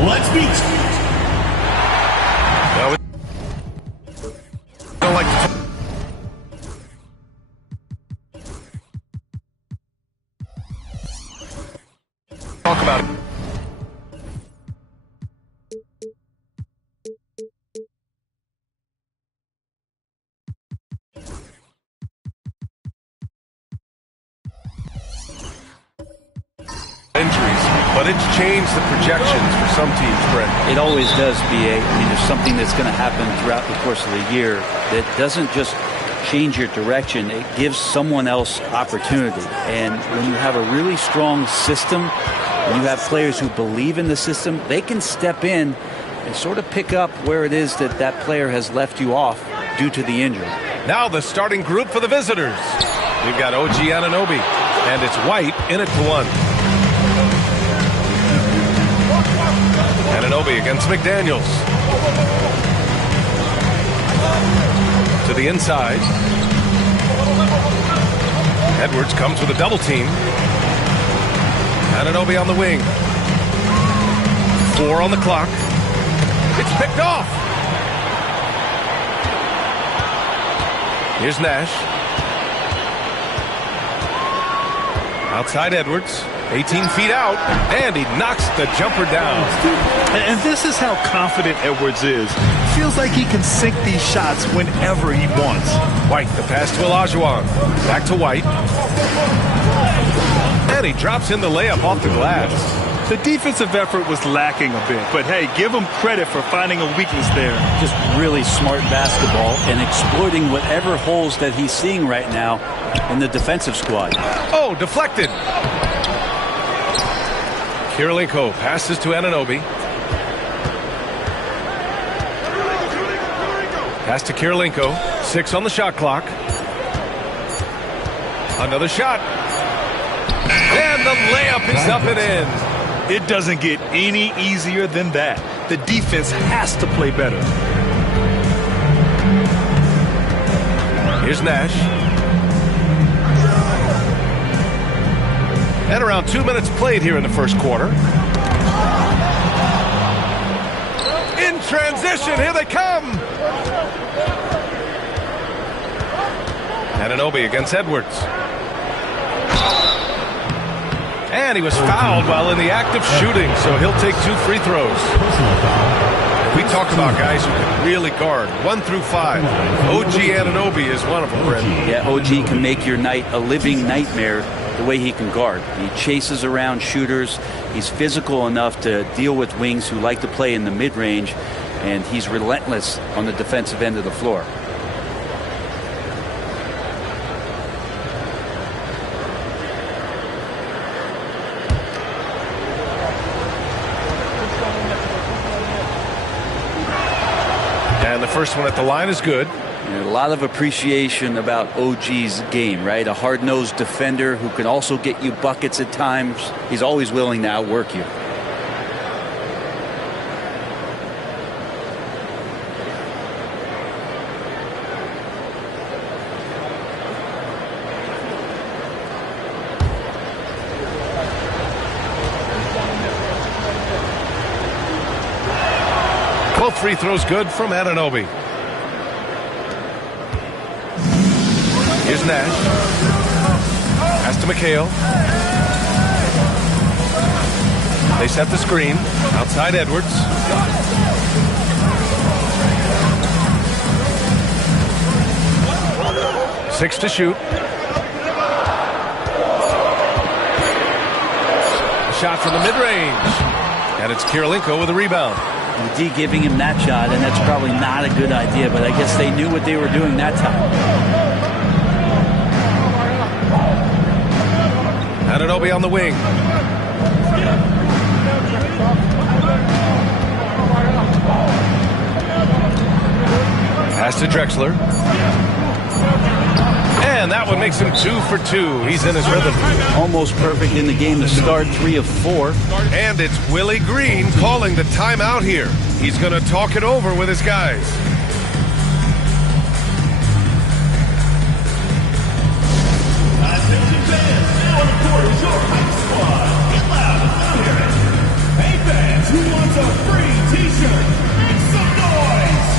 Let's beat. Well, I don't like to talk about it. Injuries, but it's changed the projections for some teams, Brent. It always does, B.A. I mean, there's something that's going to happen throughout the course of the year that doesn't just change your direction. It gives someone else opportunity. And when you have a really strong system, and you have players who believe in the system, they can step in and sort of pick up where it is that that player has left you off due to the injury. Now the starting group for the visitors. We've got OG Anunoby, and it's White in it for one. Anunoby against McDaniels. To the inside. Edwards comes with a double team. Anunoby on the wing. 4 on the clock. It's picked off. Here's Nash. Outside Edwards. 18 feet out, and he knocks the jumper down. And this is how confident Edwards is. Feels like he can sink these shots whenever he wants. White, the pass to Olajuwon. Back to White. And he drops in the layup off the glass. The defensive effort was lacking a bit, but hey, give him credit for finding a weakness there. Just really smart basketball and exploiting whatever holes that he's seeing right now in the defensive squad. Oh, deflected. Kirilenko passes to Anunoby. Pass to Kirilenko. 6 on the shot clock. Another shot. And the layup is up and in. It doesn't get any easier than that. The defense has to play better. Here's Nash. And around 2 minutes played here in the first quarter. In transition, here they come. Anunoby against Edwards. And he was fouled while in the act of shooting, so he'll take 2 free throws. We talk about guys who can really guard 1 through 5. OG Anunoby is one of them, Brent. Yeah, OG can make your night a living nightmare the way he can guard. He chases around shooters. He's physical enough to deal with wings who like to play in the mid-range, and he's relentless on the defensive end of the floor. And the first one at the line is good. A lot of appreciation about OG's game, right? A hard-nosed defender who can also get you buckets at times. He's always willing to outwork you. Both free throws good from Anunoby. Here's Nash. Pass to McHale. They set the screen. Outside Edwards. 6 to shoot. A shot from the mid-range. And it's Kirilenko with a rebound. The D giving him that shot, and that's probably not a good idea, but I guess they knew what they were doing that time. Anunoby on the wing. Pass to Drexler. And that one makes him 2 for 2. He's in his rhythm. Almost perfect in the game to start, 3 of 4. And it's Willie Green calling the timeout here. He's going to talk it over with his guys. Attention fans, now the court is your hype squad. Get loud and hear it. Hey fans, who wants a free t-shirt? Make some noise!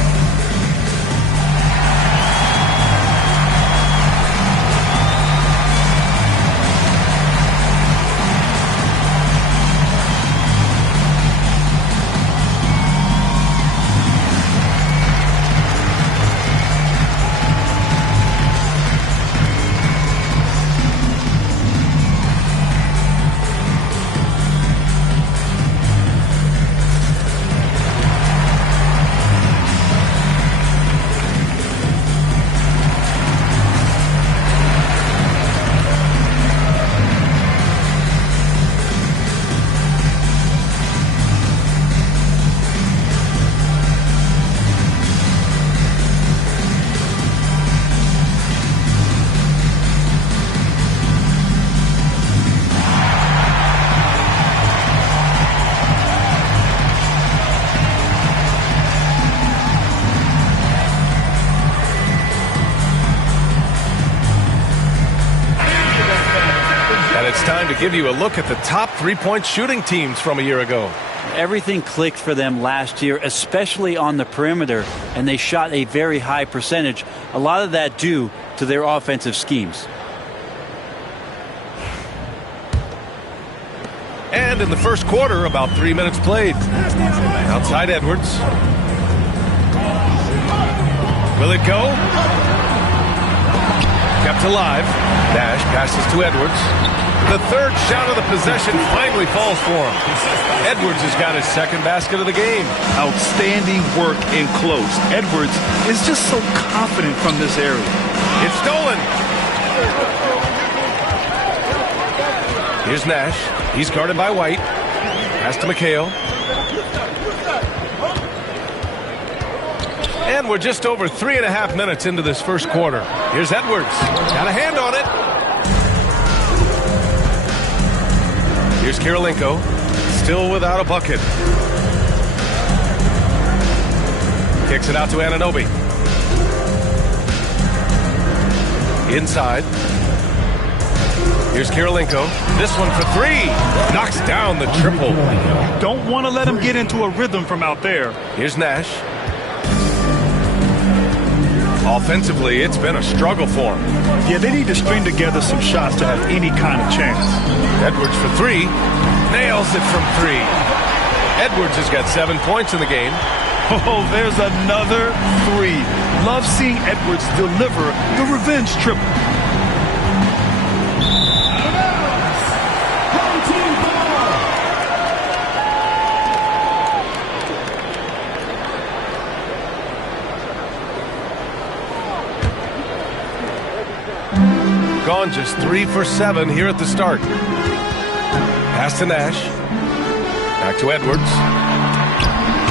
To give you a look at the top three-point shooting teams from a year ago. Everything clicked for them last year, especially on the perimeter, and they shot a very high percentage. A lot of that due to their offensive schemes. And in the first quarter, about 3 minutes played. Outside Edwards. Will it go? Kept alive. Nash passes to Edwards. The third shot of the possession finally falls for him. Edwards has got his second basket of the game. Outstanding work in close. Edwards is just so confident from this area. It's stolen. Here's Nash. He's guarded by White. Pass to McHale. And we're just over 3.5 minutes into this first quarter. Here's Edwards. Got a hand on it. Here's Kirilenko, still without a bucket. Kicks it out to Anunoby. Inside. Here's Kirilenko. This one for 3. Knocks down the triple. Don't want to let him get into a rhythm from out there. Here's Nash. Offensively, it's been a struggle for him. Yeah, they need to string together some shots to have any kind of chance. Edwards for 3. Nails it from 3. Edwards has got 7 points in the game. Oh, there's another 3. Love seeing Edwards deliver the revenge triple. Gone just 3 for 7 here at the start. Pass to Nash. Back to Edwards.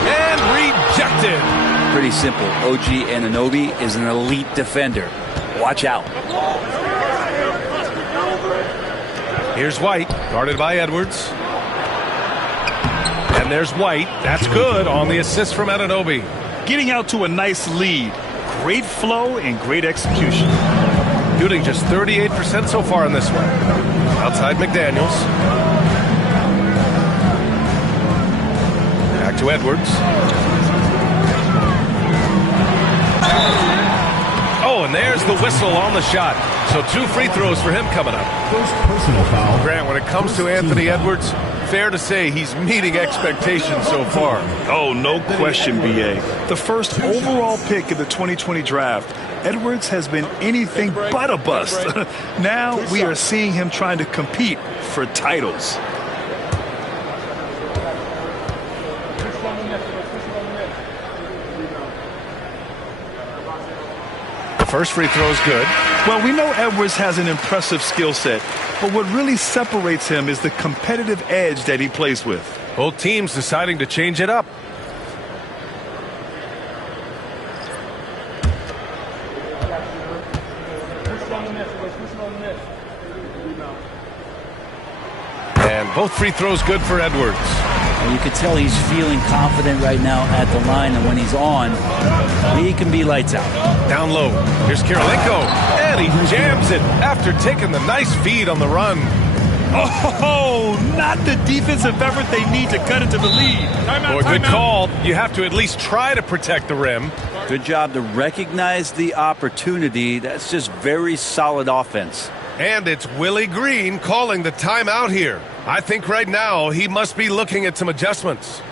And rejected. Pretty simple. OG Anunoby is an elite defender. Watch out. Here's White, guarded by Edwards. And there's White. That's good on the assist from Anunoby. Getting out to a nice lead. Great flow and great execution. Shooting just 38% so far in this one. Outside McDaniels. Back to Edwards. Oh, and there's the whistle on the shot. So 2 free throws for him coming up. First personal foul. Grant, when it comes to Anthony Edwards, fair to say he's meeting expectations so far. Oh, no question, B.A. The first overall pick of the 2020 draft. Edwards has been anything but a bust. Now we are seeing him trying to compete for titles. The first free throw is good. Well, we know Edwards has an impressive skill set, but what really separates him is the competitive edge that he plays with. Both teams deciding to change it up. And both free throws good for Edwards. And you can tell he's feeling confident right now at the line, and when he's on, he can be lights out. Down low. Here's Kirilenko, and he jams it after taking the nice feed on the run. Oh, not the defensive effort they need to cut into the lead. Boy, good call. You have to at least try to protect the rim. Good job to recognize the opportunity. That's just very solid offense. And it's Willie Green calling the timeout here. I think right now he must be looking at some adjustments.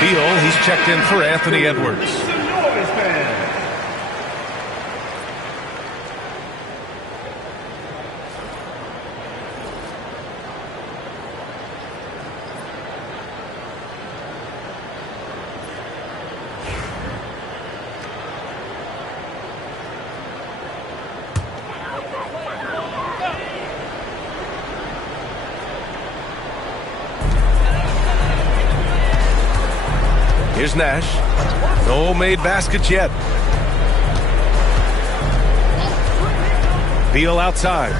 Beal, he's checked in for Anthony Edwards. Here's Nash. No made baskets yet. Beal outside.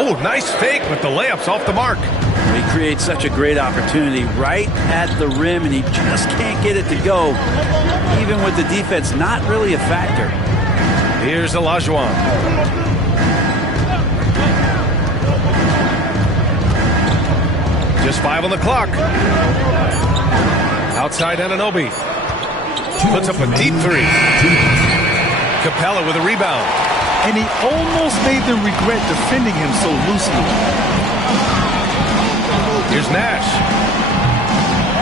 Oh, nice fake, but the layup's off the mark. He creates such a great opportunity right at the rim, and he just can't get it to go. Even with the defense not really a factor. Here's Olajuwon. Just 5 on the clock. Outside Anunoby. Puts up a deep three. Capella with a rebound. And he almost made them regret defending him so loosely. Here's Nash.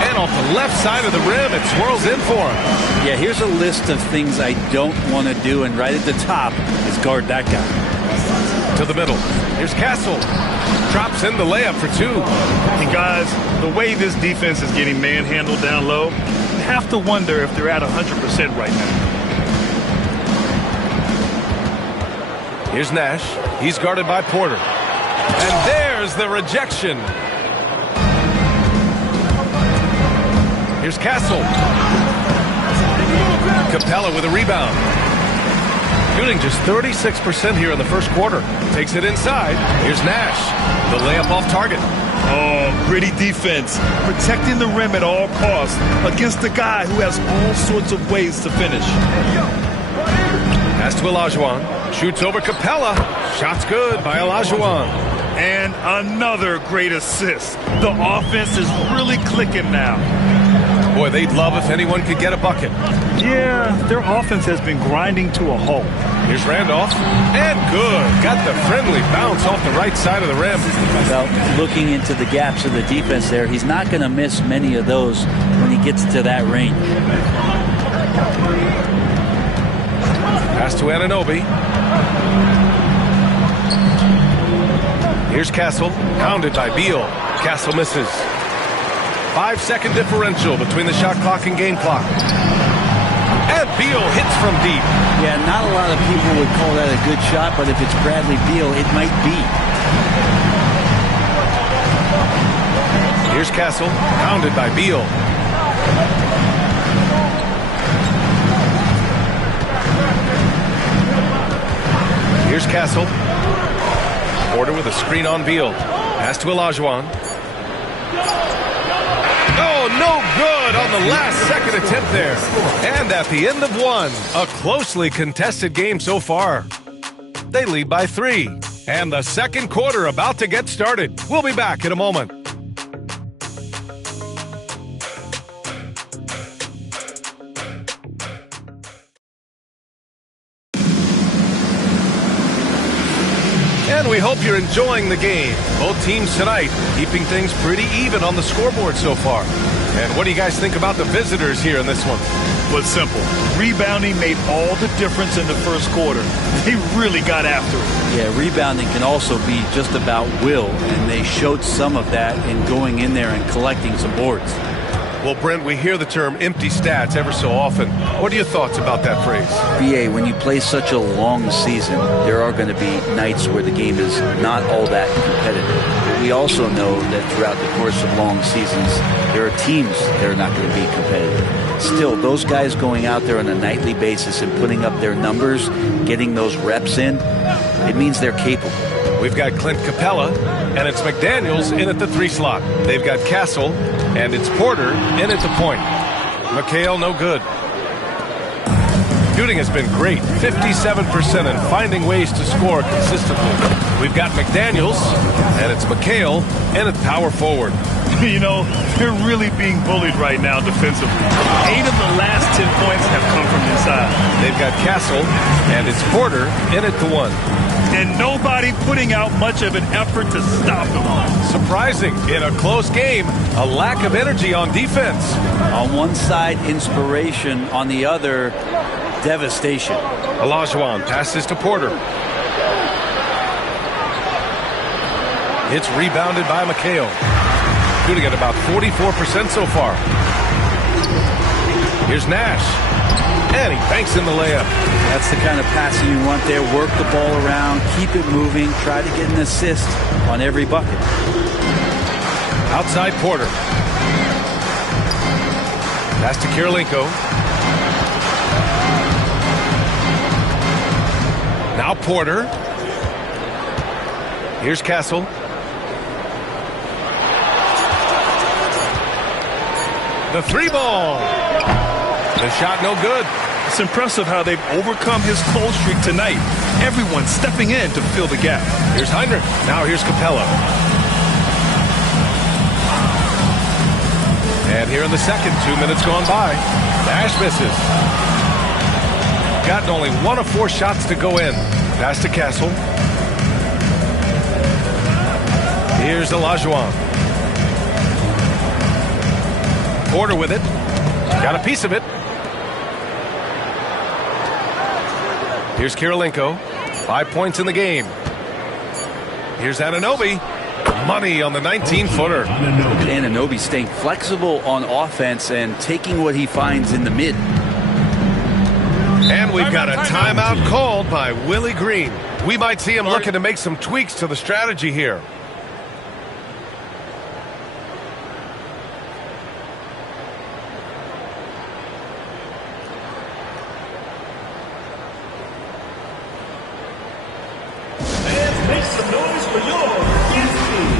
And off the left side of the rim, it swirls in for him. Yeah, here's a list of things I don't want to do, and right at the top is guard that guy. To the middle. Here's Castle. Drops in the layup for 2. And guys, the way this defense is getting manhandled down low, you have to wonder if they're at 100% right now. Here's Nash. He's guarded by Porter. And there's the rejection. Here's Castle. Capella with a rebound. Shooting just 36% here in the first quarter. Takes it inside. Here's Nash. The layup off target. Oh, gritty defense. Protecting the rim at all costs against a guy who has all sorts of ways to finish. Pass to Olajuwon. Shoots over Capella. Shot's good by Olajuwon. And another great assist. The offense is really clicking now. Boy, they'd love if anyone could get a bucket. Yeah, their offense has been grinding to a halt. Here's Randolph. And good. Got the friendly bounce off the right side of the rim. Well, looking into the gaps of the defense there, he's not going to miss many of those when he gets to that range. Pass to Anunoby. Here's Castle. Pounded by Beal. Castle misses. 5-second differential between the shot clock and game clock. And Beal hits from deep. Yeah, not a lot of people would call that a good shot, but if it's Bradley Beal, it might be. Here's Castle. Pounded by Beal. Here's Castle. Porter with a screen on Beal. Pass to Olajuwon. Oh, no good on the last second attempt there. And at the end of one, a closely contested game so far. They lead by 3. And the second quarter about to get started. We'll be back in a moment. And we hope you're enjoying the game. Both teams tonight keeping things pretty even on the scoreboard so far. And what do you guys think about the visitors here in this one? But simple. Rebounding made all the difference in the first quarter. They really got after it. Yeah, rebounding can also be just about will, and they showed some of that in going in there and collecting some boards. Well, Brent, we hear the term empty stats ever so often. What are your thoughts about that phrase? BA, when you play such a long season, there are going to be nights where the game is not all that competitive. But we also know that throughout the course of long seasons, there are teams that are not going to be competitive. Still, those guys going out there on a nightly basis and putting up their numbers, getting those reps in, it means they're capable. We've got Clint Capella, and it's McDaniels in at the 3 slot. They've got Castle, and it's Porter in at the point. McHale, no good. Shooting has been great, 57%, and finding ways to score consistently. We've got McDaniels, and it's McHale in at power forward. You know, they're really being bullied right now defensively. 8 of the last 10 points have come from inside. They've got Castle, and it's Porter in at the 1. And nobody putting out much of an effort to stop them. Surprising, in a close game, a lack of energy on defense. On one side, inspiration. On the other, devastation. Olajuwon passes to Porter. It's rebounded by McHale. Shooting at about 44% so far. Here's Nash. And he banks in the layup. That's the kind of passing you want there. Work the ball around, keep it moving, try to get an assist on every bucket. Outside Porter. Pass to Kirilenko. Now Porter. Here's Castle. The 3 ball. The shot no good. It's impressive how they've overcome his cold streak tonight. Everyone stepping in to fill the gap. Here's Heinrich. Now here's Capella. And here in the second, 2 minutes gone by. Nash misses. Gotten only 1 of 4 shots to go in. Pass to Castle. Here's Olajuwon. Porter with it. Got a piece of it. Here's Kirilenko. 5 points in the game. Here's Anunoby. Money on the 19-footer. Anunoby staying flexible on offense and taking what he finds in the mid. And we've got a timeout called by Willie Green. We might see him looking to make some tweaks to the strategy here. Make some noise for your dance team.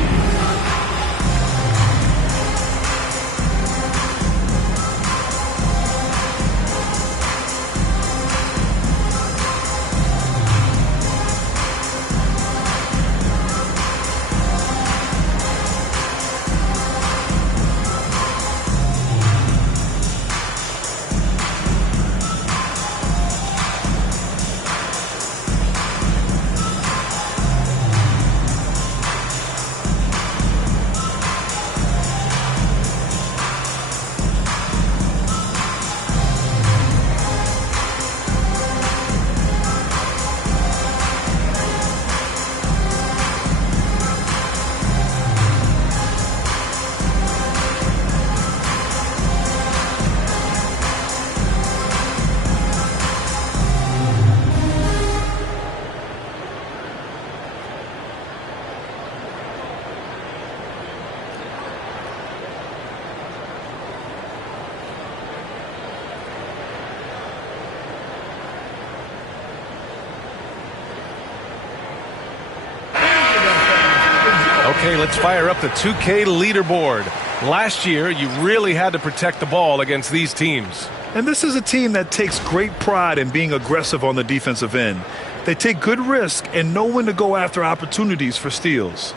Okay, let's fire up the 2K leaderboard. Last year, you really had to protect the ball against these teams. And this is a team that takes great pride in being aggressive on the defensive end. They take good risk and know when to go after opportunities for steals.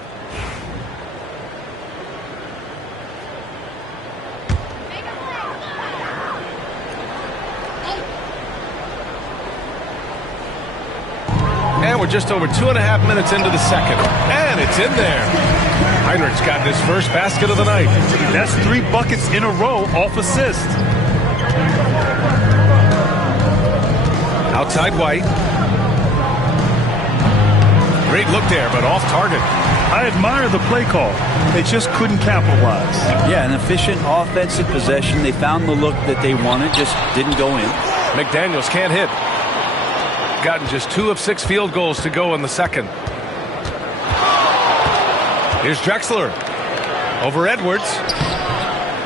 And we're just over 2.5 minutes into the second. And it's in there. Heinrich's got his first basket of the night. That's 3 buckets in a row off assist. Outside White. Great look there, but off target. I admire the play call. They just couldn't capitalize. Yeah, an efficient offensive possession. They found the look that they wanted, just didn't go in. McDaniels can't hit. Gotten just 2 of 6 field goals to go in the second. Here's Drexler. Over Edwards.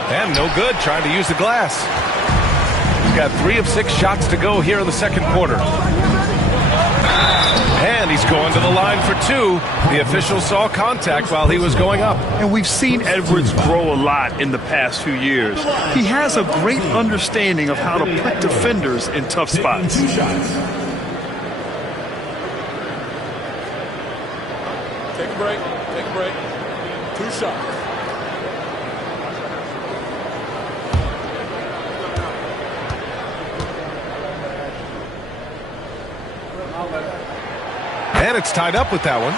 And no good, trying to use the glass. He's got 3 of 6 shots to go here in the second quarter. And he's going to the line for 2. The official saw contact while he was going up. And we've seen Edwards grow a lot in the past few years. He has a great understanding of how to put defenders in tough spots. Take a break. Take a break. 2 shots. And it's tied up with that one.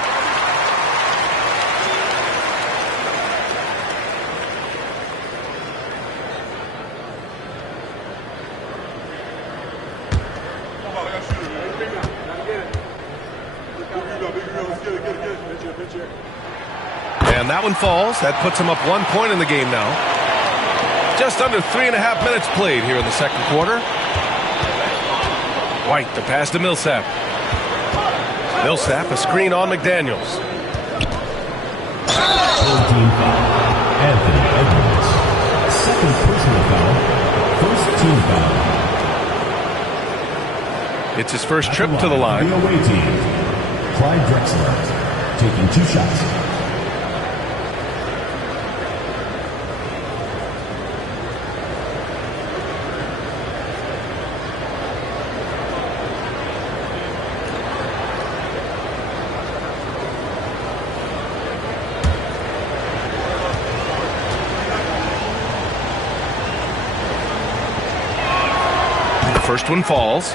And that one falls. That puts him up 1 point in the game now. Just under 3.5 minutes played here in the second quarter. White, the pass to Millsap. Millsap, a screen on McDaniels. Team foul. Anthony Edwards. Second personal foul. First team foul. It's his first trip to the line. The away team. Clyde Drexler taking 2 shots. First one falls.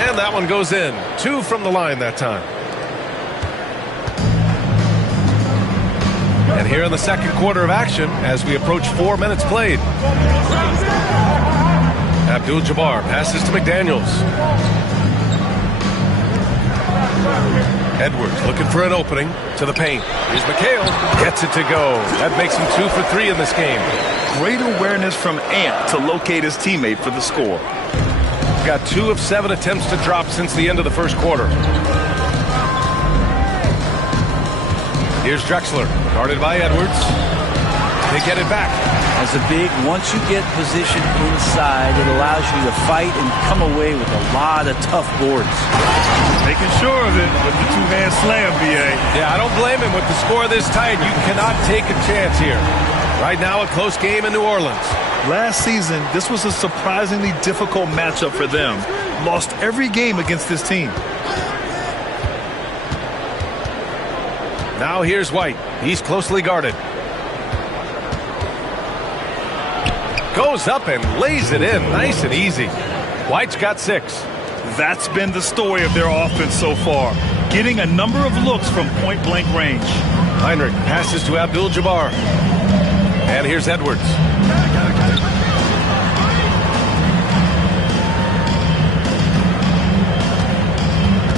And that one goes in. 2 from the line that time. And here in the second quarter of action, as we approach 4 minutes played. Abdul-Jabbar passes to McDaniels. Edwards looking for an opening to the paint. Here's McHale. Gets it to go. That makes him 2 for 3 in this game. Great awareness from Ant to locate his teammate for the score. Got 2 of 7 attempts to drop since the end of the first quarter. Here's Drexler, guarded by Edwards. They get it back. As a big, once you get positioned inside, it allows you to fight and come away with a lot of tough boards. Making sure of it with the 2-hand slam, B.A. Yeah, I don't blame him with the score this tight. You cannot take a chance here. Right now, a close game in New Orleans. Last season, this was a surprisingly difficult matchup for them. Lost every game against this team. Now here's White. He's closely guarded. Goes up and lays it in. Nice and easy. White's got 6. That's been the story of their offense so far. Getting a number of looks from point-blank range. Heinrich passes to Abdul-Jabbar. And here's Edwards.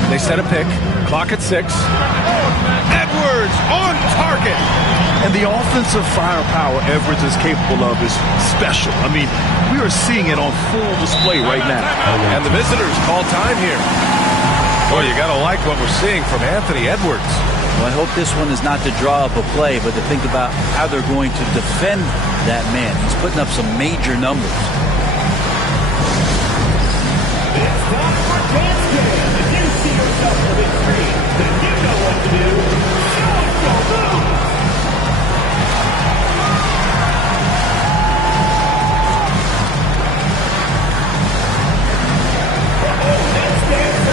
They set a pick. Clock at 6. Edwards on target. And the offensive firepower Edwards is capable of is special. I mean, we are seeing it on full display right now. And the visitors call time here. Boy, you got to like what we're seeing from Anthony Edwards. Well, I hope this one is not to draw up a play, but to think about how they're going to defend that man. He's putting up some major numbers. It's time for dance game. If you see yourself on the big screen, then you know what to do. Show us your move. Let's dance.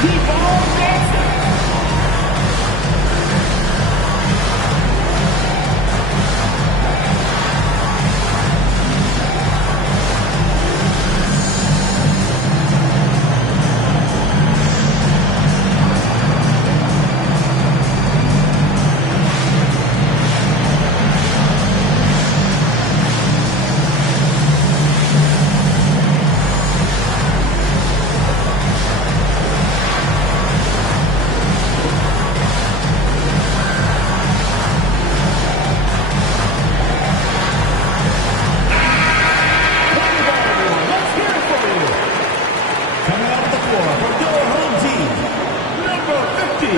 Keep on dancing. Let's hear it for you. Coming out of the floor for your home team, number 50,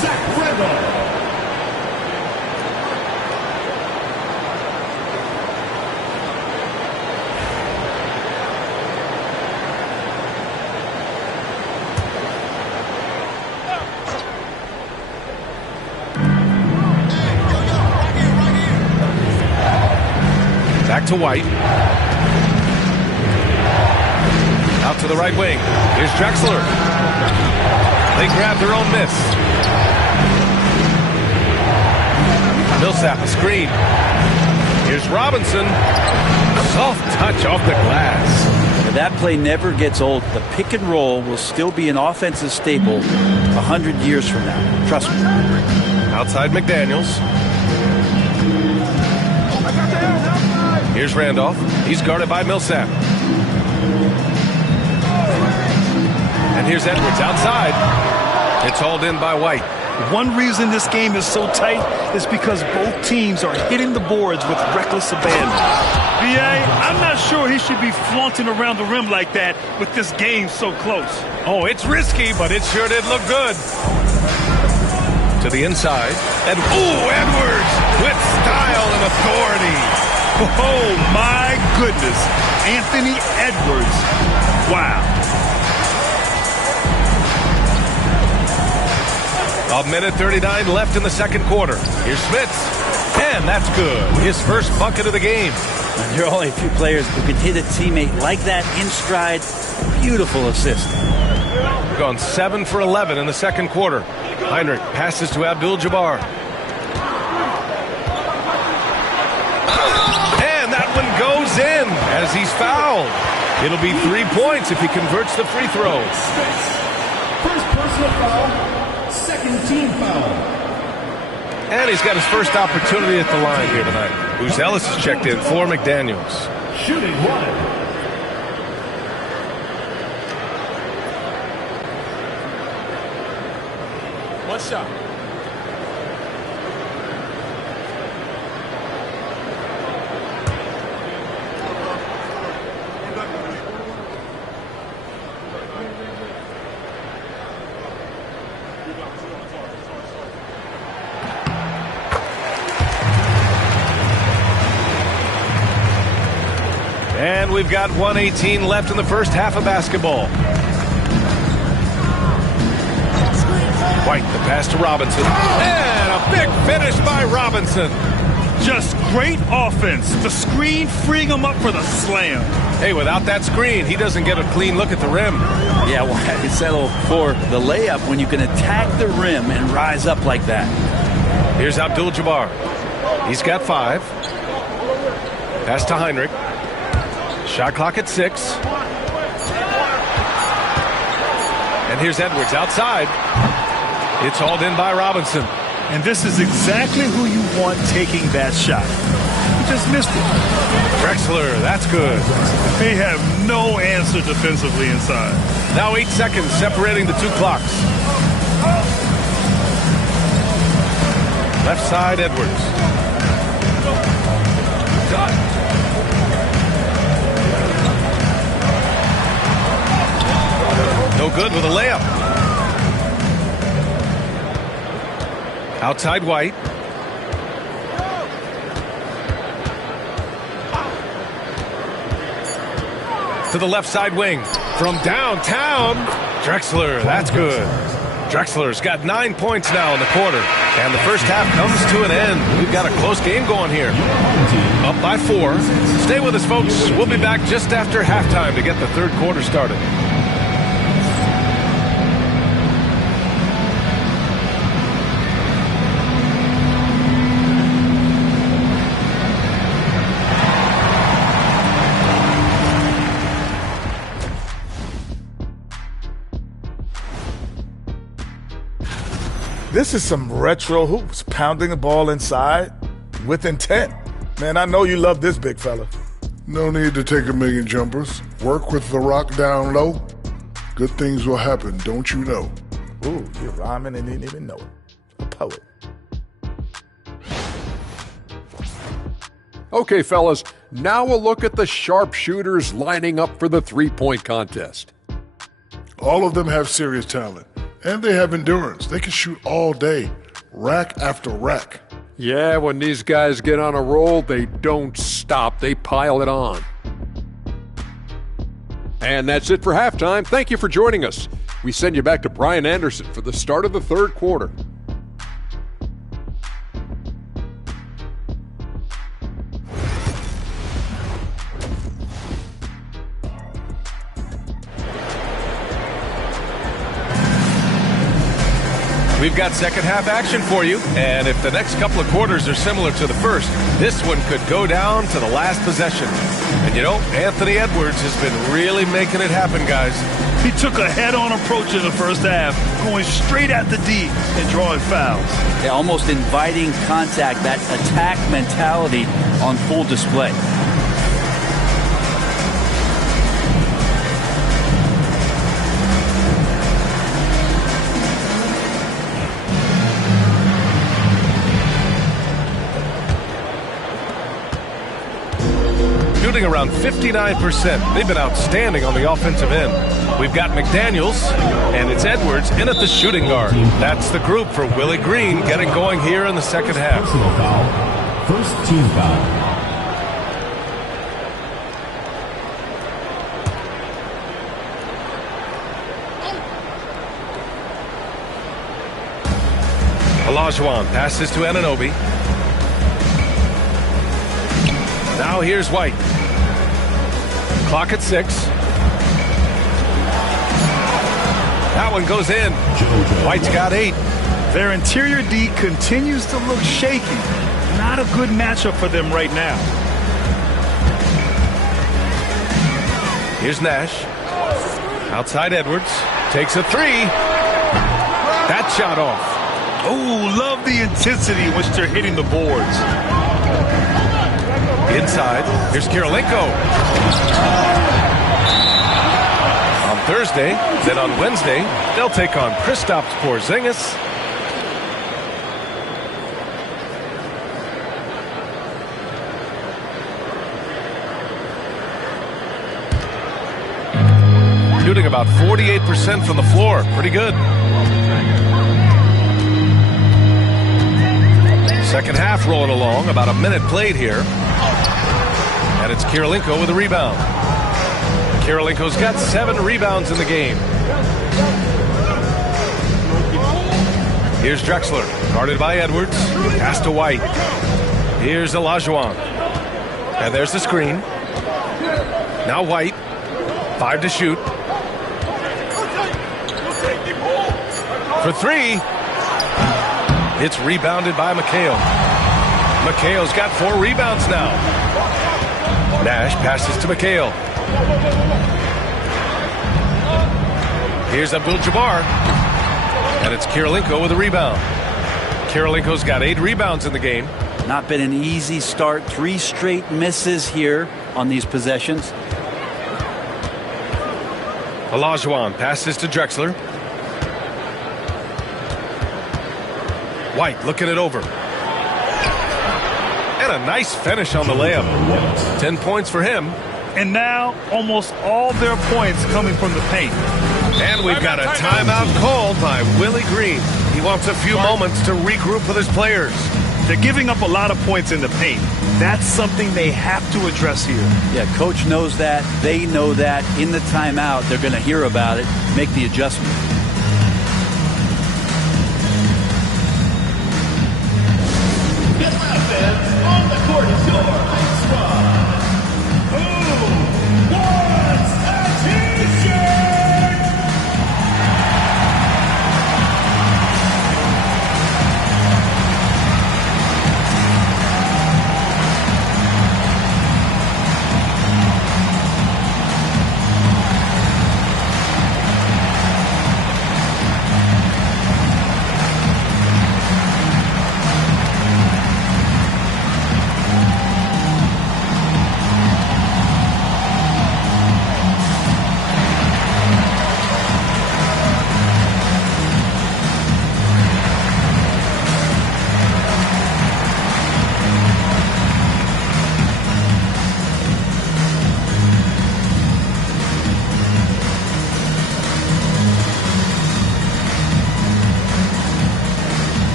Zach Randolph. Back to White. Out to the right wing. Here's Drexler. They grab their own miss. Millsap, a screen. Here's Robinson. Soft touch off the glass. That play never gets old. The pick and roll will still be an offensive staple 100 years from now. Trust me. Outside McDaniels. Here's Randolph. He's guarded by Millsap. And here's Edwards outside. It's hauled in by White. One reason this game is so tight is because both teams are hitting the boards with reckless abandon. B.A., I'm not sure he should be flaunting around the rim like that with this game so close. Oh, it's risky, but it sure did look good. To the inside. And, ooh, Edwards with style and authority. Oh, my goodness. Anthony Edwards. Wow. A minute 39 left in the second quarter. Here's Smits. And that's good. His first bucket of the game. And there are only a few players who can hit a teammate like that in stride. Beautiful assist. We're going 7 for 11 in the second quarter. Heinrich passes to Abdul-Jabbar. And that one goes in as he's fouled. It'll be 3 points if he converts the free throw. First personal foul, second team foul. And he's got his first opportunity at the line here tonight. Bruce Ellis is checked in for McDaniels. Shooting one. What's up? And we've got 1:18 left in the first half of basketball. White, the pass to Robinson. And a big finish by Robinson. Just great offense. The screen freeing him up for the slam. Hey, without that screen, he doesn't get a clean look at the rim. Yeah, why settle for the layup when you can attack the rim and rise up like that? Here's Abdul-Jabbar. He's got 5. Pass to Heinrich. Shot clock at 6. And here's Edwards outside. It's hauled in by Robinson. And this is exactly who you want taking that shot. He just missed it. Drexler, that's good. They have no answer defensively inside. Now 8 seconds separating the two clocks. Left side, Edwards. No good with a layup. Outside White. To the left side wing. From downtown, Drexler, that's good. Drexler's got 9 points now in the quarter. And the first half comes to an end. We've got a close game going here. Up by 4. Stay with us, folks. We'll be back just after halftime to get the third quarter started. This is some retro hoops, pounding the ball inside with intent. Man, I know you love this, big fella. No need to take a million jumpers. Work with the rock down low. Good things will happen, don't you know? Ooh, you're rhyming and didn't even know it. A poet. Okay, fellas, now we'll look at the sharpshooters lining up for the three-point contest. All of them have serious talent, and they have endurance. They can shoot all day, rack after rack. Yeah, when these guys get on a roll, they don't stop. They pile it on. And that's it for halftime. Thank you for joining us. We send you back to Brian Anderson for the start of the third quarter. We've got second half action for you, and if the next couple of quarters are similar to the first, this one could go down to the last possession. And you know, Anthony Edwards has been really making it happen, guys. He took a head-on approach in the first half, going straight at the D and drawing fouls. Yeah, almost inviting contact, that attack mentality on full display. Shooting around 59%. They've been outstanding on the offensive end. We've got McDaniels, and it's Edwards in at the shooting guard. That's the group for Willie Green getting going here in the second half. Personal foul. First team foul. Olajuwon passes to Anunoby. Now here's White. Clock at 6. That one goes in. White's got 8. Their interior D continues to look shaky. Not a good matchup for them right now. Here's Nash. Outside Edwards. Takes a 3. That shot off. Oh, love the intensity in which they're hitting the boards. Inside, here's Kirilenko. On Thursday, then on Wednesday, they'll take on Kristaps Porzingis. Shooting about 48% from the floor. Pretty good. Second half rolling along, about a minute played here. And it's Kirilenko with a rebound. Kirilenko's got 7 rebounds in the game. Here's Drexler, guarded by Edwards. Pass to White. Here's Olajuwon. And there's the screen. Now White. 5 to shoot. For 3. It's rebounded by McHale. McHale's got 4 rebounds now. Nash passes to McHale. Here's Abdul-Jabbar. And it's Kirilenko with a rebound. Kirilenko's got 8 rebounds in the game. Not been an easy start. 3 straight misses here on these possessions. Olajuwon passes to Drexler. White looking it over. And a nice finish on the layup. 10 points for him. And now almost all their points coming from the paint. And we've got a timeout called by Willie Green. He wants a few moments to regroup with his players. They're giving up a lot of points in the paint. That's something they have to address here. Yeah, coach knows that. They know that. In the timeout, they're going to hear about it, make the adjustment. On the court is your high squad. Who wants a t-shirt?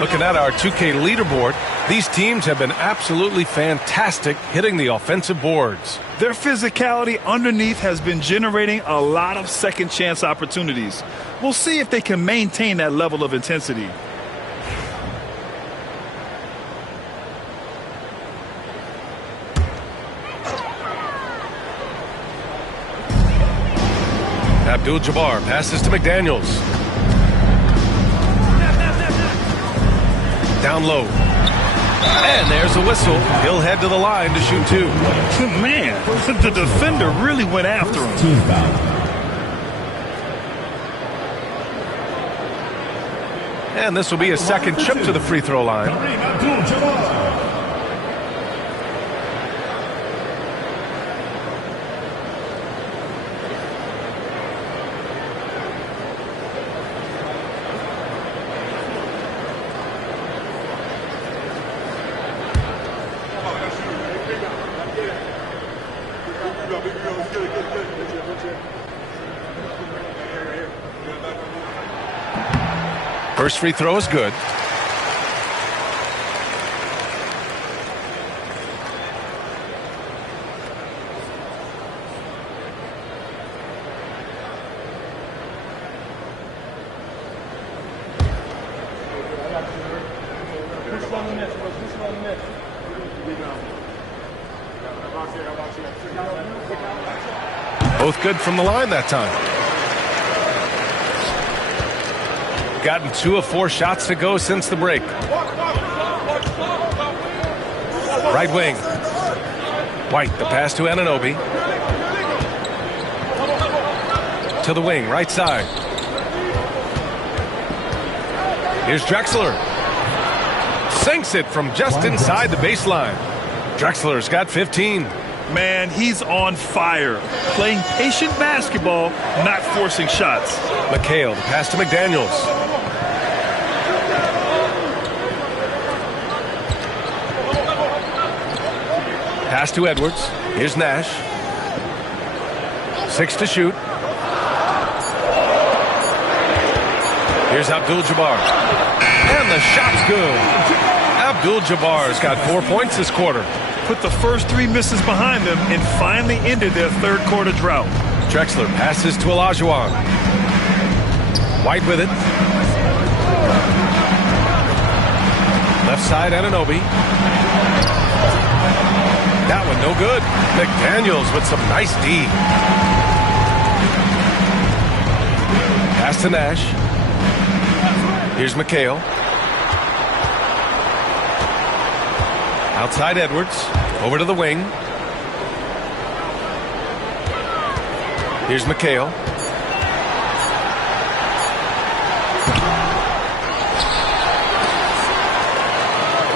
Looking at our 2K leaderboard, these teams have been absolutely fantastic hitting the offensive boards. Their physicality underneath has been generating a lot of second chance opportunities. We'll see if they can maintain that level of intensity. Abdul-Jabbar passes to McDaniels. Down low. And there's a whistle. He'll head to the line to shoot 2. Man, the defender really went after him. Team foul. And this will be a second trip to the free throw line. First free throw is good. Both good from the line that time. Gotten 2 of 4 shots to go since the break. Right wing. White, the pass to Anunoby. To the wing, right side. Here's Drexler. Sinks it from just inside the baseline. Drexler's got 15. Man, he's on fire. Playing patient basketball, not forcing shots. McHale, the pass to McDaniels. Pass to Edwards. Here's Nash. 6 to shoot. Here's Abdul-Jabbar. And the shot's good. Abdul-Jabbar's got 4 points this quarter. Put the first 3 misses behind them and finally ended their third quarter drought. Drexler passes to Olajuwon. White with it. Left side, Anunoby. That one no good. McDaniels with some nice D. Pass to Nash. Here's McHale. Outside Edwards. Over to the wing. Here's McHale.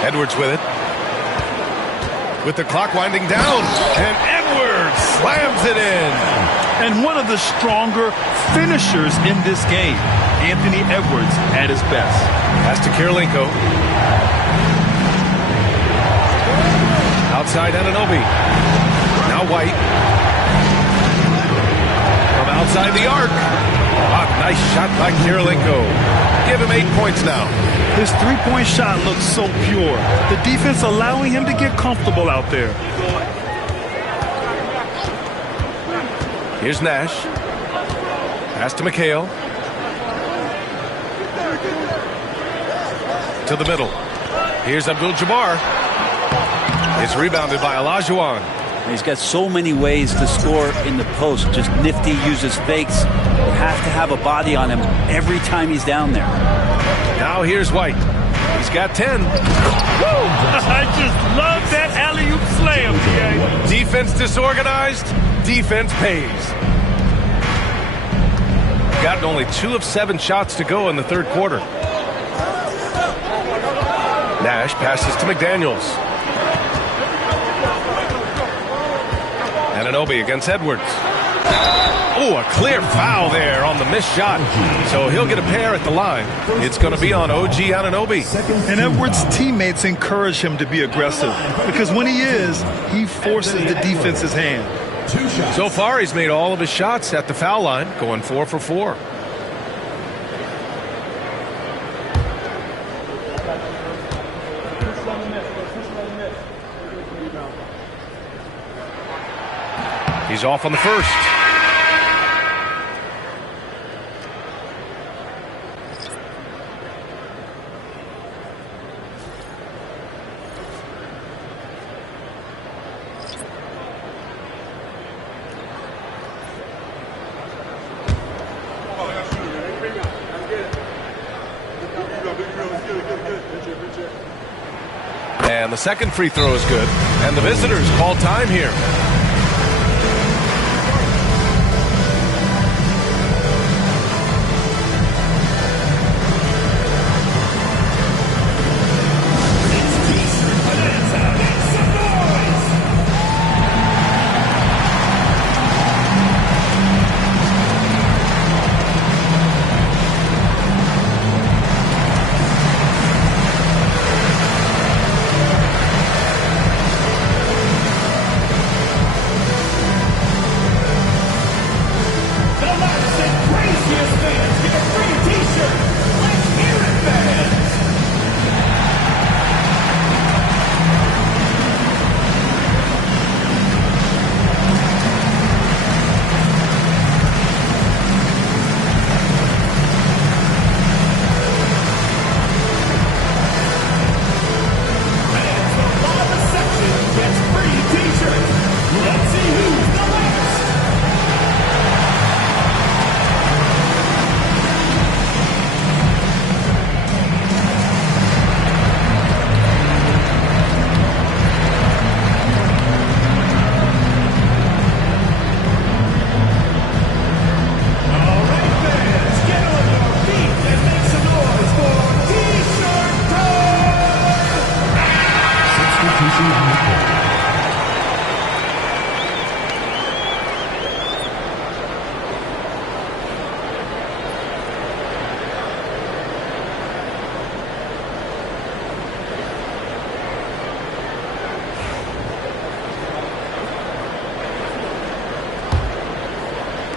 Edwards with it. With the clock winding down. And Edwards slams it in. And one of the stronger finishers in this game, Anthony Edwards at his best. Pass to Kirilenko. Outside Anunoby. Now White. From outside the arc. Oh, nice shot by Kirilenko. Give him 8 points now. His three-point shot looks so pure. The defense allowing him to get comfortable out there. Here's Nash. Pass to McHale. To the middle. Here's Abdul-Jabbar. It's rebounded by Olajuwon. He's got so many ways to score in the post. Just nifty, uses fakes. You have to have a body on him every time he's down there. Now here's White. He's got 10. Woo! I just love that alley-oop slam, PA. Defense disorganized. Defense pays. Gotten only 2 of 7 shots to go in the third quarter. Nash passes to McDaniels. Anunoby against Edwards. Oh, a clear foul there on the missed shot. So he'll get a pair at the line. It's going to be on OG Anunoby. And Edwards' teammates encourage him to be aggressive because when he is, he forces the defense's hand. So far, he's made all of his shots at the foul line, going 4 for 4. He's off on the first. And the second free throw is good. And the visitors call time here.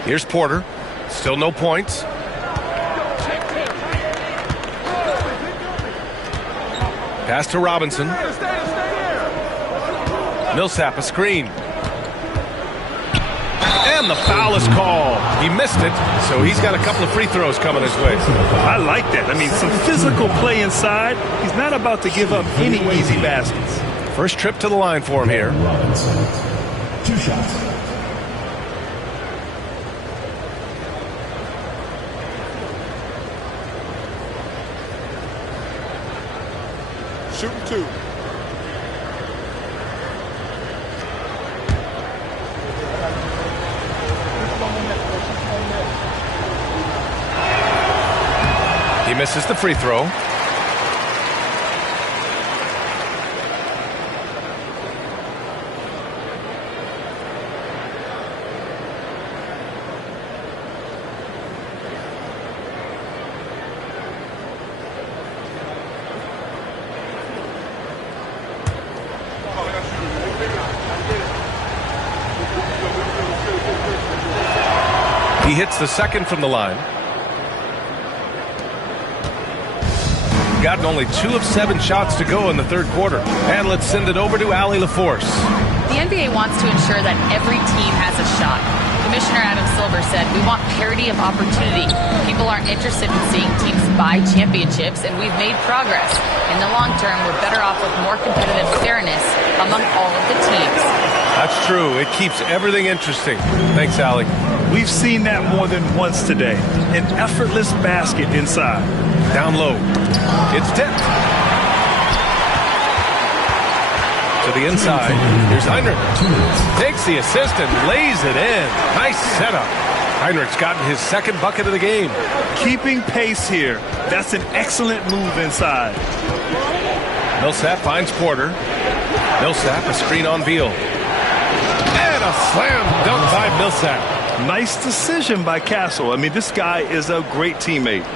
Here's Porter. Still no points. Pass to Robinson. Millsap a screen. And the foul is called. He missed it, so he's got a couple of free throws coming his way. I like that. I mean, some physical play inside. He's not about to give up any easy baskets. First trip to the line for him here. Robinson. 2 shots. Shooting 2. He misses the free throw. He hits the second from the line. Gotten only 2 of 7 shots to go in the third quarter. And let's send it over to Allie LaForce. The NBA wants to ensure that every team has a shot. Commissioner Adam Silver said, we want parity of opportunity. People aren't interested in seeing teams buy championships, and we've made progress. In the long term, we're better off with more competitive fairness among all of the teams. That's true. It keeps everything interesting. Thanks, Allie. We've seen that more than once today. An effortless basket inside. Down low. It's tipped. To the inside. Here's Heinrich. Takes the assist and lays it in. Nice setup. Heinrich's gotten his second bucket of the game. Keeping pace here. That's an excellent move inside. Millsap finds Porter. Millsap, a screen on Beal. And a slam dunk by Millsap. Nice decision by Castle. I mean, this guy is a great teammate.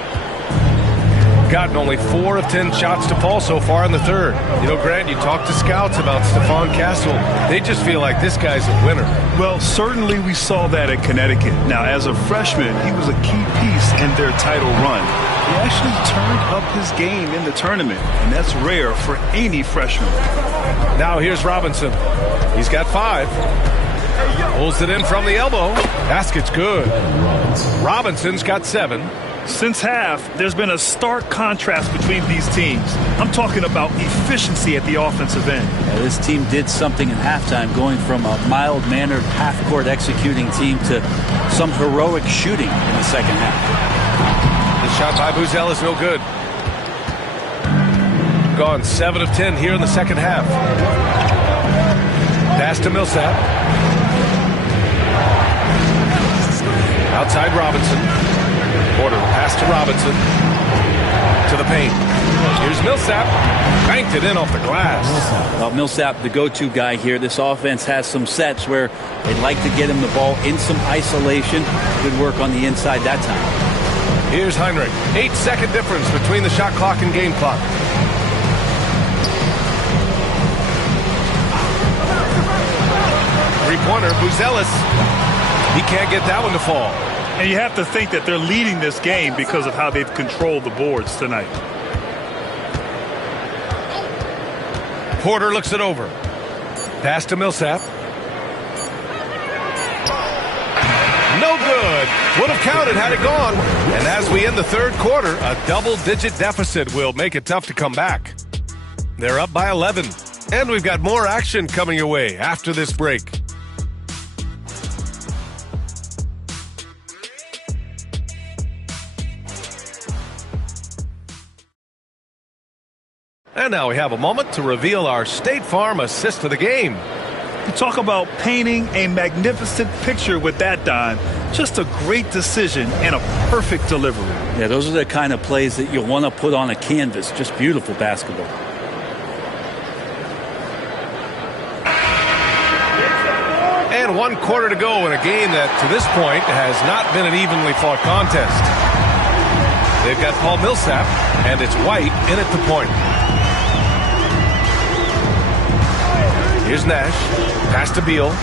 Gotten only 4 of 10 shots to fall so far in the third. You know, Grant, you talk to scouts about Stephon Castle. They just feel like this guy's a winner. Well, certainly we saw that at Connecticut. Now, as a freshman, he was a key piece in their title run. He actually turned up his game in the tournament, and that's rare for any freshman. Now here's Robinson. He's got 5. Pulls it in from the elbow. Basket's good. Robinson's got 7. Since half, there's been a stark contrast between these teams. I'm talking about efficiency at the offensive end. Yeah, this team did something in halftime, going from a mild-mannered half-court executing team to some heroic shooting in the second half. The shot by Buzel is no good. Gone 7 of 10 here in the second half. Pass to Millsap. Outside Robinson. Porter pass to Robinson. To the paint. Here's Millsap. Banked it in off the glass. Well, Millsap, the go-to guy here. This offense has some sets where they'd like to get him the ball in some isolation. Good work on the inside that time. Here's Heinrich. 8-second difference between the shot clock and game clock. Three-pointer, Buzelis. He can't get that one to fall. And you have to think that they're leading this game because of how they've controlled the boards tonight. Porter looks it over. Pass to Millsap. No good. Would have counted had it gone. And as we end the third quarter, a double-digit deficit will make it tough to come back. They're up by 11. And we've got more action coming your way after this break. And now we have a moment to reveal our State Farm assist of the game. You talk about painting a magnificent picture with that dime. Just a great decision and a perfect delivery. Yeah, those are the kind of plays that you'll want to put on a canvas. Just beautiful basketball. And 1 quarter to go in a game that, to this point, has not been an evenly fought contest. They've got Paul Millsap, and it's White in at the point. Here's Nash. Pass to Beal.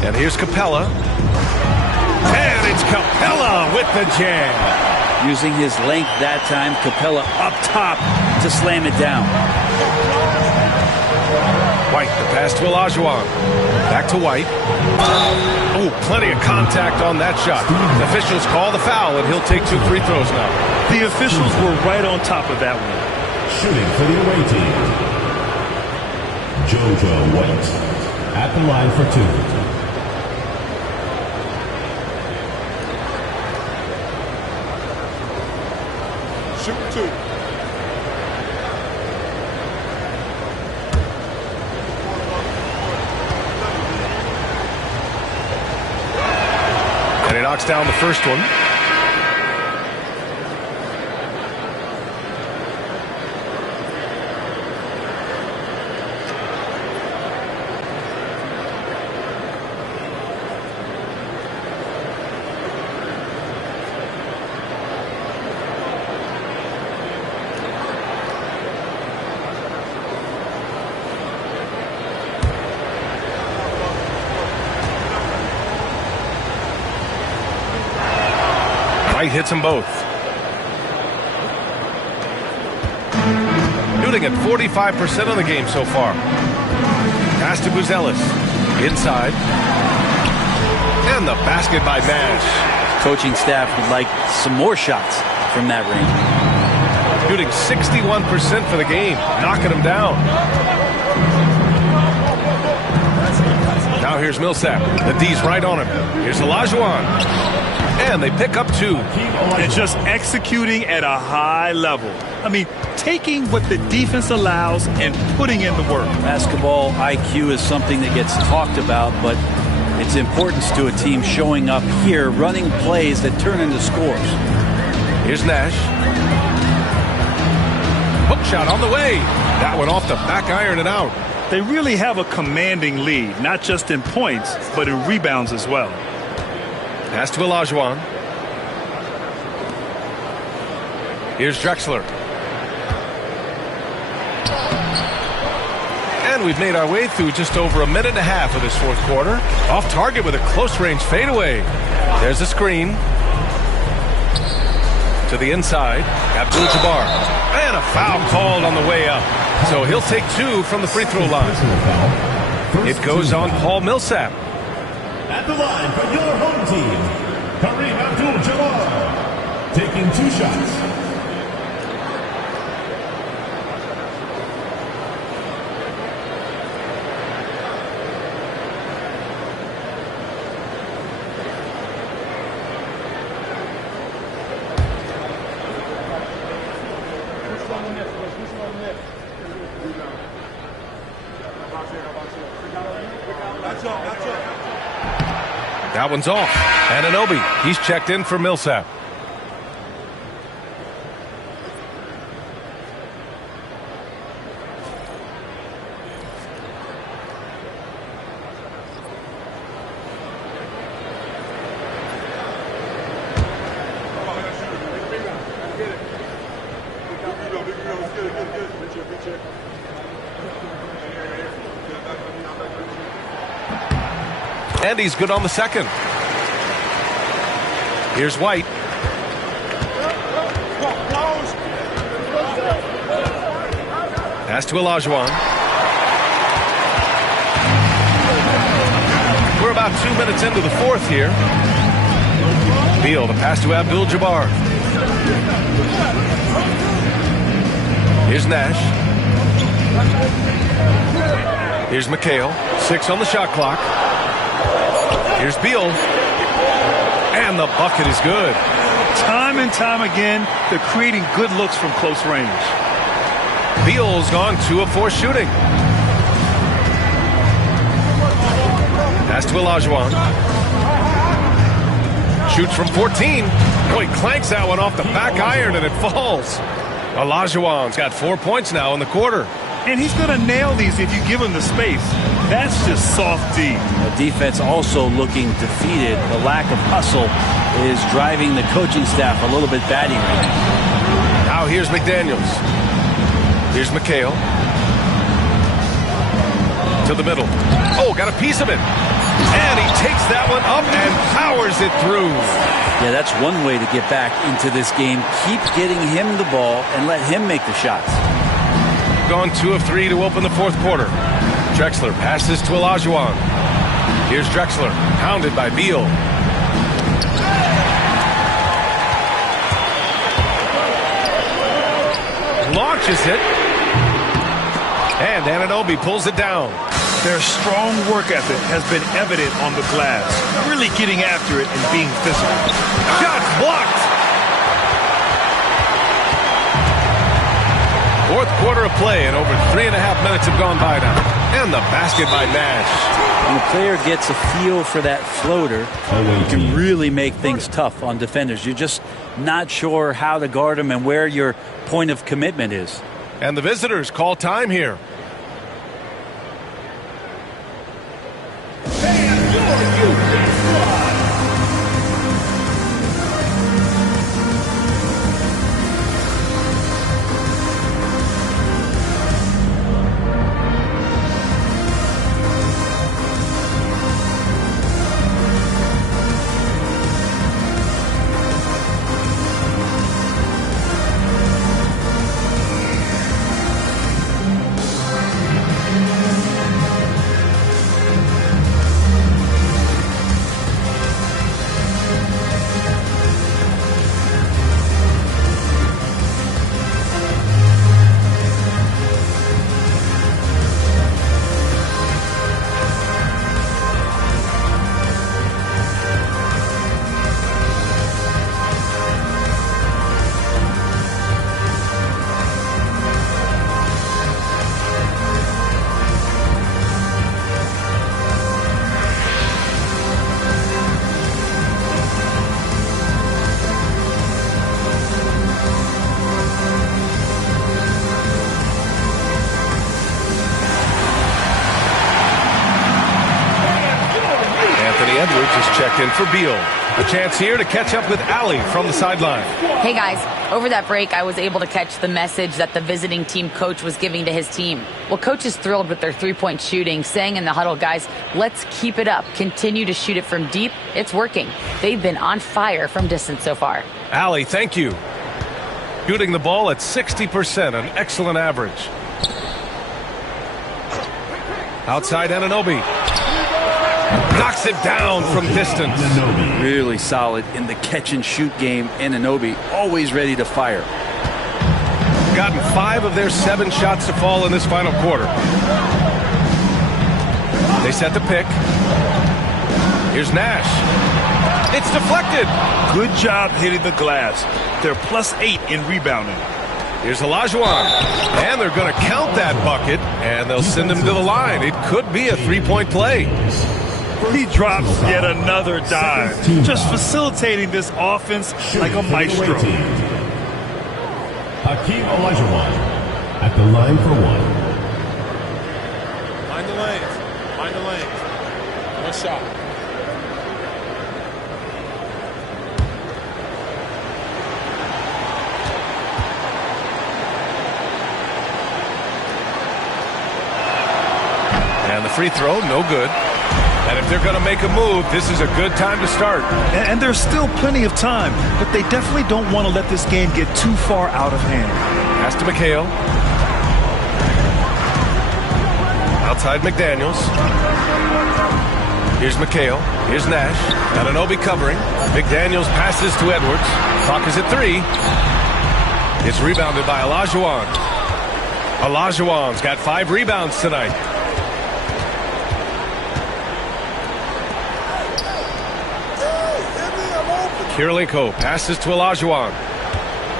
And here's Capella. And it's Capella with the jam. Using his length that time, Capella up top to slam it down. White, the pass to Olajuwon. Back to White. Oh, plenty of contact on that shot. Officials call the foul, and he'll take 2 free throws now. The officials were right on top of that one. Shooting for the away team, JoJo White at the line for 2. Shooting 2. knocks down the first one. White hits them both. Shooting at 45% of the game so far. Pass to Buzelis. Inside. And the basket by Nash. Coaching staff would like some more shots from that range. Shooting 61% for the game. Knocking them down. Now here's Millsap. The D's right on him. Here's Olajuwon. And they pick up 2. And just executing at a high level. I mean, taking what the defense allows and putting in the work. Basketball IQ is something that gets talked about, but its importance to a team showing up here, running plays that turn into scores. Here's Nash. Hook shot on the way. That one off the back iron and out. They really have a commanding lead, not just in points, but in rebounds as well. Pass to Olajuwon. Here's Drexler. And we've made our way through just over a minute and a half of this fourth quarter. Off target with a close-range fadeaway. There's a screen. To the inside. Abdul-Jabbar. And a foul called on the way up. So he'll take 2 from the free throw line. It goes on Paul Millsap. At the line for your home team, Kareem Abdul-Jabbar, taking 2 shots. That one's off. Anunoby, he's checked in for Millsap. And he's good on the second. Here's White. Pass to Olajuwon. We're about 2 minutes into the fourth here. Beal, the pass to Abdul-Jabbar. Here's Nash. Here's McHale. 6 on the shot clock. Here's Beal. And the bucket is good. Time and time again, they're creating good looks from close range. Beal's gone 2 of 4 shooting. Pass to Olajuwon. Shoots from 14. Boy, clanks that one off the back iron and it falls. Olajuwon's got 4 points now in the quarter. And he's going to nail these if you give him the space. That's just soft D. The defense also looking defeated. The lack of hustle is driving the coaching staff a little bit batty right now. Now here's McDaniels. Here's McHale. To the middle. Oh, got a piece of it. And he takes that one up and powers it through. Yeah, that's one way to get back into this game. Keep getting him the ball and let him make the shots. Gone 2 of 3 to open the fourth quarter. Drexler passes to Olajuwon. Here's Drexler, pounded by Beal. Launches it. And Anunoby pulls it down. Their strong work ethic has been evident on the glass. Really getting after it and being physical. Shot blocked. Fourth quarter of play, and over 3.5 minutes have gone by now. And the basket by Nash. When the player gets a feel for that floater, you can really make things tough on defenders. You're just not sure how to guard them and where your point of commitment is. And the visitors call time here. Edwards is checked in for Beal. A chance here to catch up with Allie from the sideline. Hey guys, over that break I was able to catch the message that the visiting team coach was giving to his team. Well, coach is thrilled with their three-point shooting, saying in the huddle, guys, let's keep it up. Continue to shoot it from deep. It's working. They've been on fire from distance so far. Allie, thank you. Shooting the ball at 60%, an excellent average. Outside Anunoby. Knocks it down from distance. Really solid in the catch-and-shoot game. Anunoby always ready to fire. Gotten 5 of their 7 shots to fall in this final quarter. They set the pick. Here's Nash. It's deflected. Good job hitting the glass. They're +8 in rebounding. Here's Olajuwon. And they're going to count that bucket, and they'll send him to the line. It could be a three-point play. He drops yet another dime, just facilitating this offense like a maestro. Hakeem Olajuwon at the line for one. Mind the lanes. Mind the lanes. One shot. And the free throw, no good. And if they're going to make a move, this is a good time to start. And there's still plenty of time, but they definitely don't want to let this game get too far out of hand. Pass to McHale. Outside McDaniels. Here's McHale. Here's Nash. Anunoby covering. McDaniels passes to Edwards. Clock is at 3. It's rebounded by Olajuwon. Olajuwon's got 5 rebounds tonight. Kirilenko passes to Olajuwon.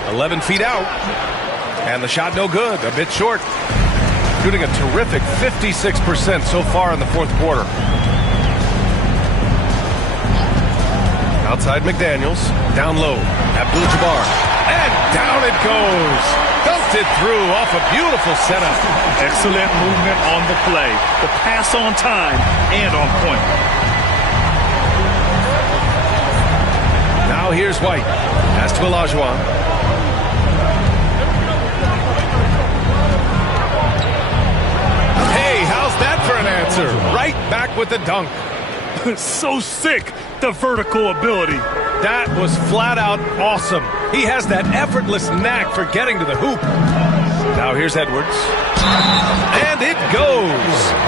11 feet out. And the shot no good. A bit short. Shooting a terrific 56% so far in the fourth quarter. Outside McDaniels. Down low. Abdul-Jabbar. And down it goes. Dunked it through off a beautiful setup. Excellent movement on the play. The pass on time and on point. Now here's White. Pass to Olajuwon. Hey, how's that for an answer? Right back with the dunk. So sick, the vertical ability. That was flat out awesome. He has that effortless knack for getting to the hoop. Now here's Edwards. And it goes.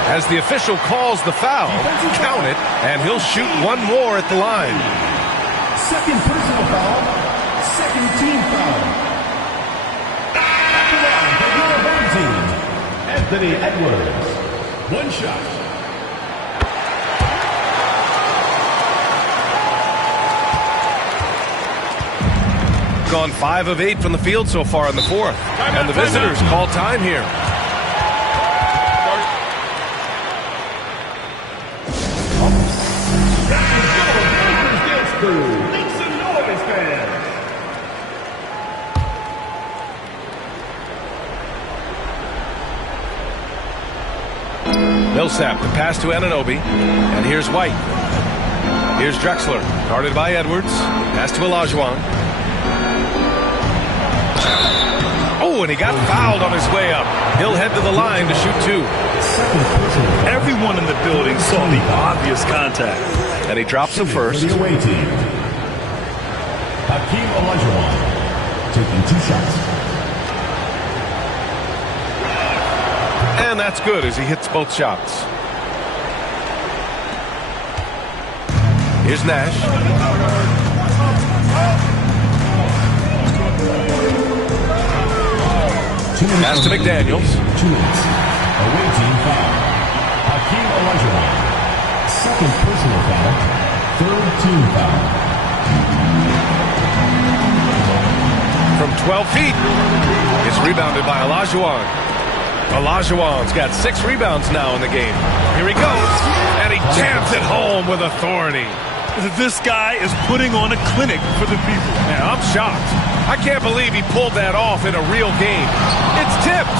As the official calls the foul, count it, and he'll shoot one more at the line. Second personal foul. Second team foul. At the line for your home team, Anthony Edwards. One shot. They've gone 5 of 8 from the field so far in the fourth. And the visitors call time here. Millsap, the pass to Anunoby, and here's White. Here's Drexler, guarded by Edwards. Pass to Olajuwon. Oh, and he got fouled on his way up. He'll head to the line to shoot 2. Everyone in the building saw the obvious contact. And he drops the first. The away team. Hakeem Olajuwon taking 2 shots. And that's good as he hits both shots. Here's Nash. Pass to McDaniels. 2 minutes. Away team foul. Hakeem Olajuwon. Second personal foul. Third team foul. From 12 feet. It's rebounded by Olajuwon. Olajuwon's got 6 rebounds now in the game. Here he goes. And he jams it home with authority. This guy is putting on a clinic for the people. Man, I'm shocked. I can't believe he pulled that off in a real game. It's tipped.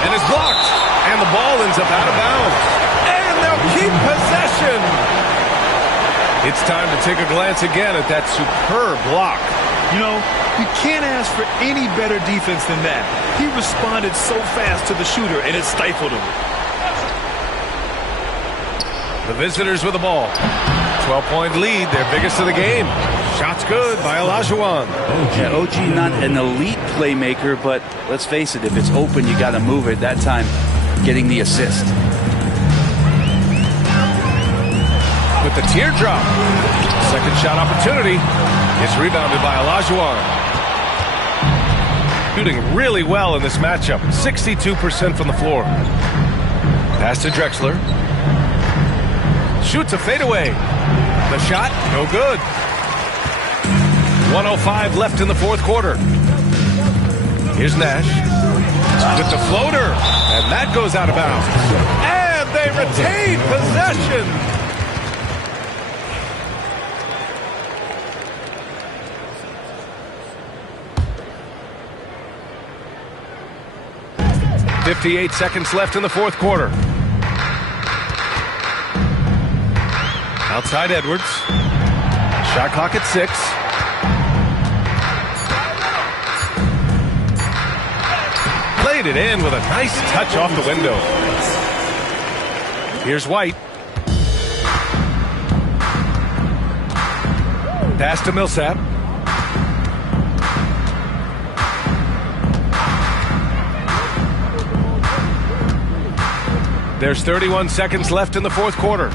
And it's blocked. And the ball ends up out of bounds. And they'll keep possession. It's time to take a glance again at that superb block. You know, you can't ask for any better defense than that. He responded so fast to the shooter, and it stifled him. The visitors with the ball. 12-point lead, their biggest of the game. Shots good by Olajuwon. Yeah, OG not an elite playmaker, but let's face it, if it's open, you got to move it. That time, getting the assist. With the teardrop. Second shot opportunity. It's rebounded by Olajuwon. Shooting really well in this matchup. 62% from the floor. Pass to Drexler. Shoots a fadeaway. The shot, no good. 1:05 left in the fourth quarter. Here's Nash. With the floater. And that goes out of bounds. And they retain possession. .58 seconds left in the fourth quarter. Outside Edwards. Shot clock at 6. Played it in with a nice touch off the window. Here's White. Pass to Millsap. There's 31 seconds left in the fourth quarter.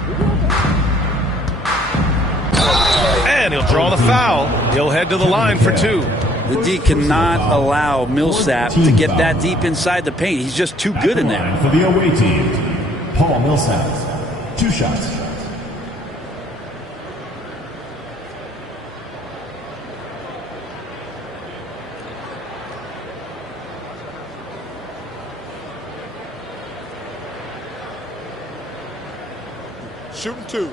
And he'll draw the foul. He'll head to the line for 2. The D cannot allow Millsap to get that deep inside the paint. He's just too good in there. For the away team, Paul Millsap. 2 shots. Shooting 2.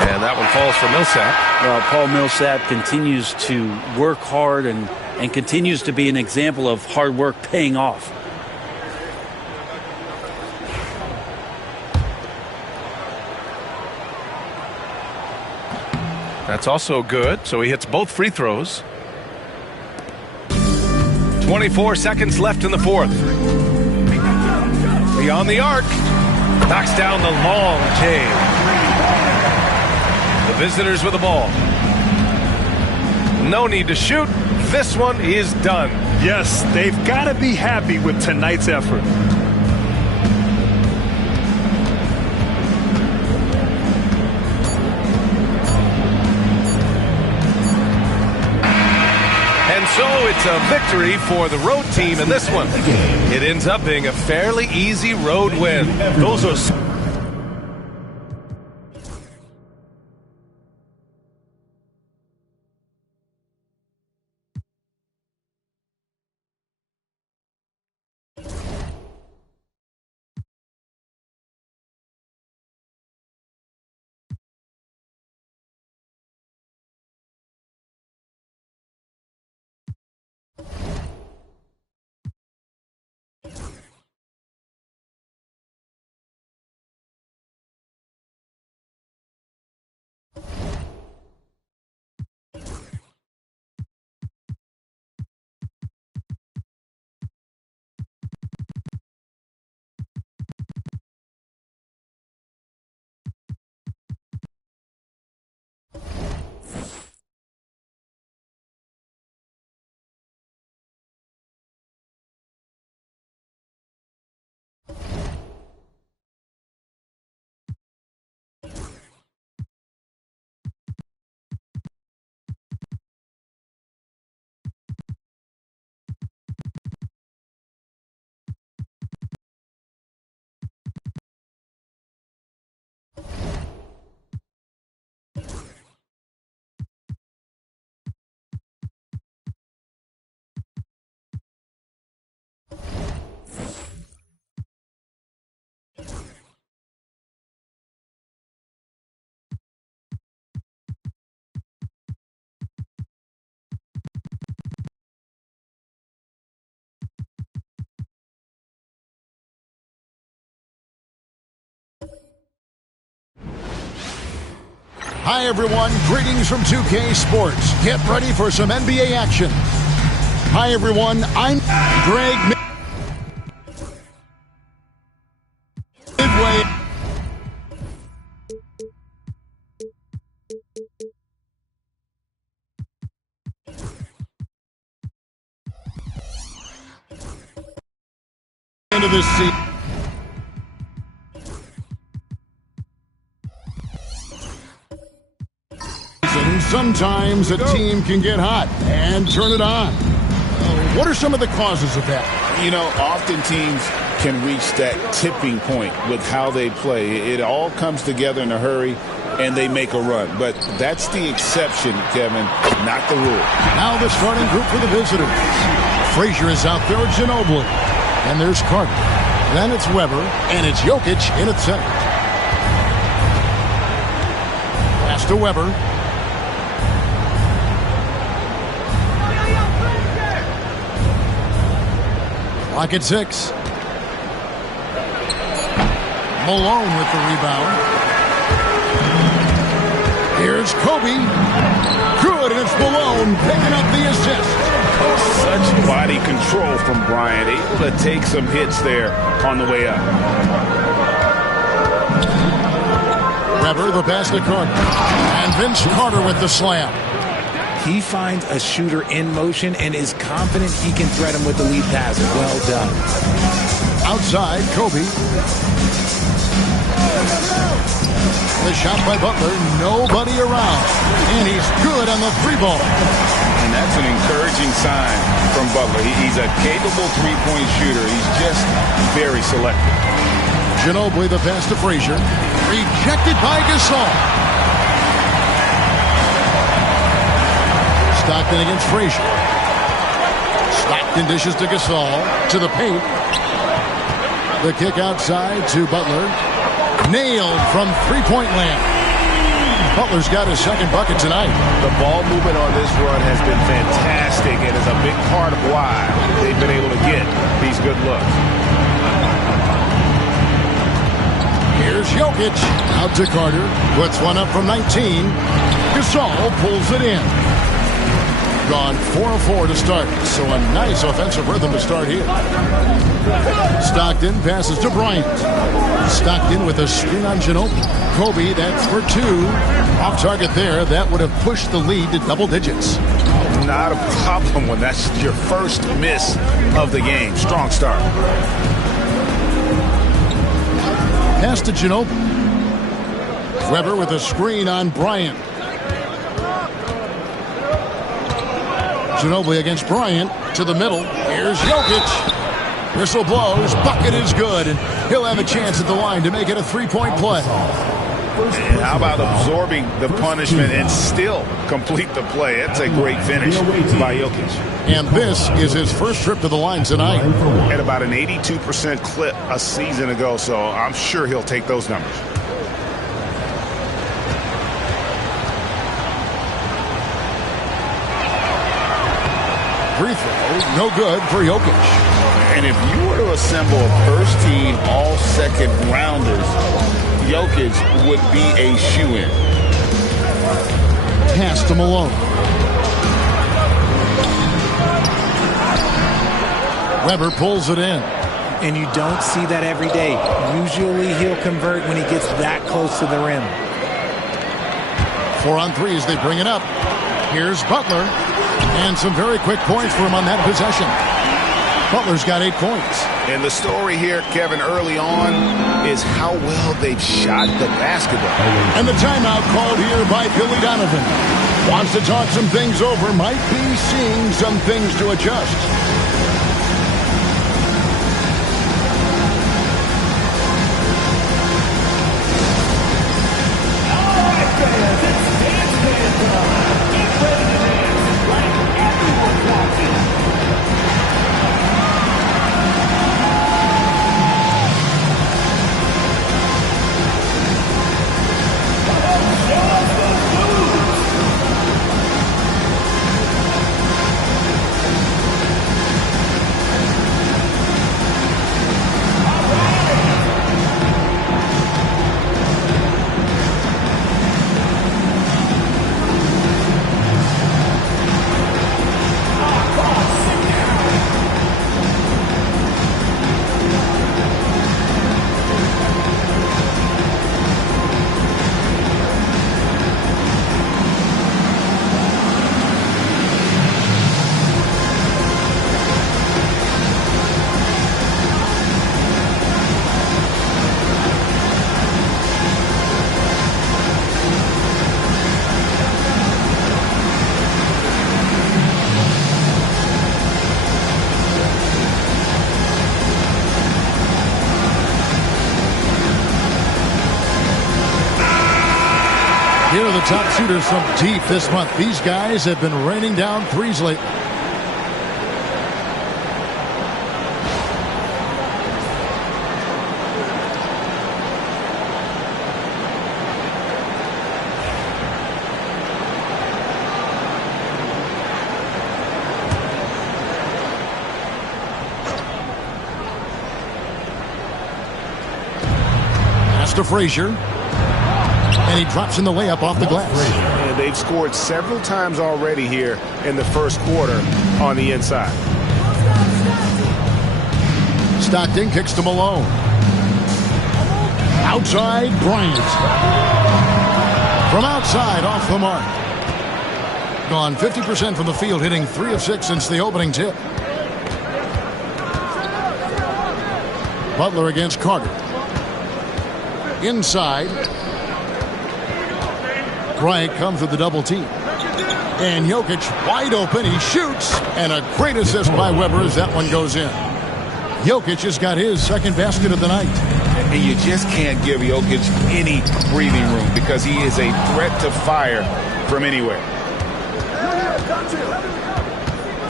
And that one falls for Millsap. Well, Paul Millsap continues to work hard and continues to be an example of hard work paying off. That's also good, so he hits both free throws. 24 seconds left in the fourth. Beyond the arc. Knocks down the long J. The visitors with the ball. No need to shoot. This one is done. Yes, they've got to be happy with tonight's effort. it's a victory for the road team in this one. It ends up being a fairly easy road win. Those are... Hi, everyone. Greetings from 2K Sports. Get ready for some NBA action. Hi, everyone. I'm Greg Midway. Into this season. Sometimes a team can get hot and turn it on. What are some of the causes of that? You know, often teams can reach that tipping point with how they play. It all comes together in a hurry, and they make a run. But that's the exception, Kevin, not the rule. Now the starting group for the visitors. Frazier is out there, Ginobili. And there's Carter. Then it's Weber, and it's Jokic in at center. Pass to Weber. Clock at 6. Malone with the rebound. Here's Kobe. Good, and it's Malone picking up the assist. Such body control from Bryant. Able to take some hits there on the way up. Weber, the pass to Carter. And Vince Carter with the slam. He finds a shooter in motion and is confident he can threat him with the lead pass. Well done. Outside, Kobe. The shot by Butler, nobody around. And he's good on the free ball. And that's an encouraging sign from Butler. He's a capable three-point shooter. He's just very selective. Ginobili, the pass to Frazier. Rejected by Gasol. Stockton against Frazier. Stockton dishes to Gasol. To the paint. The kick outside to Butler. Nailed from three-point land. Butler's got his second bucket tonight. The ball movement on this run has been fantastic and is a big part of why they've been able to get these good looks. Here's Jokic. Out to Carter. Puts one up from 19. Gasol pulls it in. Gone 4 of 4 to start, so a nice offensive rhythm to start here. Stockton passes to Bryant. Stockton with a screen on Ginobili. Kobe, that's for 2. Off target there. That would have pushed the lead to double digits. Not a problem when that's your first miss of the game. Strong start. Pass to Ginobili. Weber with a screen on Bryant. Ginobili against Bryant to the middle. Here's Jokic. Whistle blows. Bucket is good. And he'll have a chance at the line to make it a three-point play. And how about absorbing the punishment and still complete the play? That's a great finish by Jokic. And this is his first trip to the line tonight. At about an 82% clip a season ago, so I'm sure he'll take those numbers. Free throw, no good for Jokic. And if you were to assemble first team all second rounders, Jokic would be a shoo-in. Pass to Malone. Weber pulls it in. And you don't see that every day. Usually he'll convert when he gets that close to the rim. 4 on 3 as they bring it up. Here's Butler. And some very quick points for him on that possession. Butler's got 8 points. And the story here, Kevin, early on is how well they've shot the basketball. And the timeout called here by Billy Donovan. Wants to talk some things over. Might be seeing some things to adjust. Here are the top shooters from deep this month. These guys have been raining down threes lately. Pass to Frazier. And he drops in the layup off the glass. And they've scored several times already here in the first quarter on the inside. Stockton kicks to Malone. Outside, Bryant. From outside, off the mark. Gone 50% from the field, hitting 3 of 6 since the opening tip. Butler against Carter. Inside. Bryant comes with the double team. And Jokic wide open. He shoots. And a great assist by Weber as that one goes in. Jokic has got his second basket of the night. And you just can't give Jokic any breathing room because he is a threat to fire from anywhere.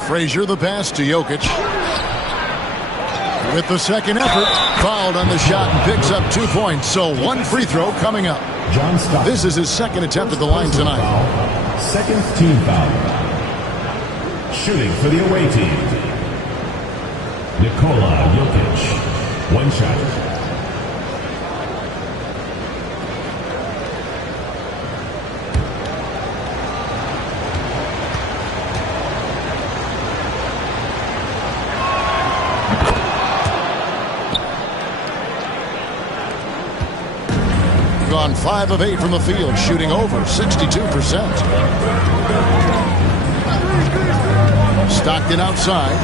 Frazier the pass to Jokic. With the second effort, fouled on the shot and picks up 2 points. So 1 free throw coming up. John Stockton. This is his second attempt at the line tonight. Foul. Second team foul. Shooting for the away team. Nikola Jokic. 1 shot. Gone 5 of 8 from the field, shooting over 62%. Stockton outside.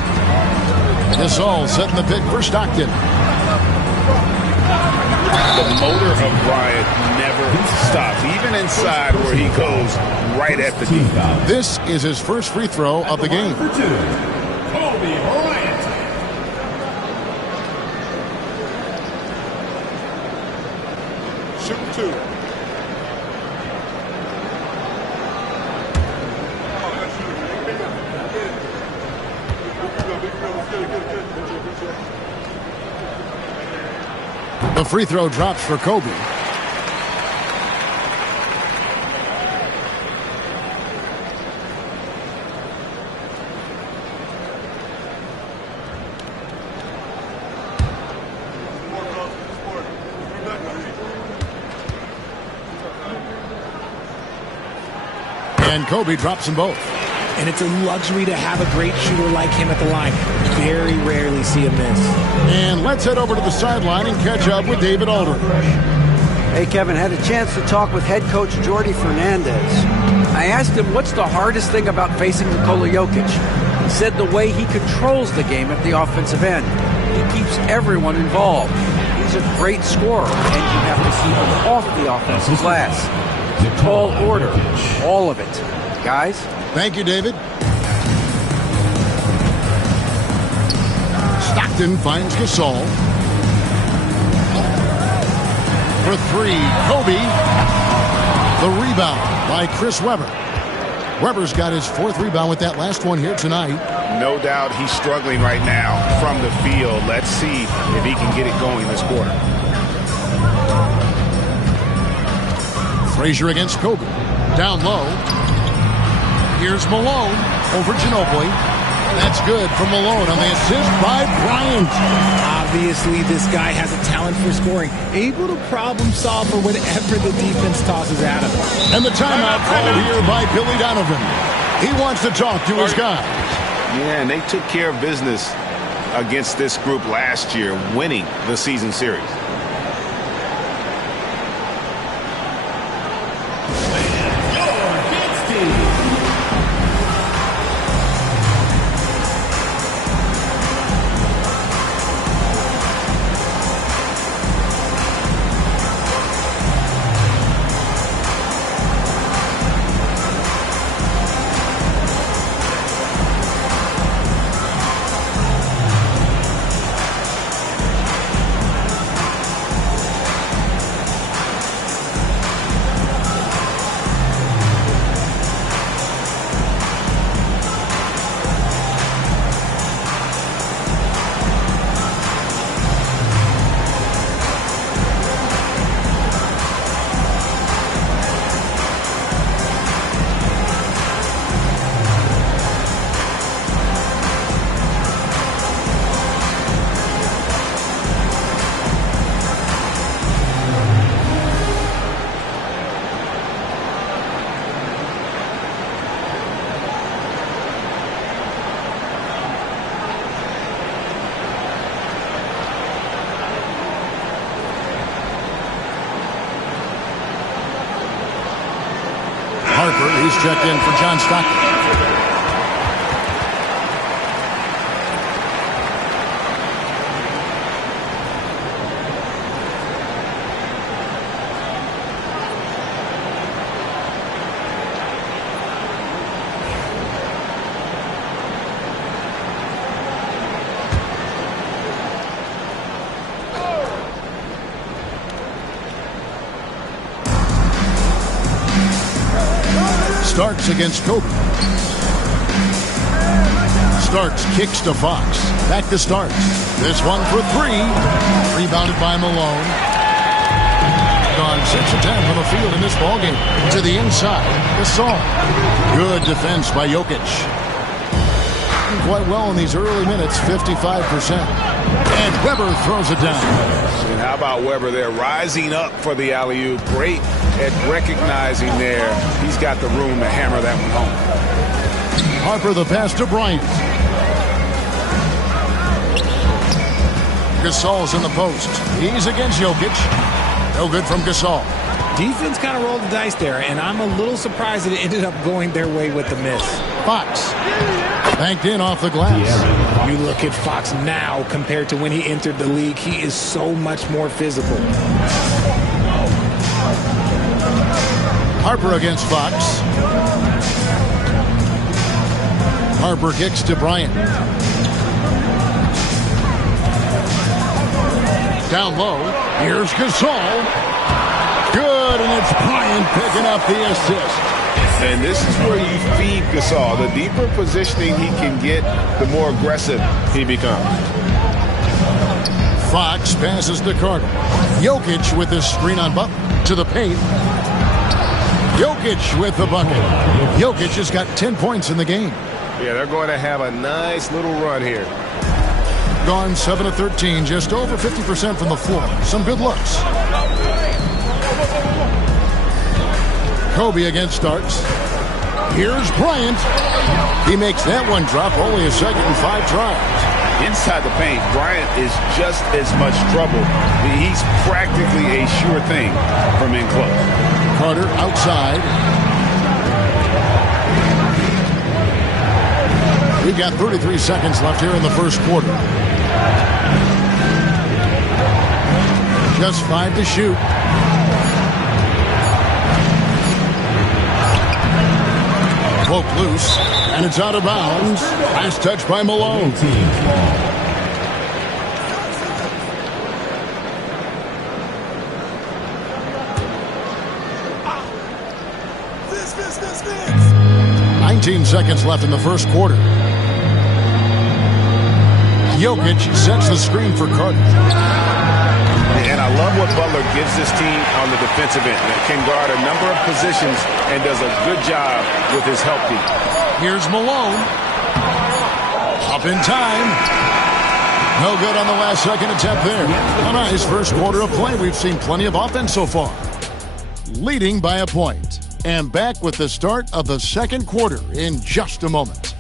Gasol setting the pick for Stockton. The motor of Bryant never stops. Even inside where he goes right at the defense. This is his first free throw of the game. For 2, Kobe Bryant. Shoot 2. The free throw drops for Kobe. And Kobe drops them both. And it's a luxury to have a great shooter like him at the line. Very rarely see a miss. And let's head over to the sideline and catch up with David Aldridge. Hey, Kevin, had a chance to talk with head coach Jordi Fernandez. I asked him what's the hardest thing about facing Nikola Jokic. He said the way he controls the game at the offensive end. He keeps everyone involved. He's a great scorer, and you have to keep him off the offensive glass. It's a tall order, all of it. Guys? Thank you, David. Stockton finds Gasol. For 3, Kobe. The rebound by Chris Webber. Webber's got his 4th rebound with that last one here tonight. No doubt he's struggling right now from the field. Let's see if he can get it going this quarter. Frazier against Kobe. Down low. Here's Malone over Ginobili. That's good for Malone on the assist by Bryant. Obviously, this guy has a talent for scoring. Able to problem solve for whatever the defense tosses at him. And the timeout called here by Billy Donovan. He wants to talk to his guys. Yeah, and they took care of business against this group last year, winning the season series. Harper, he's checked in for John Stockton. Starks against Kobe. Starks kicks to Fox. Back to Starks. This one for 3. Rebounded by Malone. Gone 6 of 10 from the field in this ballgame. To the inside. Gasol. Good defense by Jokic. Quite well in these early minutes, 55%. And Webber throws it down. And how about Webber there, rising up for the alley-oop. Great at recognizing there. He's got the room to hammer that one home. Harper the pass to Bryant. Gasol's in the post. He's against Jokic. No good from Gasol. Defense kind of rolled the dice there, and I'm a little surprised that it ended up going their way with the miss. Fox. Banked in off the glass. You look at Fox now compared to when he entered the league. He is so much more physical. Harper against Fox. Harper kicks to Bryant. Down low. Here's Gasol. Good, and it's Bryant picking up the assist. And this is where you feed Gasol. The deeper positioning he can get, the more aggressive he becomes. Fox passes to Carter. Jokic with his screen on Butler to the paint. Jokic with the bucket. Jokic has got 10 points in the game. Yeah, they're going to have a nice little run here. Gone 7 of 13, just over 50% from the floor. Some good looks. Kobe against Starks. Here's Bryant. He makes that one drop, only a second and 5 tries. Inside the paint, Bryant is just as much trouble. He's practically a sure thing from in close. Carter outside. We've got 33 seconds left here in the first quarter. Just 5 to shoot. Poke loose, and it's out of bounds. Nice touch by Malone. This. 19 seconds left in the first quarter. Jokic sets the screen for Carter. And I love what Butler gives this team on the defensive end. Can guard a number of positions and does a good job with his help team. Here's Malone. Up in time. No good on the last second attempt there. A nice first quarter of play. We've seen plenty of offense so far. Leading by a point. And back with the start of the second quarter in just a moment.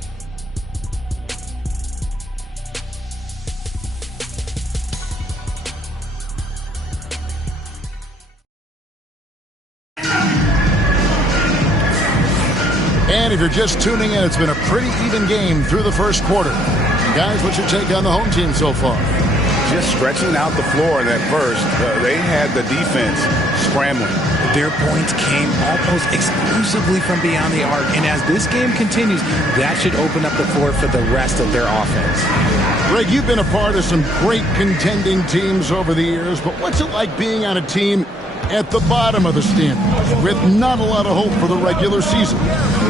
And if you're just tuning in, it's been a pretty even game through the first quarter. Guys, what's your take on the home team so far? Just stretching out the floor in that first. They had the defense scrambling. Their points came almost exclusively from beyond the arc. And as this game continues, that should open up the floor for the rest of their offense. Greg, you've been a part of some great contending teams over the years, but what's it like being on a team at the bottom of the standings with not a lot of hope for the regular season?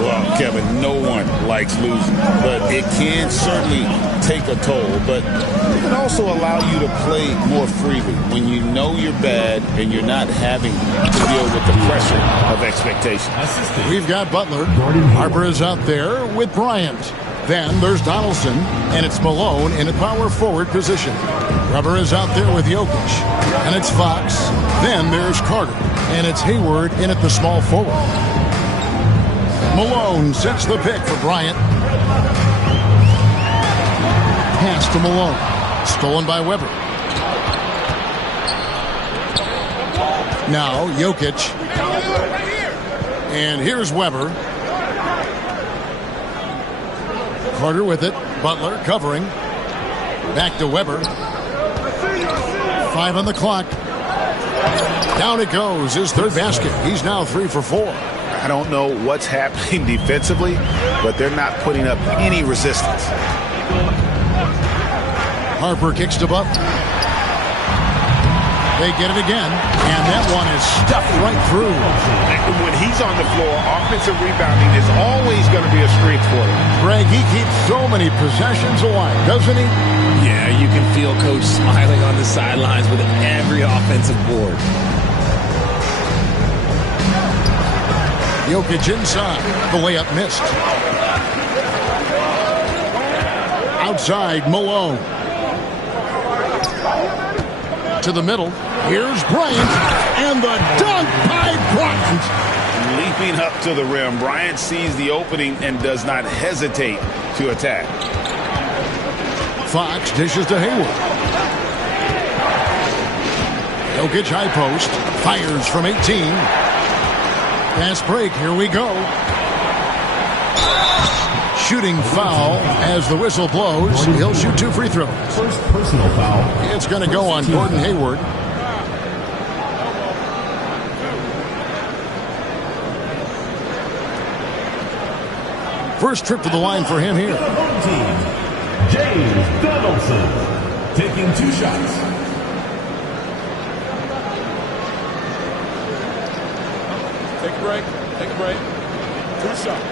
Well, Kevin, no one likes losing, but it can certainly take a toll. But it can also allow you to play more freely when you know you're bad and you're not having to deal with the pressure of expectation. We've got Butler. Harper is out there with Bryant. Then there's Donaldson, and it's Malone in a power forward position. Rubber is out there with Jokic, and it's Fox. Then there's Carter, and it's Hayward in at the small forward. Malone sets the pick for Bryant. Pass to Malone. Stolen by Weber. Now Jokic. And here's Weber. Carter with it. Butler covering. Back to Weber. 5 on the clock. Down it goes. His third basket. He's now 3 for 4. I don't know what's happening defensively, but they're not putting up any resistance. Harper kicks to Butler. They get it again, and that one is stuffed right through. When he's on the floor, offensive rebounding is always going to be a strength for him. Greg, he keeps so many possessions alive, doesn't he? Yeah, you can feel Coach smiling on the sidelines with every offensive board. Jokic inside. The layup missed. Outside, Malone. To the middle. Here's Bryant. And the dunk by Bryant. Leaping up to the rim. Bryant sees the opening and does not hesitate to attack. Fox dishes to Hayward. Jokic high post. Fires from 18. Fast break. Here we go. Shooting foul as the whistle blows. He'll shoot 2 free throws. First personal foul. It's going to go on Gordon Hayward. First trip to the line for him here. Home team, James Donaldson, taking 2 shots. Take a break. Take a break. 2 shots.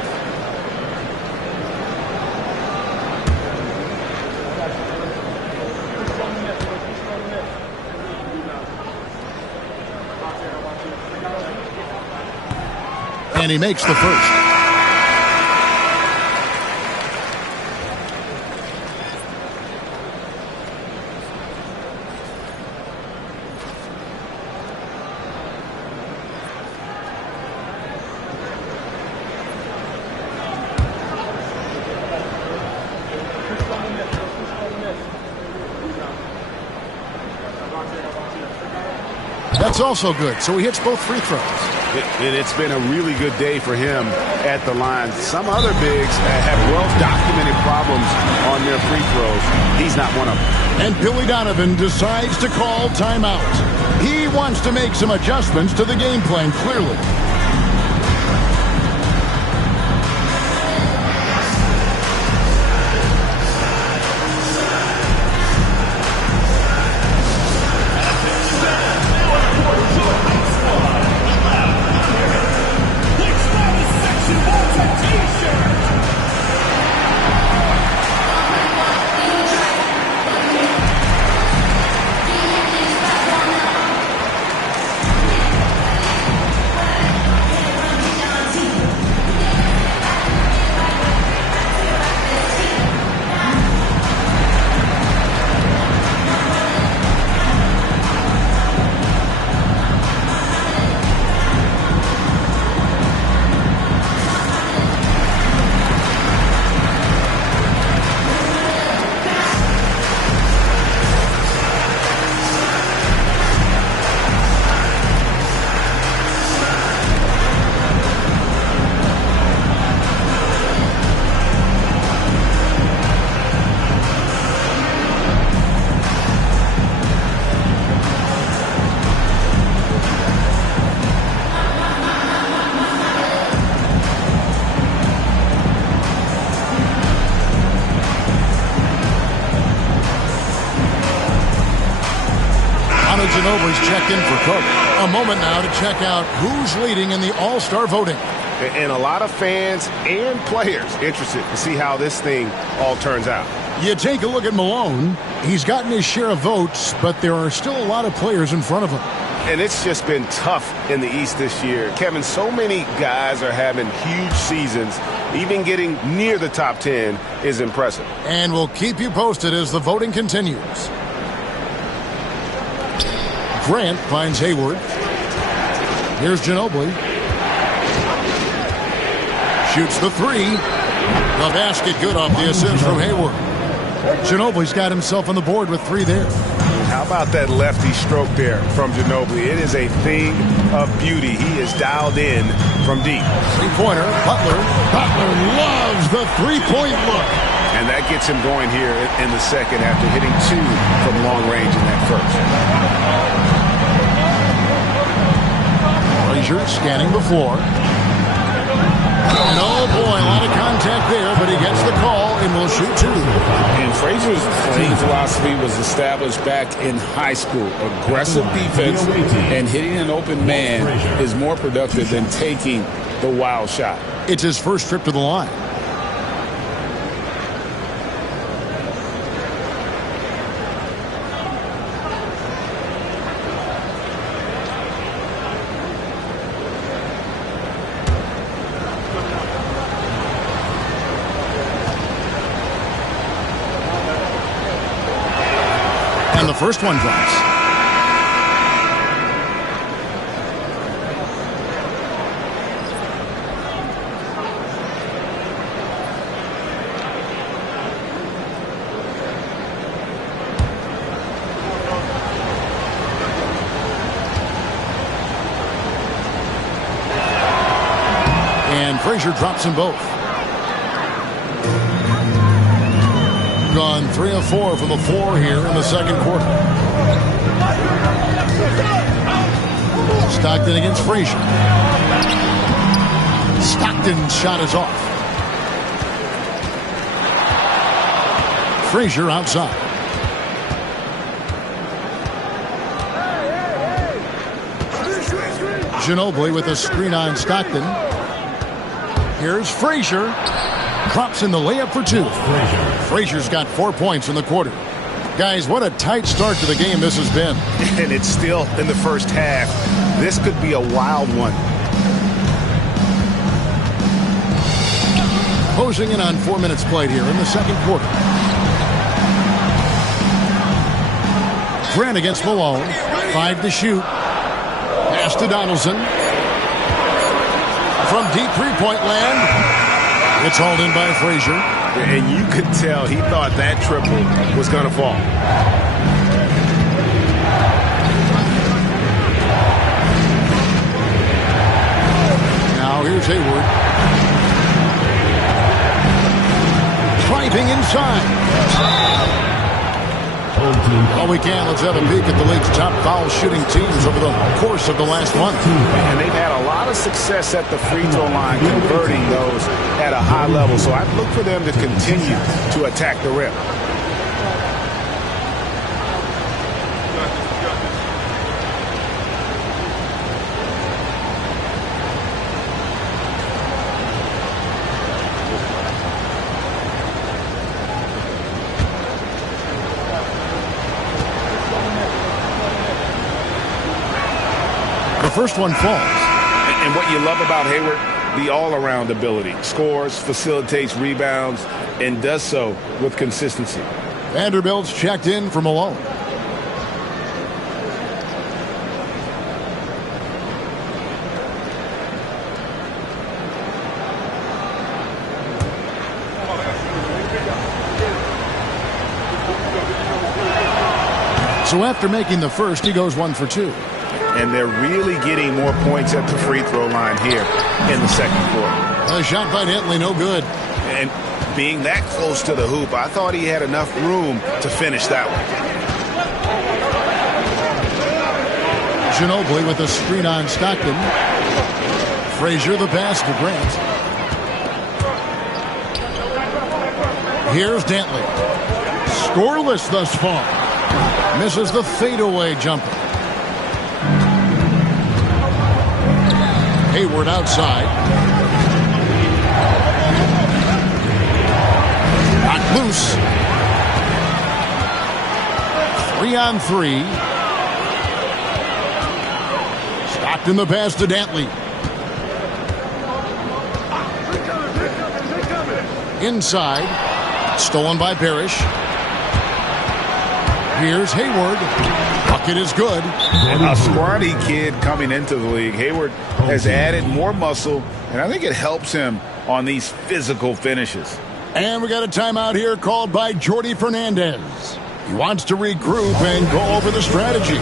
And he makes the first. That's also good. So he hits both free throws. It's been a really good day for him at the line. Some other bigs have well-documented problems on their free throws. He's not one of them. And Billy Donovan decides to call timeout. He wants to make some adjustments to the game plan, clearly. Ginobili's checked in for Cook. A moment now to check out who's leading in the All-Star voting. And a lot of fans and players interested to see how this thing all turns out. You take a look at Malone. He's gotten his share of votes, but there are still a lot of players in front of him. And it's just been tough in the East this year. Kevin, so many guys are having huge seasons. Even getting near the top 10 is impressive. And we'll keep you posted as the voting continues. Grant finds Hayward. Here's Ginobili. Shoots the 3. The basket good off the assist from Hayward. Ginobili's got himself on the board with 3 there. How about that lefty stroke there from Ginobili? It is a thing of beauty. He is dialed in from deep. Three-pointer, Butler. Butler loves the three-point look. And that gets him going here in the second after hitting 2 from long range in that first. Frazier scanning the floor. No, boy, a lot of contact there, but he gets the call and will shoot 2. And Frazier's playing philosophy was established back in high school. Aggressive defense and hitting an open man is more productive than taking the wild shot. It's his first trip to the line. And the first one drops. And Frazier drops them both. Gone 3 of 4 from the floor here in the second quarter. Stockton against Frazier. Stockton's shot is off. Frazier outside. Ginobili with a screen on Stockton. Here's Frazier. Drops in the layup for two. Frazier's got 4 points in the quarter. Guys, what a tight start to the game this has been. And it's still in the first half. This could be a wild one. Closing in on 4 minutes played here in the second quarter. Grant against Malone. 5 to shoot. Pass to Donaldson. From deep three-point land. It's hauled in by Frazier. And you could tell he thought that triple was going to fall. Now here's Hayward. Driving inside. Well, we can. Let's have a peek at the league's top foul shooting teams over the course of the last month. And they've had a lot of success at the free throw line, converting those at a high level. So I'd look for them to continue to attack the rim. First one falls. And what you love about Hayward, the all-around ability. Scores, facilitates rebounds, and does so with consistency. Vanderbilt's checked in for Malone. So after making the first, he goes 1 for 2. And they're really getting more points at the free throw line here in the second quarter. A shot by Dentley, no good. And being that close to the hoop, I thought he had enough room to finish that one. Ginobili with a screen on Stockton. Frazier the pass to Grant. Here's Dentley. Scoreless thus far. Misses the fadeaway jumper. Hayward outside. Not loose. 3-on-3. Stockton the pass to Dentley. Inside. Stolen by Parrish. Here's Hayward. Bucket is good. A scrawny kid coming into the league. Hayward has added more muscle, and I think it helps him on these physical finishes. And we got a timeout here called by Jordi Fernandez. He wants to regroup and go over the strategy.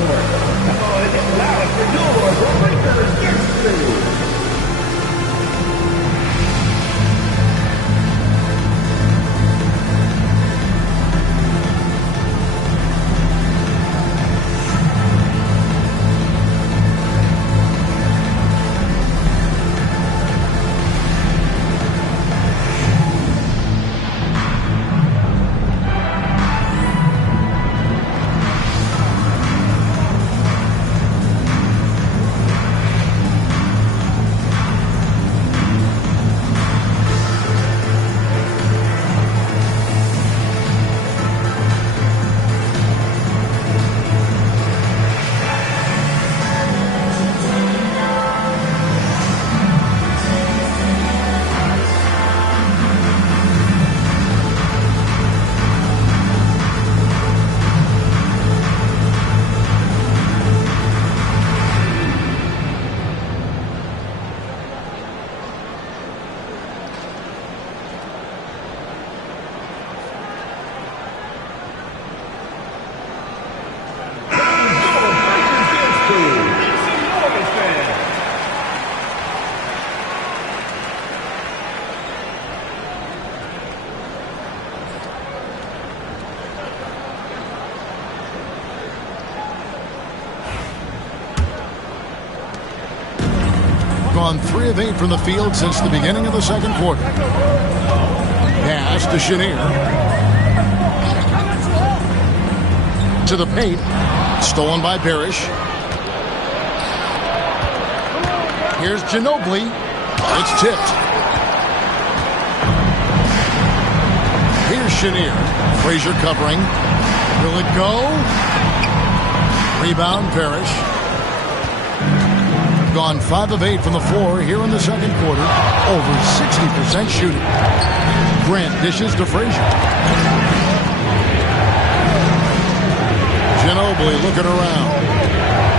Gone 3 of 8 from the field since the beginning of the second quarter. Pass to Chenier. into the paint. Stolen by Parrish. Here's Ginobili. It's tipped. Here's Chenier. Frazier covering. Will it go? Rebound, Parrish. Gone 5 of 8 from the floor here in the second quarter. Over 60% shooting. Grant dishes to Frazier. Ginobili looking around.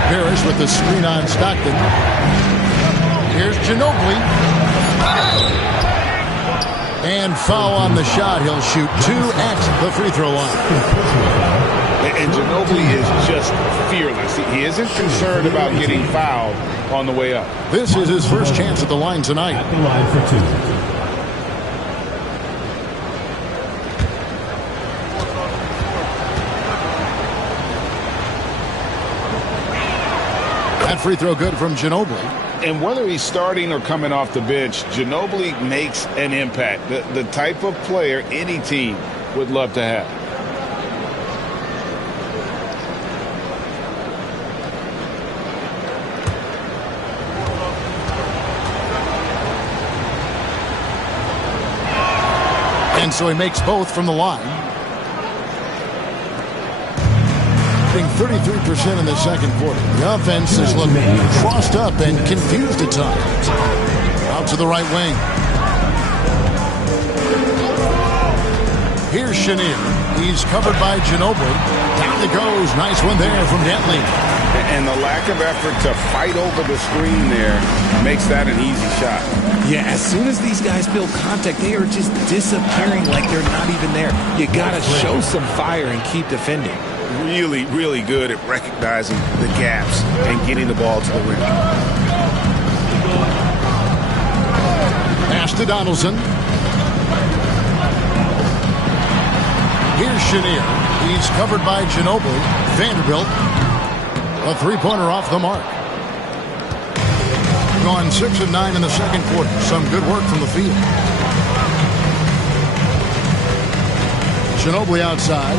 Parrish with the screen on Stockton. Here's Ginobili. And foul on the shot. He'll shoot 2 at the free throw line. And Ginobili is just fearless. He isn't concerned about getting fouled on the way up. This is his first chance at the line tonight. At the line for 2. That free throw good from Ginobili. And whether he's starting or coming off the bench, Ginobili makes an impact. The type of player any team would love to have. And so he makes both from the line. Being 33% in the second quarter. The offense is looking crossed up and confused at times. Out to the right wing. Here's Chenier. He's covered by Ginobili. Down it goes. Nice one there from Dentley. And the lack of effort to fight over the screen there makes that an easy shot. Yeah, as soon as these guys feel contact, they are just disappearing like they're not even there. You got to show some fire and keep defending. Really, really good at recognizing the gaps and getting the ball to the rim. Pass to Donaldson. Here's Chenier. He's covered by Ginobili. Vanderbilt. A three-pointer off the mark. Gone 6 of 9 in the second quarter. Some good work from the field. Ginobili outside.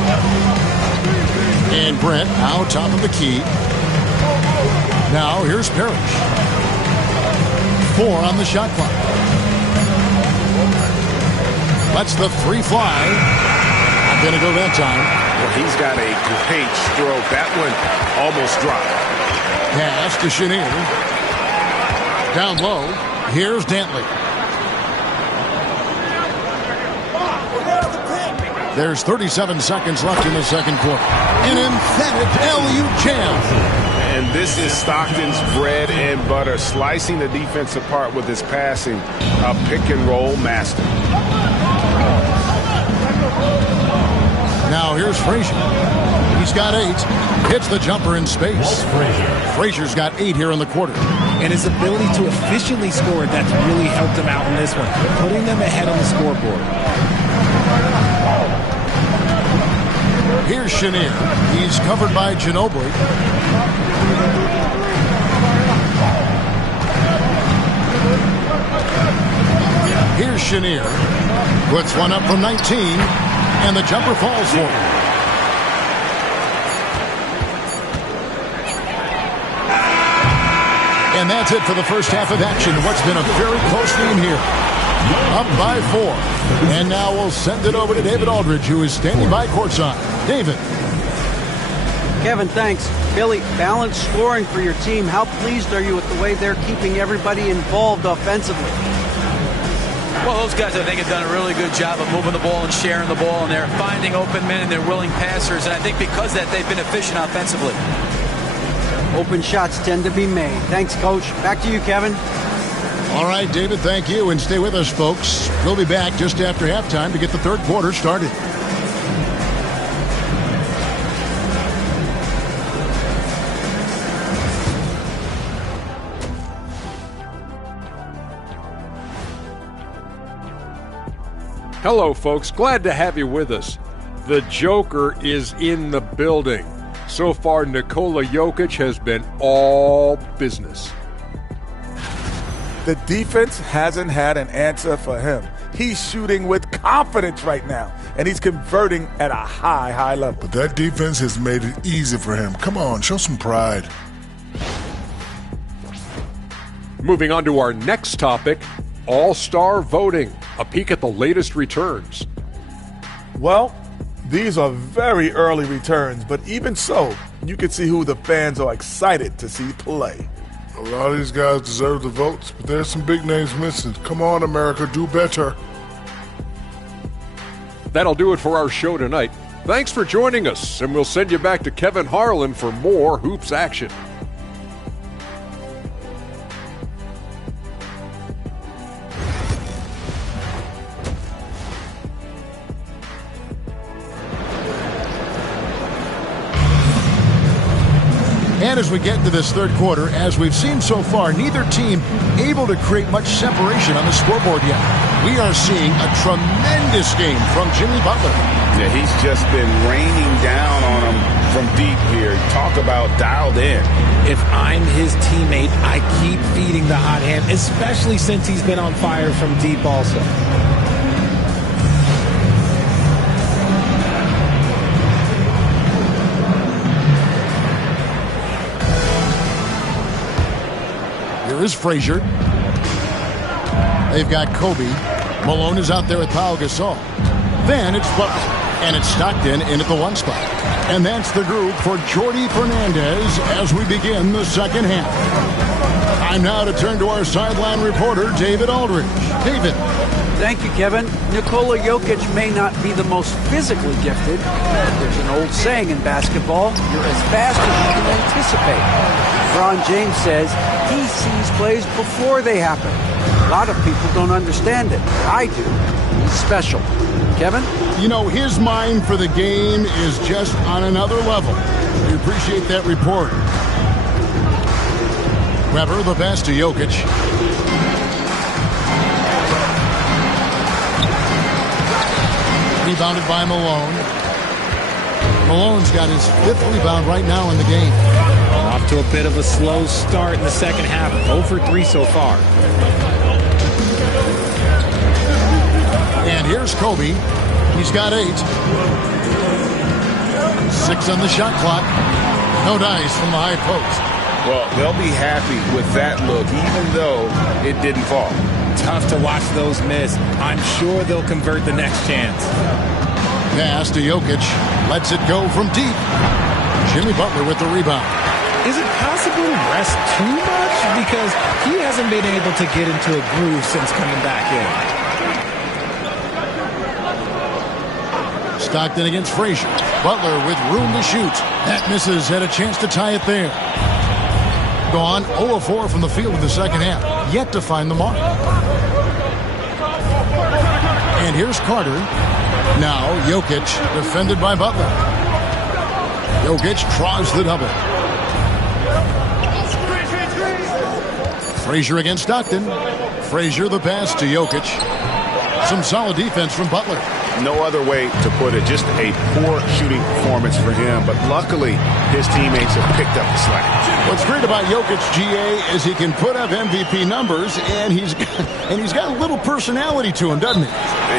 And Brent out top of the key. Now here's Parrish. 4 on the shot clock. Lets the 3 fly. Not going to go that time. Well, he's got a great stroke. That one almost dropped. Pass to Chenier. Down low. Here's Dentley. There's 37 seconds left in the second quarter. An emphatic LU jam. And this is Stockton's bread and butter, slicing the defense apart with his passing. A pick and roll master. Now here's Frazier. He's got 8. Hits the jumper in space. Frazier's got 8 here in the quarter. And his ability to efficiently score, that's really helped him out in this one, putting them ahead on the scoreboard. Here's Chenier. He's covered by Ginobili. Here's Chenier. Puts one up from 19, and the jumper falls for him. And that's it for the first half of action. What's been a very close game here. Up by 4. And now we'll send it over to David Aldridge, who is standing by courtside. David. Kevin, thanks. Billy, balanced scoring for your team. How pleased are you with the way they're keeping everybody involved offensively? Well, those guys, I think, have done a really good job of moving the ball and sharing the ball, and they're finding open men and they're willing passers. And I think because of that, they've been efficient offensively. Open shots tend to be made. Thanks, Coach. Back to you, Kevin. All right, David, thank you. And stay with us, folks. We'll be back just after halftime to get the third quarter started. Hello, folks. Glad to have you with us. The Joker is in the building. So far, Nikola Jokic has been all business. The defense hasn't had an answer for him. He's shooting with confidence right now, and he's converting at a high level. But that defense has made it easy for him. Come on, show some pride. Moving on to our next topic, All-Star voting. A peek at the latest returns. Well, these are very early returns, but even so, you can see who the fans are excited to see play. A lot of these guys deserve the votes, but there's some big names missing. Come on, America, do better. That'll do it for our show tonight. Thanks for joining us, and we'll send you back to Kevin Harlan for more Hoops action. And as we get into this third quarter, as we've seen so far, neither team able to create much separation on the scoreboard yet. We are seeing a tremendous game from Jimmy Butler. Yeah, he's just been raining down on him from deep here. Talk about dialed in. If I'm his teammate, I keep feeding the hot hand, especially since he's been on fire from deep also. Here is Frazier. They've got Kobe. Malone is out there with Pau Gasol. Then it's Butler. And it's Stockton in at the one spot. And that's the group for Jordi Fernandez as we begin the second half. Time now to turn to our sideline reporter, David Aldridge. David. Thank you, Kevin. Nikola Jokic may not be the most physically gifted, but there's an old saying in basketball, you're as fast as you can anticipate. LeBron James says he sees plays before they happen. A lot of people don't understand it. I do. He's special. Kevin? You know, his mind for the game is just on another level. We appreciate that report. Weber, the pass to Jokic. Rebounded by Malone. Malone's got his 5th rebound right now in the game. Off to a bit of a slow start in the second half. 0 for 3 so far. And here's Kobe. He's got 8. 6 on the shot clock. No dice from the high post. Well, they'll be happy with that look, even though it didn't fall. Tough to watch those miss. I'm sure they'll convert the next chance. Pass to Jokic. Lets it go from deep. Jimmy Butler with the rebound. Is it possible to rest too much? Because he hasn't been able to get into a groove since coming back in. Stockton against Frazier. Butler with room to shoot. That misses. Had a chance to tie it there. Gone 0 of 4 from the field in the second half. Yet to find the mark. And here's Carter. Now Jokic defended by Butler. Jokic draws the double. Frazier against Stockton. Frazier the pass to Jokic. Some solid defense from Butler. No other way to put it. Just a poor shooting performance for him. But luckily, his teammates have picked up the slack. What's great about Jokic, GA, is he can put up MVP numbers, and he's got a little personality to him, doesn't he?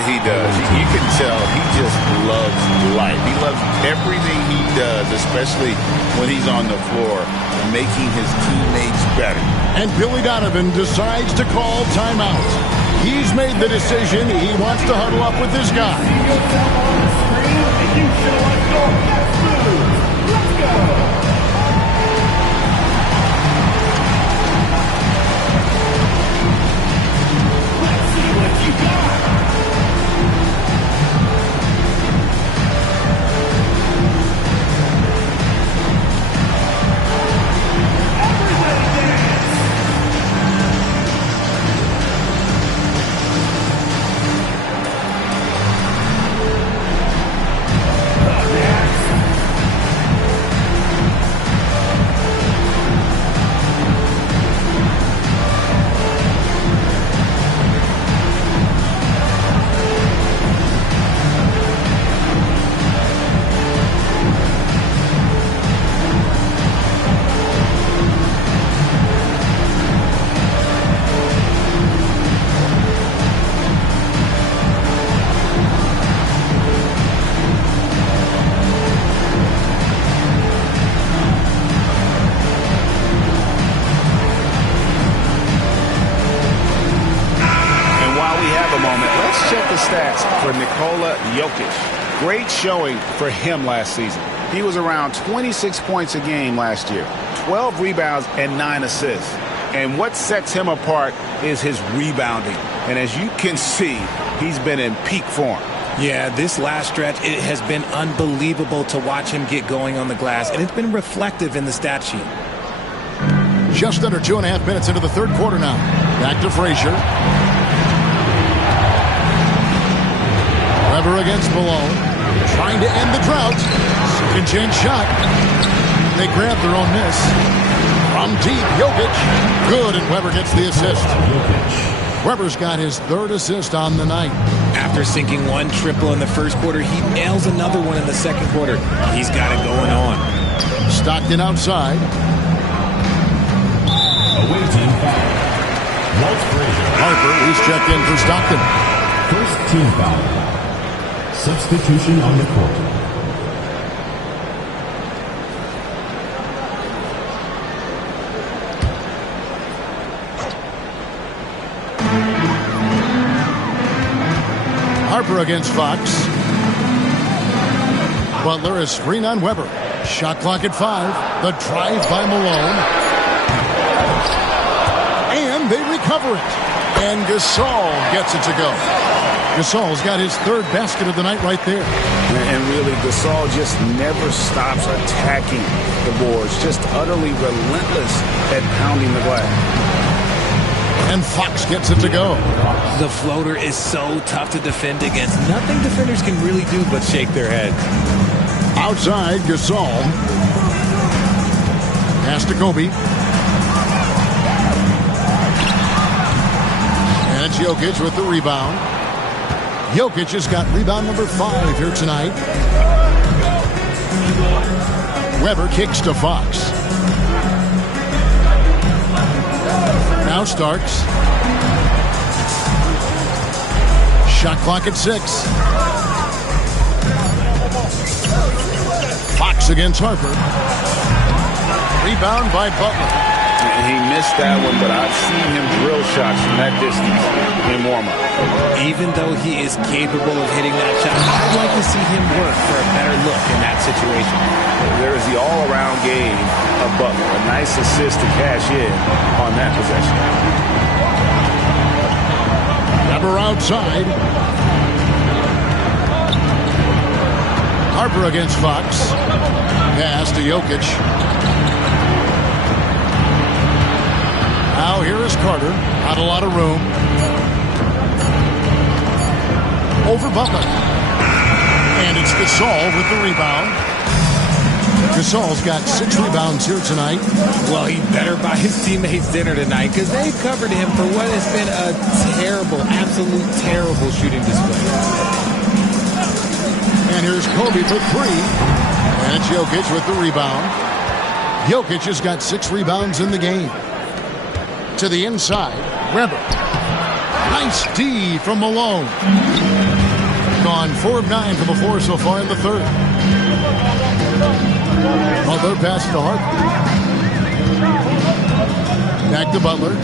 He does. You can tell he just loves life. He loves everything he does, especially when he's on the floor, making his teammates better. And Billy Donovan decides to call timeout. He's made the decision. He wants to huddle up with this guy. Let's go. Nikola Jokic. Great showing for him last season. He was around 26 points a game last year, 12 rebounds and 9 assists. And what sets him apart is his rebounding. And as you can see, he's been in peak form. Yeah, this last stretch, it has been unbelievable to watch him get going on the glass, and it's been reflective in the stat sheet. Just under 2.5 minutes into the third quarter now. Back to Frazier. Weber against Malone. Trying to end the drought. Second chance shot. They grab their own miss. From deep, Jokic. Good, and Weber gets the assist. Weber's got his third assist on the night. After sinking one triple in the first quarter, he nails another one in the second quarter. He's got it going on. Stockton outside. Awaiting foul. Walt Frazier. Harper is checked in for Stockton. First team foul. Substitution on the court. Harper against Fox. Butler is screen on Weber. Shot clock at 5. The drive by Malone. And they recover it. And Gasol gets it to go. Gasol's got his third basket of the night right there. And really, Gasol just never stops attacking the boards. Just utterly relentless at pounding the glass. And Fox gets it to go. The floater is so tough to defend against. Nothing defenders can really do but shake their heads. Outside, Gasol. Pass to Kobe. And it's Jokic with the rebound. Jokic has got rebound number 5 here tonight. Weber kicks to Fox. Now Starks. Shot clock at 6. Fox against Harper. Rebound by Butler. And he missed that one, but I've seen him drill shots from that distance in warm-up. Even though he is capable of hitting that shot, I'd like to see him work for a better look in that situation. There is the all-around game of Butler. A nice assist to cash in on that possession. Weber outside. Harper against Fox. Pass to Jokic. Now here is Carter. Not a lot of room. Over Butler. And it's Gasol with the rebound. Gasol's got 6 rebounds here tonight. Well, he better buy his teammates dinner tonight because they've covered him for what has been a terrible, absolute terrible shooting display. And here's Kobe for 3. And it's Jokic with the rebound. Jokic has got 6 rebounds in the game. To the inside, Weber. Nice D from Malone. Gone 4 of 9 from the floor so far in the third. Butler pass to Harper. Back to Butler.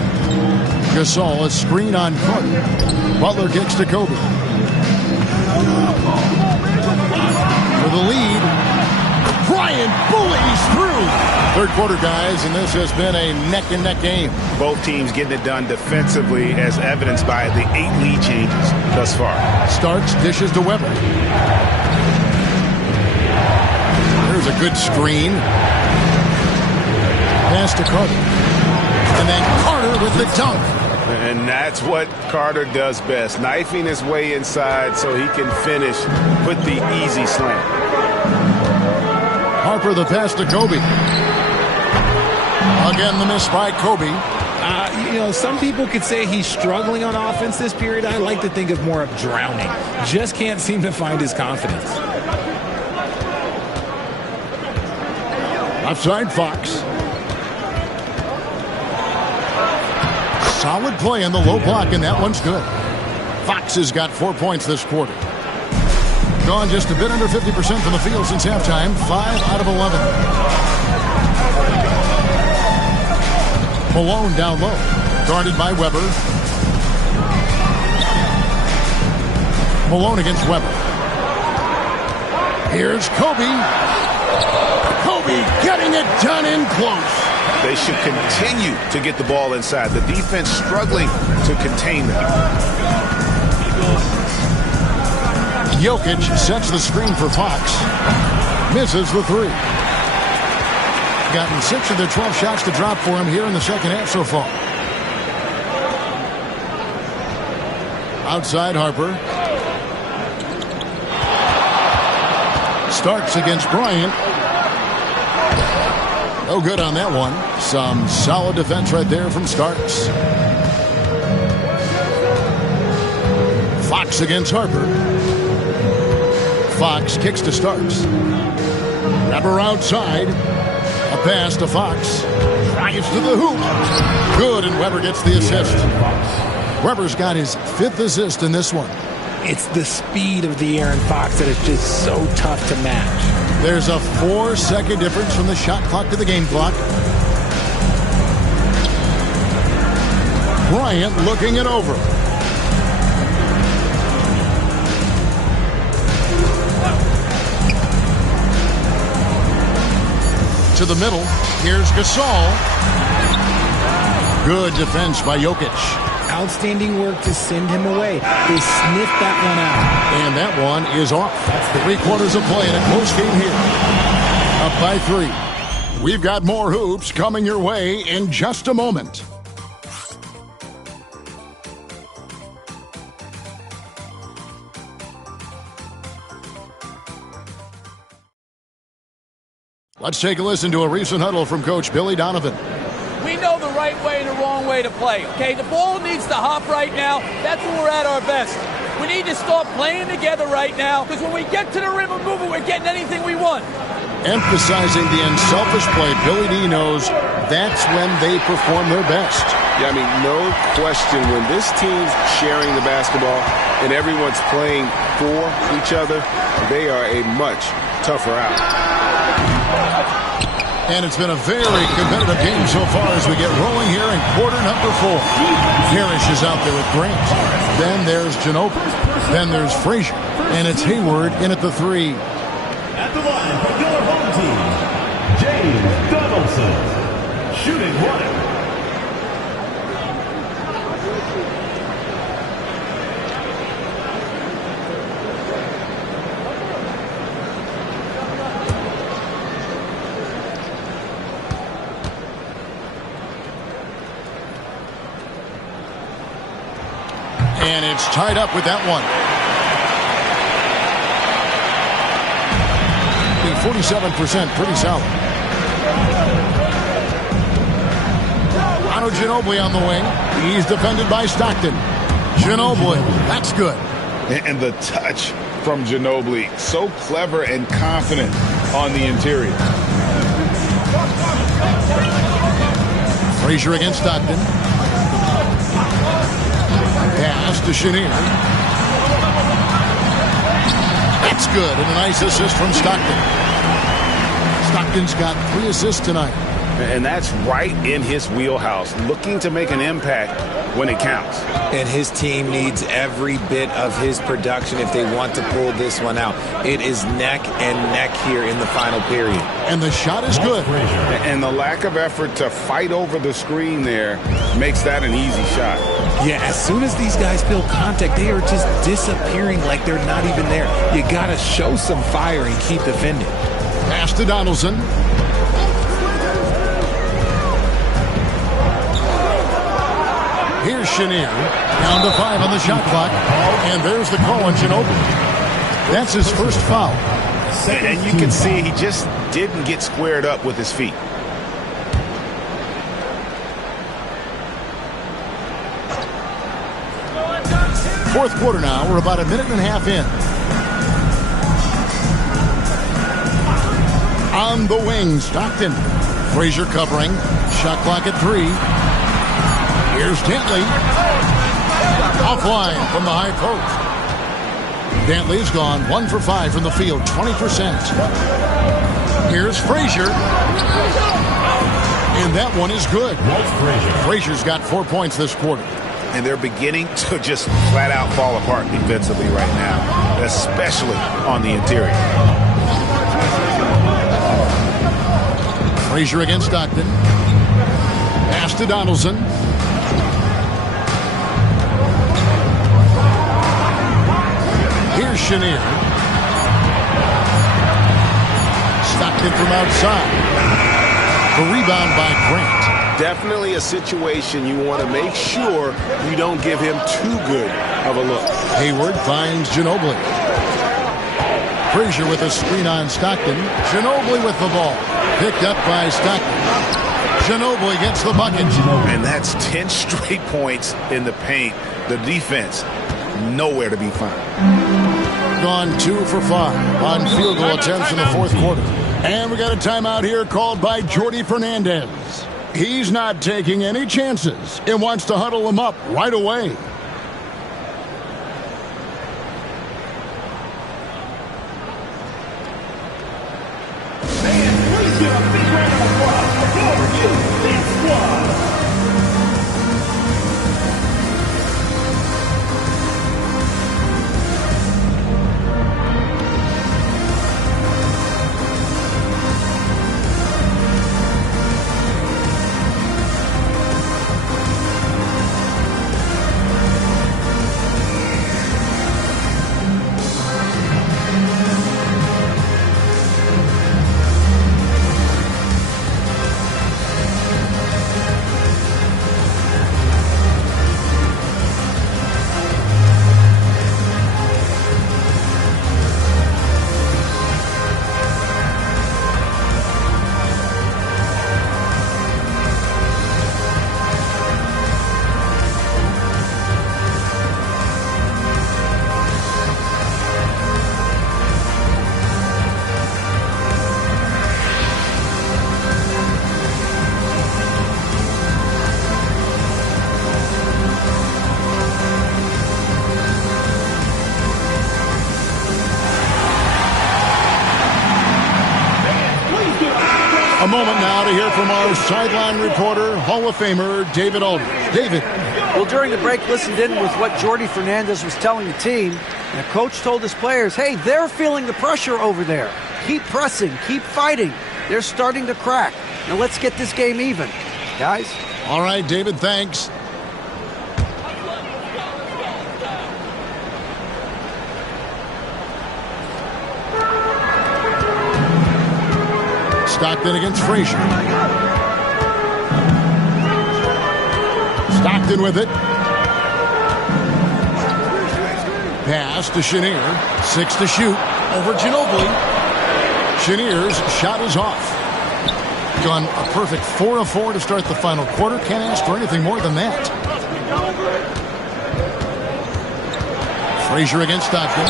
Gasol, a screen on Carter. Butler kicks to Kobe. For the lead, Bryant bullies through. Third quarter, guys, and this has been a neck-and-neck game. Both teams getting it done defensively, as evidenced by the 8 lead changes thus far. Starks dishes to Weber. There's a good screen. Pass to Carter. And then Carter with the dunk. And that's what Carter does best, knifing his way inside so he can finish with the easy slam. Harper the pass to Kobe. Again, the miss by Kobe. You know, some people could say he's struggling on offense this period. I like to think of more of drowning. Just can't seem to find his confidence. Outside Fox. Solid play in the low block, and that one's good. Fox has got 4 points this quarter. Gone just a bit under 50% from the field since halftime. 5 out of 11. Malone down low. Guarded by Weber. Malone against Weber. Here's Kobe. Kobe getting it done in close. They should continue to get the ball inside. The defense struggling to contain them. Jokic sets the screen for Fox. Misses the three. Gotten 6 of the 12 shots to drop for him here in the second half so far. Outside Harper. Starks against Bryant. No good on that one. Some solid defense right there from Starks. Fox against Harper. Fox kicks to Starks. Grabber outside. A pass to Fox. Drives to the hoop. Good, and Weber gets the assist. Weber's got his 5th assist in this one. It's the speed of the Aaron Fox that is just so tough to match. There's a 4-second difference from the shot clock to the game clock. Bryant looking it over. To the middle. Here's Gasol. Good defense by Jokic. Outstanding work to send him away. They sniffed that one out. And that one is off. That's 3/4 of play in a close game here. Up by 3. We've got more hoops coming your way in just a moment. Let's take a listen to a recent huddle from Coach Billy Donovan. We know the right way and the wrong way to play, okay? The ball needs to hop right now. That's when we're at our best. We need to start playing together right now, because when we get to the rim and move it, we're getting anything we want. Emphasizing the unselfish play, Billy D knows that's when they perform their best. Yeah, I mean, no question. When this team's sharing the basketball and everyone's playing for each other, they are a much tougher out. And it's been a very competitive game so far as we get rolling here in quarter number 4. Parrish is out there with Grant. Then there's Ginobili. Then there's Frazier. And it's Hayward in at the 3. At the line for your home team, James Donaldson, shooting 1. And it's tied up with that one. 47%, pretty solid. Manu Ginobili on the wing. He's defended by Stockton. Ginobili, that's good. And the touch from Ginobili, so clever and confident on the interior. Frazier against Stockton. Pass to Chenier. That's good, and a nice assist from Stockton. Stockton's got 3 assists tonight. And that's right in his wheelhouse, looking to make an impact when it counts. And his team needs every bit of his production if they want to pull this one out. It is neck and neck here in the final period. And the shot is good. And the lack of effort to fight over the screen there makes that an easy shot. Yeah, as soon as these guys feel contact, they are just disappearing like they're not even there. You got to show some fire and keep defending. Pass to Donaldson. Here's Chenier. Down to 5 on the shot clock. And there's the call on Ginobili. That's his first foul. And you can see he just didn't get squared up with his feet. Fourth quarter now. We're about a minute and a half in. On the wing, Stockton. Frazier covering. Shot clock at 3. Here's Dantley. Offline from the high post. Dantley's gone 1 for 5 from the field, 20%. Here's Frazier. And that one is good. Frazier's got 4 points this quarter. and they're beginning to just flat out fall apart defensively right now, especially on the interior. Frazier against Stockton. Pass to Donaldson. Here's Chenier. Stockton from outside. The rebound by Grant. Definitely a situation you want to make sure you don't give him too good of a look. Hayward finds Ginobili. Frazier with a screen on Stockton. Ginobili with the ball. Picked up by Stockton. Ginobili gets the bucket. And that's 10 straight points in the paint. The defense, nowhere to be found. Gone 2 for 5 on field goal attempts in the fourth quarter. And we got a timeout here called by Jordi Fernandez. He's not taking any chances and wants to huddle them up right away. A moment now to hear from our sideline reporter, Hall of Famer David Aldridge. David. Well, during the break, listened in with what Jordi Fernandez was telling the team. The coach told his players, hey, they're feeling the pressure over there. Keep pressing, keep fighting. They're starting to crack. Now let's get this game even, guys. All right, David, thanks. Stockton against Frazier. Stockton with it. Pass to Chenier. 6 to shoot. Over Ginobili. Chenier's shot is off. Gone a perfect 4 of 4 to start the final quarter. Can't ask for anything more than that. Frazier against Stockton.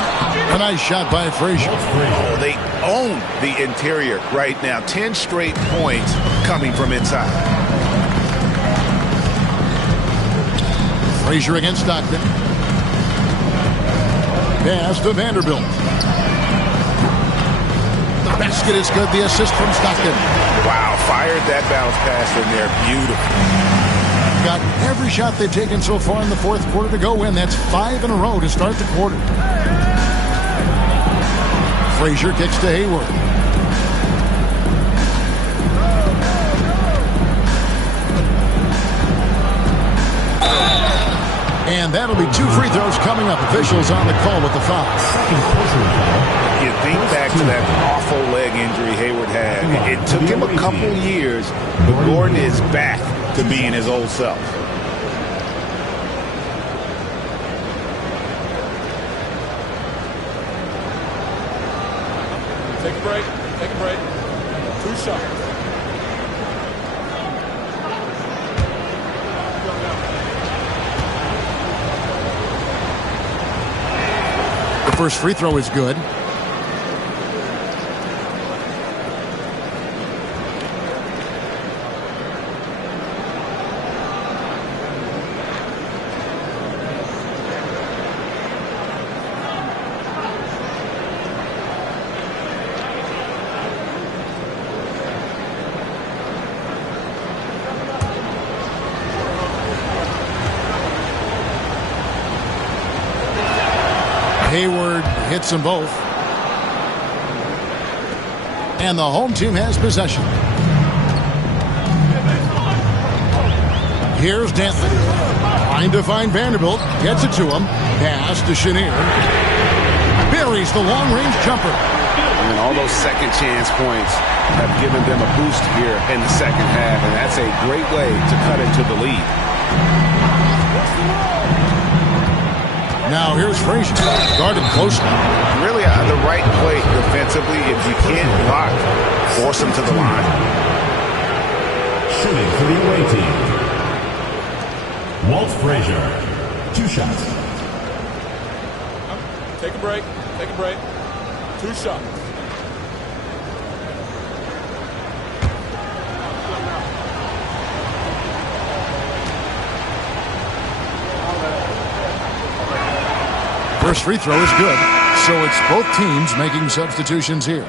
A nice shot by Frazier. Oh, they own the interior right now. 10 straight points coming from inside. Frazier against Stockton. Pass to Vanderbilt. The basket is good. The assist from Stockton. Wow, fired that bounce pass in there. Beautiful. Got every shot they've taken so far in the fourth quarter to go in. That's 5 in a row to start the quarter. Frazier kicks to Hayward. And that'll be 2 free throws coming up. Officials on the call with the foul. You think back to that awful leg injury Hayward had. It took him a couple years, but Gordon is back to being his old self. Take a break. Take a break. 2 shots. The first free throw is good. Hayward hits them both. And the home team has possession. Here's Dantley. Trying to find Vanderbilt. Gets it to him. Pass to Chenier. Buries the long-range jumper. And all those second chance points have given them a boost here in the second half, and that's a great way to cut into the lead. Now here's Frazier. Guarded closely. Really the right play defensively. If you can't block, force them to the line. Shooting for the away team, Walt Frazier. 2 shots. Take a break. Take a break. 2 shots. First free throw is good, so it's both teams making substitutions here.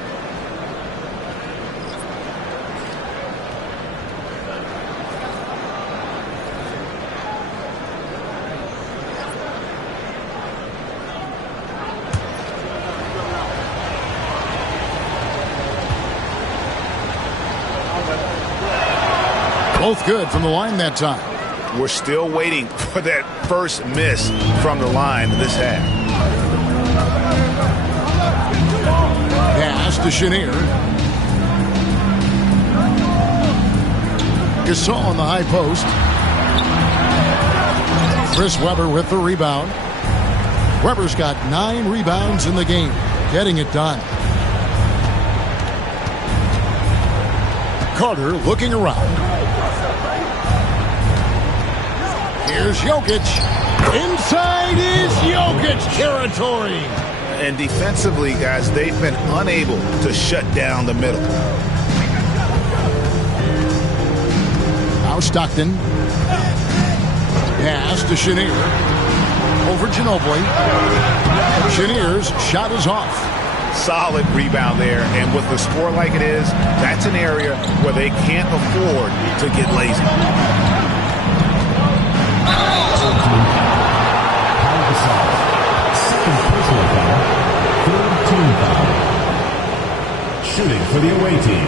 Both good from the line that time. We're still waiting for that first miss from the line this half. Pass to Chenier. Gasol on the high post. Chris Webber with the rebound. Webber's got 9 rebounds in the game, getting it done. Carter looking around. Here's Jokic. Inside is Jokic territory. And defensively, guys, they've been unable to shut down the middle. Now Stockton. Pass to Chenier. Over Ginobili. Chenier's shot is off. Solid rebound there, and with the score like it is, that's an area where they can't afford to get lazy. Second personal foul, 3rd team foul. Shooting for the away team,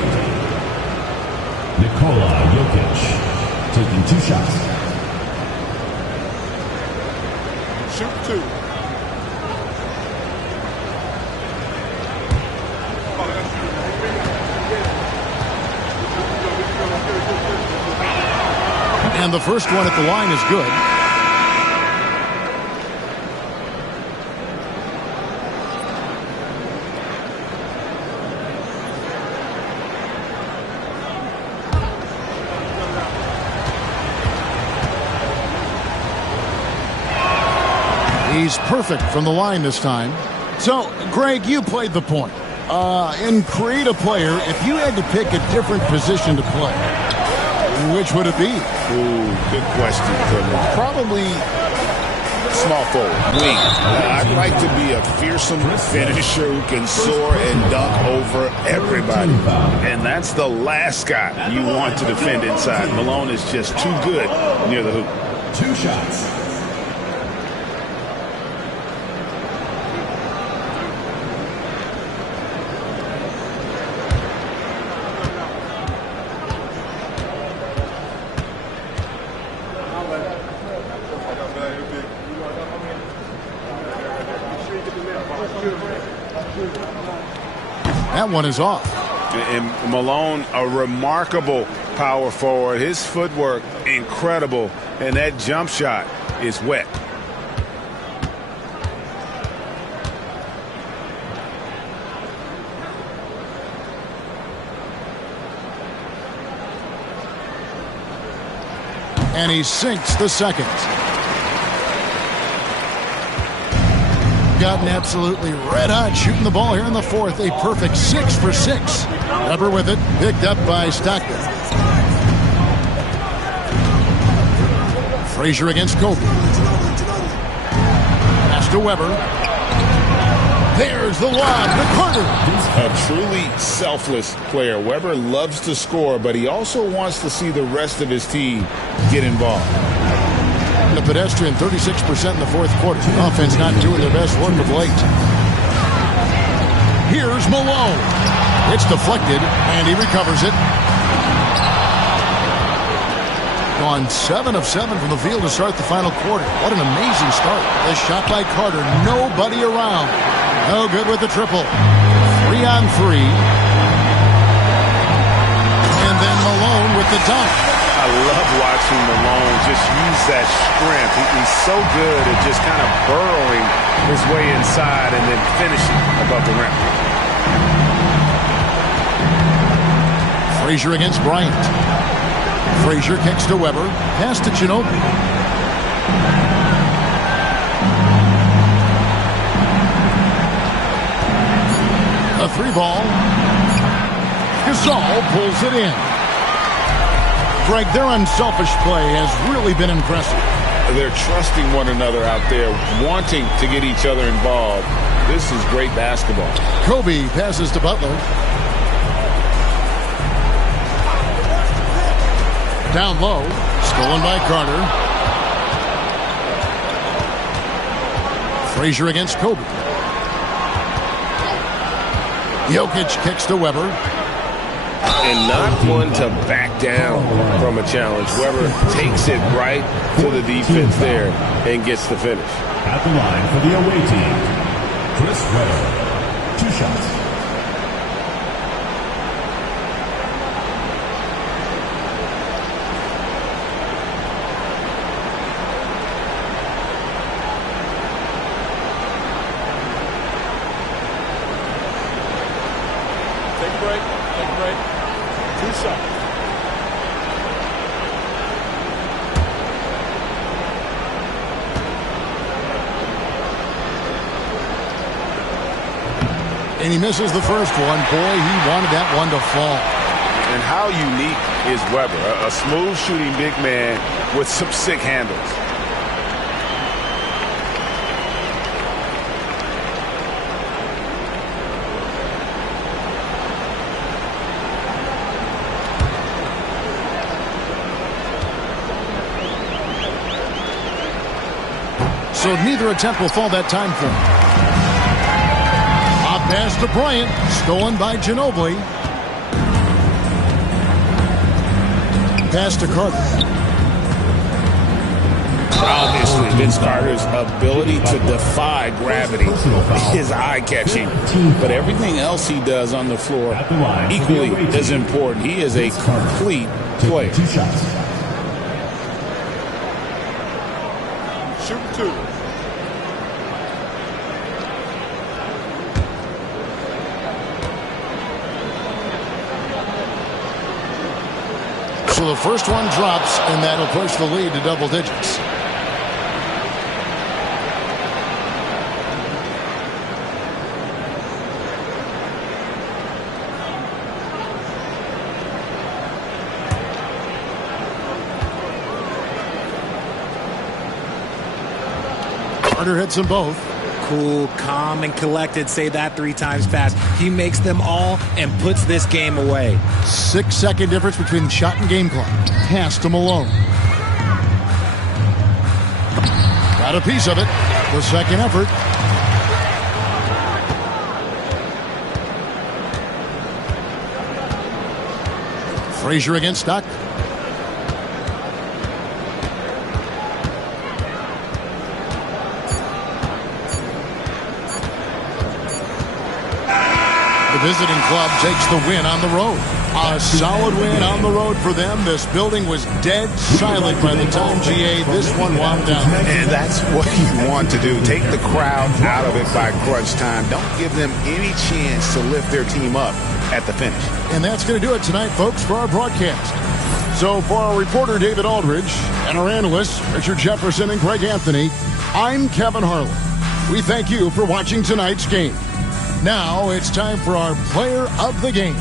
Nikola Jokic, taking 2 shots. Shoot 2. And the first one at the line is good. He's perfect from the line this time. So, Greg, you played the point. In create a player, if you had to pick a different position to play, which would it be? Ooh, good question, Kevin. Probably small forward, wing. I'd like to be a fearsome finisher who can soar and dunk over everybody. And that's the last guy you want to defend inside. Malone is just too good near the hoop. 2 shots. That one is off. And Malone, a remarkable power forward. His footwork, incredible. And that jump shot is wet. And he sinks the second. Gotten absolutely red hot shooting the ball here in the fourth. A perfect 6 for 6. Webber with it, picked up by Stockton. Frazier against Kobe. Pass to Webber. There's the lob to Carter. A truly selfless player. Webber loves to score, but he also wants to see the rest of his team get involved. the pedestrian 36% in the fourth quarter. Offense not doing their best work of late. Here's Malone. It's deflected, and he recovers it. Gone 7 of 7 from the field to start the final quarter. What an amazing start. The shot by Carter. Nobody around. No good with the triple. 3 on 3. And then Malone with the dunk. I love watching Malone just use that strength. He's so good at just kind of burrowing his way inside and then finishing above the rim. Frazier against Bryant. Frazier kicks to Weber. Pass to Ginobili. A 3-ball. Gasol pulls it in. Greg, their unselfish play has really been impressive. They're trusting one another out there, wanting to get each other involved. This is great basketball. Kobe passes to Butler. Down low, stolen by Carter. Frazier against Kobe. Jokic kicks to Weber. And not one to back down from a challenge. Weber takes it right to the defense there and gets the finish. At the line for the away team, Chris Weber. 2 shots. And he misses the first one. Boy, he wanted that one to fall. And how unique is Weber? A smooth shooting big man with some sick handles. So neither attempt will fall that time for him. Pass to Bryant, stolen by Ginobili. Pass to Carter. Obviously, Vince Carter's ability to defy gravity is eye-catching. But everything else he does on the floor equally as important. He is a complete player. 2 shots. Shoot 2. So the first one drops, and that'll push the lead to double digits. Carter hits them both. Cool, calm, and collected. Say that 3 times fast. He makes them all and puts this game away. 6-second difference between shot and game clock. Pass to Malone. Got a piece of it. The second effort. Frazier against Stock. The visiting club takes the win on the road. A solid win on the road for them. This building was dead silent by the time GA this one wound down. And that's what you want to do. Take the crowd out of it by crunch time. Don't give them any chance to lift their team up at the finish. And that's going to do it tonight, folks, for our broadcast. So for our reporter, David Aldridge, and our analysts, Richard Jefferson and Greg Anthony, I'm Kevin Harlan. We thank you for watching tonight's game. Now it's time for our player of the game.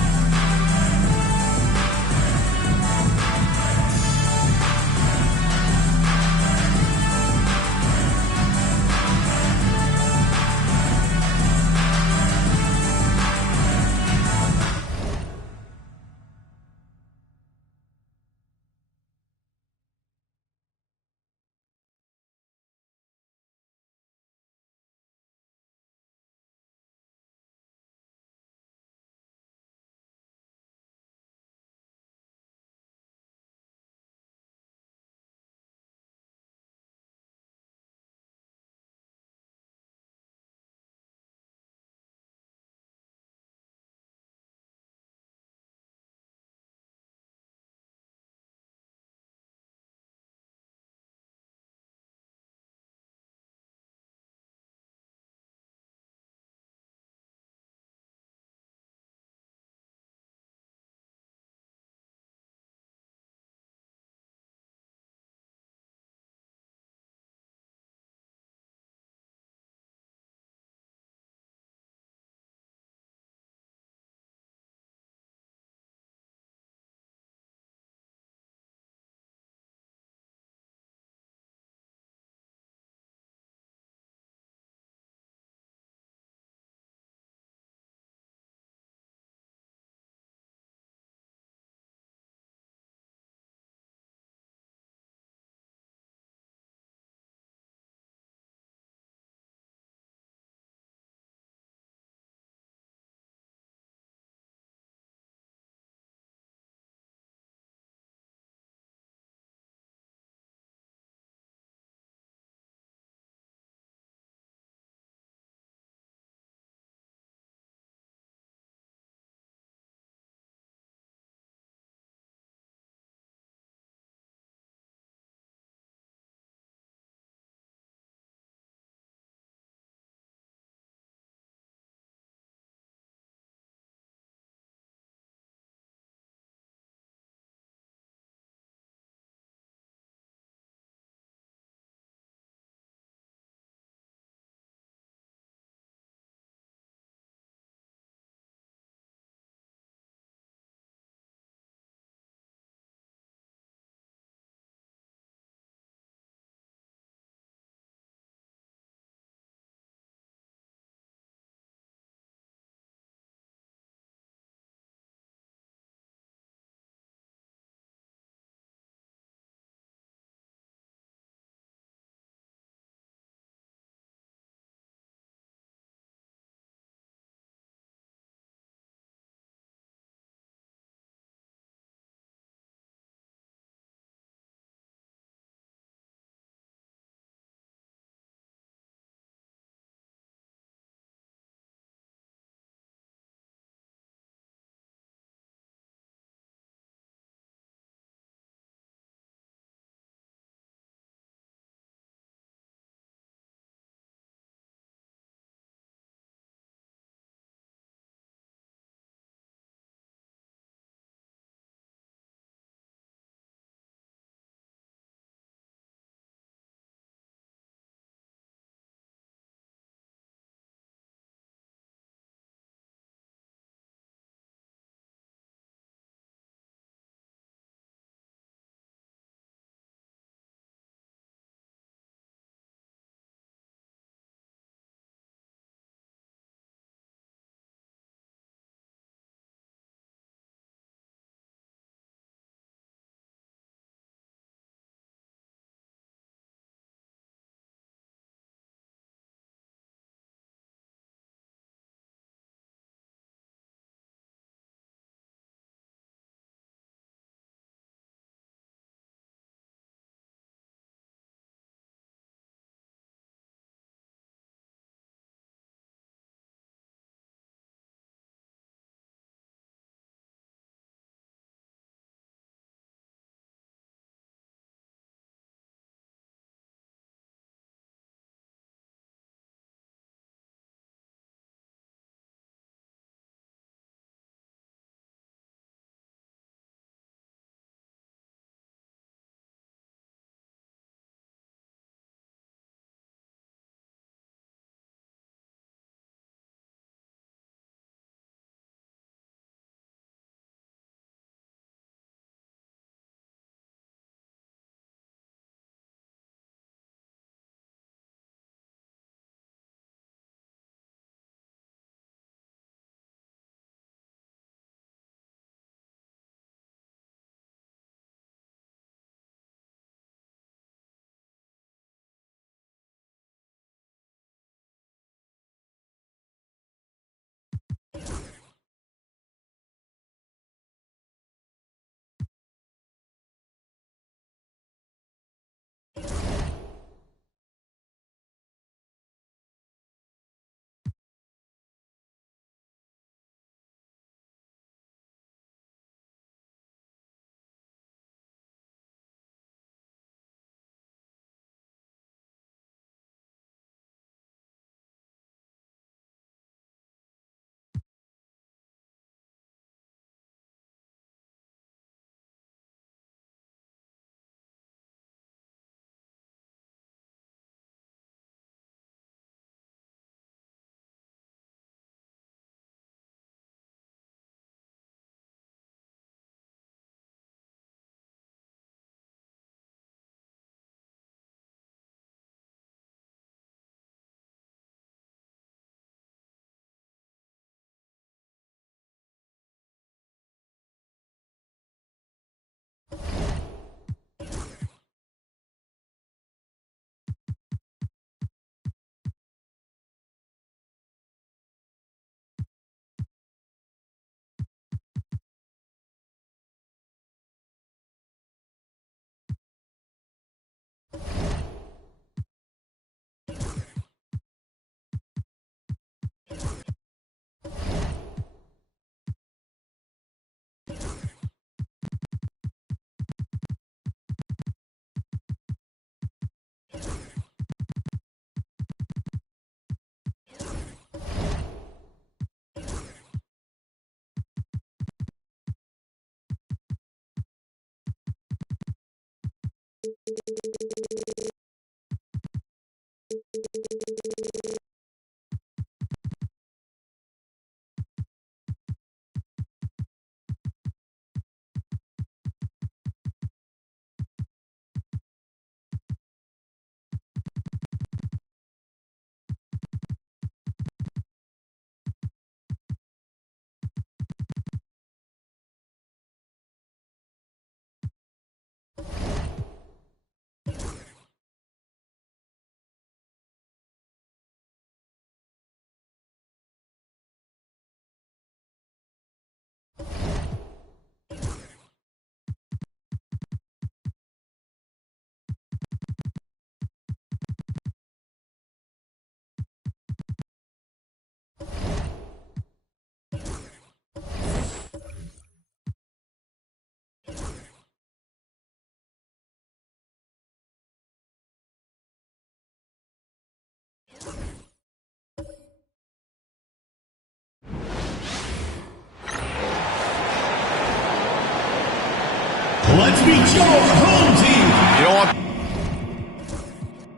Let's meet your home team. You don't want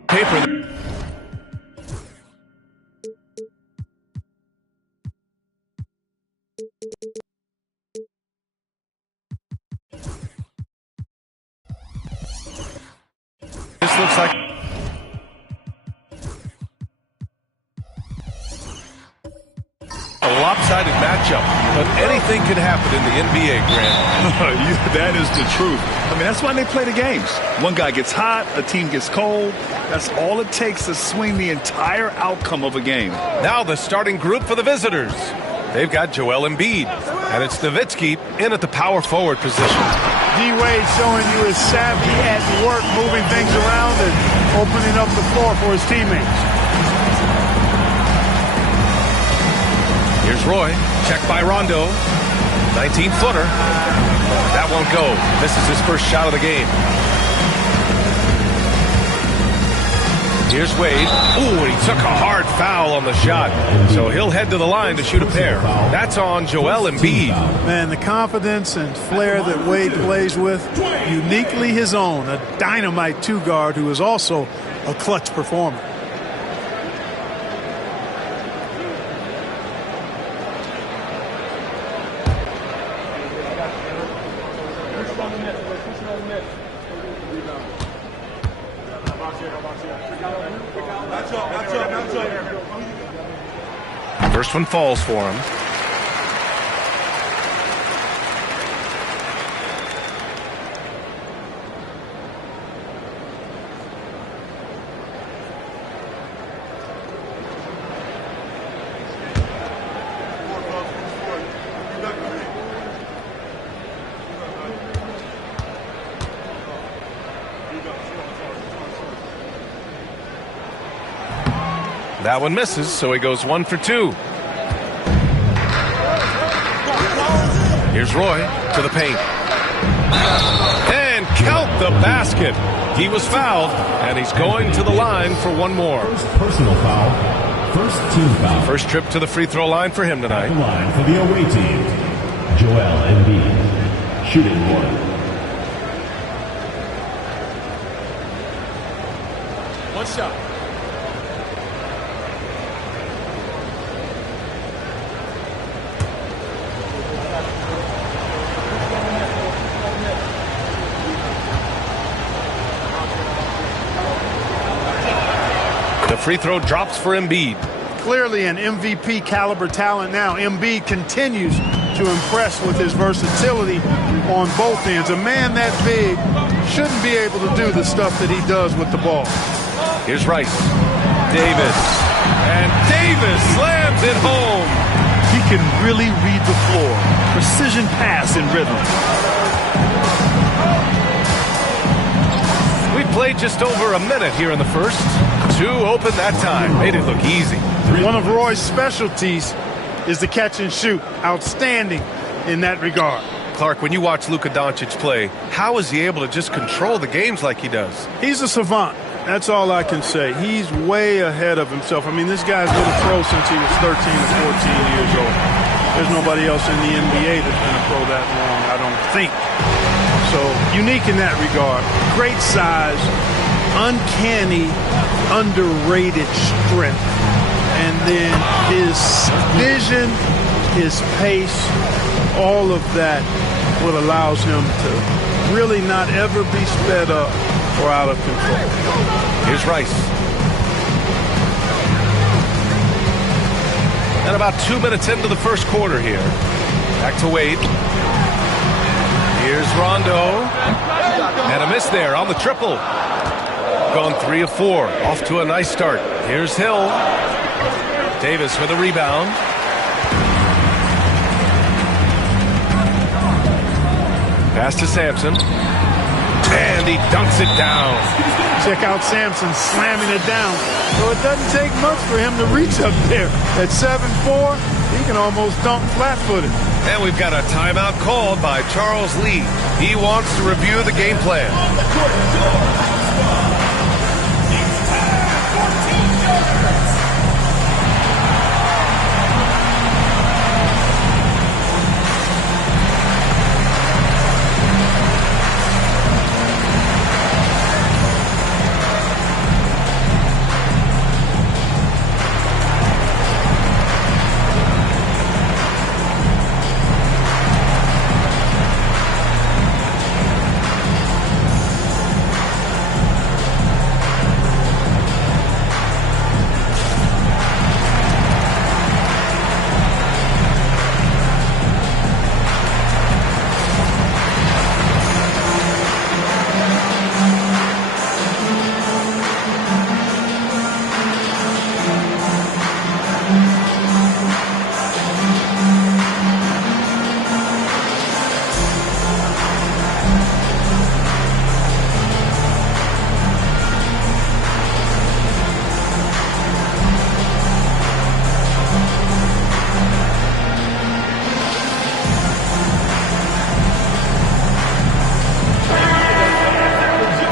paper. This looks like a lopsided matchup, but anything can happen in the NBA, Grant. That is the truth. I mean, that's why they play the games. One guy gets hot, a team gets cold. That's all it takes to swing the entire outcome of a game. Now the starting group for the visitors. They've got Joel Embiid, and it's Nowitzki in at the power forward position. D-Wade showing you his savvy at work, moving things around and opening up the floor for his teammates. Here's Roy, checked by Rondo. 19-footer. That won't go. This is his first shot of the game. Here's Wade. Ooh, and he took a hard foul on the shot. So he'll head to the line to shoot a pair. That's on Joel Embiid. Man, the confidence and flair that Wade plays with, uniquely his own. A dynamite two-guard who is also a clutch performer. First one falls for him. That one misses, so he goes 1 for 2. Here's Roy to the paint. And count the basket. He was fouled, and he's going to the line for one more. First personal foul. First team foul. First trip to the free throw line for him tonight. The line for the away team. Joel Embiid. Shooting one. One shot. The free throw drops for Embiid. Clearly an MVP caliber talent now. Embiid continues to impress with his versatility on both ends. A man that big shouldn't be able to do the stuff that he does with the ball. Here's Rice. Davis. And Davis slams it home. He can really read the floor. Precision pass and rhythm. We played just over a minute here in the first. 2 open that time. Made it look easy. One of Roy's specialties is the catch and shoot. Outstanding in that regard. Clark, when you watch Luka Doncic play, how is he able to just control the games like he does? He's a savant. That's all I can say. He's way ahead of himself. I mean, this guy's been a pro since he was 13 or 14 years old. There's nobody else in the NBA that's been a pro that long, I don't think. So, unique in that regard. Great size, uncanny, underrated strength. And then his vision, his pace, all of that what allows him to really not ever be sped up or out of control. Here's Rice. And about 2 minutes into the first quarter here. Back to Wade. Here's Rondo. And a miss there on the triple. Gone 3 of 4. Off to a nice start. Here's Hill. Davis with a rebound. Pass to Sampson. And he dunks it down. Check out Sampson slamming it down. So it doesn't take much for him to reach up there. At 7'4", he can almost dunk flat-footed. And we've got a timeout called by Charles Lee. He wants to review the game plan.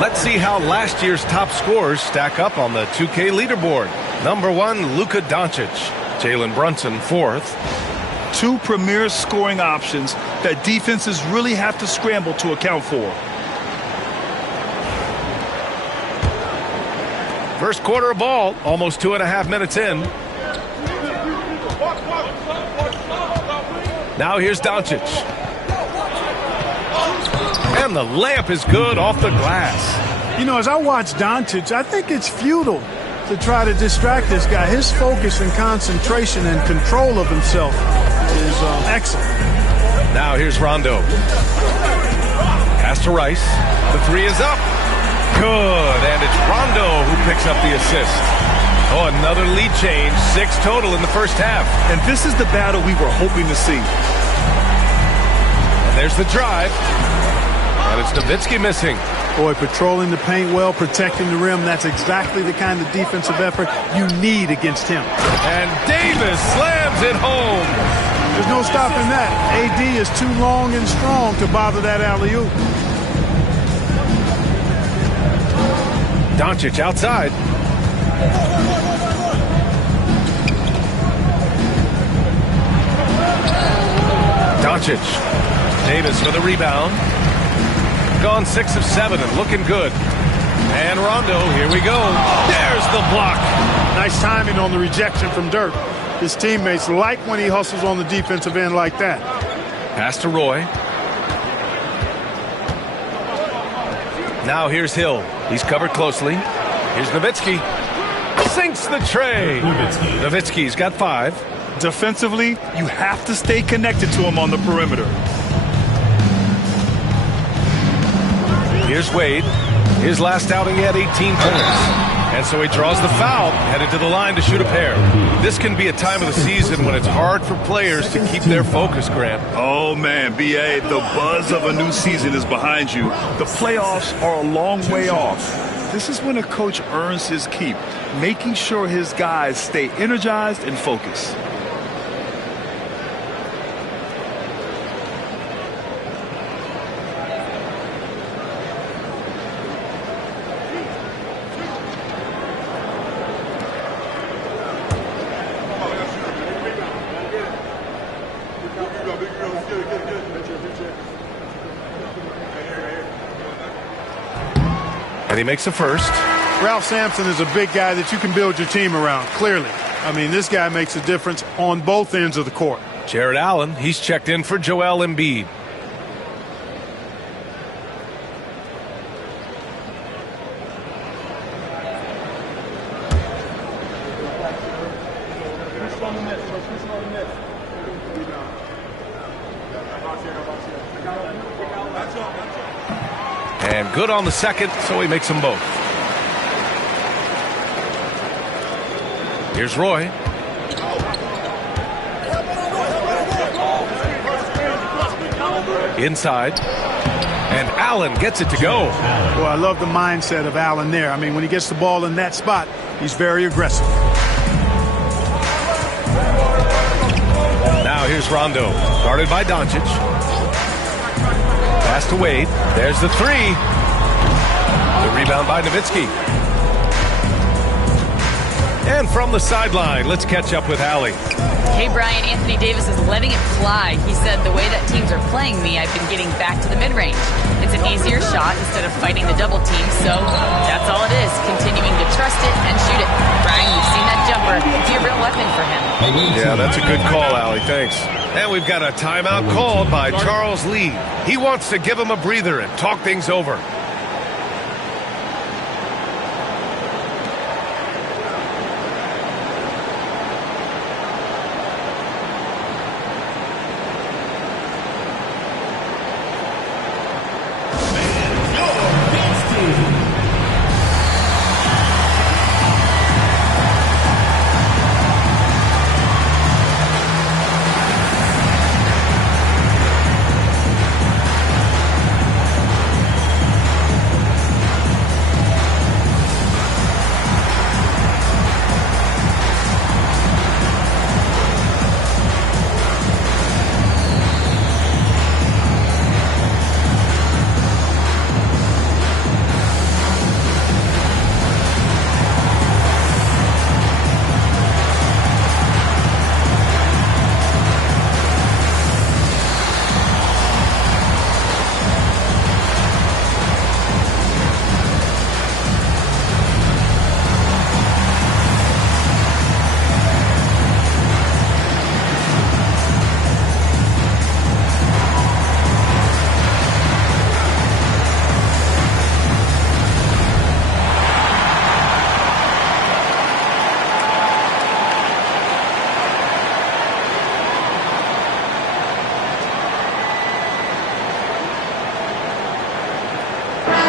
Let's see how last year's top scorers stack up on the 2K leaderboard. Number 1, Luka Doncic. Jalen Brunson, 4th. Two premier scoring options that defenses really have to scramble to account for. First quarter of ball, almost 2.5 minutes in. Now here's Doncic. And the layup is good off the glass. You know, as I watch Doncic, I think it's futile to try to distract this guy. His focus and concentration and control of himself is excellent. Now here's Rondo. Pass to Rice. The 3 is up. Good. And it's Rondo who picks up the assist. Oh, another lead change. 6 total in the first half. And this is the battle we were hoping to see. And there's the drive. And it's Nowitzki missing. Boy, patrolling the paint well, protecting the rim. That's exactly the kind of defensive effort you need against him. And Davis slams it home. There's no stopping that. AD is too long and strong to bother that alley-oop. Doncic outside. Doncic. Davis for the rebound. Gone 6 of 7 and looking good. And Rondo, here we go. There's the block. Nice timing on the rejection from Dirk. His teammates like when he hustles on the defensive end like that. Pass to Roy. Now here's Hill. He's covered closely. Here's Nowitzki. Sinks the tray. Nowitzki's got 5. Defensively, you have to stay connected to him on the perimeter. Here's Wade. His last outing, he had 18 points. And so he draws the foul, headed to the line to shoot a pair. This can be a time of the season when it's hard for players to keep their focus, Grant. Oh, man, B.A., the buzz of a new season is behind you. The playoffs are a long way off. This is when a coach earns his keep, making sure his guys stay energized and focused. And he makes a first. Ralph Sampson is a big guy that you can build your team around, clearly. I mean, this guy makes a difference on both ends of the court. Jared Allen, he's checked in for Joel Embiid. And good on the second, so he makes them both. Here's Roy. Inside. And Allen gets it to go. Well, I love the mindset of Allen there. I mean, when he gets the ball in that spot, he's very aggressive. Now here's Rondo, guarded by Doncic. Pass to Wade. There's the 3. The rebound by Nowitzki. And from the sideline, let's catch up with Allie. Hey, Brian, Anthony Davis is letting it fly. He said, the way that teams are playing me, I've been getting back to the mid-range. It's an easier shot instead of fighting the double team, so that's all it is, continuing to trust it and shoot it. Brian, you've seen that jumper. It's a real weapon for him. Yeah, that's a good call, Allie. Thanks. And we've got a timeout called by Charles Lee. He wants to give him a breather and talk things over.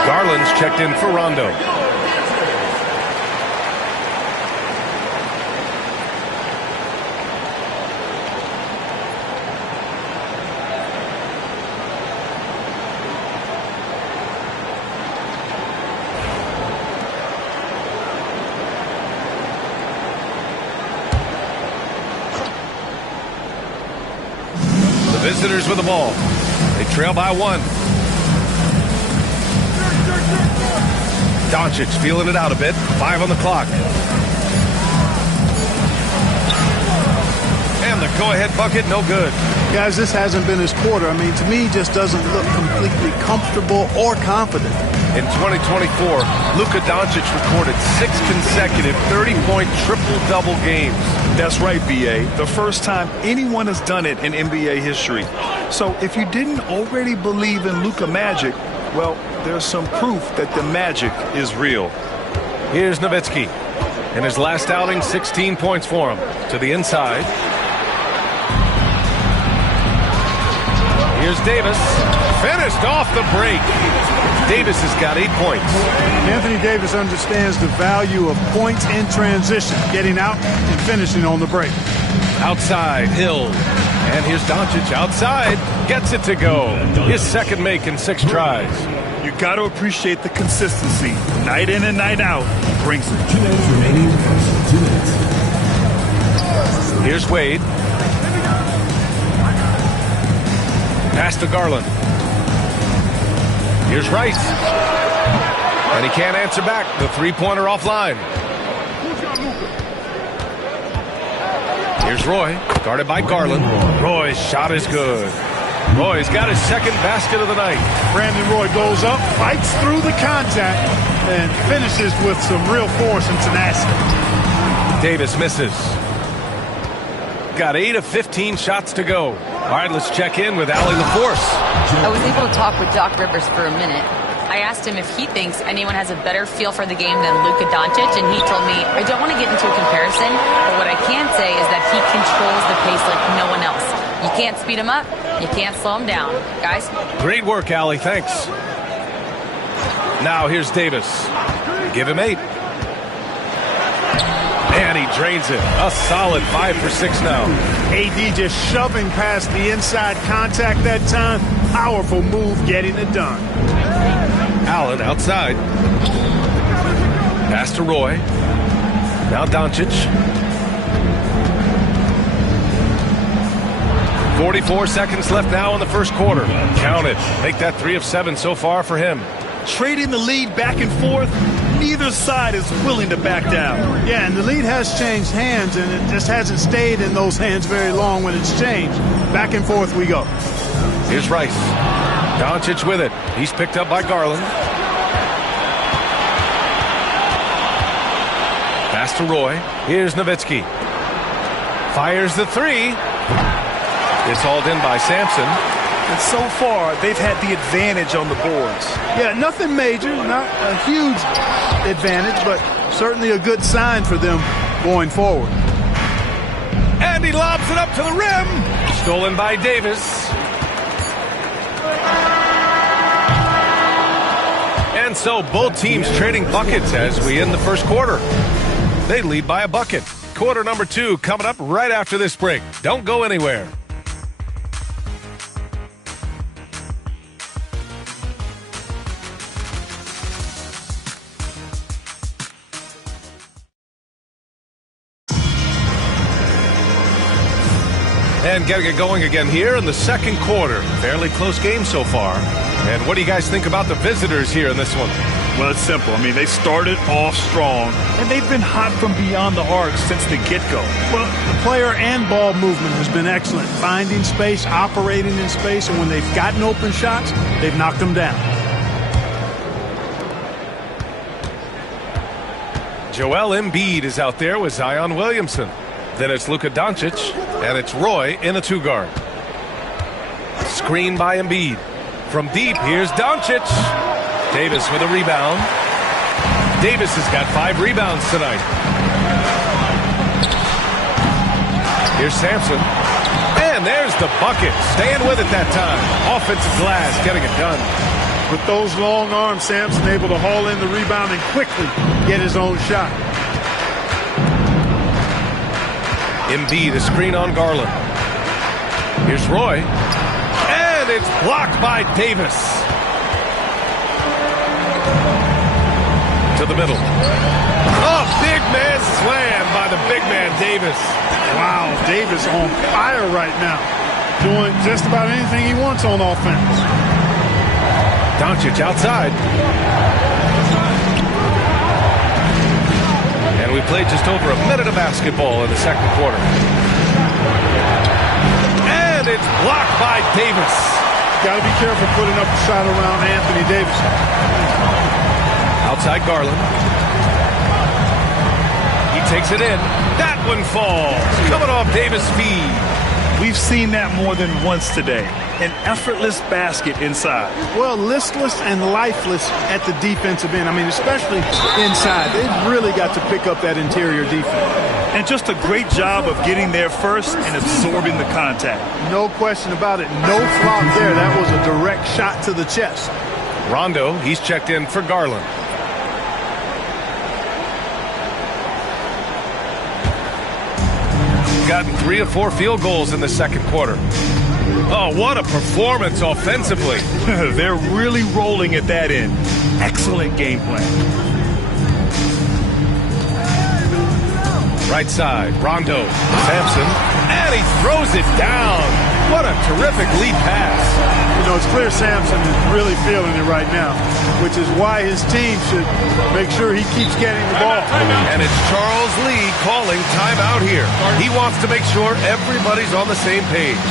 Garland's checked in for Rondo. Visitors with the ball. They trail by 1. Doncic feeling it out a bit. 5 on the clock. And the go-ahead bucket, no good. Guys, this hasn't been his quarter. I mean, to me, he just doesn't look completely comfortable or confident. In 2024, Luka Doncic recorded 6 consecutive 30-point triple-double games. That's right, B.A. The first time anyone has done it in NBA history. So if you didn't already believe in Luka Magic, well, there's some proof that the magic is real. Here's Nowitzki. In his last outing, 16 points for him. To the inside. Here's Davis. Finished off the break. Davis has got 8 points. Anthony Davis understands the value of points in transition, getting out and finishing on the break. Outside, Hill. And here's Doncic outside. Gets it to go. His second make in 6 tries. You got to appreciate the consistency. Night in and night out, he brings it. 2 minutes remaining. 2 minutes. Here's Wade. Pass to Garland. Here's Rice. And he can't answer back. The three-pointer offline. Here's Roy. Guarded by Garland. Roy's shot is good. Roy's got his second basket of the night. Brandon Roy goes up, fights through the contact, and finishes with some real force and tenacity. Davis misses. Got 8 of 15 shots to go. All right, let's check in with Allie LaForce. I was able to talk with Doc Rivers for a minute. I asked him if he thinks anyone has a better feel for the game than Luka Doncic, and he told me, I don't want to get into a comparison, but what I can say is that he controls the pace like no one else. You can't speed him up, you can't slow him down. Guys? Great work, Allie. Thanks. Now here's Davis. Give him 8. And he drains it. A solid 5 for 6 now. AD just shoving past the inside contact that time. Powerful move getting it done. Allen outside. Pass to Roy. Now Doncic. 44 seconds left now in the first quarter. Count it. Make that 3 of 7 so far for him. Trading the lead back and forth, neither side is willing to back down. Yeah, and the lead has changed hands, and it just hasn't stayed in those hands very long when it's changed. Back and forth we go. Here's Rice. Doncic with it. He's picked up by Garland. Pass to Roy. Here's Nowitzki. Fires the 3. It's hauled in by Sampson. And so far, they've had the advantage on the boards. Yeah, nothing major, not a huge advantage, but certainly a good sign for them going forward. And he lobs it up to the rim. Stolen by Davis. And so both teams trading buckets as we end the first quarter. They lead by a bucket. Quarter number 2 coming up right after this break. Don't go anywhere. And getting it going again here in the second quarter. Fairly close game so far. And what do you guys think about the visitors here in this one? Well, it's simple. I mean, they started off strong, and they've been hot from beyond the arc since the get-go. Well, the player and ball movement has been excellent. Finding space, operating in space, and when they've gotten open shots, they've knocked them down. Joel Embiid is out there with Zion Williamson. Then it's Luka Doncic, and it's Roy in a 2-guard. Screen by Embiid. From deep, here's Doncic. Davis with a rebound. Davis has got 5 rebounds tonight. Here's Sampson. And there's the bucket. Staying with it that time. Offensive glass, getting it done. With those long arms, Sampson able to haul in the rebound and quickly get his own shot. Embiid, a screen on Garland. Here's Roy. And it's blocked by Davis. To the middle. Oh, big man slam by the big man, Davis. Wow, Davis on fire right now. Doing just about anything he wants on offense. Doncic outside. And we played just over a minute of basketball in the second quarter. And it's blocked by Davis. Got to be careful putting up a shot around Anthony Davis. Outside Garland. He takes it in. That one falls. Coming off Davis' feed. We've seen that more than once today. An effortless basket inside. Well, listless and lifeless at the defensive end. I mean, especially inside. They've really got to pick up that interior defense. And just a great job of getting there first and absorbing the contact. No question about it. No flop there. That was a direct shot to the chest. Rondo, he's checked in for Garland. Gotten 3 of 4 field goals in the second quarter. Oh, what a performance offensively. They're really rolling at that end. Excellent game plan. Right side, Rondo, Sampson, and he throws it down. What a terrific lead pass. You know, it's clear Sampson is really feeling it right now, which is why his team should make sure he keeps getting the ball. And it's Charles Lee calling timeout here. He wants to make sure everybody's on the same page.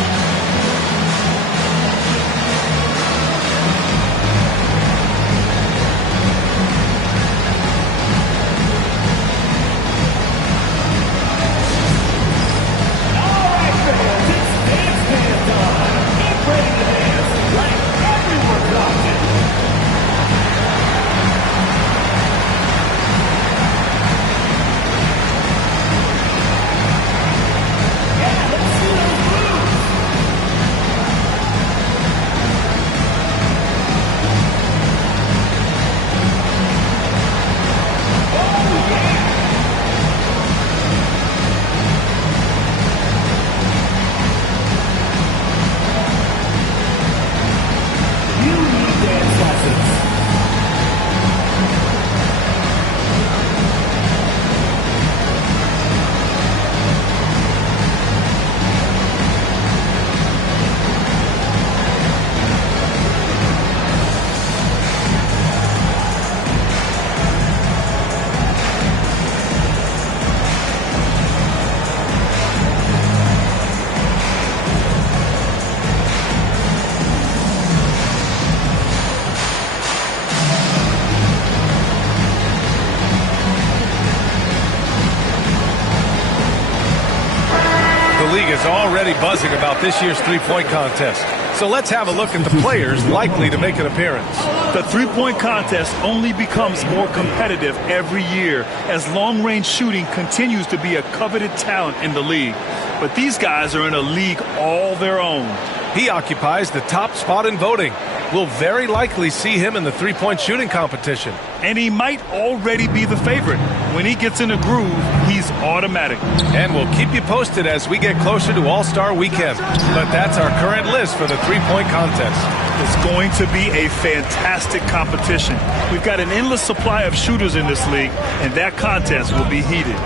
Already buzzing about this year's three-point contest. So let's have a look at the players likely to make an appearance. The three-point contest only becomes more competitive every year as long-range shooting continues to be a coveted talent in the league. But these guys are in a league all their own. He occupies the top spot in voting. We'll very likely see him in the three-point shooting competition. And he might already be the favorite. When he gets in a groove, he's automatic. And we'll keep you posted as we get closer to All-Star Weekend. But that's our current list for the three-point contest. It's going to be a fantastic competition. We've got an endless supply of shooters in this league, and that contest will be heated.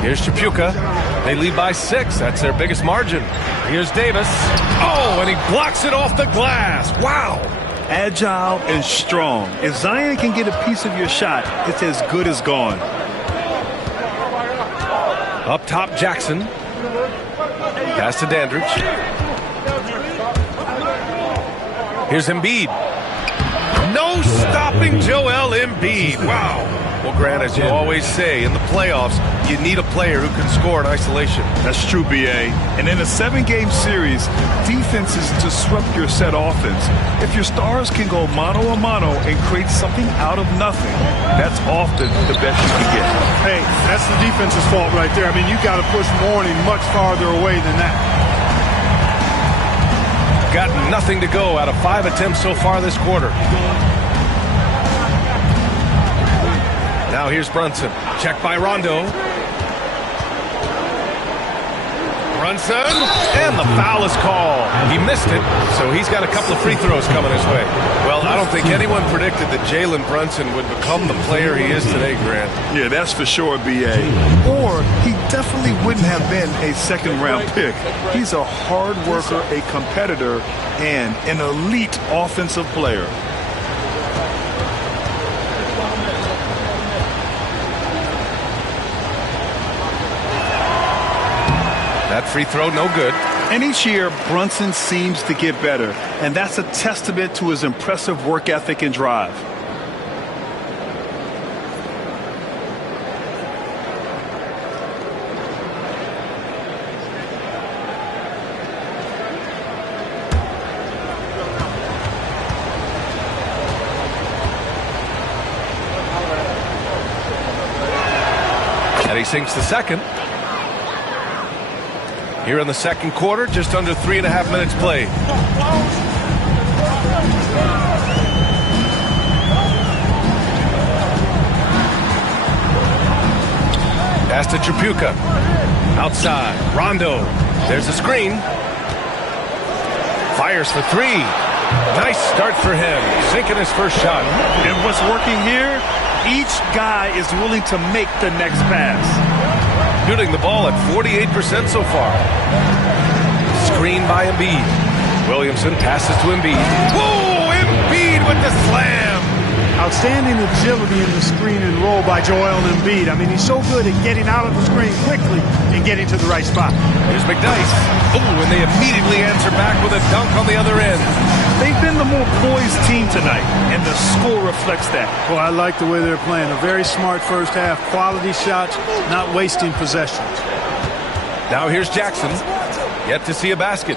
Here's Tripucka. They lead by 6. That's their biggest margin. Here's Davis. Oh, and he blocks it off the glass. Wow. Agile and strong. If Zion can get a piece of your shot, it's as good as gone. Up top, Jackson. Pass to Dandridge. Here's Embiid. No stopping Joel Embiid. Wow. Well, Grant, as you always say, in the playoffs, you need a player who can score in isolation. That's true, B.A. And in a 7-game series, defenses disrupt your set offense. If your stars can go mano-a-mano and create something out of nothing, that's often the best you can get. Hey, that's the defense's fault right there. I mean, you got to push Mourning much farther away than that. got nothing to go out of 5 attempts so far this quarter. Now here's Brunson. Checked by Rondo. Brunson, and the foul is called. He missed it, so he's got a couple of free throws coming his way. Well, I don't think anyone predicted that Jalen Brunson would become the player he is today, Grant. Yeah, that's for sure, B.A. Or he definitely wouldn't have been a second-round pick. He's a hard worker, a competitor, and an elite offensive player. That free throw, no good. And each year, Brunson seems to get better, and that's a testament to his impressive work ethic and drive. And he sinks the second. Here in the second quarter, just under 3.5 minutes played. Pass to Tripucka. Outside. Rondo. There's a screen. Fires for 3. Nice start for him. Sinking his first shot. And what's working here? Each guy is willing to make the next pass. Shooting the ball at 48% so far. Screen by Embiid. Williamson passes to Embiid. Whoa! Embiid with the slam! Outstanding agility in the screen and roll by Joel Embiid. I mean, he's so good at getting out of the screen quickly and getting to the right spot. Here's McDyess. Oh, and they immediately answer back with a dunk on the other end. They've been the more poised team tonight, and the score reflects that. Well, I like the way they're playing. A very smart first half. Quality shots, not wasting possessions. Now here's Jackson. Yet to see a basket.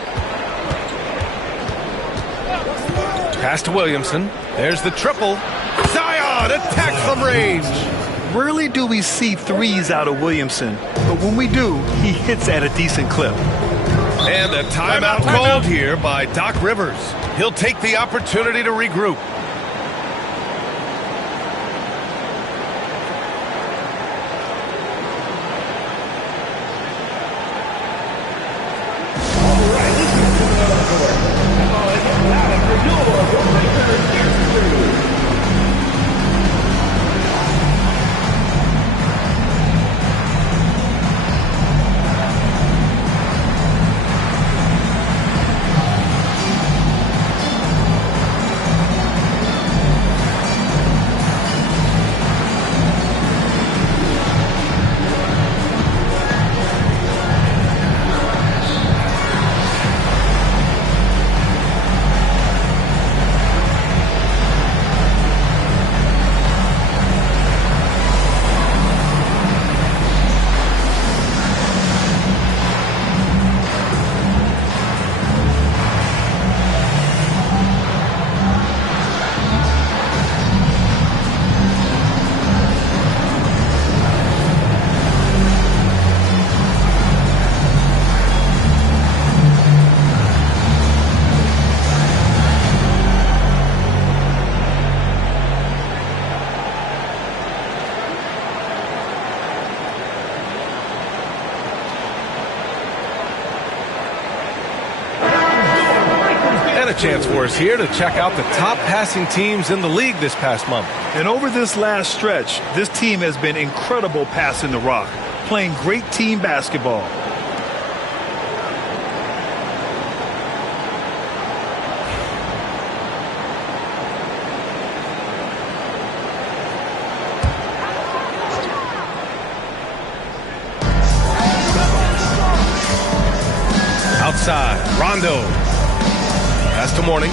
Pass to Williamson. There's the triple. Zion attacks from range. Rarely do we see threes out of Williamson, but when we do, he hits at a decent clip. And a timeout called here by Doc Rivers. He'll take the opportunity to regroup. Chance for us here to check out the top passing teams in the league this past month. And over this last stretch, this team has been incredible passing the rock, playing great team basketball. Outside, Rondo. Pass to Mourning.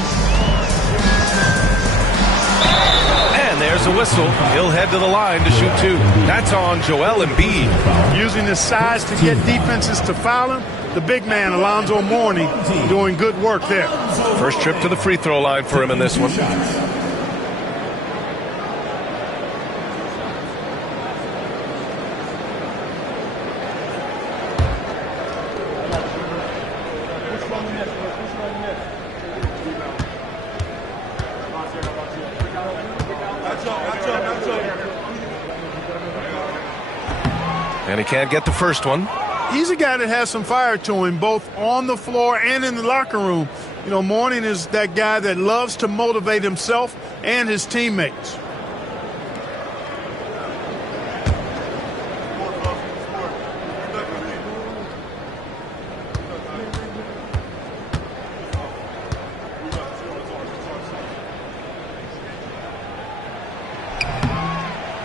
And there's a whistle. He'll head to the line to shoot 2. That's on Joel Embiid. Using his size to get defenses to foul him. The big man, Alonzo Mourning, doing good work there. First trip to the free throw line for him in this one. And he can't get the first one. He's a guy that has some fire to him, both on the floor and in the locker room. You know, Mourning is that guy that loves to motivate himself and his teammates.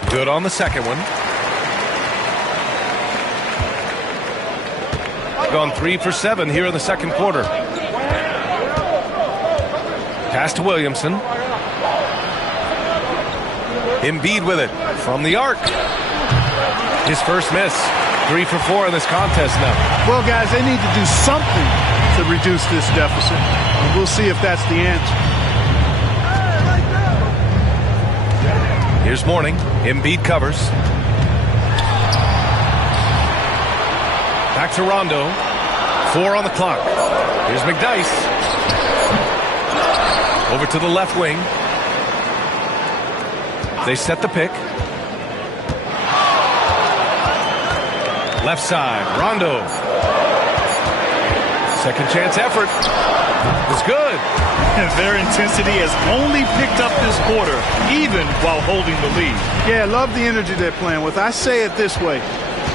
Good on the second one. Gone 3 for 7 here in the second quarter. Pass to Williamson. Embiid with it from the arc. His first miss. 3 for 4 in this contest now. Well, guys, they need to do something to reduce this deficit. And we'll see if that's the answer. Here's Mourning. Embiid covers. Back to Rondo. 4 on the clock. Here's McDyess. Over to the left wing. They set the pick. Left side. Rondo. Second chance effort. It's good. And their intensity has only picked up this quarter, even while holding the lead. Yeah, I love the energy they're playing with. I say it this way.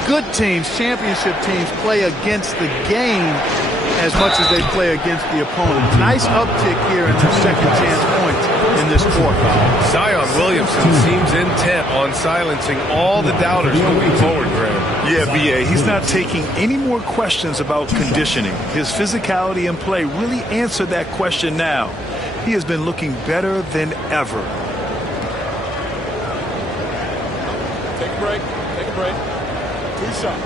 Good teams, championship teams, play against the game as much as they play against the opponent. Nice uptick here in their second chance points in this quarter. Zion Williamson seems intent on silencing all the doubters moving forward, Graham. Yeah, B.A., he's not taking any more questions about conditioning. His physicality and play really answered that question now. He has been looking better than ever. Take a break. Take a break. 2 shots.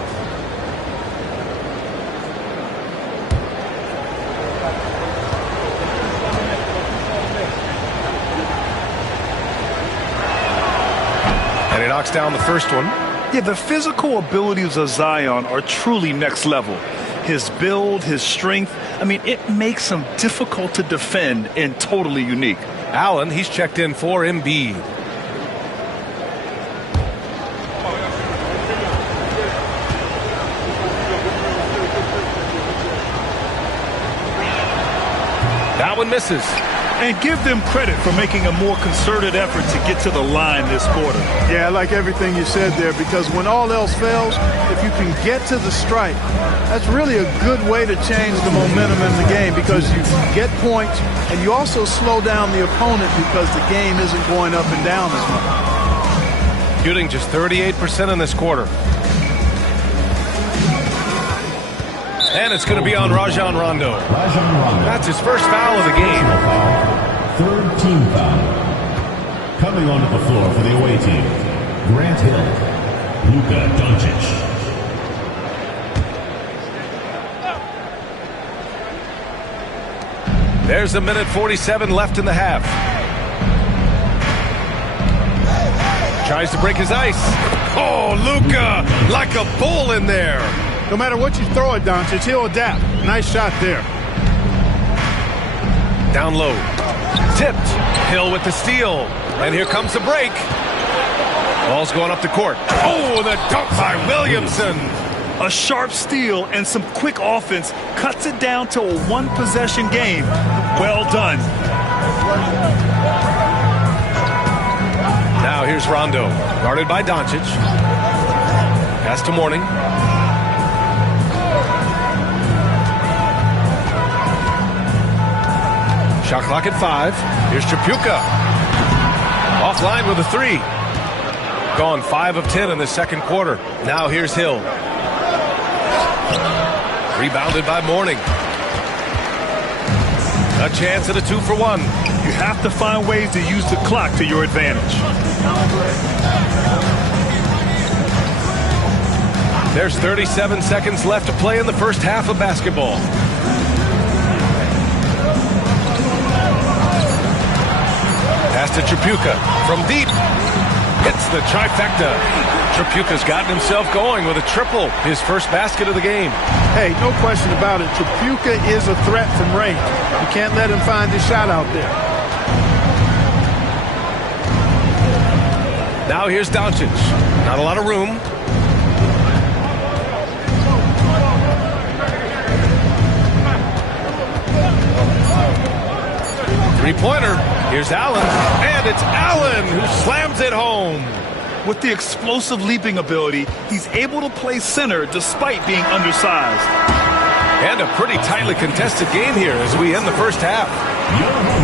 And he knocks down the first one. Yeah, the physical abilities of Zion are truly next level. His build, his strength, I mean, it makes him difficult to defend and totally unique. Allen, he's checked in for Embiid. That one misses. And give them credit for making a more concerted effort to get to the line this quarter. Yeah, I like everything you said there, because when all else fails, if you can get to the stripe, that's really a good way to change the momentum in the game, because you get points and you also slow down the opponent because the game isn't going up and down as much. Shooting just 38% in this quarter. And it's going to be on Rajon Rondo. That's his first foul of the game. Third team foul. Coming onto the floor for the away team, Grant Hill, Luka Doncic. There's 1:47 left in the half. Tries to break his ice. Oh, Luka, like a bull in there. No matter what you throw at Doncic, he'll adapt. Nice shot there. Down low. Tipped. Hill with the steal. And here comes the break. Ball's going up the court. Oh, the dunk by Williamson. A sharp steal and some quick offense cuts it down to a one-possession game. Well done. Now here's Rondo. Guarded by Doncic. Pass to Mourning. Shot clock at 5. Here's Tripucka. Offline with a 3. Gone 5 of 10 in the second quarter. Now here's Hill. Rebounded by Mourning. A chance at a 2-for-1. You have to find ways to use the clock to your advantage. There's 37 seconds left to play in the first half of basketball. Pass to Tripucka from deep. Hits the trifecta. Tripucka's gotten himself going with a triple, his first basket of the game. Hey, no question about it. Tripucka is a threat from range. You can't let him find his shot out there. Now here's Doncic. Not a lot of room. Three-pointer. Here's Allen. And it's Allen who slams it home. With the explosive leaping ability, he's able to play center despite being undersized. And a pretty tightly contested game here as we end the first half.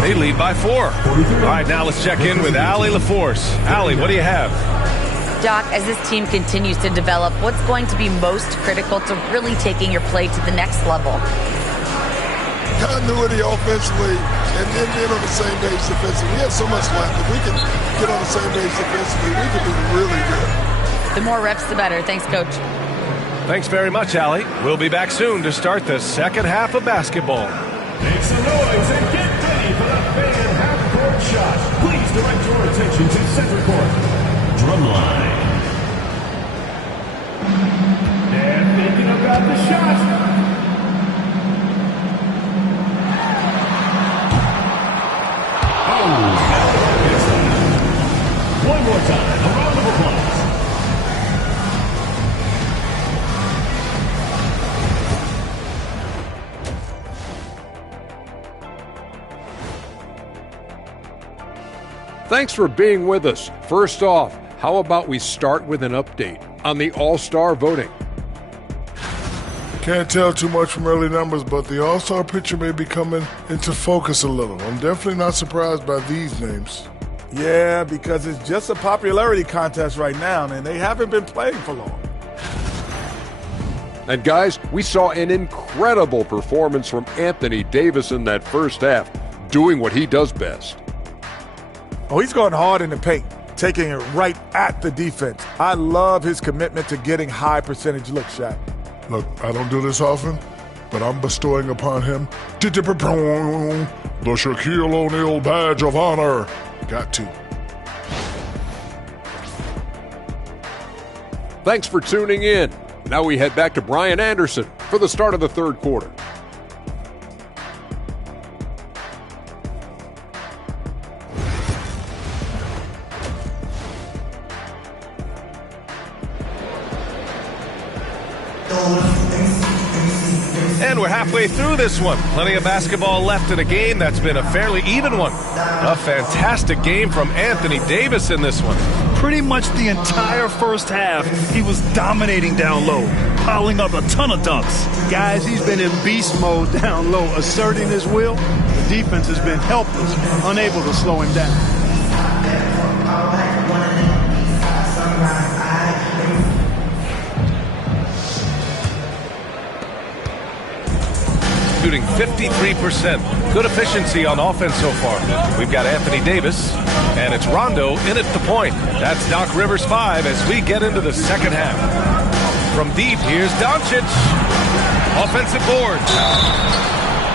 They lead by 4. All right, now let's check in with Allie LaForce. Allie, what do you have? Doc, as this team continues to develop, what's going to be most critical to really taking your play to the next level? Continuity offensively and then being on the same page defensively. We have so much left. If we can get on the same page defensively, we can be really good. The more reps, the better. Thanks, Coach. Thanks very much, Allie. We'll be back soon to start the second half of basketball. Make some noise and get ready for the fan half-court shot. Please direct your attention to center court. Drumline. And thinking about the shot. One more time, a round of applause. Thanks for being with us. First off, how about we start with an update on the All-Star voting? Can't tell too much from early numbers, but the All-Star picture may be coming into focus a little. I'm definitely not surprised by these names. Yeah, because it's just a popularity contest right now, and they haven't been playing for long. And guys, we saw an incredible performance from Anthony Davis in that first half, doing what he does best. Oh, he's going hard in the paint, taking it right at the defense. I love his commitment to getting high percentage looks, Shaq. Look, I don't do this often, but I'm bestowing upon him the Shaquille O'Neal Badge of Honor. Got to. Thanks for tuning in. Now we head back to Brian Anderson for the start of the third quarter. And we're halfway through this one. Plenty of basketball left in a game that's been a fairly even one. A fantastic game from Anthony Davis in this one. Pretty much the entire first half, he was dominating down low, piling up a ton of dunks. Guys, he's been in beast mode down low, asserting his will. The defense has been helpless, unable to slow him down. Shooting 53%. Good efficiency on offense so far. We've got Anthony Davis, and it's Rondo in at the point. That's Doc Rivers 5 as we get into the second half. From deep, here's Doncic. Offensive board.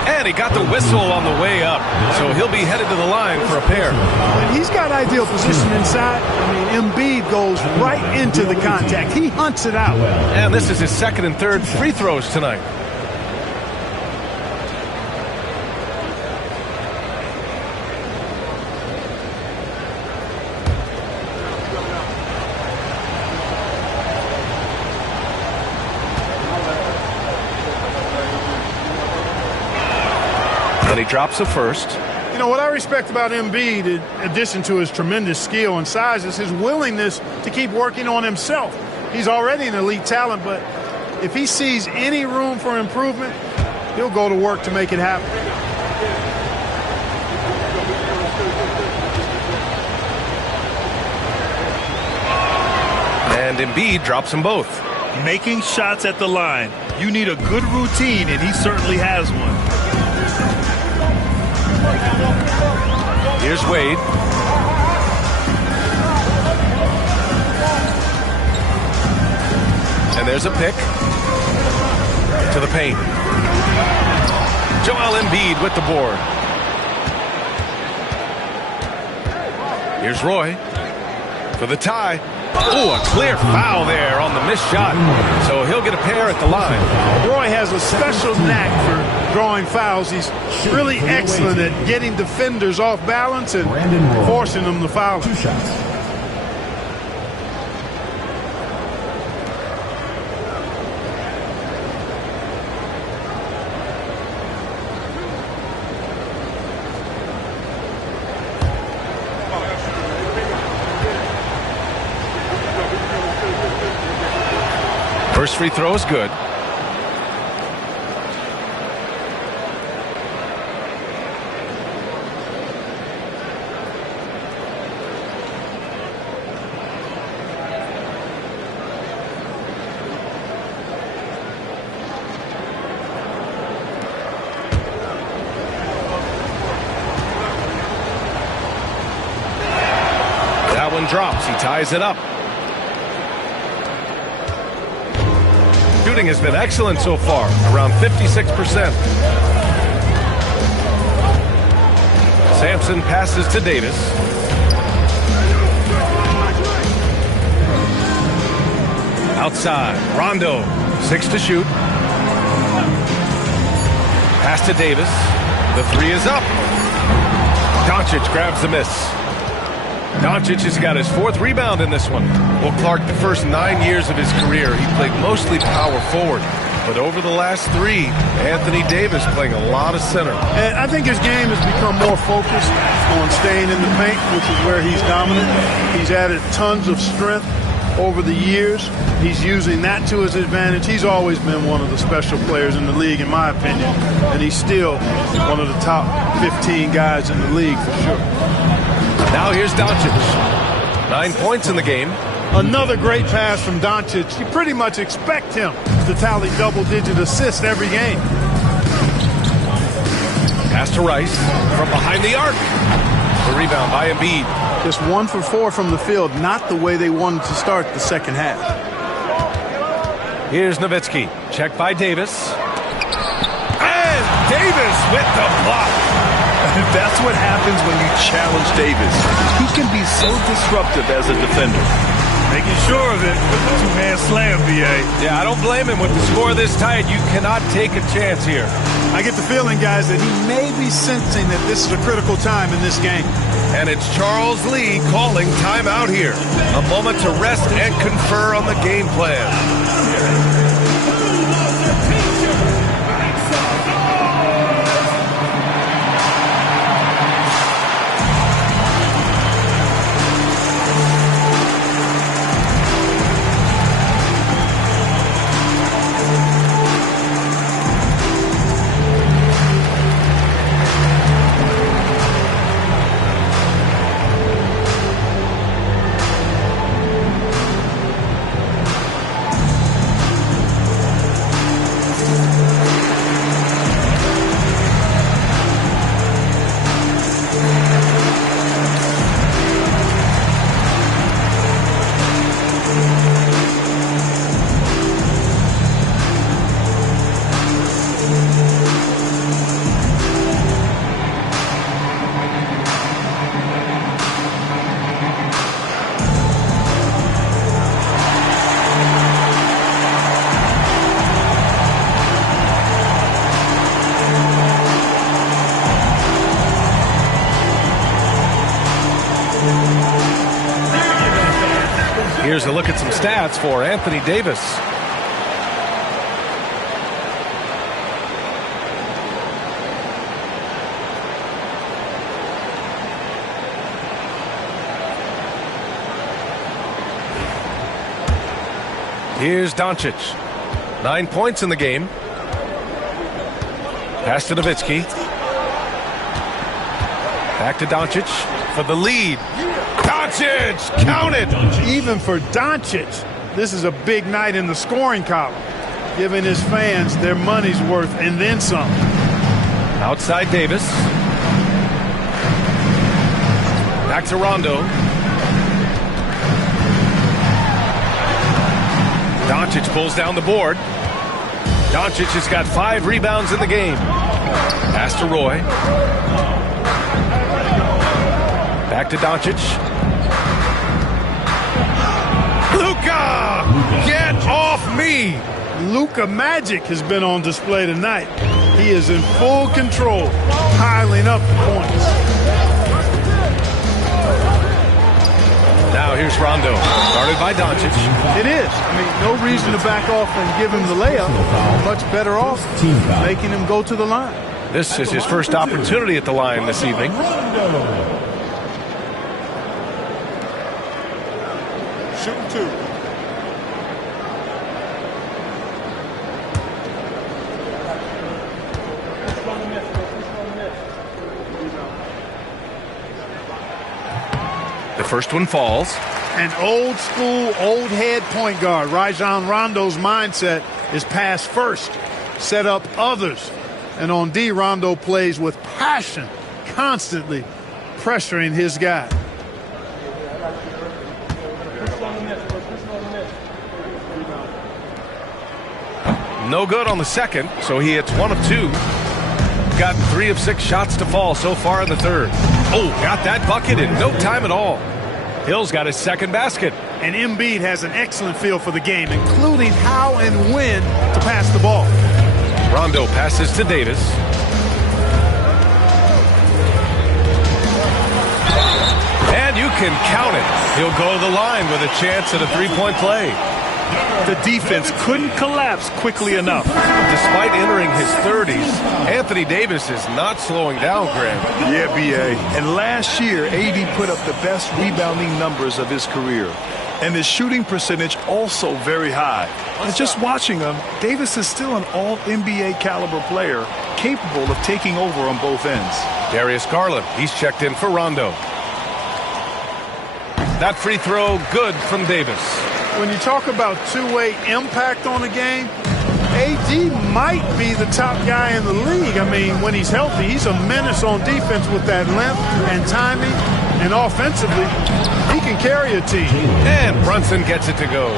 And he got the whistle on the way up, so he'll be headed to the line for a pair. And he's got ideal position inside. I mean, Embiid goes right into the contact. He hunts it out. And this is his second and third free throws tonight. And he drops the first. You know, what I respect about Embiid, in addition to his tremendous skill and size, is his willingness to keep working on himself. He's already an elite talent, but if he sees any room for improvement, he'll go to work to make it happen. And Embiid drops them both. Making shots at the line. You need a good routine, and he certainly has one. Here's Wade. And there's a pick to the paint. Joel Embiid with the board. Here's Roy for the tie. Oh, a clear foul there on the missed shot. So he'll get a pair at the line. Roy has a special knack for drawing fouls. He's really excellent at getting defenders off balance and forcing them to foul. 2 shots. First free throw is good. That one drops. He ties it up. Shooting has been excellent so far, around 56%. Sampson passes to Davis. Outside, Rondo, 6 to shoot. Pass to Davis. The 3 is up. Doncic grabs the miss. Doncic has got his 4th rebound in this one. Well, Clark, the first 9 years of his career, he played mostly power forward. But over the last 3, Anthony Davis playing a lot of center. And I think his game has become more focused on staying in the paint, which is where he's dominant. He's added tons of strength over the years. He's using that to his advantage. He's always been one of the special players in the league, in my opinion. And he's still one of the top 15 guys in the league for sure. Now here's Doncic. 9 points in the game. Another great pass from Doncic. You pretty much expect him to tally double-digit assists every game. Pass to Rice from behind the arc. The rebound by Embiid. Just 1 for 4 from the field, not the way they wanted to start the second half. Here's Nowitzki. Checked by Davis. And Davis with the block. That's what happens when you challenge Davis. He can be so disruptive as a defender. Making sure of it with the two-hand slam, B.A. Yeah, I don't blame him. With the score this tight, you cannot take a chance here. I get the feeling, guys, that he may be sensing that this is a critical time in this game. And it's Charles Lee calling timeout here. A moment to rest and confer on the game plan. Here's a look at some stats for Anthony Davis. Here's Doncic. 9 points in the game. Pass to Nowitzki. Back to Doncic for the lead. Doncic, count it! Even for Doncic, this is a big night in the scoring column, giving his fans their money's worth and then some. Outside Davis. Back to Rondo. Doncic pulls down the board. Doncic has got 5 rebounds in the game. Pass to Roy. Back to Doncic. Luka! Get off me! Luka Magic has been on display tonight. He is in full control, piling up the points. Now here's Rondo, guarded by Doncic. It is. I mean, no reason to back off and give him the layup. Much better off making him go to the line. This is his first opportunity at the line this evening. Shooting 2. First one falls. An old school, old head point guard. Rajon Rondo's mindset is pass first, set up others. And on D, Rondo plays with passion, constantly pressuring his guy. No good on the second, so he hits 1 of 2. Got 3 of 6 shots to fall so far in the third. Oh, got that bucket in no time at all. Hill's got his second basket. And Embiid has an excellent feel for the game, including how and when to pass the ball. Rondo passes to Davis. And you can count it. He'll go to the line with a chance at a three-point play. The defense couldn't collapse quickly enough. Despite entering his 30s, Anthony Davis is not slowing down, Graham. Yeah, B.A. And last year, AD put up the best rebounding numbers of his career. And his shooting percentage also very high. And just watching him, Davis is still an all-NBA caliber player, capable of taking over on both ends. Darius Garland, he's checked in for Rondo. That free throw good from Davis. When you talk about two-way impact on the game, AD might be the top guy in the league. I mean, when he's healthy, he's a menace on defense with that length and timing. And offensively, he can carry a team. And Brunson gets it to go.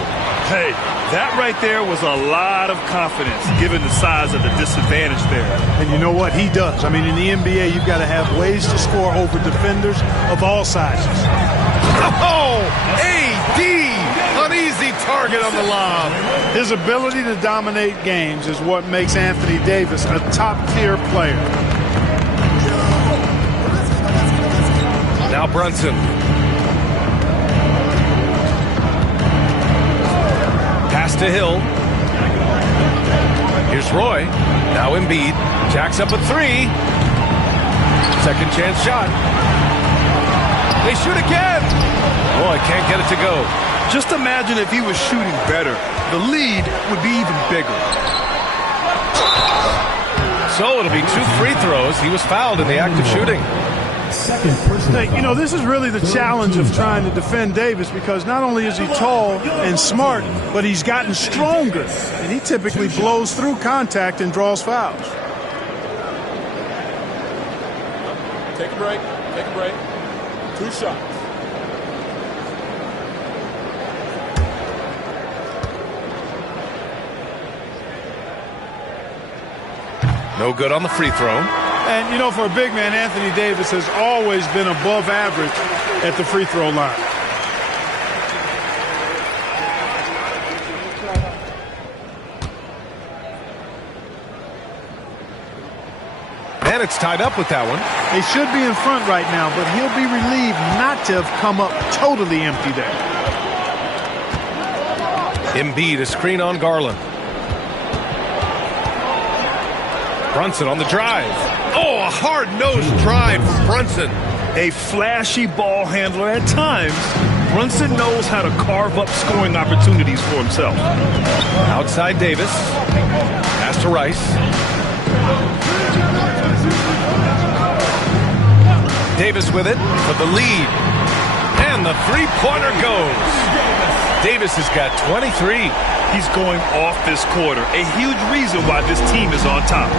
Hey, that right there was a lot of confidence, given the size of the disadvantage there. And you know what? He does. I mean, in the NBA, you've got to have ways to score over defenders of all sizes. Oh, AD! An easy target on the lob. His ability to dominate games is what makes Anthony Davis a top-tier player. Now Brunson. Pass to Hill. Here's Roy. Now Embiid. Jacks up a 3. Second chance shot. They shoot again. Roy can't get it to go. Just imagine if he was shooting better. The lead would be even bigger. So it'll be 2 free throws. He was fouled in the act of shooting. You know, this is really the challenge of trying to defend Davis, because not only is he tall and smart, but he's gotten stronger. And he typically blows through contact and draws fouls. Take a break. Take a break. 2 shots. No good on the free throw. And, you know, for a big man, Anthony Davis has always been above average at the free throw line. And it's tied up with that one. They should be in front right now, but he'll be relieved not to have come up totally empty there. Embiid, a screen on Garland. Brunson on the drive. Oh, a hard-nosed drive from Brunson. A flashy ball handler at times. Brunson knows how to carve up scoring opportunities for himself. Outside Davis. Pass to Rice. Davis with it for the lead. And the three-pointer goes. Davis has got 23. He's going off this quarter. A huge reason why this team is on top.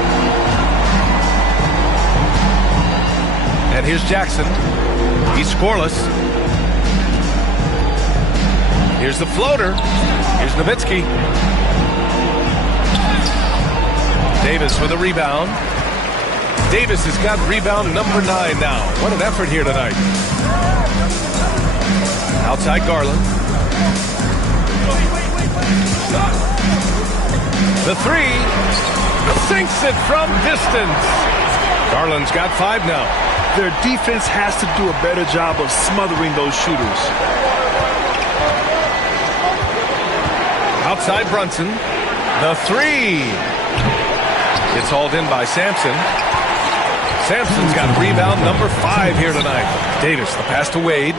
And here's Jackson. He's scoreless. Here's the floater. Here's Nowitzki. Davis with a rebound. Davis has got rebound number 9 now. What an effort here tonight. Outside Garland. The 3. Sinks it from distance. Garland's got 5 now. Their defense has to do a better job of smothering those shooters. Outside Brunson. The 3. It's hauled in by Sampson. Sampson's got rebound number 5 here tonight. Davis, the pass to Wade.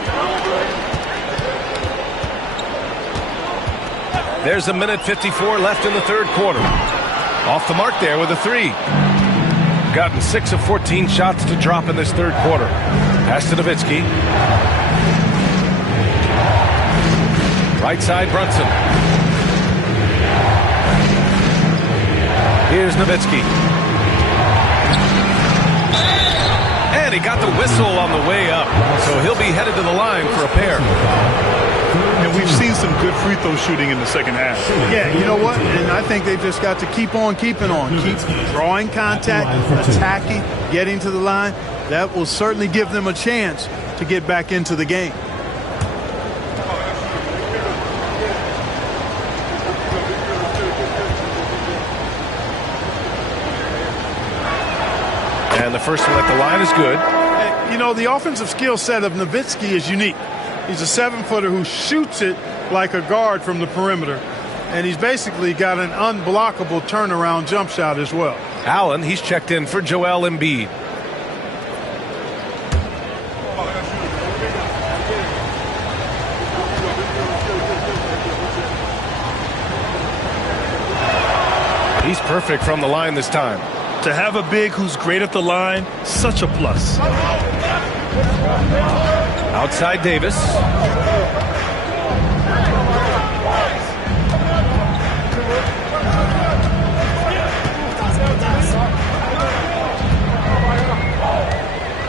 There's a minute 54 left in the third quarter. Off the mark there with a 3. Gotten 6 of 14 shots to drop in this third quarter. Pass to Nowitzki. Right side, Brunson. Here's Nowitzki. And he got the whistle on the way up. So he'll be headed to the line for a pair. And we've seen some good free throw shooting in the second half. Yeah, you know what? And I think they've just got to keep on keeping on. Keep drawing contact, attacking, getting to the line. That will certainly give them a chance to get back into the game. And the first one at the line is good. You know, the offensive skill set of Nowitzki is unique. He's a 7-footer who shoots it like a guard from the perimeter. And he's basically got an unblockable turnaround jump shot as well. Allen, he's checked in for Joel Embiid. He's perfect from the line this time. To have a big who's great at the line, such a plus. Outside Davis.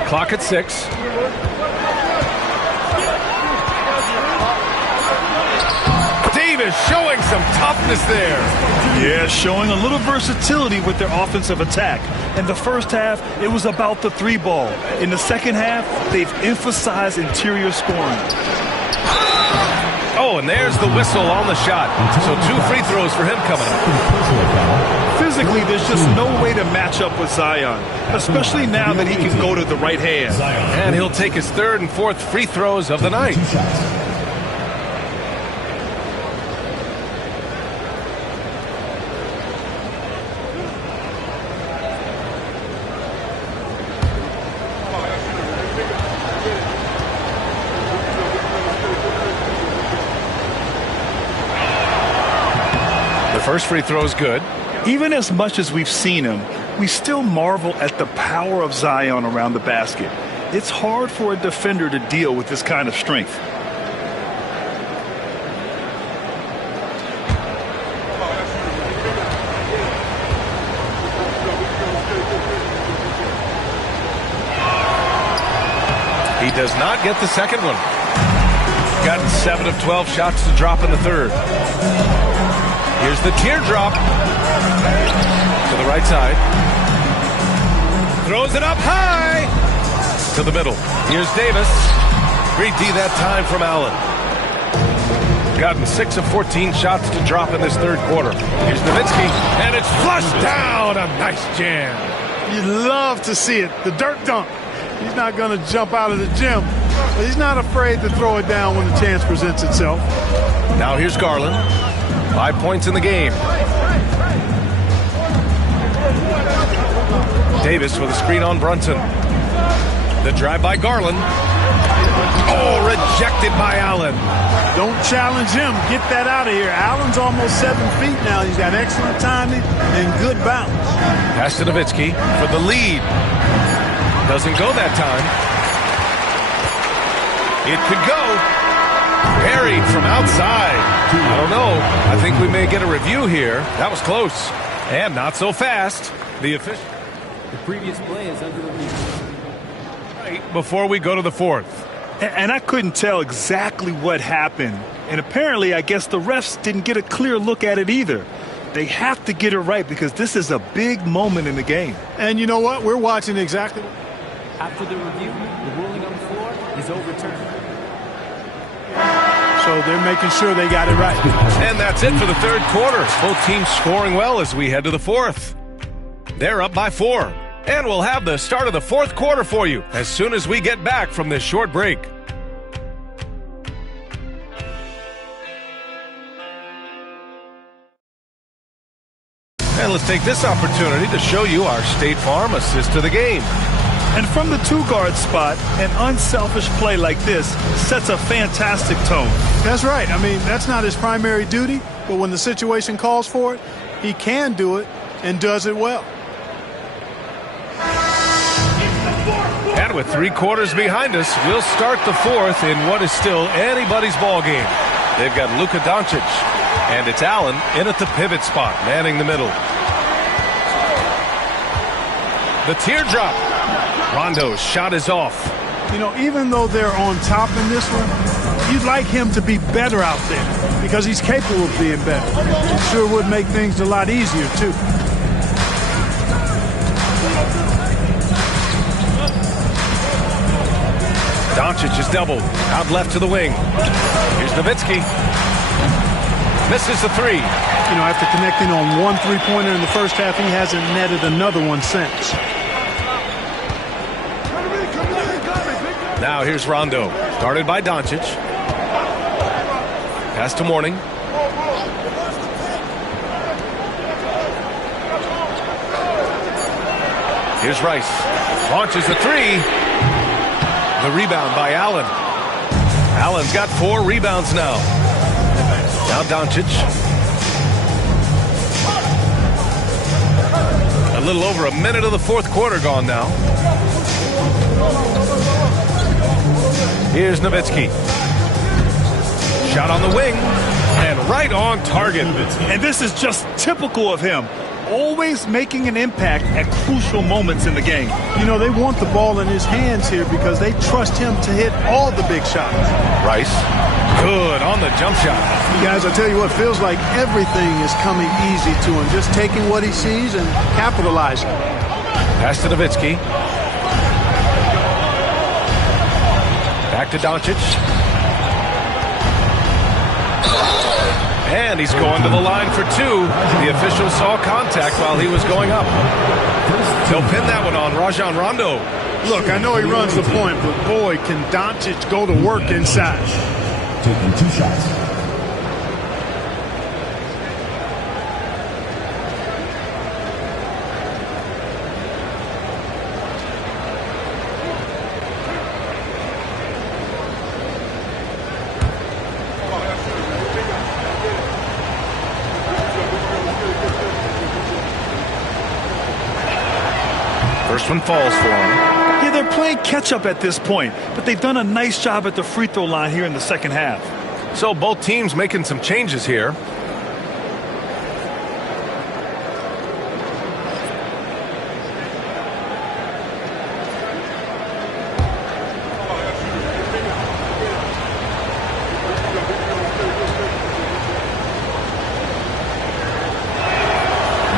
Clock at 6. Davis showing some toughness there. Yeah, showing a little versatility with their offensive attack. In the first half, it was about the 3 ball. In the second half, they've emphasized interior scoring. Oh, and there's the whistle on the shot. So 2 free throws for him coming up. Physically, there's just no way to match up with Zion, especially now that he can go to the right hand. And he'll take his 3rd and 4th free throws of the night. First free throw is good. Even as much as we've seen him, we still marvel at the power of Zion around the basket. It's hard for a defender to deal with this kind of strength. He does not get the second one. Gotten 7 of 12 shots to drop in the 3rd. Here's the teardrop to the right side. Throws it up high to the middle. Here's Davis. Great D that time from Allen. Gotten 6 of 14 shots to drop in this 3rd quarter. Here's Nowitzki, and it's flushed down. A nice jam. You'd love to see it. The dirt dunk. He's not going to jump out of the gym, but he's not afraid to throw it down when the chance presents itself. Now here's Garland. 5 points in the game. Davis with a screen on Brunson. The drive by Garland. Oh, rejected by Allen. Don't challenge him. Get that out of here. Allen's almost 7 feet now. He's got excellent timing and good bounce. Pass to Nowitzki for the lead. Doesn't go that time. It could go. Parried from outside. I don't know. I think we may get a review here. That was close. And not so fast. The previous play is under review. Right before we go to the 4th. And I couldn't tell exactly what happened. And apparently, I guess the refs didn't get a clear look at it either. They have to get it right because this is a big moment in the game. And you know what? We're watching exactly. After the review, the ruling on the floor is overturned. So they're making sure they got it right. And that's it for the 3rd quarter. Both teams scoring well as we head to the 4th. They're up by 4. And we'll have the start of the 4th quarter for you as soon as we get back from this short break. And let's take this opportunity to show you our State Farm assist to the game. And from the 2-guard spot, an unselfish play like this sets a fantastic tone. That's right. I mean, that's not his primary duty, but when the situation calls for it, he can do it and does it well. And with 3 quarters behind us, we'll start the 4th in what is still anybody's ball game. They've got Luka Doncic, and it's Allen in at the pivot spot, manning the middle. The teardrop. Rondo's shot is off. You know, even though they're on top in this one, you'd like him to be better out there because he's capable of being better. It sure would make things a lot easier, too. Doncic is doubled. Out left to the wing. Here's Nowitzki. Misses the three. You know, after connecting on one three-pointer in the first half, he hasn't netted another one since. Now here's Rondo. Guarded by Doncic. Pass to Mourning. Here's Rice. Launches a three. The rebound by Allen. Allen's got 4 rebounds now. Now Doncic. A little over a minute of the fourth quarter gone now. Here's Nowitzki. Shot on the wing. And right on target. And this is just typical of him. Always making an impact at crucial moments in the game. You know, they want the ball in his hands here because they trust him to hit all the big shots. Rice. Good on the jump shot. You guys, I tell you what, feels like everything is coming easy to him. Just taking what he sees and capitalizing. Pass to Nowitzki. Back to Doncic. And he's going to the line for 2. The official saw contact while he was going up. They'll pin that one on Rajon Rondo. Look, I know he runs the point, but boy, can Doncic go to work inside. Taking 2 shots. First one falls for him. Yeah, they're playing catch-up at this point, but they've done a nice job at the free throw line here in the second half. So both teams making some changes here.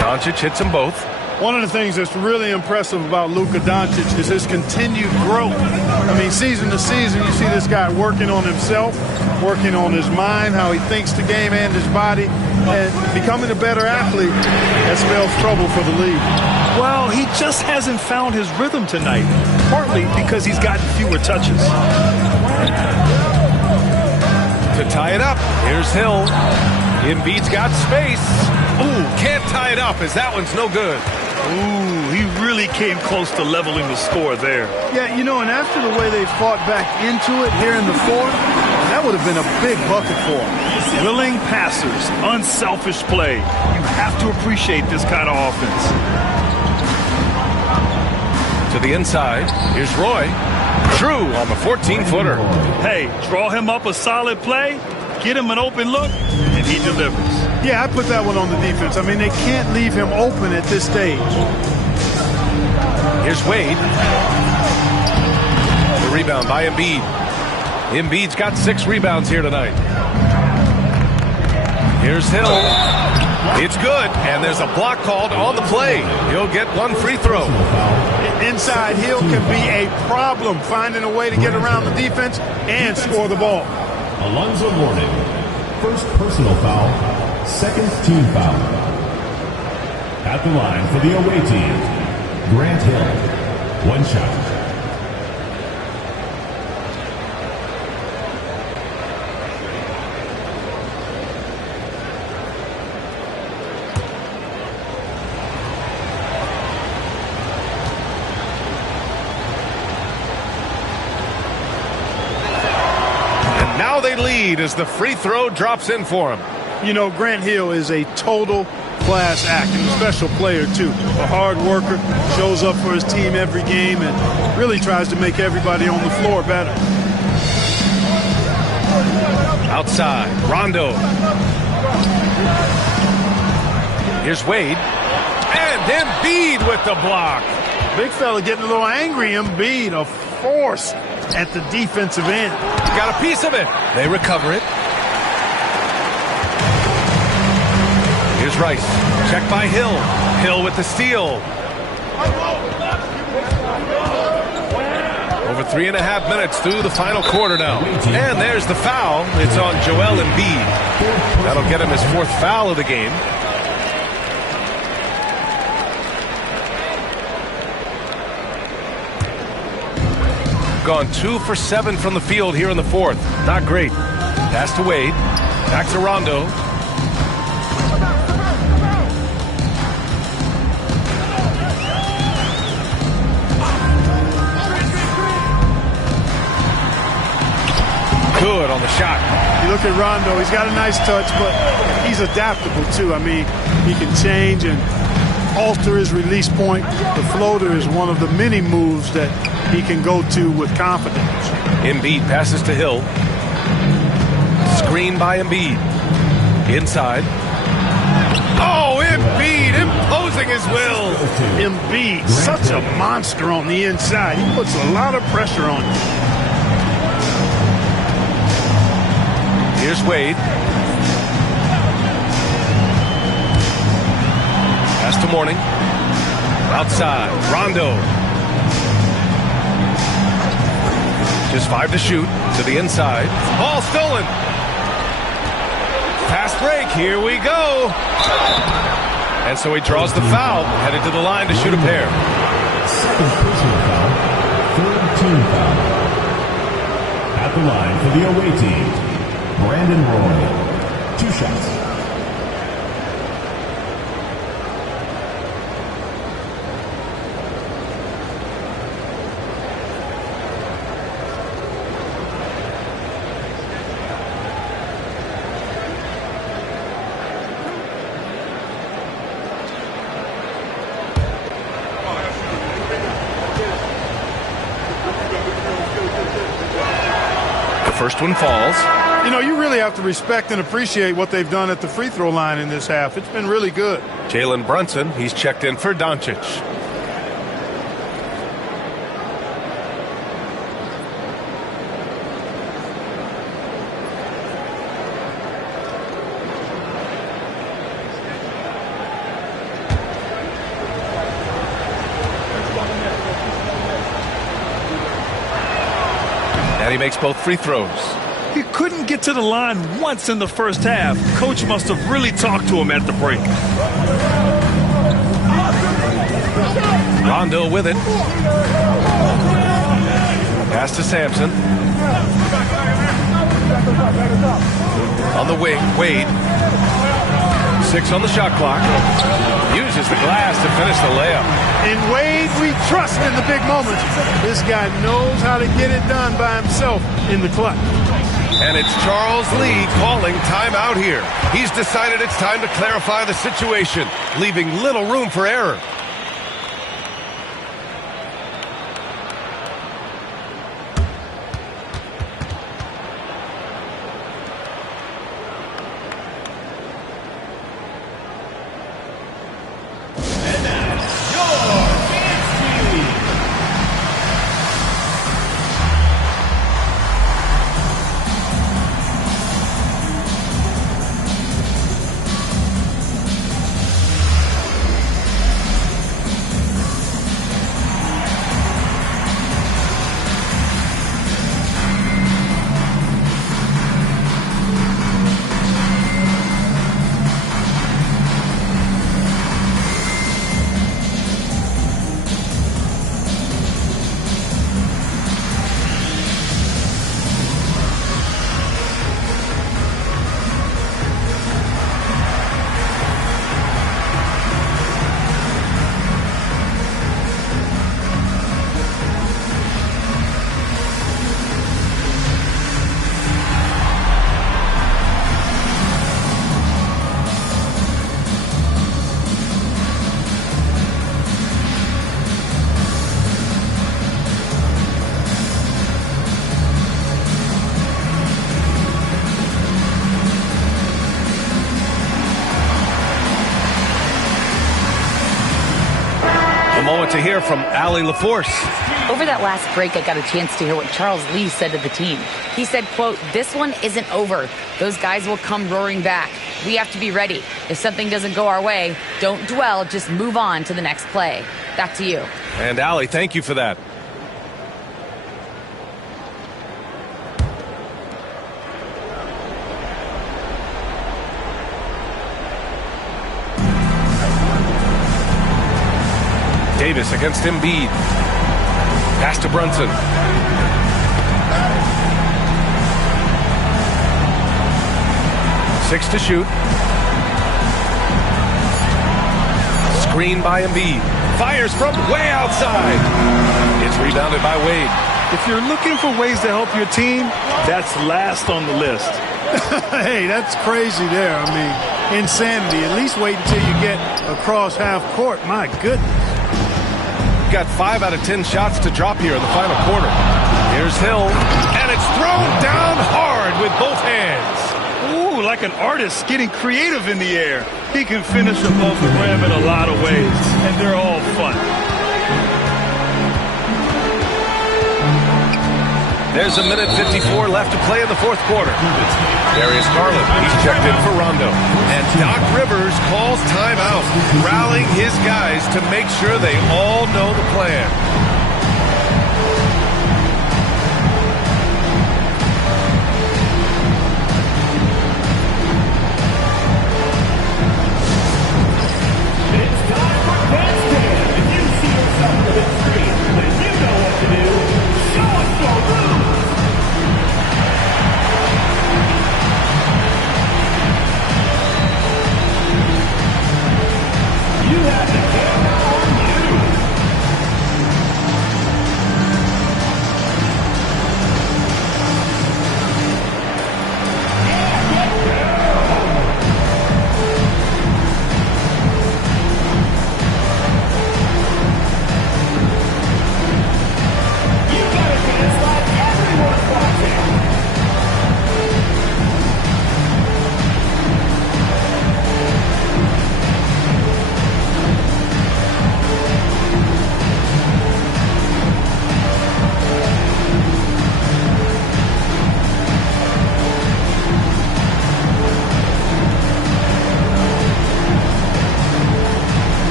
Doncic hits them both. One of the things that's really impressive about Luka Doncic is his continued growth. I mean, season to season, you see this guy working on himself, working on his mind, how he thinks the game and his body, and becoming a better athlete. That spells trouble for the league. Well, he just hasn't found his rhythm tonight, partly because he's gotten fewer touches. To tie it up, here's Hill. Embiid's got space. Ooh, can't tie it up as that one's no good. Ooh, he really came close to leveling the score there. Yeah, you know, and after the way they fought back into it here in the fourth, that would have been a big bucket for them. Willing passers, unselfish play. You have to appreciate this kind of offense. To the inside, here's Roy. True on the 14-footer. Hey, draw him up a solid play, get him an open look, and he delivers. Yeah, I put that one on the defense. I mean, they can't leave him open at this stage. Here's Wade. The rebound by Embiid. Embiid's got 6 rebounds here tonight. Here's Hill. It's good, and there's a block called on the play. He'll get 1 free throw. Inside, Hill can be a problem finding a way to get around the defense and score the ball. Alonzo Mourning. First personal foul. Second team foul. At the line for the away team, Grant Hill. 1 shot. And now they lead as the free throw drops in for him. You know, Grant Hill is a total class act and a special player, too. A hard worker, shows up for his team every game, and really tries to make everybody on the floor better. outside. Rondo. Here's Wade. And Embiid with the block. Big fella getting a little angry. Embiid, a force at the defensive end. Got a piece of it. They recover it. Here's Rice. Check by Hill. Hill with the steal. Over 3.5 minutes through the final quarter now. And there's the foul. It's on Joel Embiid. That'll get him his 4th foul of the game. Gone 2 for 7 from the field here in the 4th. Not great. Pass to Wade. Back to Rondo. Good on the shot. You look at Rondo, he's got a nice touch, but he's adaptable too. I mean, he can change and alter his release point. The floater is one of the many moves that he can go to with confidence. Embiid passes to Hill. Screen by Embiid. Inside. Oh, Embiid imposing his will. Embiid, such a monster on the inside. He puts a lot of pressure on him. Here's Wade. Pass to Mourning. Outside. Rondo. Just 5 to shoot. To the inside. Ball stolen. Fast break. Here we go. And so he draws the foul. Headed to the line to shoot a pair. Second personal foul. 3rd team foul. At the line for the away team, Brandon Roy. 2 shots. The first one falls. You know, you really have to respect and appreciate what they've done at the free throw line in this half. It's been really good. Jalen Brunson, he's checked in for Doncic. And he makes both free throws. He couldn't get to the line once in the first half. Coach must have really talked to him at the break. Rondo with it. Pass to Sampson. On the wing, Wade. 6 on the shot clock. Uses the glass to finish the layup. In Wade, we trust in the big moments. This guy knows how to get it done by himself in the clutch. And it's Charles Lee calling timeout here. He's decided it's time to clarify the situation, leaving little room for error. moment to hear from Allie LaForce. Over that last break, I got a chance to hear what Charles Lee said to the team. He said, quote, "This one isn't over. Those guys will come roaring back. We have to be ready. If something doesn't go our way, don't dwell, just move on to the next play." Back to you. And Allie, thank you for that. Davis against Embiid. Pass to Brunson. Six to shoot. Screen by Embiid. Fires from way outside. It's rebounded by Wade. If you're looking for ways to help your team, that's last on the list. Hey, that's crazy there. I mean, insanity. At least wait until you get across half court. My goodness. Got 5 out of 10 shots to drop here in the final quarter. Here's Hill, and it's thrown down hard with both hands. Ooh, like an artist getting creative in the air. He can finish above the rim in a lot of ways, and they're all fun. There's a minute 54 left to play in the fourth quarter. Darius Garland, he's checked in for Rondo. And Doc Rivers calls timeout, rallying his guys to make sure they all know the plan. It's time for Bandstand. If you see yourself on the screen, then you know what to do. Show us your moves. You have the camera on you. You gotta dance like everyone's watching.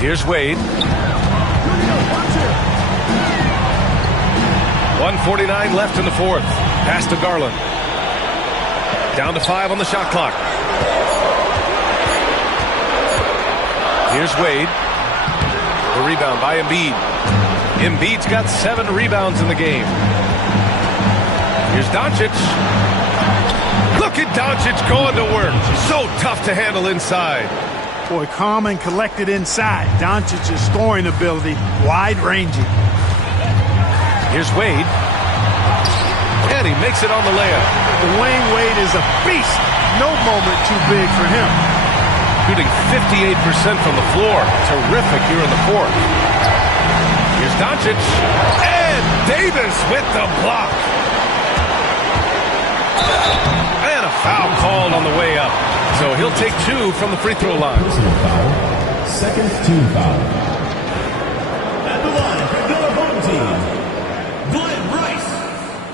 Here's Wade. 1:49 left in the fourth. Pass to Garland. Down to 5 on the shot clock. Here's Wade. The rebound by Embiid. Embiid's got 7 rebounds in the game. Here's Doncic. Look at Doncic going to work. So tough to handle inside. Boy, calm and collected inside. Doncic's scoring ability, wide-ranging. Here's Wade. And he makes it on the layup. Dwayne Wade is a beast. No moment too big for him. Shooting 58% from the floor. Terrific here in the fourth. Here's Doncic. And Davis with the block. And a foul called on the way up. So he'll take 2 from the free throw line. Personal foul. Second team foul. At the line for the home team, Glenn Rice.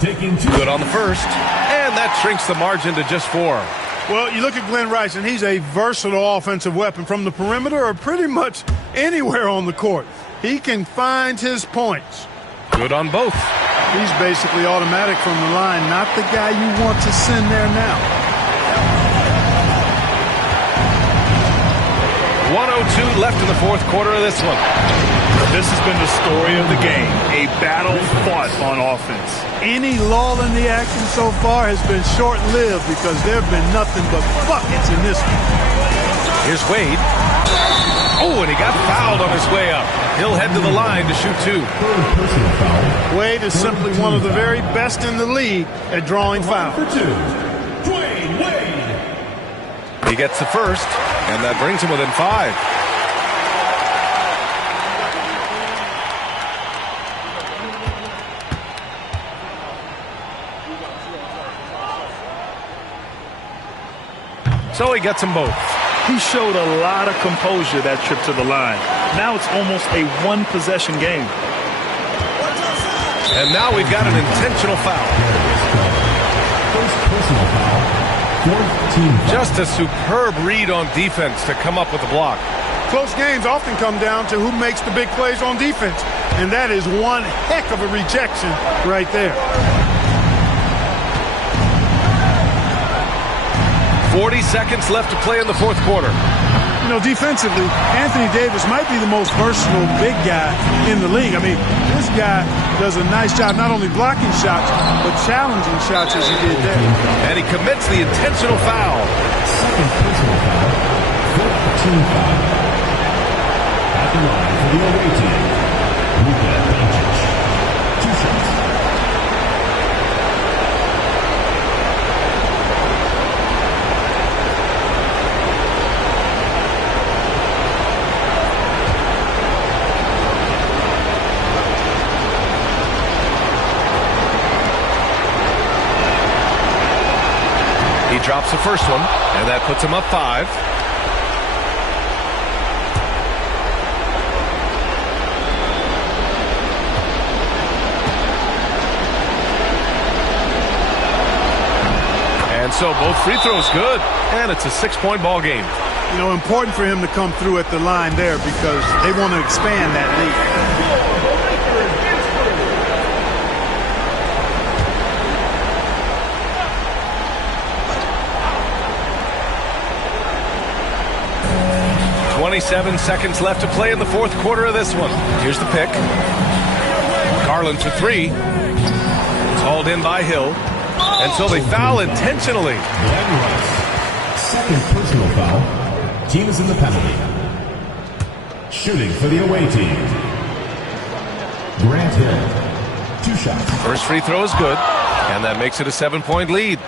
Taking 2. Good on the first. And that shrinks the margin to just 4. Well, you look at Glenn Rice, and he's a versatile offensive weapon from the perimeter or pretty much anywhere on the court. He can find his points. Good on both. He's basically automatic from the line, not the guy you want to send there now. 1:02 left in the fourth quarter of this one. This has been the story of the game, a battle fought on offense. Any lull in the action so far has been short-lived because there have been nothing but buckets in this one. Here's Wade. Oh, and he got fouled on his way up. He'll head to the line to shoot 2. Wade is simply one of the very best in the league at drawing fouls. Dwayne Wade. He gets the first, and that brings him within 5. So he gets them both. He showed a lot of composure that trip to the line. Now it's almost a one-possession game. And now we've got an intentional foul. First personal foul. Fourth team foul. Just a superb read on defense to come up with the block. Close games often come down to who makes the big plays on defense. And that is one heck of a rejection right there. 40 seconds left to play in the fourth quarter. You know, defensively, Anthony Davis might be the most versatile big guy in the league. I mean, this guy does a nice job not only blocking shots, but challenging shots as he did there. And he commits the intentional foul. Second personal foul. Fifth team foul. At the line for the away team, Luka Doncic. 2 shots. He drops the first one, and that puts him up 5. And so both free throws good, and it's a 6-point ball game. You know, important for him to come through at the line there because they want to expand that lead. 27 seconds left to play in the fourth quarter of this one. Here's the pick. Garland for 3. It's hauled in by Hill. And so they foul intentionally. Second personal foul. Team is in the penalty. Shooting for the away team, Grant Hill. 2 shots. First free throw is good, and that makes it a 7-point lead.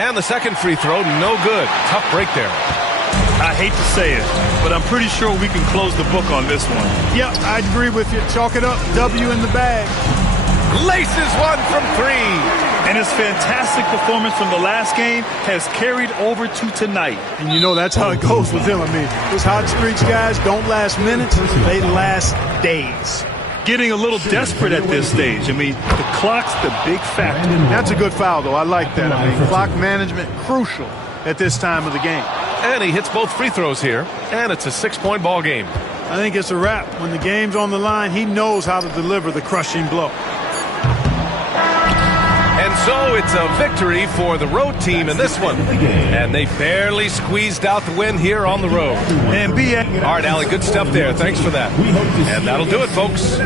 And the second free throw, no good. Tough break there. I hate to say it, but I'm pretty sure we can close the book on this one. Yep, I agree with you. Chalk it up. W in the bag. Laces one from 3. And his fantastic performance from the last game has carried over to tonight. And you know that's how it goes with him. I mean, those hot streaks guys don't last minutes. They last days. Getting a little desperate at this stage. I mean, the clock's the big factor. That's a good foul, though. I like that. I mean, clock management crucial at this time of the game. And he hits both free throws here, and it's a 6-point ball game. I think it's a wrap. When the game's on the line, he knows how to deliver the crushing blow. And so it's a victory for the road team in this one. And they barely squeezed out the win here on the road. And all right, Allie, good stuff there. Thanks for that. And that'll do it, folks.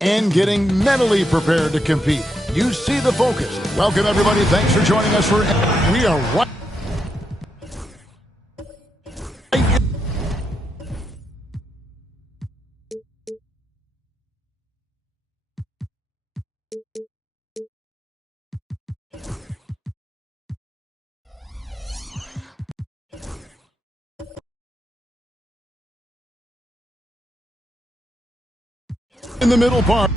And getting mentally prepared to compete. You see the focus. Welcome, everybody. Thanks for joining us for... We are right... in the middle part.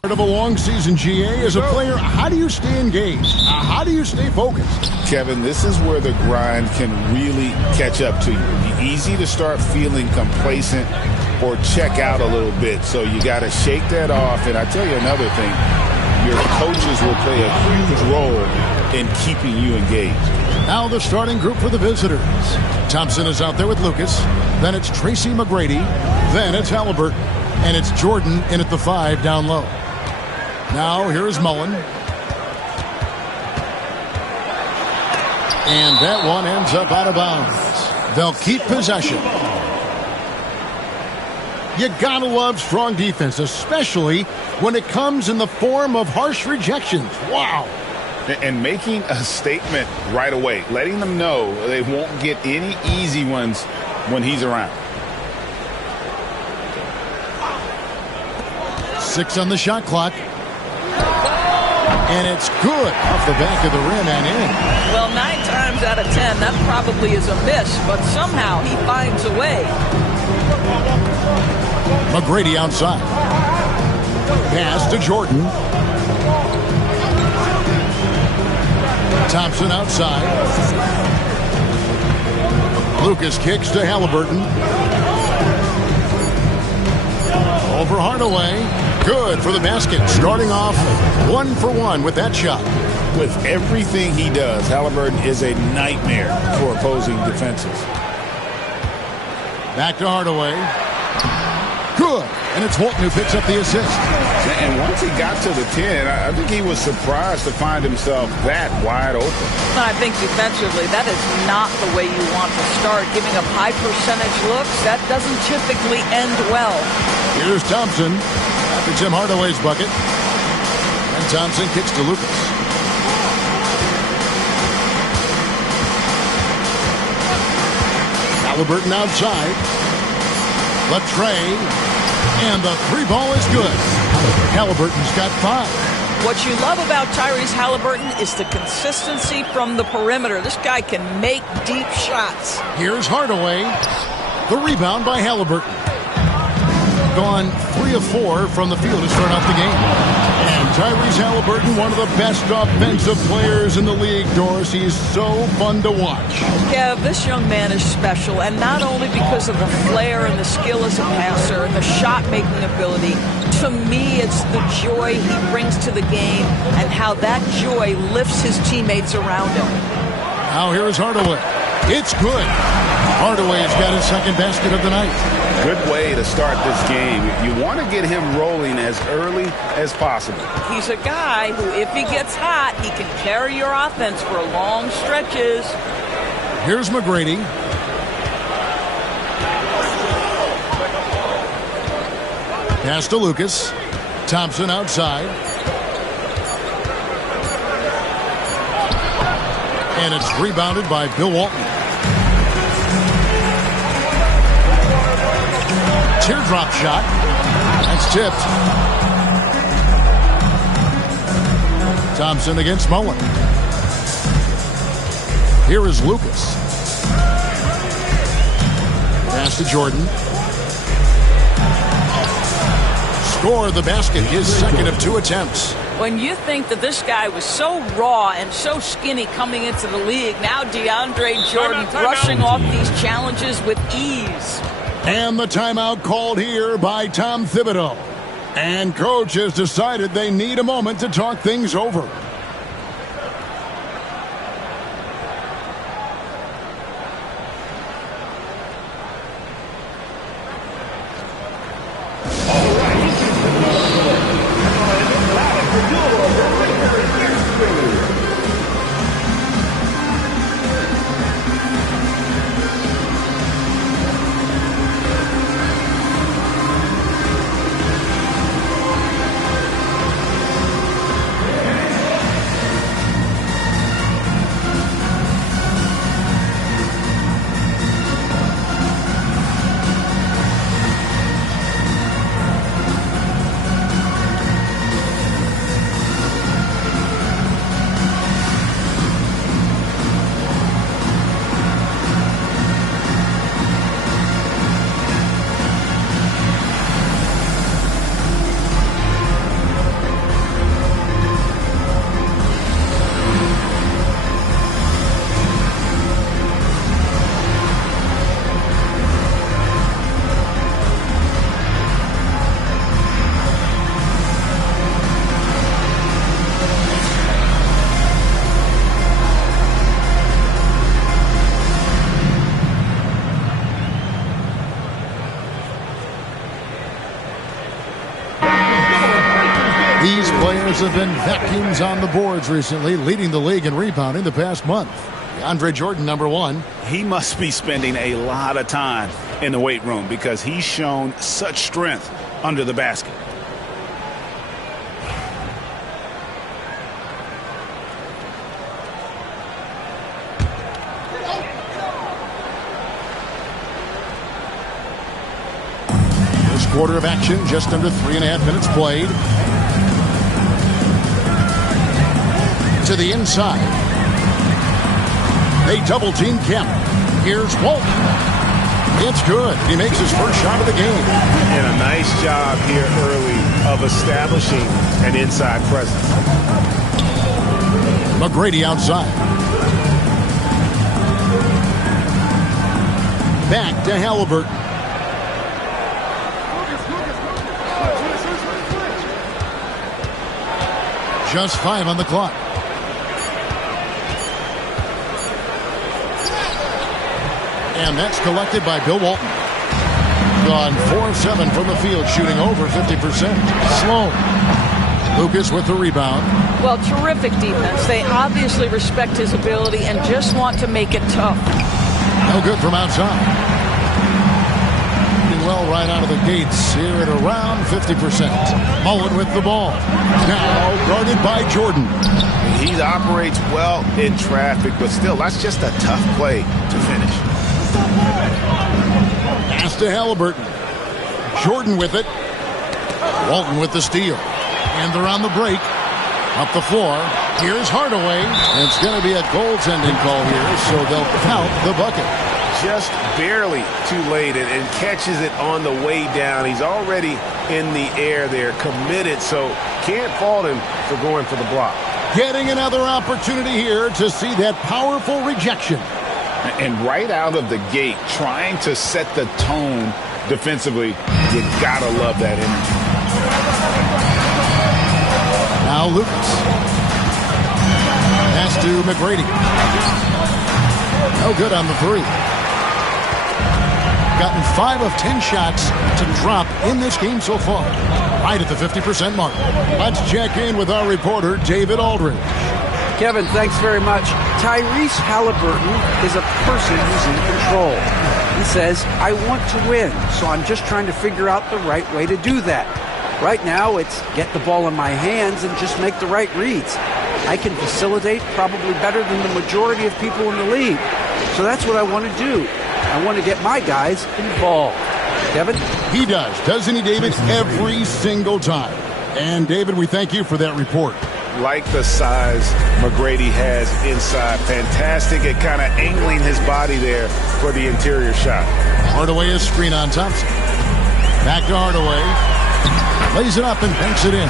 Part of a long season, GA, as a player, how do you stay engaged? How do you stay focused? Kevin, this is where the grind can really catch up to you. It's easy to start feeling complacent or check out a little bit, so you got to shake that off. And I tell you another thing, your coaches will play a huge role in keeping you engaged. Now the starting group for the visitors. Thompson is out there with Lucas. Then it's Tracy McGrady. Then it's Halliburton. And it's Jordan in at the 5 down low. Now here's Mullen. And that one ends up out of bounds. They'll keep possession. You gotta love strong defense, especially when it comes in the form of harsh rejections. Wow. And making a statement right away, letting them know they won't get any easy ones when he's around. 6 on the shot clock. And it's good off the back of the rim and in. Well, 9 times out of 10, that probably is a miss, but somehow he finds a way. McGrady outside. Pass to Jordan. Thompson outside. Lucas kicks to Halliburton. Over Hardaway. Good for the basket. Starting off 1 for 1 with that shot. With everything he does, Halliburton is a nightmare for opposing defenses. Back to Hardaway. Good. And it's Walton who picks up the assist. And once he got to the 10, I think he was surprised to find himself that wide open. I think defensively, that is not the way you want to start. Giving up high percentage looks, that doesn't typically end well. Here's Thompson after Tim Hardaway's bucket. And Thompson kicks to Lucas. Halliburton outside. Latrey. And the 3 ball is good. Halliburton's got 5. What you love about Tyrese Halliburton is the consistency from the perimeter. This guy can make deep shots. Here's Hardaway. The rebound by Halliburton. Gone 3 of 4 from the field to start off the game. And Tyrese Halliburton, one of the best offensive players in the league, Doris. He's so fun to watch. Kev, this young man is special, and not only because of the flair and the skill as a passer and the shot-making ability. To me, it's the joy he brings to the game and how that joy lifts his teammates around him. Now here's Hardaway. It's good. Hardaway's got his second basket of the night. Good way to start this game. You want to get him rolling as early as possible. He's a guy who, if he gets hot, he can carry your offense for long stretches. Here's McGrady. Pass to Lucas. Thompson outside. And it's rebounded by Bill Walton. Teardrop shot. That's tipped. Thompson against Mullen. Here is Lucas. Pass to Jordan. Score the basket, his second of 2 attempts. When you think that this guy was so raw and so skinny coming into the league, now DeAndre Jordan brushing off these challenges with ease. And the timeout called here by Tom Thibodeau. And coach has decided they need a moment to talk things over. These players have been vacuums on the boards recently, leading the league in rebounding the past month. DeAndre Jordan, number 1. He must be spending a lot of time in the weight room because he's shown such strength under the basket. First quarter of action, just under 3.5 minutes played. To the inside. They double team Kemp. Here's Walton. It's good. He makes his first shot of the game. And a nice job here early of establishing an inside presence. McGrady outside. Back to Halliburton. Just 5 on the clock. And that's collected by Bill Walton. Gone 4 of 7 from the field, shooting over 50%. Sloan. Lucas with the rebound. Well, terrific defense. They obviously respect his ability and just want to make it tough. No good from outside. Doing well right out of the gates here at around 50%. Mullen with the ball. Now guarded by Jordan. He operates well in traffic, but still, that's just a tough play to finish. Pass to Halliburton. Jordan with it. Walton with the steal. And they're on the break. Up the floor. Here's Hardaway. It's going to be a goaltending call here, so they'll count the bucket. Just barely too late and catches it on the way down. He's already in the air there, committed, so can't fault him for going for the block. Getting another opportunity here to see that powerful rejection. And right out of the gate, trying to set the tone defensively, you gotta love that energy. Now Lucas. Pass to McGrady. No good on the 3. Gotten 5 of 10 shots to drop in this game so far. Right at the 50% mark. Let's check in with our reporter, David Aldridge. Kevin, thanks very much. Tyrese Halliburton is a person who's in control. He says, I want to win, so I'm just trying to figure out the right way to do that. Right now, it's get the ball in my hands and just make the right reads. I can facilitate probably better than the majority of people in the league. So that's what I want to do. I want to get my guys involved. Kevin? He does, doesn't he, David? Every single time. And, David, we thank you for that report. like the size McGrady has inside. Fantastic at kind of angling his body there for the interior shot. Hardaway is screen on Thompson. Back to Hardaway. Lays it up and banks it in.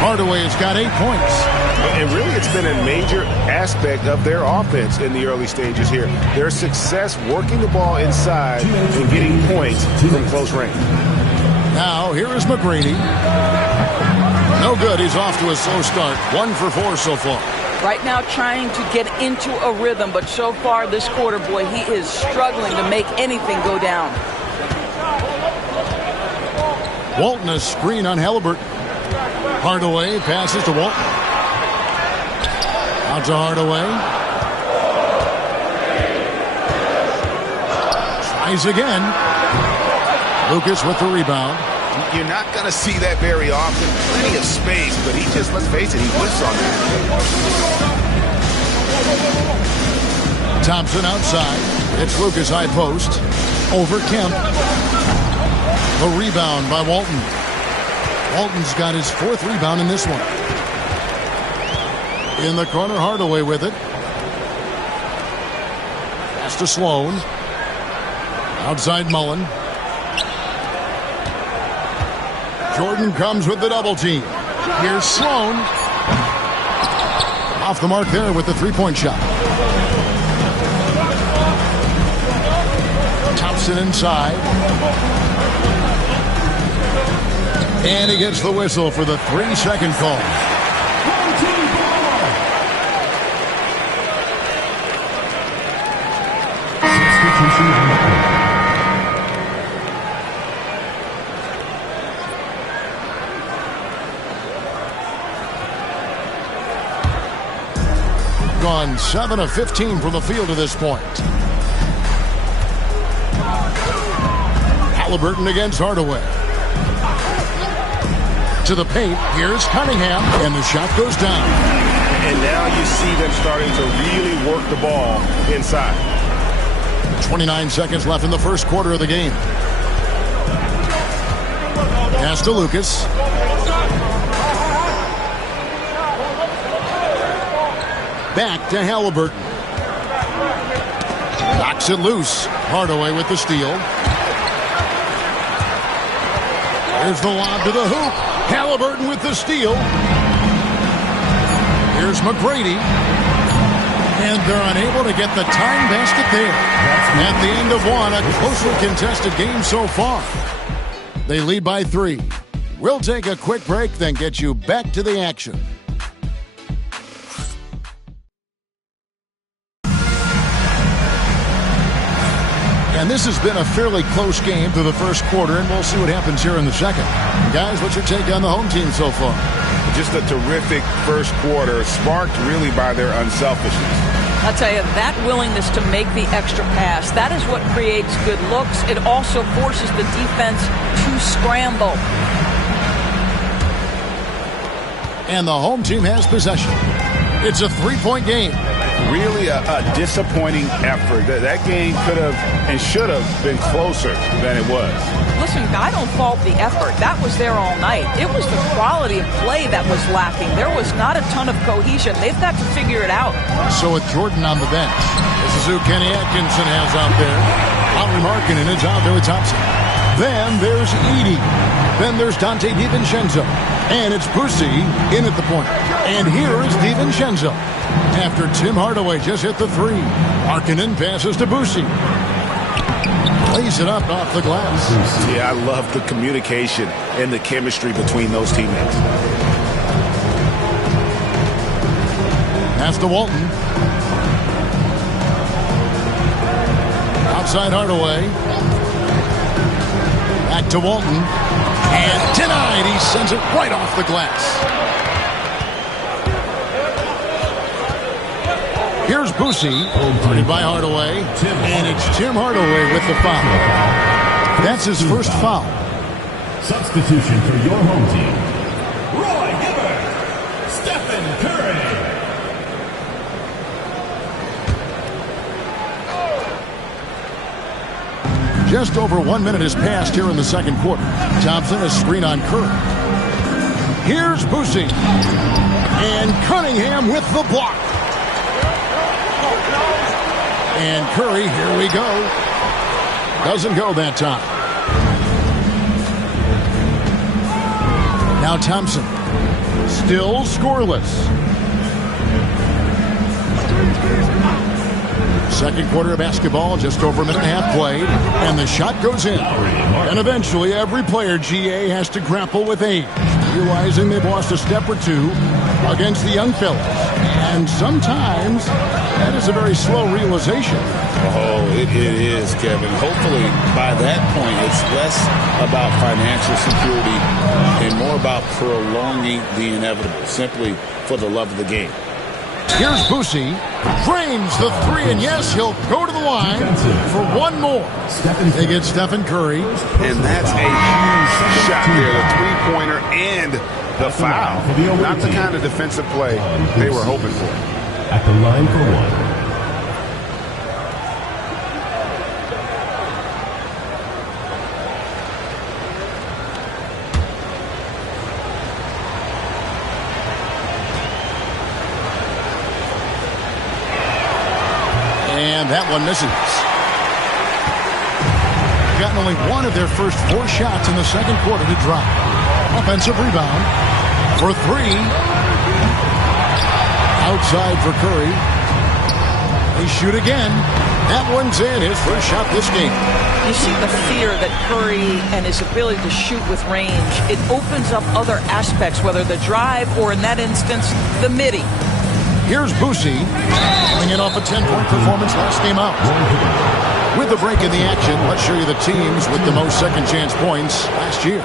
Hardaway has got 8 points. And really, it's been a major aspect of their offense in the early stages here. Their success working the ball inside and getting points from close range. Now, here is McGrady. No good. He's off to a slow start. 1 for 4 so far. Right now trying to get into a rhythm, but so far this quarter, boy, he is struggling to make anything go down. Walton a screen on Halliburton. Hardaway passes to Walton. Out to Hardaway. Tries again. Lucas with the rebound. You're not going to see that very often. Plenty of space, but he just, let's face it, he whiffs on that. Thompson outside. It's Lucas high post. Over Kemp. A rebound by Walton. Walton's got his 4th rebound in this one. In the corner, Hardaway with it. Pass to Sloan. Outside Mullen. Jordan comes with the double team. Here's Sloan. Off the mark there with the 3-point shot. Thompson inside. And he gets the whistle for the 3-second call. Gone 7 of 15 from the field to this point. Halliburton against Hardaway. To the paint. Here's Cunningham. And the shot goes down. And now you see them starting to really work the ball inside. 29 seconds left in the first quarter of the game. Pass to Lucas. Back to Halliburton. Knocks it loose. Hardaway with the steal. Here's the lob to the hoop. Halliburton with the steal. Here's McGrady. And they're unable to get the tying basket there. At the end of one, a closely contested game so far. They lead by 3. We'll take a quick break, then get you back to the action. And this has been a fairly close game through the first quarter, and we'll see what happens here in the second. Guys, what's your take on the home team so far? Just a terrific first quarter, sparked really by their unselfishness. I'll tell you, that willingness to make the extra pass, that is what creates good looks. It also forces the defense to scramble. And the home team has possession. It's a 3-point game. Really a disappointing effort. That game could have and should have been closer than it was. Listen, I don't fault the effort. That was there all night. It was the quality of play that was lacking. There was not a ton of cohesion. They've got to figure it out. So with Jordan on the bench, this is who Kenny Atkinson has out there. Lauri Markkanen is out there with Thompson. Then there's Edey. Then there's Dante DiVincenzo. And it's Boosie in at the point. And here is DiVincenzo. After Tim Hardaway just hit the 3. Markkanen passes to Boosie. Lays it up off the glass. Yeah, I love the communication and the chemistry between those teammates. Pass to Walton. Outside Hardaway. Back to Walton. And denied. He sends it right off the glass. Here's Boosie, guarded by Hardaway, and it's Tim Hardaway with the foul. That's his first foul. Substitution for your home team. Roy Hibbert, Stephen Curry. Just over 1 minute has passed here in the second quarter. Thompson, a screen on Curry. Here's Boosie. And Cunningham with the block. And Curry, here we go. Doesn't go that time. Now Thompson. Still scoreless. Second quarter of basketball, just over a minute and a half played, and the shot goes in. And eventually, every player, GA, has to grapple with age, realizing they've lost a step or two against the young fellas. And sometimes, that is a very slow realization. Oh, it is, Kevin. Hopefully, by that point, it's less about financial security and more about prolonging the inevitable, simply for the love of the game. Here's Boosie, drains the three, and yes, he'll go to the line for one more. They get Stephen Curry. And that's a huge shot there, the three-pointer and the foul. Not the kind of defensive play they were hoping for. At the line for one. And that one misses. Gotten only one of their first 4 shots in the second quarter to drop. Offensive rebound for 3. Outside for Curry. They shoot again. That one's in. His first shot this game. You see the fear that Curry and his ability to shoot with range. It opens up other aspects, whether the drive or, in that instance, the midi. Here's Boosie, coming in off a 10-point performance last game out. With the break in the action, let's show you the teams with the most second-chance points last year.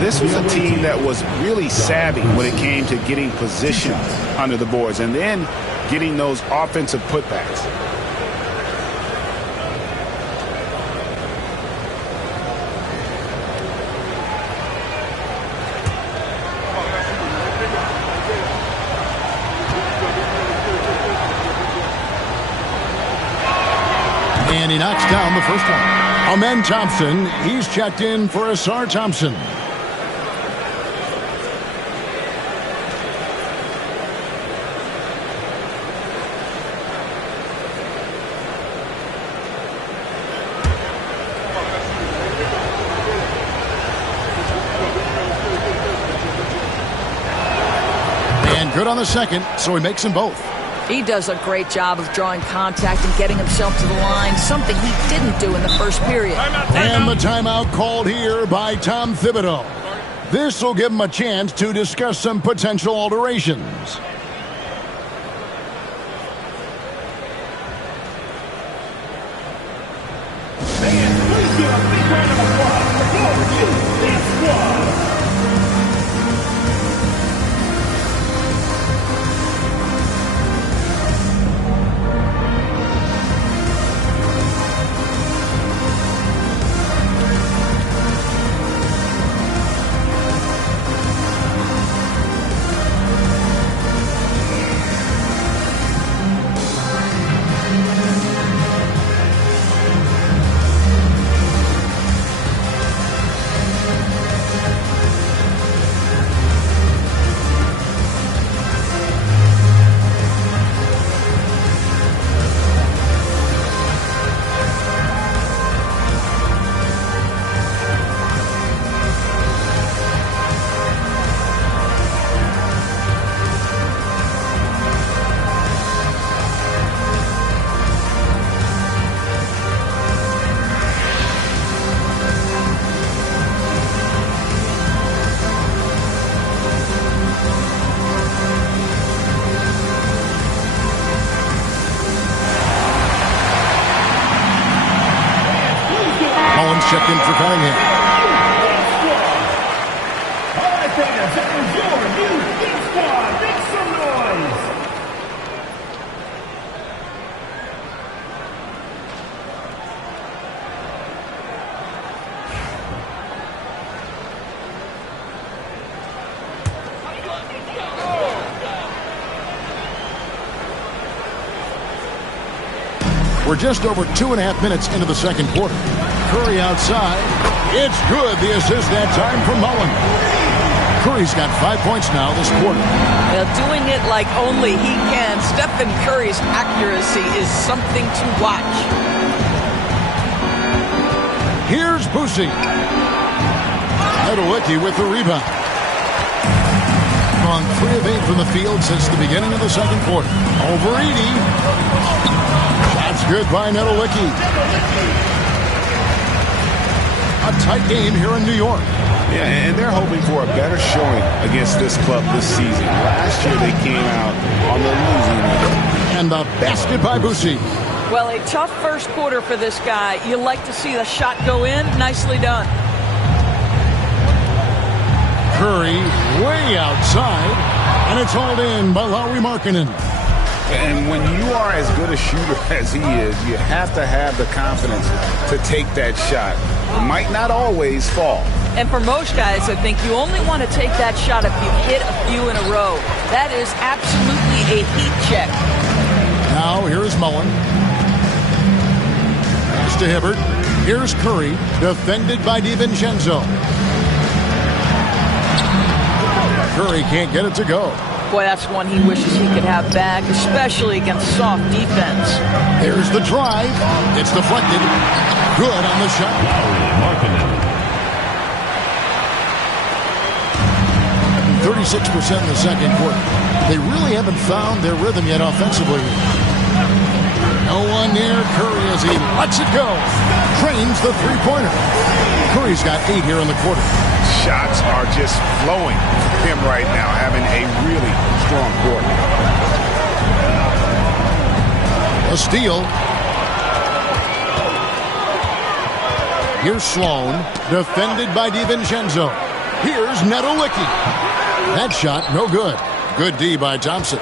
This was a team that was really savvy when it came to getting position under the boards and then getting those offensive putbacks. And he knocks down the first one. Amen Thompson, he's checked in for Asar Thompson. And good on the second, so he makes them both. He does a great job of drawing contact and getting himself to the line, something he didn't do in the first period. And the timeout called here by Tom Thibodeau. This will give him a chance to discuss some potential alterations. Please give a big round of applause for Florida Dance Squad. Checked in for Cunningham. All right, fans, that was your new Dance Squad. Make some noise. We're just over 2.5 minutes into the second quarter. Curry outside. It's good. The assist that time from Mullen. Curry's got 5 points now this quarter. Doing it like only he can. Stephen Curry's accuracy is something to watch. Here's Boosie. Nedolicki with the rebound. On 3 of 8 from the field since the beginning of the second quarter. Over Edey. That's good by Nedolicki. A tight game here in New York. Yeah, and they're hoping for a better showing against this club this season. Last year they came out on the losing end. And the basket by Boosie. Well, a tough first quarter for this guy. You like to see the shot go in. Nicely done. Curry way outside, and it's hauled in by Lauri Markkanen. And when you are as good a shooter as he is, you have to have the confidence to take that shot. It might not always fall. And for most guys, I think you only want to take that shot if you hit a few in a row. That is absolutely a heat check. Now here's Mullen. Pass to Hibbert. Here's Curry, defended by DiVincenzo. Curry can't get it to go. Boy, that's one he wishes he could have back, especially against soft defense. Here's the drive. It's deflected. Good on the shot. 36% in the second quarter. They really haven't found their rhythm yet offensively. No one near Curry as he lets it go. Trains the three-pointer. Curry's got 8 here in the quarter. Shots are just flowing for him right now, having a really strong quarter. A steal. Here's Sloan, defended by DiVincenzo. Here's Nedolicki. That shot, no good. Good D by Thompson.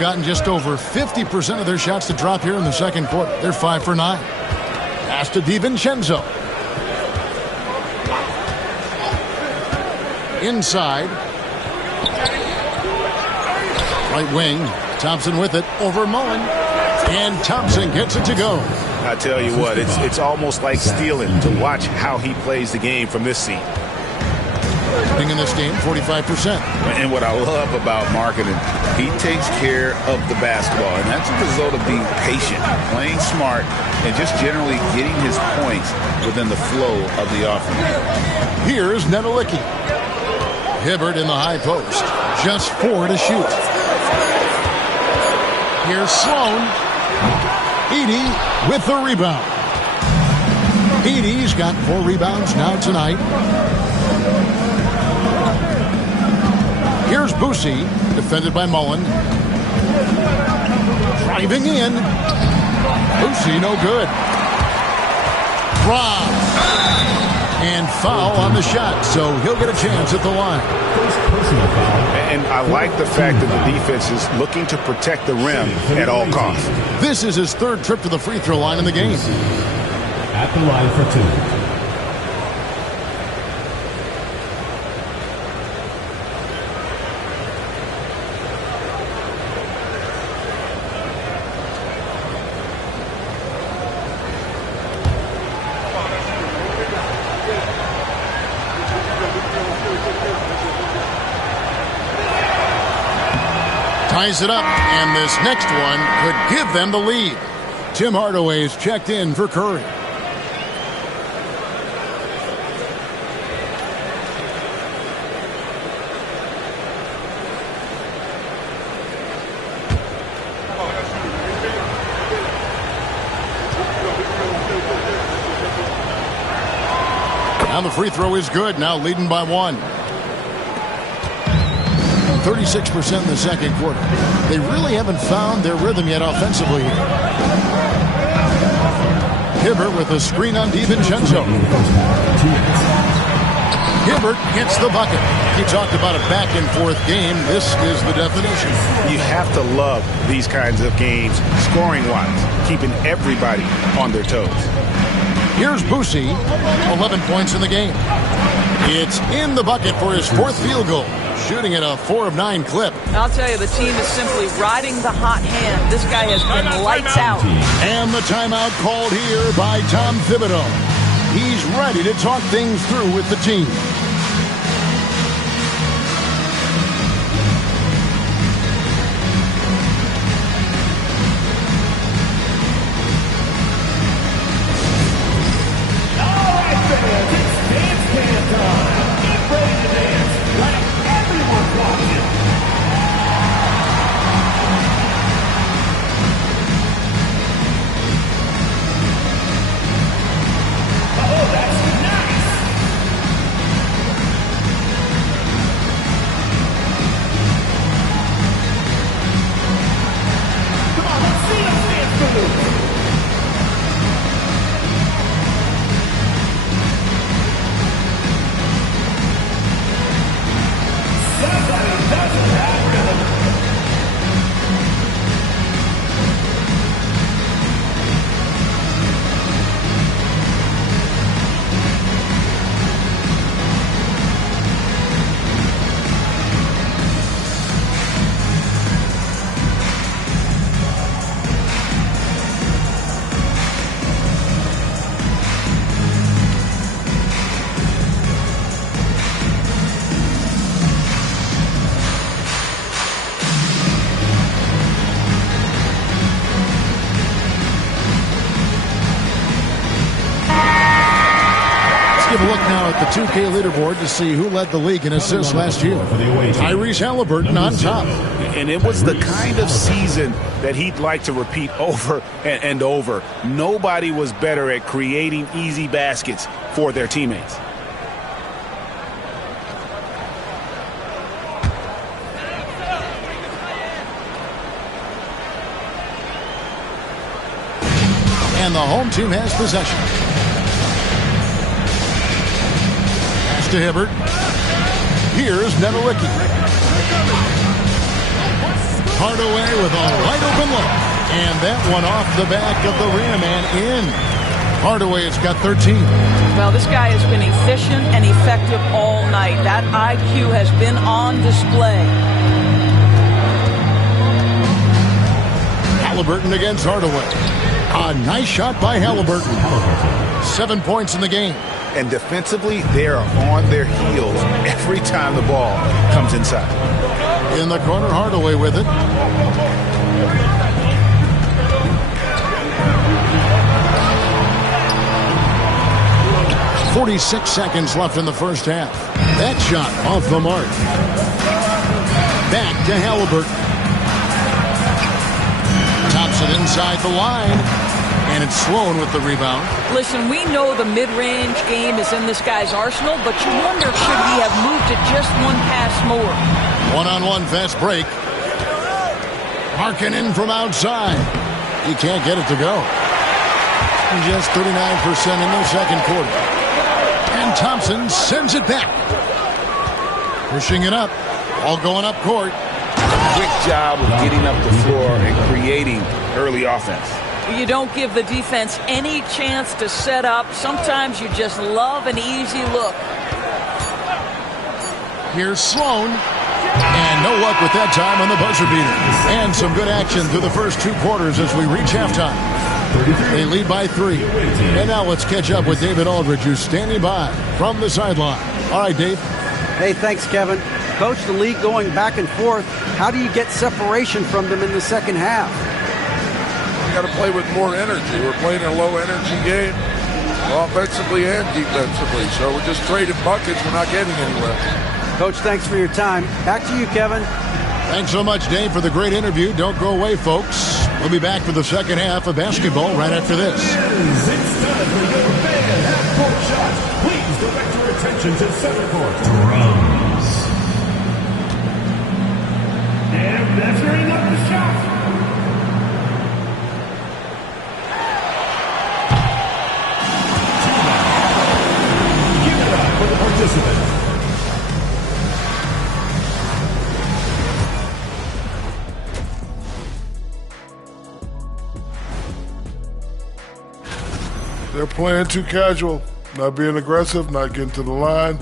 Gotten just over 50% of their shots to drop here in the second quarter. They're 5 for 9. Pass to DiVincenzo. Inside. Right wing. Thompson with it. Over Mullen. And Thompson gets it to go. I tell you what, it's almost like stealing to watch how he plays the game from this seat. In this game, 45%. And what I love about Markkanen, he takes care of the basketball. And that's a result of being patient, playing smart, and just generally getting his points within the flow of the offense. Here's Nedolicki. Hibbert in the high post. Just 4 to shoot. Here's Sloan. Edey with the rebound. Edey's got 4 rebounds now tonight. Here's Boosie, defended by Mullen. Driving in. Boosie, no good. Rob. And foul on the shot, so he'll get a chance at the line. And I like the fact that the defense is looking to protect the rim at all costs. This is his 3rd trip to the free throw line in the game. At the line for 2. Ties it up, and this next one could give them the lead. Tim Hardaway's checked in for Curry. Now the free throw is good, now leading by 1. 36% in the second quarter. They really haven't found their rhythm yet offensively. Hibbert with a screen on DiVincenzo. Hibbert hits the bucket. He talked about a back-and-forth game. This is the definition. You have to love these kinds of games, scoring-wise, keeping everybody on their toes. Here's Boosie, 11 points in the game. It's in the bucket for his 4th field goal. Shooting at a 4 of 9 clip. I'll tell you, the team is simply riding the hot hand. This guy has been lights out. And the timeout called here by Tom Thibodeau. He's ready to talk things through with the team. have a look now at the 2K leaderboard to see who led the league in assists last year. Tyrese Halliburton on top. And it was the kind of season that he'd like to repeat over and over. Nobody was better at creating easy baskets for their teammates. And the home team has possession. Pass to Hibbert. Here's Nedelicki. Hardaway with a wide open look. And that one off the back of the rim and in. Hardaway has got 13. Well, this guy has been efficient and effective all night. That IQ has been on display. Halliburton against Hardaway. A nice shot by Halliburton. 7 points in the game. And defensively, they are on their heels every time the ball comes inside. In the corner, Hardaway with it. .46 seconds left in the first half. That shot off the mark. Back to Halliburton. Thompson inside the line. And it's Sloan with the rebound. Listen, we know the mid-range game is in this guy's arsenal, but you wonder, should he have moved it just one pass more? One-on-one fast break. Markkanen from outside. He can't get it to go. Just 39% in the second quarter. And Thompson sends it back. Pushing it up. All going up court. Quick job of getting up the floor and creating early offense. You don't give the defense any chance to set up. Sometimes you just love an easy look. Here's Sloan. And no luck with that time on the buzzer beater. And some good action through the first 2 quarters as we reach halftime. They lead by 3. And now let's catch up with David Aldridge, who's standing by from the sideline. All right, Dave. Hey, thanks, Kevin. Coach, the league going back and forth. How do you get separation from them in the second half? We got to play with more energy. We're playing a low-energy game, offensively and defensively. So we're just trading buckets. We're not getting anywhere. Coach, thanks for your time. Back to you, Kevin. Thanks so much, Dave, for the great interview. Don't go away, folks. We'll be back for the second half of basketball right after this. It's time for your fan half-court shot. Please direct your attention to center court. Drums. And that's bringing up the shot. Give it up for the participant. They're playing too casual, not being aggressive, not getting to the line.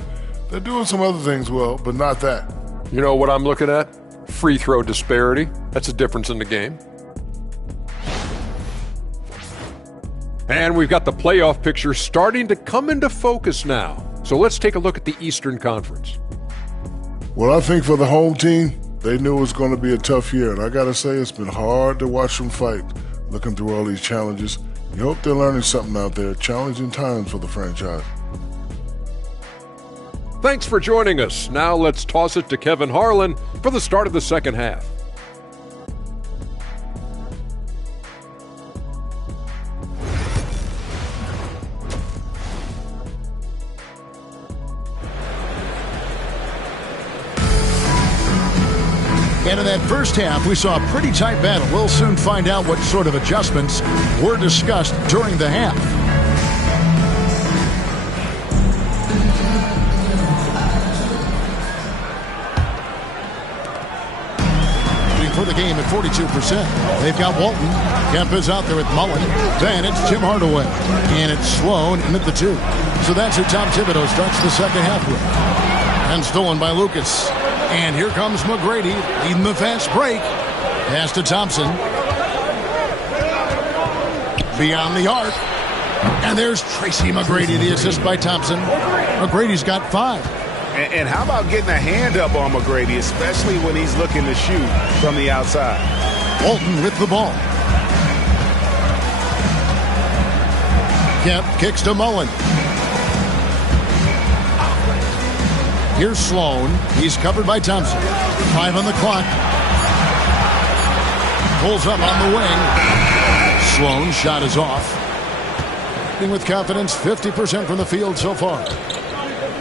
They're doing some other things well, but not that. You know what I'm looking at? Free throw disparity. That's a difference in the game. And we've got the playoff picture starting to come into focus now. So let's take a look at the Eastern Conference. Well, I think for the home team, they knew it was going to be a tough year. And I got to say, it's been hard to watch them fight, looking through all these challenges. You hope they're learning something out there. Challenging times for the franchise. Thanks for joining us. Now let's toss it to Kevin Harlan for the start of the second half. And in that first half, we saw a pretty tight battle. We'll soon find out what sort of adjustments were discussed during the half. For the game at 42%. They've got Walton. Kemp is out there with Mullen. Then it's Tim Hardaway. And it's Sloan in at the 2. So that's who Tom Thibodeau starts the second half with. And stolen by Lucas. And here comes McGrady leading the fast break. Pass to Thompson. Beyond the arc. And there's Tracy McGrady, the assist by Thompson. McGrady's got 5. And how about getting a hand up on McGrady, especially when he's looking to shoot from the outside? Walton with the ball. Kemp kicks to Mullen. Here's Sloan. He's covered by Thompson. 5 on the clock. Pulls up on the wing. Sloan shot is off. And with confidence, 50% from the field so far.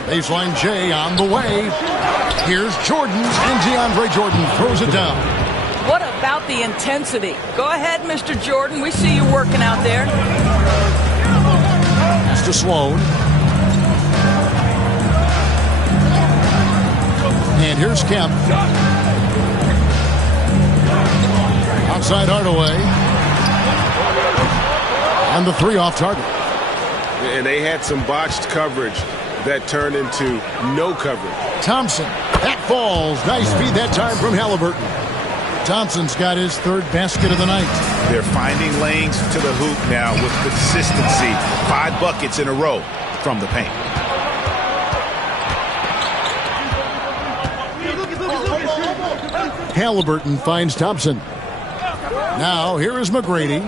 Baseline J on the way. Here's Jordan, and DeAndre Jordan throws it down. What about the intensity? Go ahead, Mr. Jordan. We see you working out there. Pass to Sloan. And here's Kemp. Outside Hardaway. And the 3 off target. And they had some botched coverage that turned into no coverage. Thompson. That falls. Nice feed that time from Halliburton. Thompson's got his 3rd basket of the night. They're finding lanes to the hoop now with consistency. 5 buckets in a row from the paint. Halliburton finds Thompson. Now here is McGrady.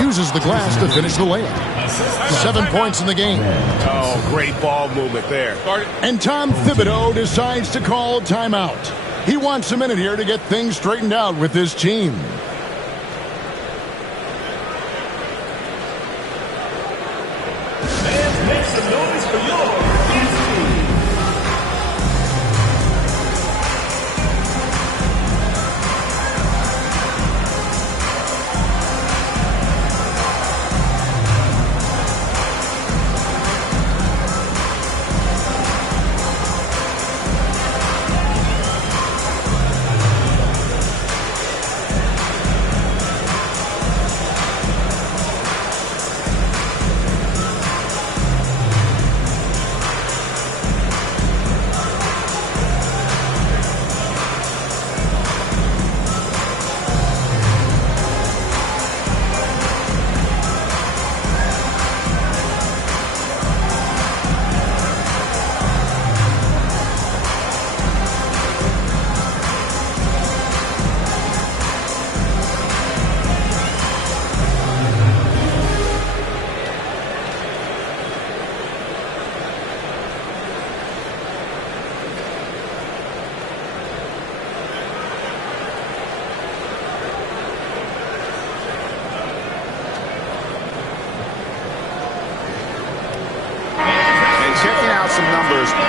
Uses the glass to finish the layup. 7 points in the game. Oh, great ball movement there. And Tom Thibodeau decides to call timeout. He wants a minute here to get things straightened out with his team. And make some noise for your team.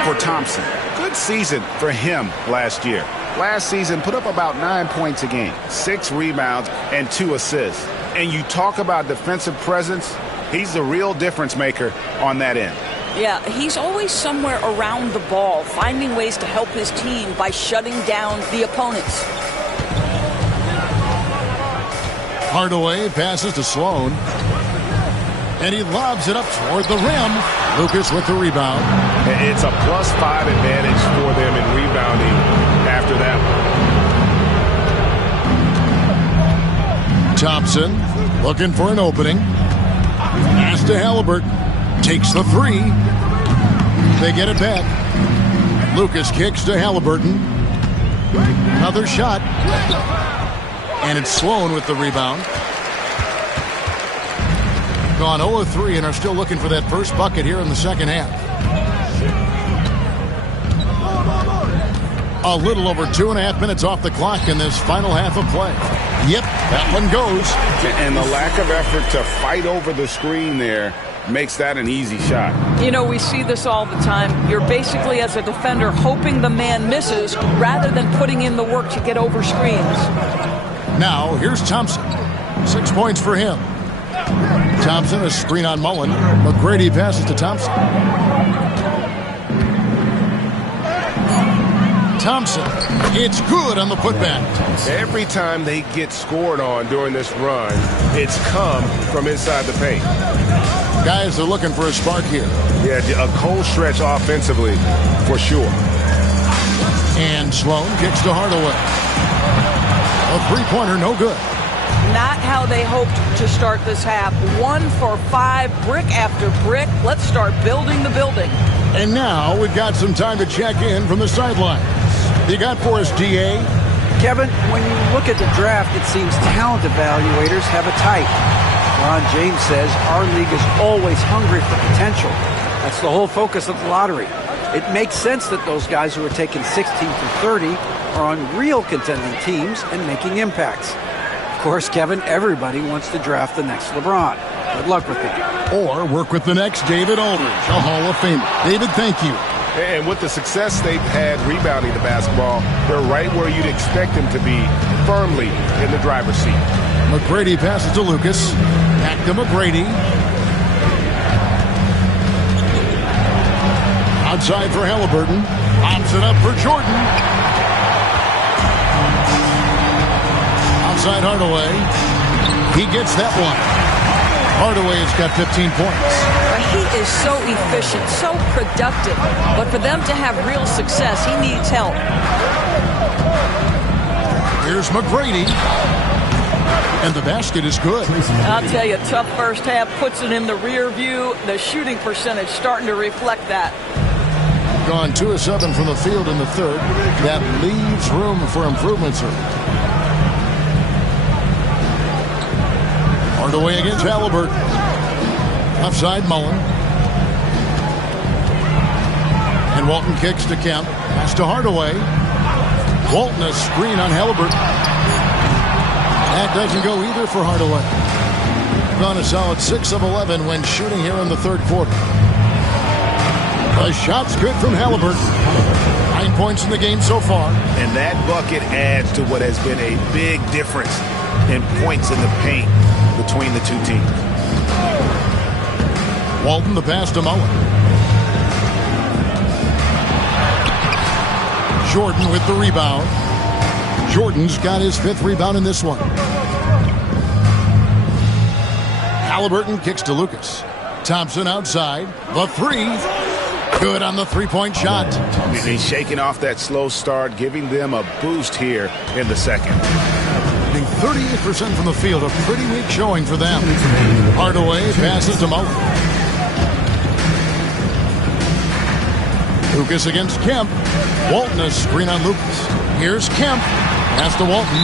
For Thompson. Good season for him last year. Last season put up about 9 points a game, 6 rebounds, and 2 assists. And you talk about defensive presence, he's the real difference maker on that end. Yeah, he's always somewhere around the ball, finding ways to help his team by shutting down the opponents. Hardaway passes to Sloan. And he lobs it up toward the rim. Lucas with the rebound. It's a +5 advantage for them in rebounding after that one. Thompson looking for an opening. Pass to Halliburton. Takes the 3. They get it back. Lucas kicks to Halliburton. Another shot. And it's Sloan with the rebound. Gone 0 of 3 and are still looking for that first bucket here in the second half. A little over 2.5 minutes off the clock in this final half of play. Yep, that one goes. And the lack of effort to fight over the screen there makes that an easy shot. You know, we see this all the time. You're basically, as a defender, hoping the man misses rather than putting in the work to get over screens. Now, here's Thompson. 6 points for him. Thompson, a screen on Mullen. McGrady passes to Thompson. Thompson, it's good on the putback. Every time they get scored on during this run, it's come from inside the paint. Guys are looking for a spark here. Yeah, a cold stretch offensively, for sure. And Sloan kicks to Hardaway. A three-pointer, no good. Not how they hoped to start this half. 1 for 5, brick after brick. Let's start building the building. And now we've got some time to check in from the sidelines. You got for us, D.A.? Kevin, when you look at the draft, it seems talent evaluators have a type. Ron James says our league is always hungry for potential. That's the whole focus of the lottery. It makes sense that those guys who are taken 16 through 30 are on real contending teams and making impacts. Of course, Kevin, everybody wants to draft the next LeBron. Good luck with it. Or work with the next David Aldridge, a Hall of Famer. David, thank you. And with the success they've had rebounding the basketball, they're right where you'd expect them to be, firmly in the driver's seat. McGrady passes to Lucas. Back to McGrady. Outside for Halliburton. Pops it up for Jordan. Outside Hardaway. He gets that one. Hardaway has got 15 points. He is so efficient, so productive. But for them to have real success, he needs help. Here's McGrady. And the basket is good. I'll tell you, tough first half, puts it in the rear view. The shooting percentage starting to reflect that. Gone 2 of 7 from the field in the third. That leaves room for improvement, sir. Hardaway against Halliburton. Offside Mullen. And Walton kicks to Kemp. Pass to Hardaway. Walton a screen on Halliburton. That doesn't go either for Hardaway. Gone a solid 6 of 11 when shooting here in the third quarter. The shot's good from Halliburton. 9 points in the game so far. And that bucket adds to what has been a big difference in points in the paint between the two teams. Walton the pass to Mullen. Jordan with the rebound. Jordan's got his 5th rebound in this one. Halliburton kicks to Lucas. Thompson outside. The three. Good on the three-point shot. He's shaking off that slow start, giving them a boost here in the second. 38% from the field, a pretty weak showing for them. Hardaway passes to Mullen. Lucas against Kemp. Walton a screen on Lucas. Here's Kemp. Pass to Walton.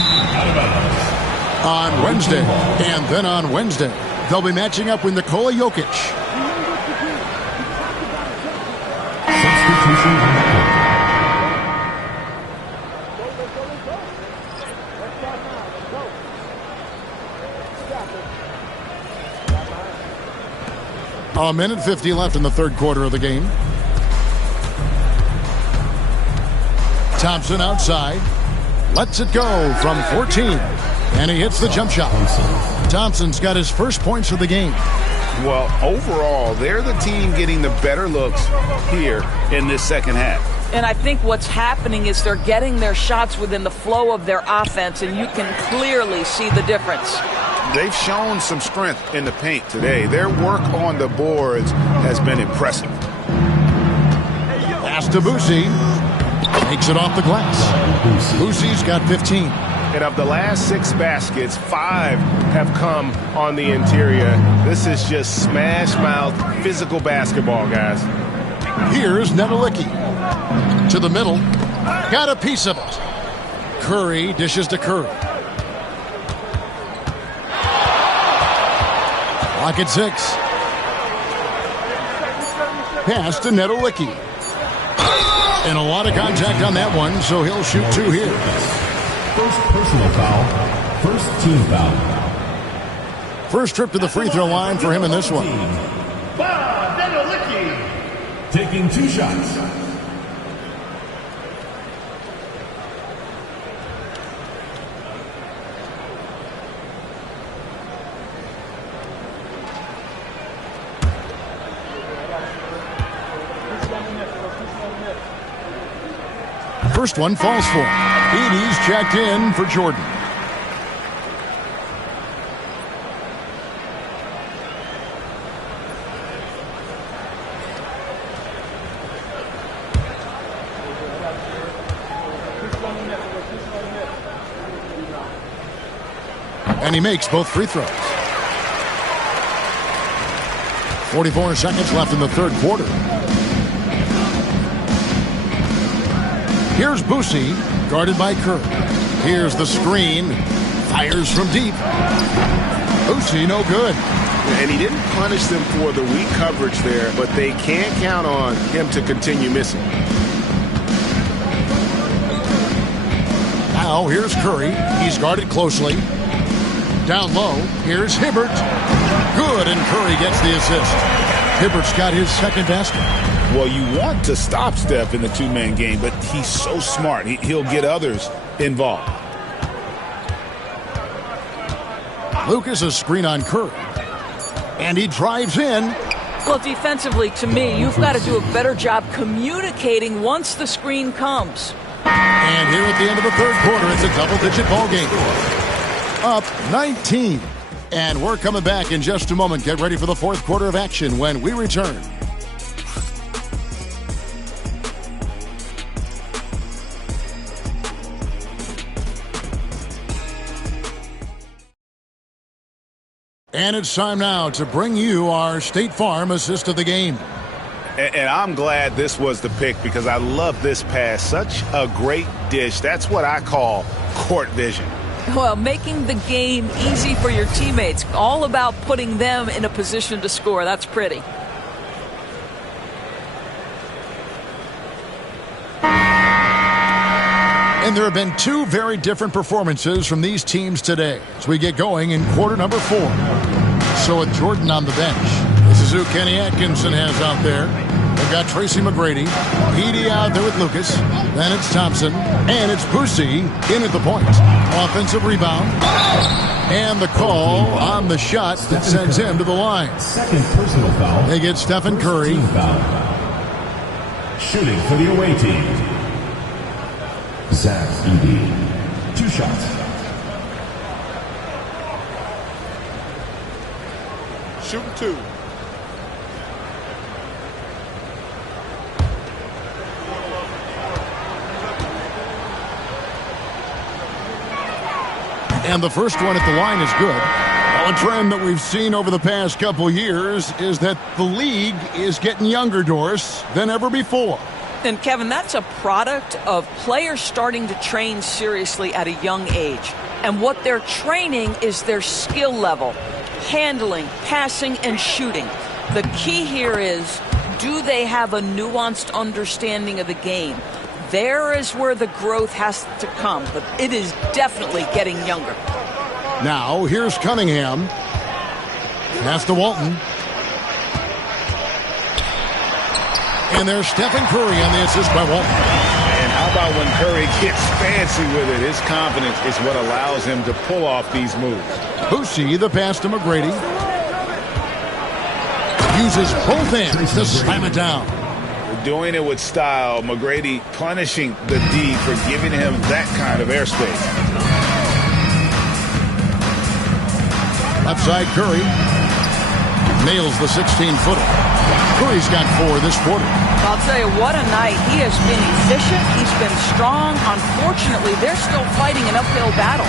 On Wednesday, and then on Wednesday, they'll be matching up with Nikola Jokic. A minute 50 left in the third quarter of the game. Thompson outside. Lets it go from 14. And he hits the jump shot. Thompson's got his first points of the game. Well, overall, they're the team getting the better looks here in this second half. And I think what's happening is they're getting their shots within the flow of their offense, and you can clearly see the difference. They've shown some strength in the paint today. Their work on the boards has been impressive. Pass to Boosie. Takes it off the glass. Boosie's got 15. And of the last 6 baskets, 5 have come on the interior. This is just smash mouth physical basketball, guys. Here's Nedelicki. To the middle. Got a piece of it. Curry dishes to Curry. Clock at 6. Pass to Nedelicki. And a lot of contact on that one, so he'll shoot 2 here. First personal foul. First team foul. First trip to the free throw line for him in this one. Taking 2 shots. First one falls for him. Edey's checked in for Jordan. And he makes both free throws. 44 seconds left in the third quarter. Here's Boosie, guarded by Curry. Here's the screen. Fires from deep. Boosie, no good. And he didn't punish them for the weak coverage there, but they can't count on him to continue missing. Now here's Curry. He's guarded closely. Down low, here's Hibbert. Good, and Curry gets the assist. Hibbert's got his second basket. Well, you want to stop Steph in the two-man game, but he's so smart. He'll get others involved. Lucas a screen on Curry. And he drives in. Well, defensively, to me, you've got to do a better job communicating once the screen comes. And here at the end of the third quarter, it's a double-digit ball game. Up 19. And we're coming back in just a moment. Get ready for the fourth quarter of action when we return. And it's time now to bring you our State Farm assist of the game. And I'm glad this was the pick because I love this pass. Such a great dish. That's what I call court vision. Well, making the game easy for your teammates. All about putting them in a position to score. That's pretty. And there have been two very different performances from these teams today as we get going in quarter number 4. So with Jordan on the bench, this is who Kenny Atkinson has out there. They've got Tracy McGrady, Edey out there with Lucas. Then it's Thompson, and it's Boosie in at the point. Offensive rebound, and the call on the shot that sends him to the line. Second personal foul. They get Stephen Curry. Shooting for the away team. Zach Edey. 2 shots. Shooting 2. And the first one at the line is good. Well, a trend that we've seen over the past couple years is that the league is getting younger, Doris, than ever before. And, Kevin, that's a product of players starting to train seriously at a young age. And what they're training is their skill level, handling, passing, and shooting. The key here is, do they have a nuanced understanding of the game? There is where the growth has to come, but it is definitely getting younger. Now, here's Cunningham. Pass to Walton. And there's Stephen Curry on the assist by Walton. And how about when Curry gets fancy with it? His confidence is what allows him to pull off these moves. Boosie, the pass to McGrady. Uses both hands to slam it down. Doing it with style. McGrady punishing the D for giving him that kind of airspace. Left side Curry. Nails the 16-footer. Curry's got 4 this quarter. I'll tell you, what a night. He has been efficient. He's been strong. Unfortunately, they're still fighting an uphill battle.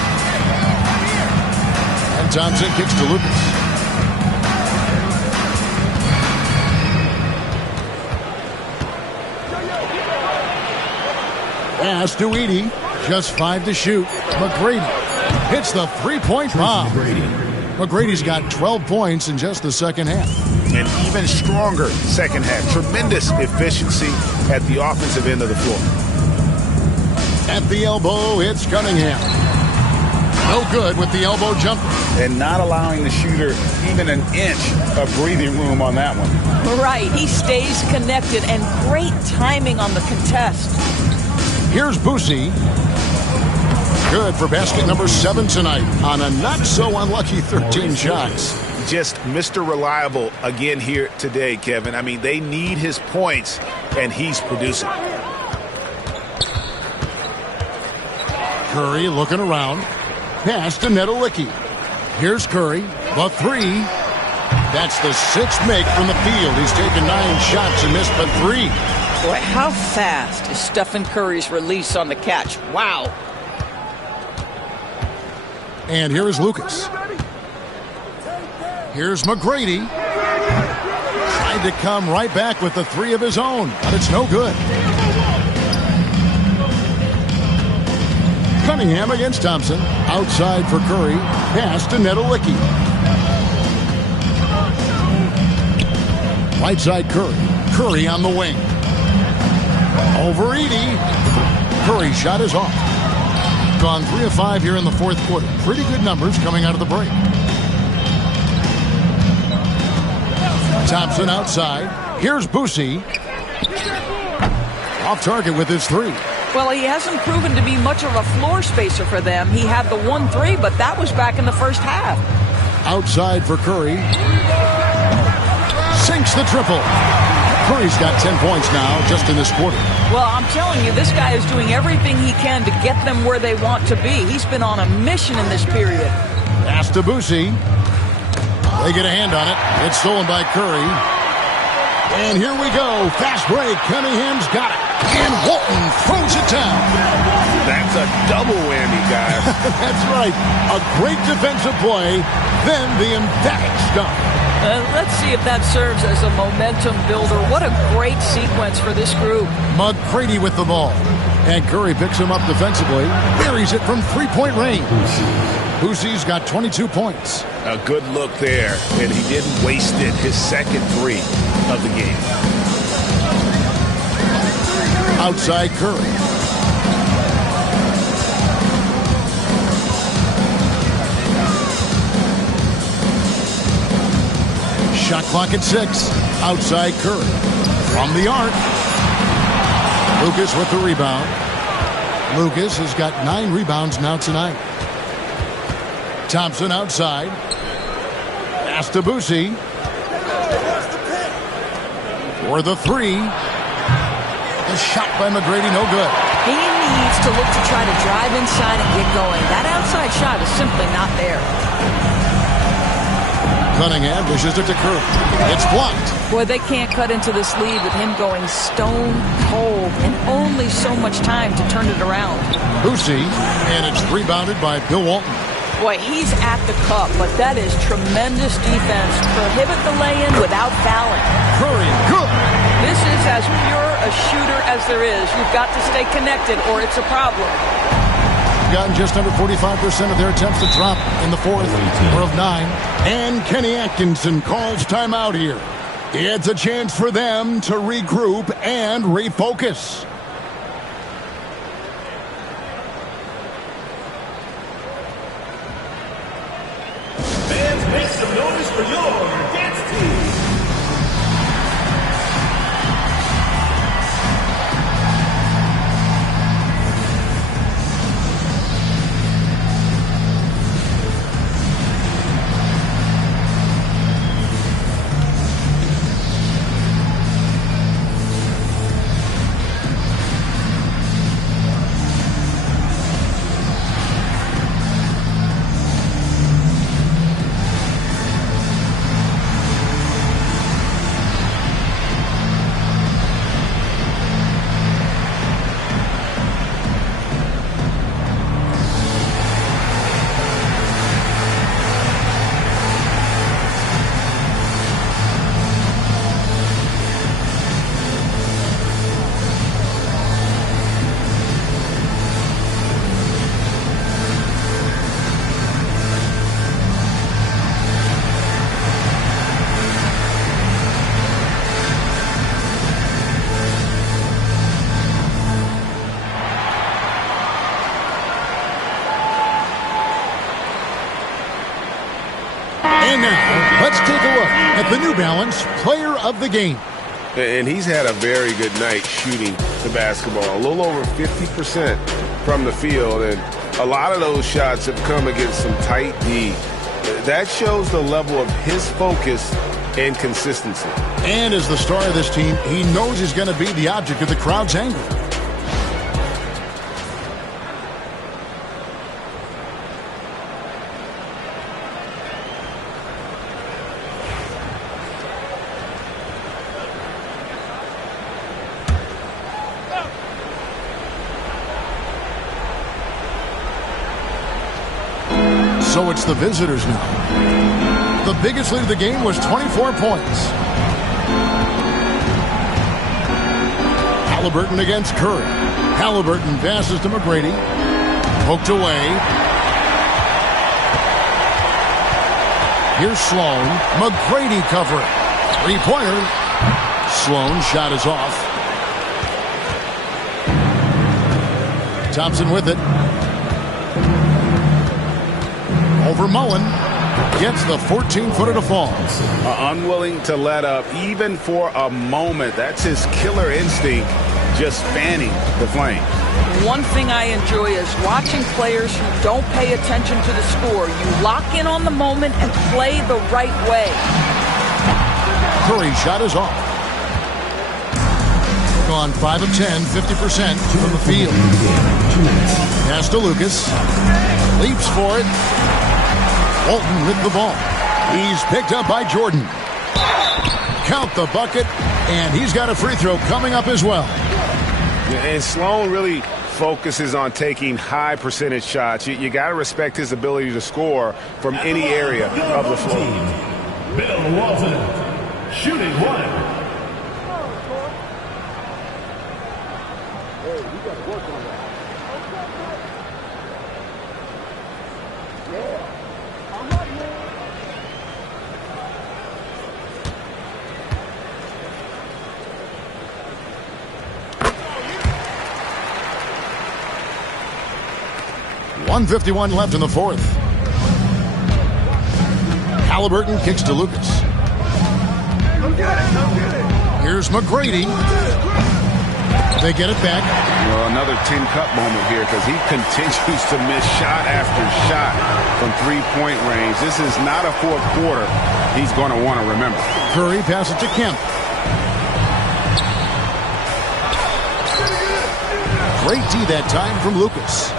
And Thompson kicks to Lucas. Pass to Edey. Just 5 to shoot. McGrady hits the three-point bomb. McGrady's got 12 points in just the second half. An even stronger second half. Tremendous efficiency at the offensive end of the floor. At the elbow, it's Cunningham. No good with the elbow jumper. And not allowing the shooter even an inch of breathing room on that one. Right. He stays connected, and great timing on the contest. Here's Boosie. Good for basket number 7 tonight on a not-so-unlucky 13 shots. Just Mr. Reliable again here today, Kevin. I mean, they need his points, and he's producing. Curry looking around. Pass to Nedolicki. Here's Curry. The 3. That's the 6th make from the field. He's taken 9 shots and missed but 3. Boy, how fast is Stephen Curry's release on the catch? Wow. And here is Lucas. Here's McGrady. Tried to come right back with the 3 of his own, but it's no good. Cunningham against Thompson. Outside for Curry. Pass to Nedolicki. Right side Curry. Curry on the wing. Over Edey. Curry's shot is off. Gone 3 of 5 here in the fourth quarter. Pretty good numbers coming out of the break. Thompson outside. Here's Boosie. Off target with his 3. Well, he hasn't proven to be much of a floor spacer for them. He had the 1-3, but that was back in the first half. Outside for Curry. Sinks the triple. Curry's got 10 points now just in this quarter. Well, I'm telling you, this guy is doing everything he can to get them where they want to be. He's been on a mission in this period. Pass to Boosie. They get a hand on it. It's stolen by Curry. And here we go. Fast break. Cunningham's got it. And Walton throws it down. That's a double whammy, guys. That's right. A great defensive play, then the emphatic stop. Let's see if that serves as a momentum builder. What a great sequence for this group. McGrady with the ball. And Curry picks him up defensively. Buries it from three-point range. Boosie's got 22 points. A good look there, and he didn't waste it. His second 3 of the game. Outside Curry. Shot clock at 6. Outside Curry. From the arc. Lucas with the rebound. Lucas has got 9 rebounds now tonight. Thompson outside. Pass to Boosie. For the 3. The shot by McGrady, no good. He needs to look to try to drive inside and get going. That outside shot is simply not there. Cunningham dishes it to Curry. It's blocked. Boy, they can't cut into this lead with him going stone cold and only so much time to turn it around. Boosie, and it's rebounded by Bill Walton. Boy, he's at the cup, but that is tremendous defense. Prohibit the lay-in without fouling. Curry, good. This is as pure a shooter as there is. You've got to stay connected or it's a problem. Gotten just under 45% of their attempts to drop in the fourth, or of 9. And Kenny Atkinson calls timeout here. It's a chance for them to regroup and refocus. Fans, make some noise for your dance team. And now, let's take a look at the New Balance Player of the Game. And he's had a very good night shooting the basketball. A little over 50% from the field, and a lot of those shots have come against some tight D. That shows the level of his focus and consistency. And as the star of this team, he knows he's going to be the object of the crowd's anger. So it's the visitors now. The biggest lead of the game was 24 points. Halliburton against Curry. Halliburton passes to McGrady. Poked away. Here's Sloan. McGrady covering. Three-pointer. Sloan shot is off. Thompson with it. Over Mullen. Gets the 14-footer to fall. Unwilling to let up even for a moment. That's his killer instinct, just fanning the flame. One thing I enjoy is watching players who don't pay attention to the score. You lock in on the moment and play the right way. Curry's shot is off. Gone 5 of 10, 50% from the field. Pass to Lucas. Leaps for it. Walton with the ball. He's picked up by Jordan. Count the bucket, and he's got a free throw coming up as well. And Sloan really focuses on taking high percentage shots. You got to respect his ability to score from any area of the floor. Bill Walton, shooting one. .151 left in the fourth. Halliburton kicks to Lucas. Here's McGrady. They get it back. Well, another tin cup moment here because he continues to miss shot after shot from three-point range. This is not a fourth quarter he's going to want to remember. Curry passes to Kemp. Great D that time from Lucas.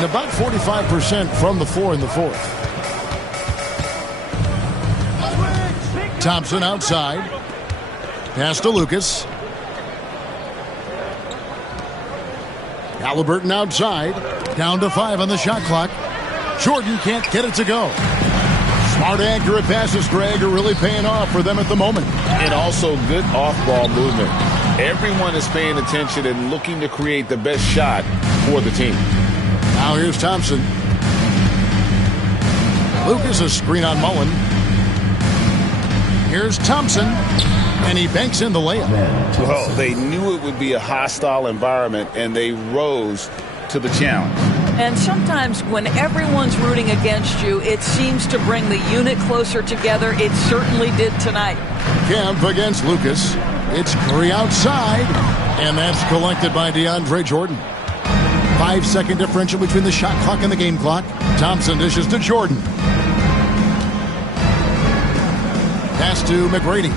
About 45% from the four in the fourth. Thompson outside. Pass to Lucas. Halliburton outside. Down to 5 on the shot clock. Jordan can't get it to go. Smart, accurate passes, Greg, are really paying off for them at the moment. And also good off-ball movement. Everyone is paying attention and looking to create the best shot for the team. Now here's Thompson. Lucas, a screen on Mullen. Here's Thompson, and he banks in the layup. Well, they knew it would be a hostile environment, and they rose to the challenge. And sometimes when everyone's rooting against you, it seems to bring the unit closer together. It certainly did tonight. Kemp against Lucas. It's Curry outside, and that's collected by DeAndre Jordan. 5-second differential between the shot clock and the game clock. Thompson dishes to Jordan. Pass to McGrady.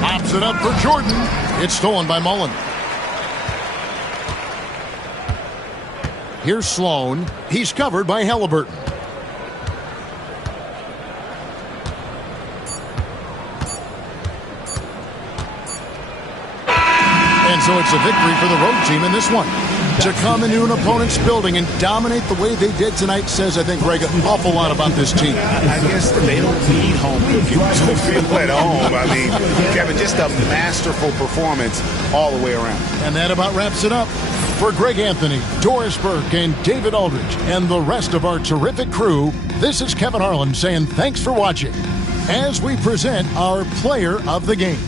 Pops it up for Jordan. It's stolen by Mullen. Here's Sloan. He's covered by Halliburton. And so it's a victory for the road team in this one. To come into an opponent's building and dominate the way they did tonight says, I think, Greg, an awful lot about this team. I guess they don't need home cooking to feel at home. I mean, Kevin, just a masterful performance all the way around. And that about wraps it up. For Greg Anthony, Doris Burke, and David Aldridge, and the rest of our terrific crew, this is Kevin Harlan saying thanks for watching as we present our Player of the Game.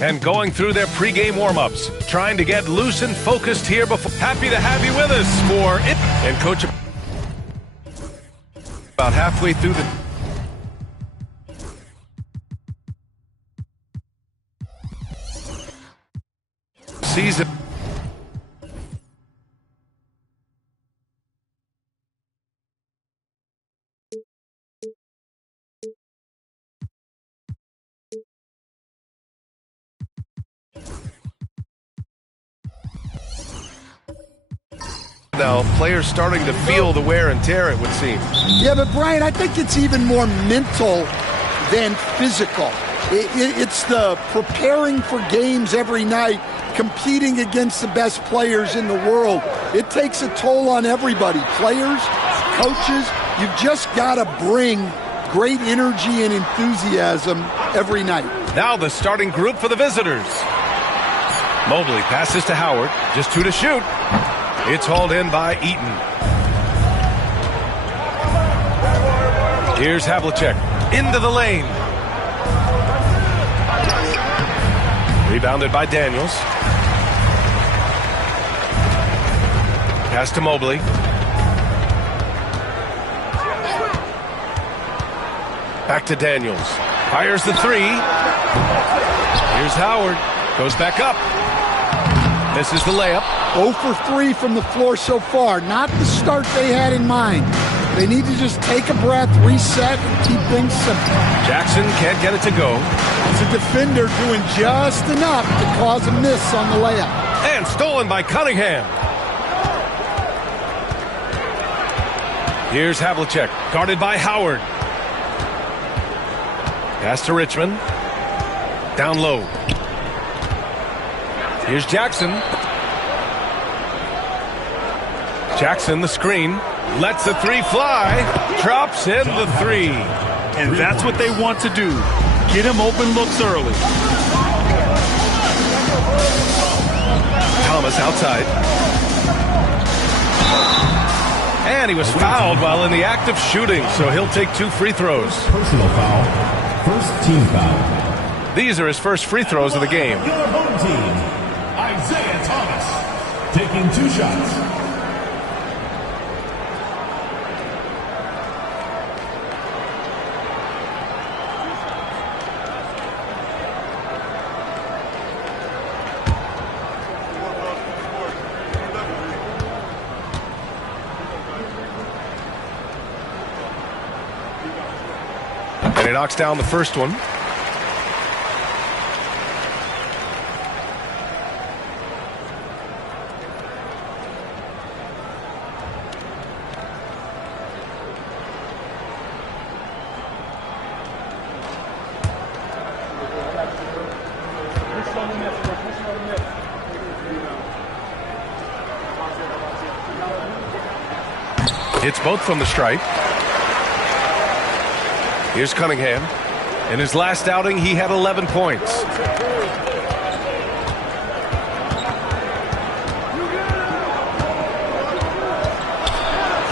and going through their pregame warm-ups, trying to get loose and focused here before. Happy to have you with us for it. And Coach, about halfway through the season. Now, players starting to feel the wear and tear, it would seem. Yeah, but Brian, I think it's even more mental than physical. It's the preparing for games every night, competing against the best players in the world. It takes a toll on everybody, players, coaches. You've just got to bring great energy and enthusiasm every night. Now the starting group for the visitors. Mobley passes to Howard, just 2 to shoot. It's hauled in by Eaton. Here's Havlicek into the lane. Rebounded by Daniels. Pass to Mobley. Back to Daniels. Fires the 3. Here's Howard. Goes back up. Misses the layup. 0 for 3 from the floor so far. Not the start they had in mind. They need to just take a breath, reset, and keep things simple. Jackson can't get it to go. It's a defender doing just enough to cause a miss on the layup. And stolen by Cunningham. Here's Havlicek, guarded by Howard. Pass to Richmond. Down low. Here's Jackson. Jackson, the screen. Lets the 3 fly. Drops in the 3. And that's what they want to do. Get him open looks early. Thomas outside. And he was fouled while in the act of shooting, so he'll take 2 free throws. Personal foul. First team foul. These are his first free throws of the game. Your home team, Isaiah Thomas, taking 2 shots. And he knocks down the first one. It's both from the stripe. Here's Cunningham. In his last outing, he had 11 points.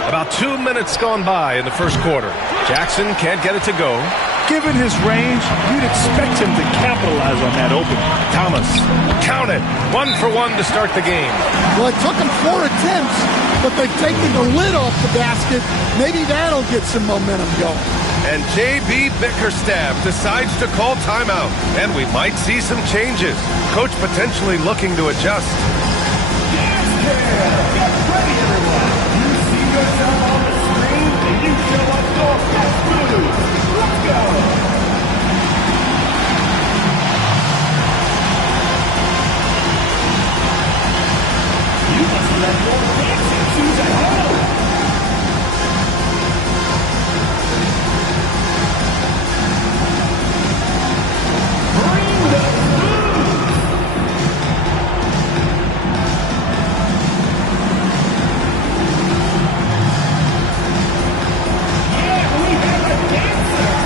About 2 minutes gone by in the first quarter. Jackson can't get it to go. Given his range, you'd expect him to capitalize on that opening. Thomas, count it. 1 for 1 to start the game. Well, it took him 4 attempts, but they've taken the lid off the basket. Maybe that'll get some momentum going. And J.B. Bickerstaff decides to call timeout. And we might see some changes. Coach potentially looking to adjust. Get ready, everyone. You see yourself on the screen, and you show up north as blue. Let's go. You must let your fancy shoes at home. Bring the blues. Yeah, we have a dancer.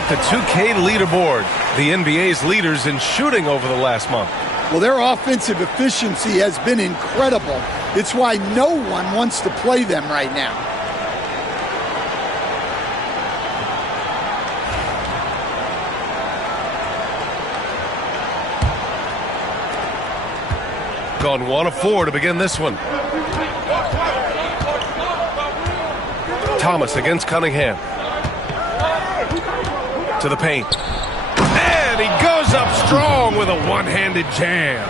up the 2K leaderboard. The NBA's leaders in shooting over the last month. Well, their offensive efficiency has been incredible. It's why no one wants to play them right now. Gone 1 of 4 to begin this one. Thomas against Cunningham. To the paint. And he goes up strong with a one-handed jam.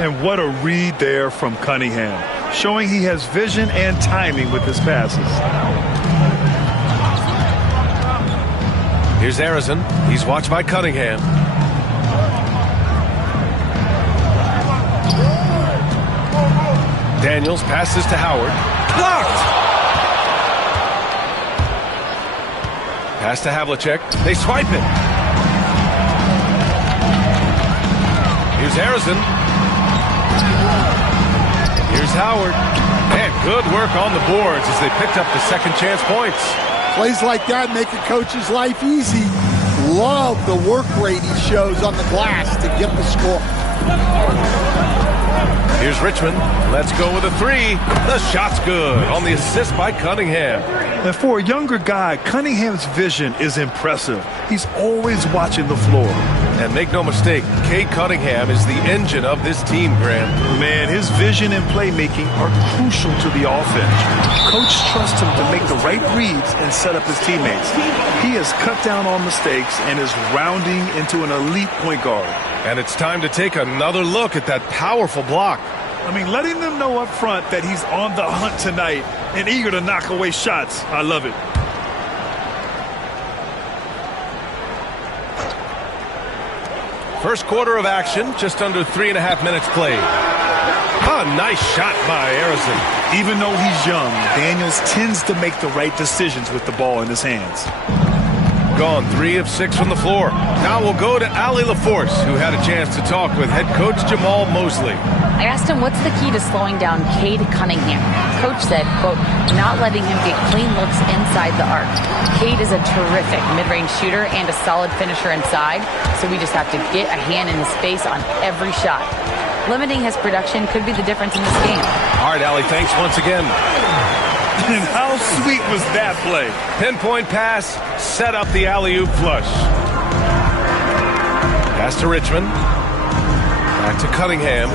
And what a read there from Cunningham, showing he has vision and timing with his passes. Here's Arison. He's watched by Cunningham. Daniels passes to Howard. Blocked! Pass to Havlicek. They swipe it. Here's Arison. Here's Howard. And good work on the boards as they picked up the second chance points. Plays like that make a coach's life easy. Love the work rate he shows on the glass to get the score. Here's Richmond. Let's go with a 3. The shot's good on the assist by Cunningham. And for a younger guy, Cunningham's vision is impressive. He's always watching the floor. And make no mistake, Cade Cunningham is the engine of this team, Graham. Man, his vision and playmaking are crucial to the offense. Coach trusts him to make the right reads and set up his teammates. He has cut down on mistakes and is rounding into an elite point guard. And it's time to take another look at that powerful block. I mean, letting them know up front that he's on the hunt tonight and eager to knock away shots. I love it. First quarter of action, just under 3.5 minutes played. A nice shot by Arison. Even though he's young, Daniels tends to make the right decisions with the ball in his hands. Gone 3 of 6 from the floor. Now we'll go to Allie LaForce, who had a chance to talk with head coach Jamal Mosley. I asked him what's the key to slowing down Cade Cunningham. Coach said, quote, not letting him get clean looks inside the arc. Cade is a terrific mid-range shooter and a solid finisher inside, so we just have to get a hand in his face on every shot. Limiting his production could be the difference in this game. All right, Allie, thanks once again. And how sweet was that play? Pinpoint pass, set up the alley-oop flush. Pass to Richmond. Back to Cunningham.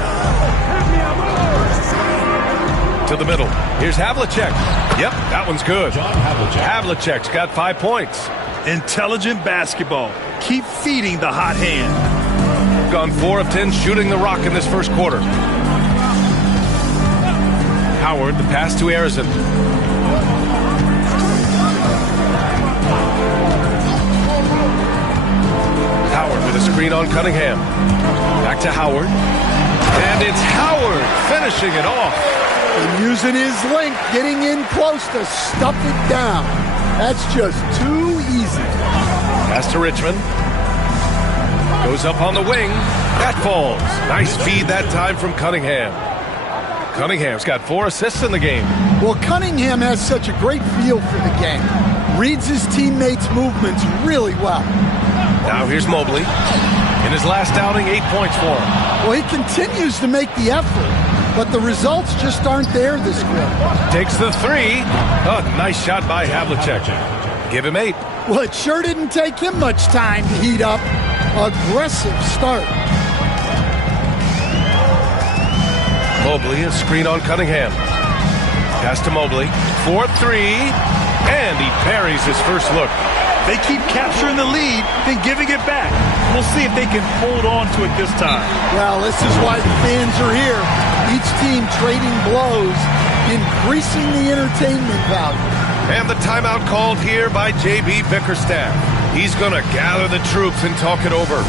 To the middle. Here's Havlicek. Yep, that one's good. Havlicek's got 5 points. Intelligent basketball. Keep feeding the hot hand. Gone 4 of 10 shooting the rock in this first quarter. Howard, the pass to Arison. Howard with a screen on Cunningham. Back to Howard. And it's Howard finishing it off. And using his length, getting in close to stuff it down. That's just too easy. Pass to Richmond. Goes up on the wing. That falls. Nice feed that time from Cunningham. Cunningham's got 4 assists in the game. Well, Cunningham has such a great feel for the game. Reads his teammates' movements really well. Now here's Mobley. In his last outing, 8 points for him. Well, he continues to make the effort, but the results just aren't there this quarter. Takes the 3. Oh, nice shot by Havlicek. Give him 8. Well, it sure didn't take him much time to heat up. Aggressive start. Mobley, a screen on Cunningham. Pass to Mobley. 4-3. And he buries his first look. They keep capturing the lead, then giving it back. We'll see if they can hold on to it this time. Well, this is why the fans are here. Each team trading blows, increasing the entertainment value. And the timeout called here by J.B. Bickerstaff. He's going to gather the troops and talk it over.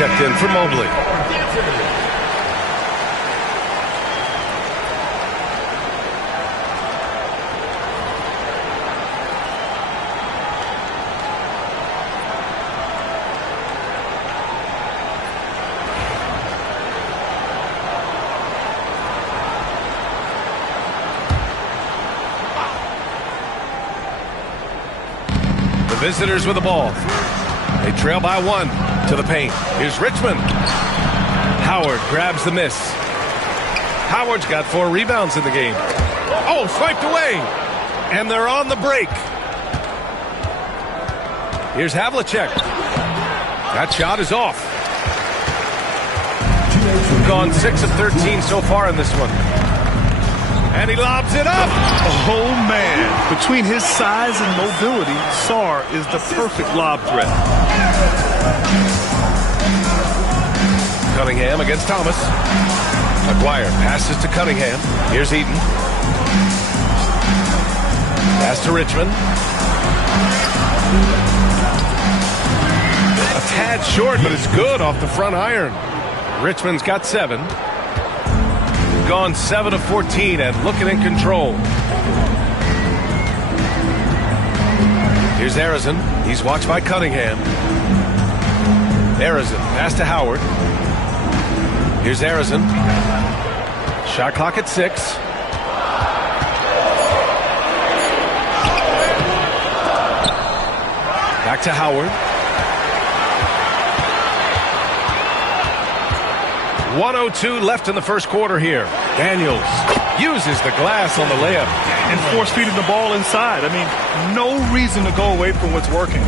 checked in for Mobley. Visitors with the ball. They trail by 1 to the paint. Here's Richmond. Howard grabs the miss. Howard's got 4 rebounds in the game. Oh, swiped away. And they're on the break. Here's Havlicek. That shot is off. Gone 6 of 13 so far in this one. And he lobs it up. Oh, man. Between his size and mobility, Sarr is the perfect lob threat. Cunningham against Thomas. McGuire passes to Cunningham. Here's Eaton. Pass to Richmond. A tad short, but it's good off the front iron. Richmond's got 7. Gone 7 of 14 and looking in control. Here's Arizin. He's watched by Cunningham. Arizin, pass to Howard. Here's Arizin. Shot clock at 6. Back to Howard. 1:02 left in the first quarter here. Daniels uses the glass on the layup. And force-feeding the ball inside. I mean, no reason to go away from what's working.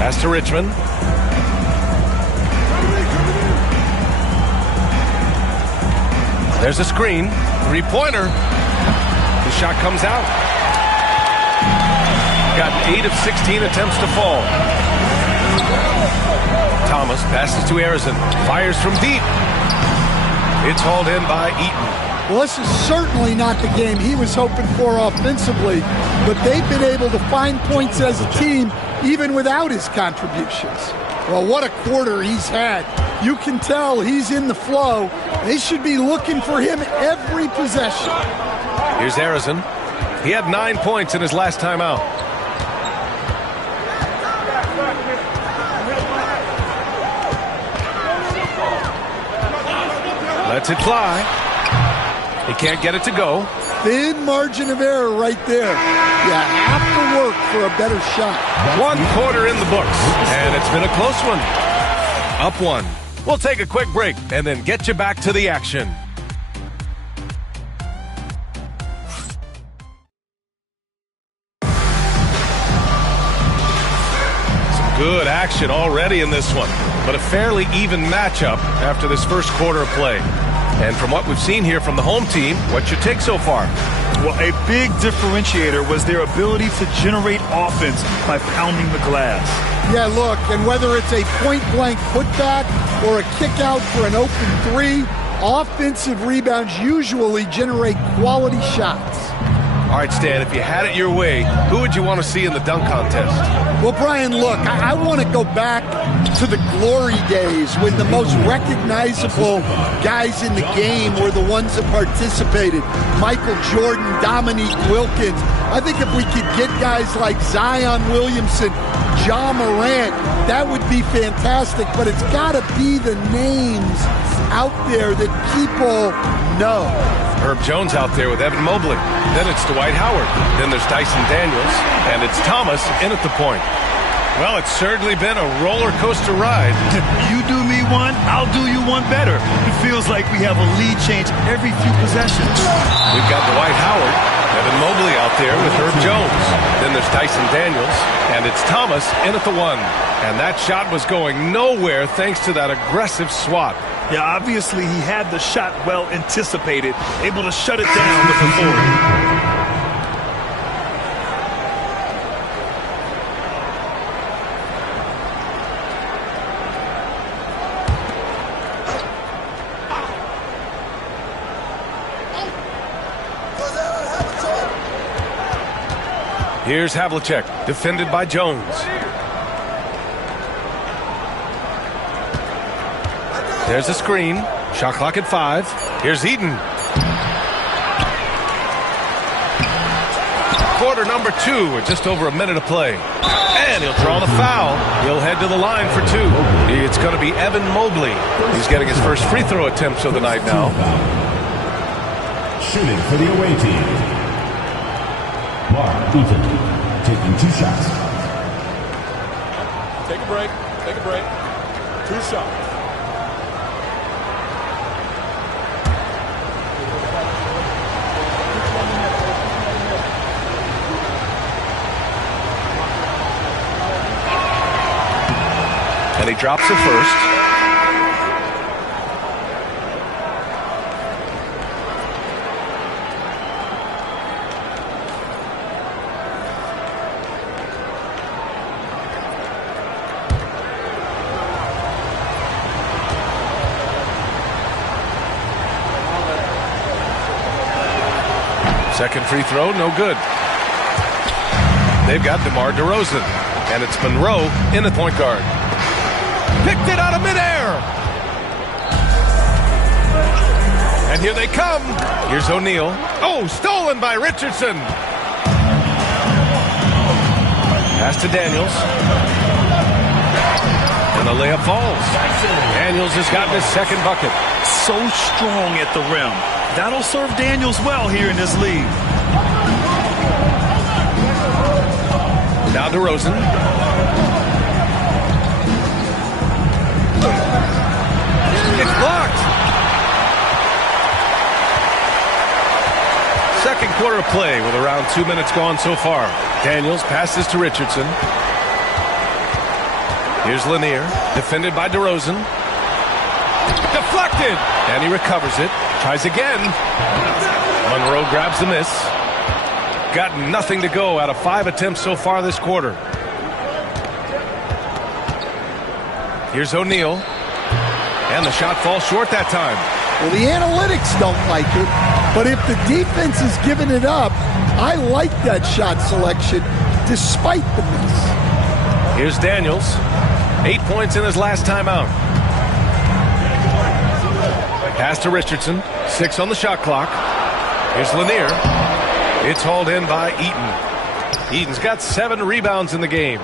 Pass to Richmond. There's a screen. 3-pointer. The shot comes out. Got 8 of 16 attempts to fall. Thomas passes to Arizin. Fires from deep. It's hauled in by Eaton. Well, this is certainly not the game he was hoping for offensively, but they've been able to find points as a team even without his contributions. Well, what a quarter he's had. You can tell he's in the flow. They should be looking for him every possession. Here's Arizin. He had 9 points in his last time out. Lets it fly. He can't get it to go. Thin margin of error right there. You have to work for a better shot. 1 quarter in the books, and it's been a close one. Up 1. We'll take a quick break and then get you back to the action. Some good action already in this one, but a fairly even matchup after this first quarter of play. And from what we've seen here from the home team, what's your take so far? Well, a big differentiator was their ability to generate offense by pounding the glass. Yeah, look, and whether it's a point-blank putback or a kick-out for an open 3, offensive rebounds usually generate quality shots. All right, Stan, if you had it your way, who would you want to see in the dunk contest? Well, Brian, look, I want to go back to the glory days when the most recognizable guys in the game were the ones that participated. Michael Jordan, Dominique Wilkins. I think if we could get guys like Zion Williamson, John Morant, that would be fantastic. But it's got to be the names out there that people know. Herb Jones out there with Evan Mobley. Then it's Dwight Howard. Then there's Dyson Daniels. And it's Thomas in at the point. Well, it's certainly been a roller coaster ride. You do me one, I'll do you one better. It feels like we have a lead change every few possessions. We've got Dwight Howard, Evan Mobley out there with Herb Jones. Then there's Dyson Daniels. And it's Thomas in at the 1. And that shot was going nowhere thanks to that aggressive swat. Yeah, obviously he had the shot well anticipated, able to shut it down before. Here's Havlicek, defended by Jones. There's a screen. Shot clock at 5. Here's Eaton. Quarter number 2, with just over a minute to play. And he'll draw the foul. He'll head to the line for 2. It's going to be Evan Mobley. He's getting his first free throw attempts of the night now. Shooting for the away team. Mark Eaton taking 2 shots. Take a break. Take a break. 2 shots. And he drops it first. Second free throw, no good. They've got DeMar DeRozan, and it's Monroe in the point guard. Picked it out of midair. And here they come. Here's O'Neal. Oh, stolen by Richardson. Pass to Daniels. And the layup falls. Daniels has gotten his second bucket. So strong at the rim. That'll serve Daniels well here in this league. Now DeRozan. It's blocked. Second quarter of play with around 2 minutes gone so far. Daniels passes to Richardson. Here's Lanier, defended by DeRozan. Deflected, and he recovers it. Tries again. Monroe grabs the miss. Got nothing to go out of 5 attempts so far this quarter. Here's O'Neal. And the shot falls short that time. Well, the analytics don't like it, but if the defense is giving it up, I like that shot selection despite the miss. Here's Daniels. 8 points in his last timeout. Pass to Richardson. 6 on the shot clock. Here's Lanier. It's hauled in by Eaton. Eaton's got 7 rebounds in the game.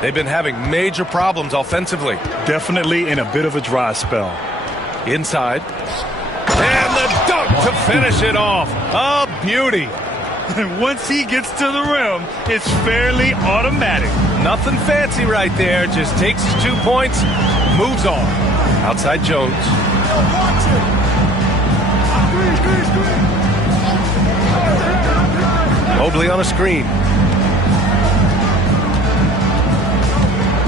They've been having major problems offensively. Definitely in a bit of a dry spell. Inside. And the dunk to finish it off. A beauty. And once he gets to the rim, it's fairly automatic. Nothing fancy right there. Just takes his 2 points, moves on. Outside Jones. Mobley on a screen.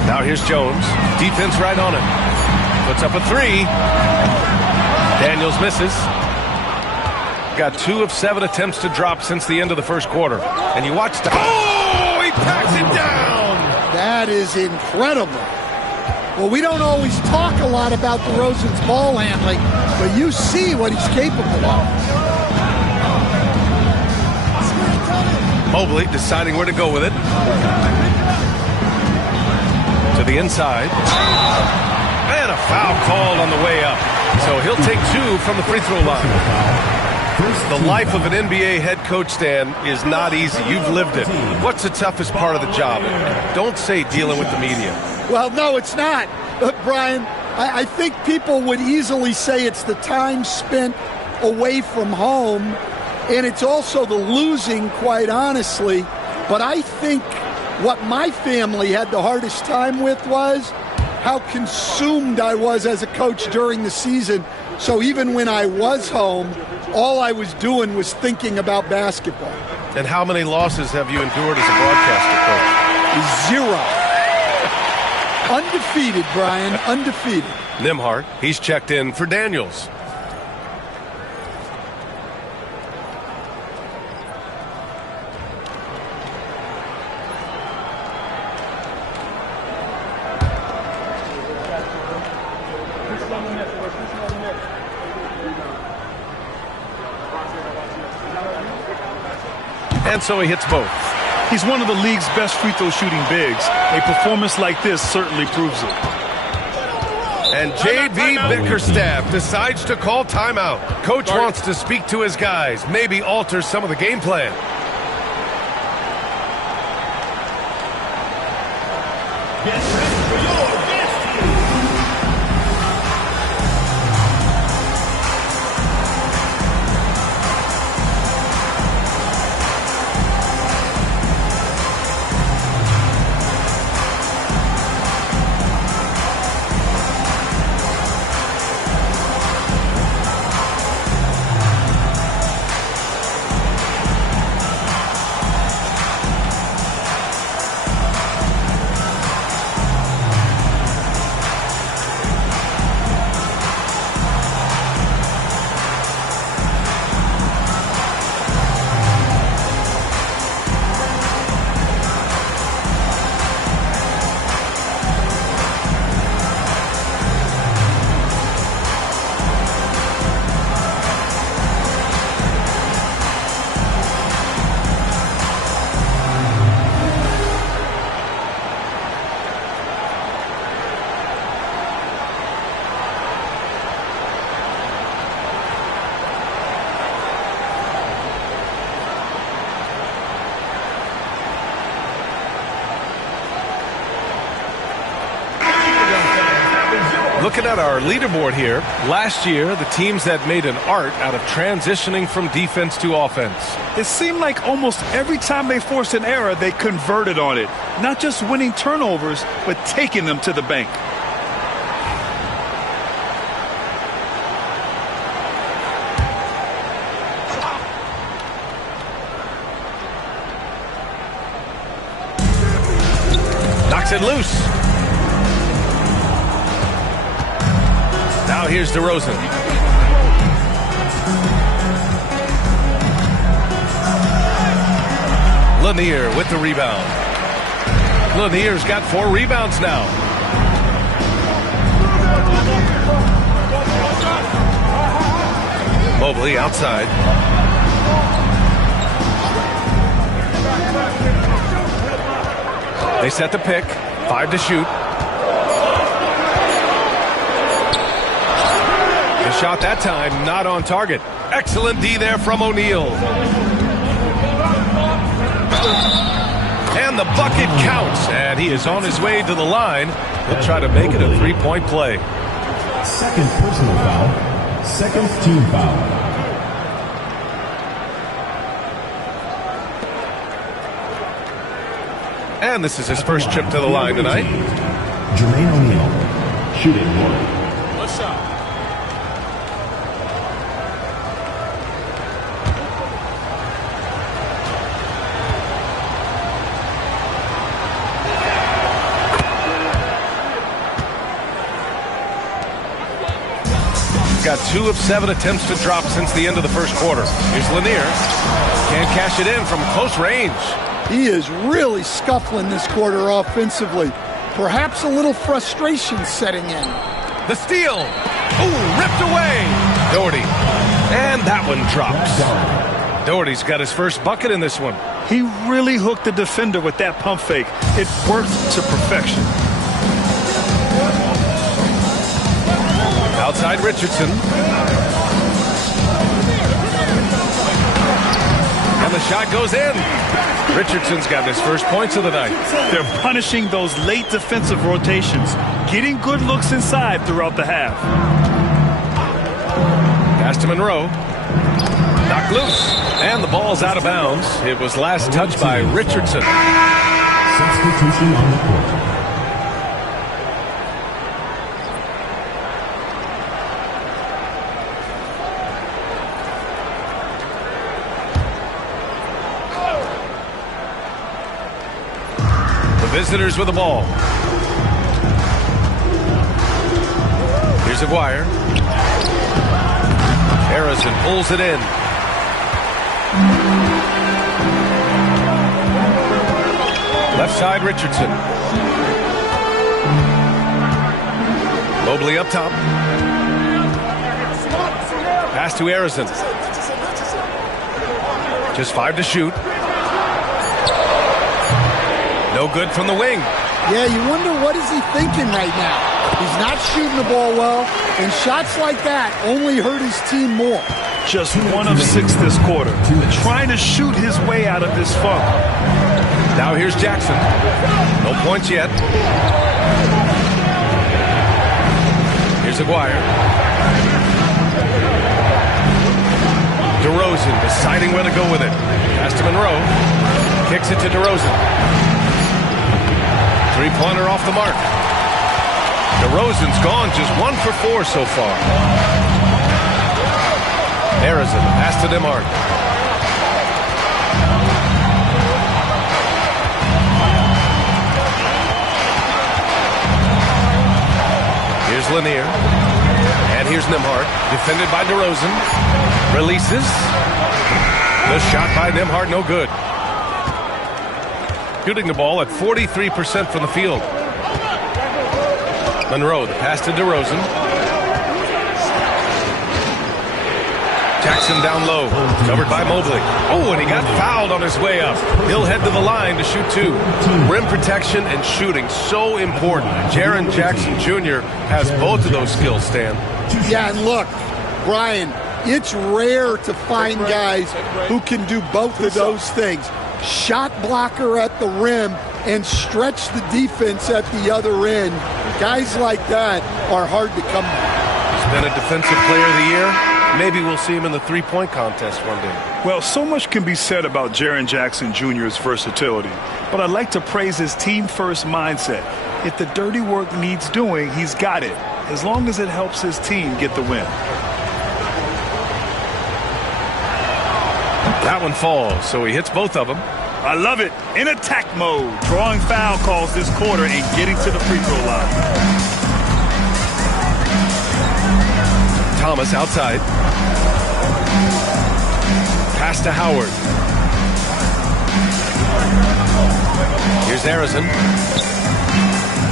Now here's Jones. Defense right on him. Puts up a 3. Daniels misses. Got 2 of 7 attempts to drop since the end of the first quarter. And you watch the... Oh, he packs it down! That is incredible. Well, we don't always talk a lot about DeRozan's ball handling, but you see what he's capable of. Mobley deciding where to go with it. To the inside. And a foul called on the way up. So he'll take 2 from the free throw line. The life of an NBA head coach, Stan, is not easy. You've lived it. What's the toughest part of the job? Don't say dealing with the media. Well, no, it's not. Brian, I think people would easily say it's the time spent away from home, and it's also the losing, quite honestly. But I think what my family had the hardest time with was how consumed I was as a coach during the season. So even when I was home, all I was doing was thinking about basketball. And how many losses have you endured as a broadcaster, coach? 0. Undefeated, Brian, undefeated. Nembhard, he's checked in for Daniels. And so he hits both. He's one of the league's best free throw shooting bigs. A performance like this certainly proves it. And J.B. Bickerstaff decides to call timeout. Coach wants to speak to his guys, maybe alter some of the game plan. Looking at our leaderboard here, last year, the teams that made an art out of transitioning from defense to offense. It seemed like almost every time they forced an error, they converted on it. Not just winning turnovers, but taking them to the bank. Knocks it loose. Now here's DeRozan. Lanier with the rebound. Lanier's got 4 rebounds now. Mobley outside. They set the pick. 5 to shoot. Shot that time, not on target. Excellent D there from O'Neal. And the bucket counts, and he is on his way to the line. He'll try to make it a 3-point play. Second personal foul, second team foul. And this is his first trip to the line tonight. Jermaine O'Neal, shooting 1. Let's shot. Got 2 of 7 attempts to drop since the end of the first quarter. Here's Lanier. Can't cash it in from close range. He is really scuffling this quarter offensively. Perhaps a little frustration setting in. The steal. Ooh, ripped away. Doherty. And that one drops. Doherty's got his first bucket in this one. He really hooked the defender with that pump fake. It worked to perfection. Outside Richardson. And the shot goes in. Richardson's got his first points of the night. They're punishing those late defensive rotations, getting good looks inside throughout the half. Pass to Monroe. Knocked loose. And the ball's out of bounds. It was last touched by Richardson. Substitution on the court. Visitors with the ball. Here's Aguirre. Harrison pulls it in. Left side Richardson. Mobley up top. Pass to Harrison. Just 5 to shoot. No good from the wing. Yeah, you wonder what is he thinking right now. He's not shooting the ball well, and shots like that only hurt his team more. Just 1 of 6 this quarter. Trying to shoot his way out of this funk. Now here's Jackson. No points yet. Here's Aguirre. DeRozan deciding where to go with it. Pass to Monroe. Kicks it to DeRozan. Three-pointer off the mark. DeRozan's gone just 1 for 4 so far. Harrison, pass to Nembhard. Here's Lanier. And here's Nembhard. Defended by DeRozan. Releases. The shot by Nembhard, no good. Shooting the ball at 43% from the field. Monroe, the pass to DeRozan. Jackson down low, covered by Mobley. Oh, and he got fouled on his way up. He'll head to the line to shoot 2. Rim protection and shooting, so important. Jaren Jackson Jr. has both of those skills, Stan. Yeah, and look, Brian, it's rare to find guys who can do both of those things. Shot blocker at the rim and stretch the defense at the other end. Guys like that are hard to come by. He's been a defensive player of the year. Maybe we'll see him in the three-point contest one day. Well, so much can be said about Jaren Jackson Jr.'s versatility, but I'd like to praise his team-first mindset. If the dirty work needs doing, he's got it, as long as it helps his team get the win. That one falls, so he hits both of them. I love it. In attack mode, drawing foul calls this quarter and getting to the free throw line. Thomas outside. Pass to Howard. Here's Harrison.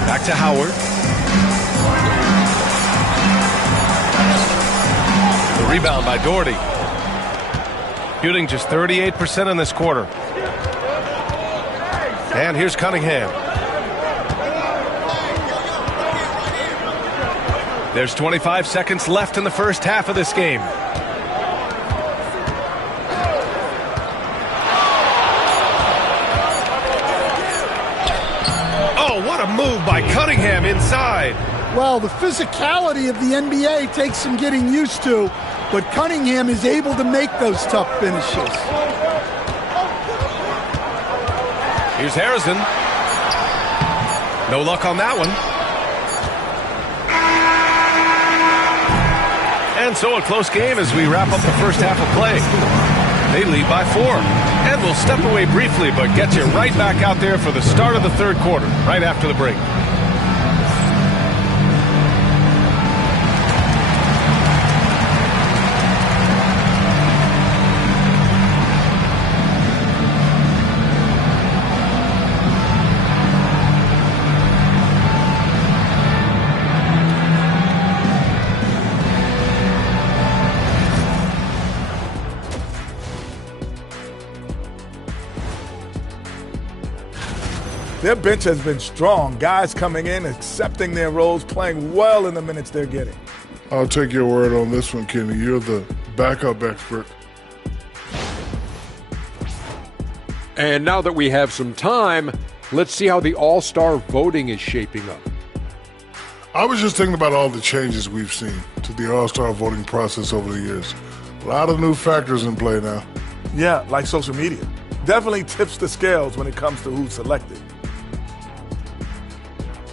Back to Howard. The rebound by Doherty. Shooting just 38% in this quarter. And here's Cunningham. There's 25 seconds left in the first half of this game. Oh, what a move by Cunningham inside. Well, the physicality of the NBA takes some getting used to, but Cunningham is able to make those tough finishes. Here's Harrison. No luck on that one. And so a close game as we wrap up the first half of play. They lead by 4. And we'll step away briefly, but get you right back out there for the start of the third quarter, right after the break. Their bench has been strong. Guys coming in, accepting their roles, playing well in the minutes they're getting. I'll take your word on this one, Kenny. You're the backup expert. And now that we have some time, let's see how the All-Star voting is shaping up. I was just thinking about all the changes we've seen to the All-Star voting process over the years. A lot of new factors in play now. Yeah, like social media. Definitely tips the scales when it comes to who's selected.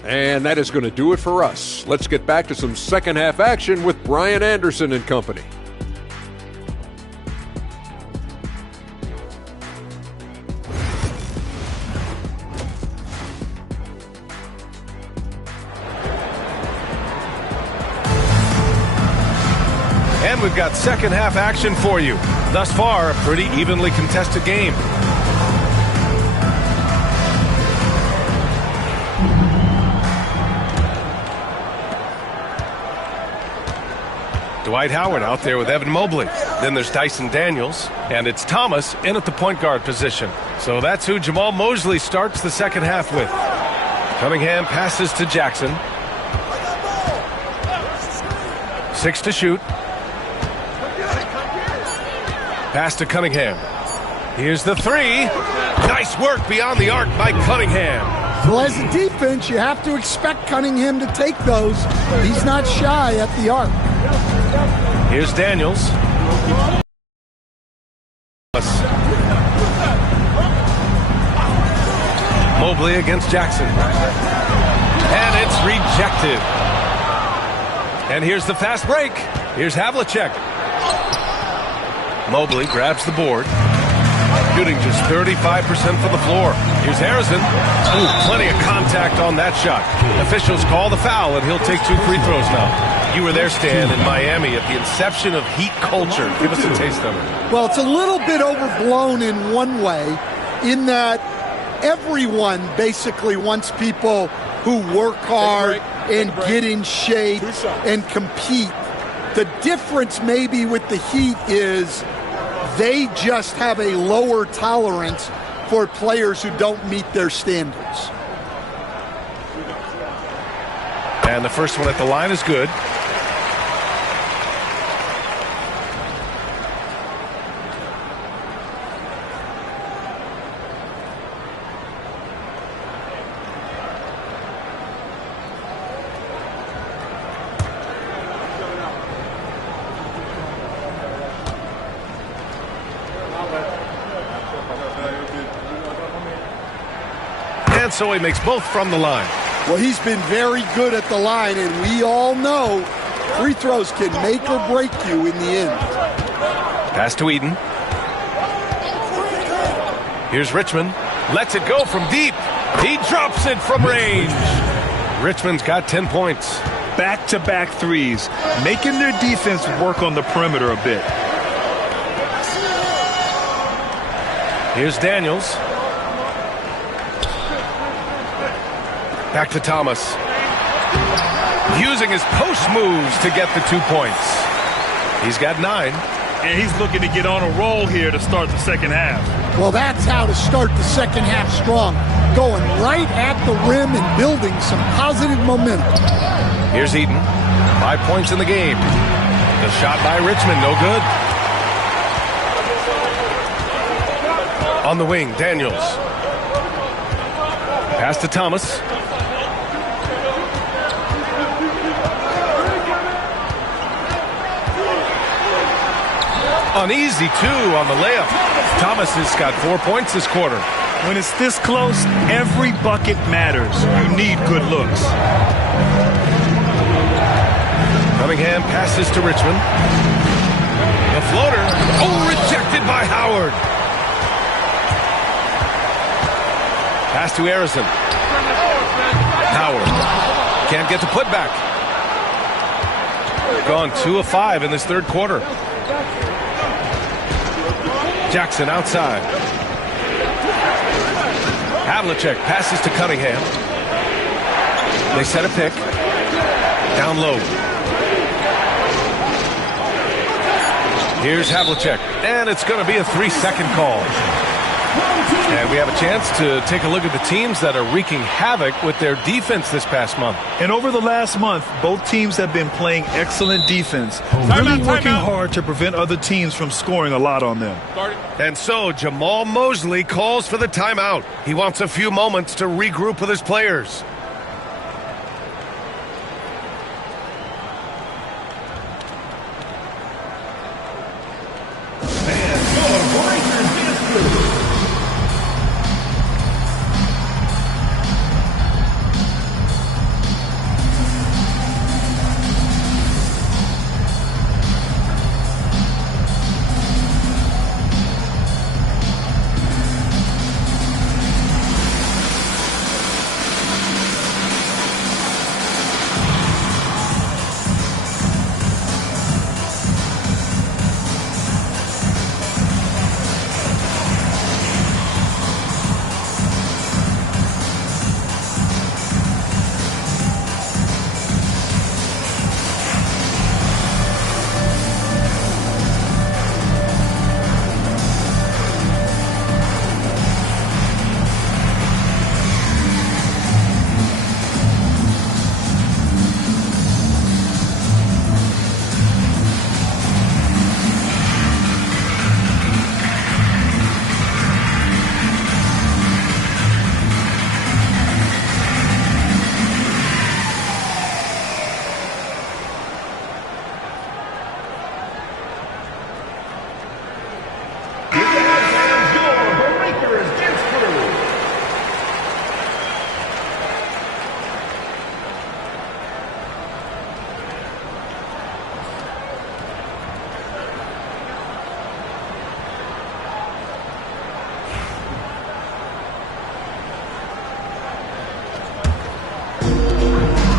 And that is going to do it for us. Let's get back to some second half action with Brian Anderson and company. And we've got second half action for you. Thus far, a pretty evenly contested game. Dwight Howard out there with Evan Mobley. Then there's Dyson Daniels, and it's Thomas in at the point guard position. So that's who Jamal Mosley starts the second half with. Cunningham passes to Jackson. 6 to shoot. Pass to Cunningham. Here's the 3. Nice work beyond the arc by Cunningham. Well, as a defense, you have to expect Cunningham to take those. He's not shy at the arc. Here's Daniels. Mobley against Jackson. And it's rejected. And here's the fast break. Here's Havlicek. Mobley grabs the board. Shooting just 35% from the floor. Here's Harrison. Ooh, plenty of contact on that shot. Officials call the foul, and he'll take 2 free throws now. You were there, Stan, in Miami at the inception of Heat culture. Give us a taste of it. Well, it's a little bit overblown in one way, in that everyone basically wants people who work hard and get in shape and compete. The difference maybe with the Heat is they just have a lower tolerance for players who don't meet their standards. And the first one at the line is good. And so he makes both from the line. Well, he's been very good at the line, and we all know free throws can make or break you in the end. Pass to Eden. Here's Richmond. Lets it go from deep. He drops it from range. Richmond's got 10 points. Back-to-back threes, making their defense work on the perimeter a bit. Here's Daniels. Back to Thomas. Using his post moves to get the 2 points. He's got 9. And he's looking to get on a roll here to start the second half. Well, that's how to start the second half strong. Going right at the rim and building some positive momentum. Here's Eden. 5 points in the game. The shot by Richmond, no good. On the wing, Daniels. Pass to Thomas. Uneasy, too, on the layup. Thomas has got 4 points this quarter. When it's this close, every bucket matters. You need good looks. Cunningham passes to Richmond. The floater. Oh, rejected by Howard. Pass to Harrison. Howard can't get the putback. Gone 2 of 5 in this third quarter. Jackson outside. Havlicek passes to Cunningham. They set a pick. Down low. Here's Havlicek. And it's going to be a 3-second call. And we have a chance to take a look at the teams that are wreaking havoc with their defense this past month. And over the last month, both teams have been playing excellent defense, really working hard to prevent other teams from scoring a lot on them. And so Jamal Mosley calls for the timeout. He wants a few moments to regroup with his players.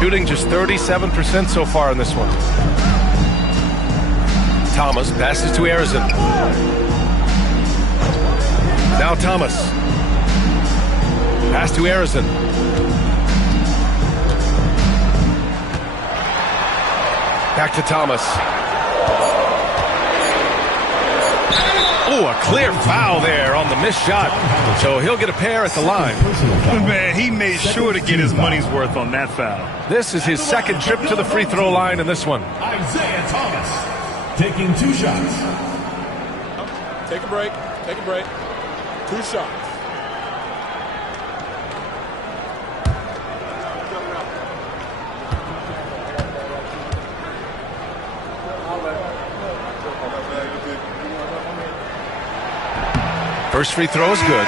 Shooting just 37% so far in this one. Thomas passes to Arizin. Now Thomas. Pass to Arizin. Back to Thomas. Oh, a clear foul there on the missed shot. So he'll get a pair at the line. Man, he made sure to get his money's worth on that foul. This is his second trip to the free throw line in this one. Isaiah Thomas taking 2 shots. Take a break. Take a break. 2 shots. First free throw is good.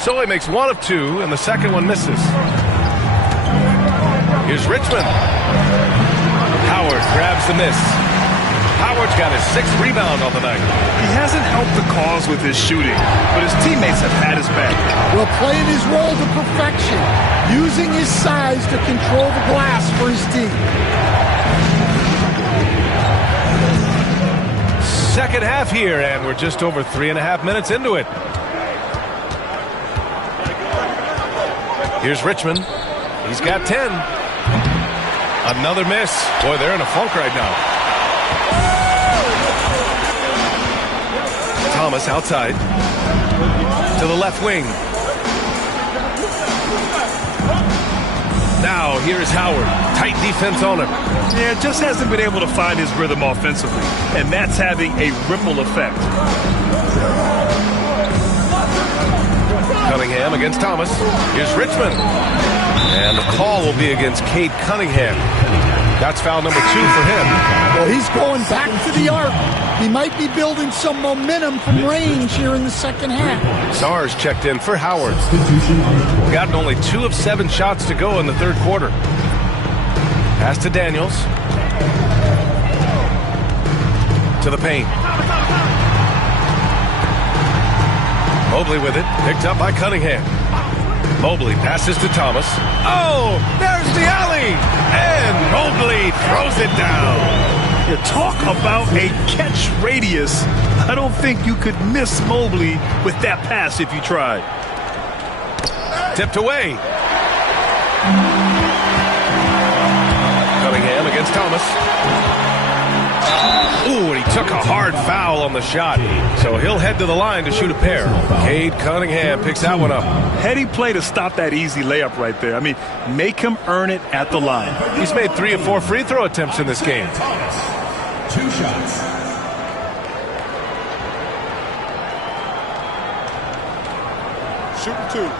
So he makes 1 of 2, and the second one misses. Here's Richmond. Howard grabs the miss. Howard's got his 6th rebound on the night. He hasn't helped the cause with his shooting, but his teammates have had his back. Well, playing his role to perfection, using his size to control the glass for his team. Second half here, and we're just over 3.5 minutes into it. Here's Richmond. He's got 10. Another miss. Boy, they're in a funk right now. Thomas outside. To the left wing. Now, here is Howard. Tight defense on him. Yeah, just hasn't been able to find his rhythm offensively, and that's having a ripple effect. Cunningham against Thomas. Here's Richmond. And the call will be against Cade Cunningham. That's foul number 2 for him. Well, he's going back to the arc. He might be building some momentum from range here in the second half. Sars checked in for Howard. Gotten only 2 of 7 shots to go in the third quarter. Pass to Daniels. To the paint. Mobley with it. Picked up by Cunningham. Mobley passes to Thomas. Oh, there's the alley. And Mobley throws it down. You talk about a catch radius. I don't think you could miss Mobley with that pass if you tried. Tipped away. Cunningham against Thomas. Ooh, and he took a hard foul on the shot. So he'll head to the line to shoot a pair. Cade Cunningham picks that one up. Heady play to stop that easy layup right there. I mean, make him earn it at the line. He's made 3 of 4 free throw attempts in this game. 2 shots. Shooting 2.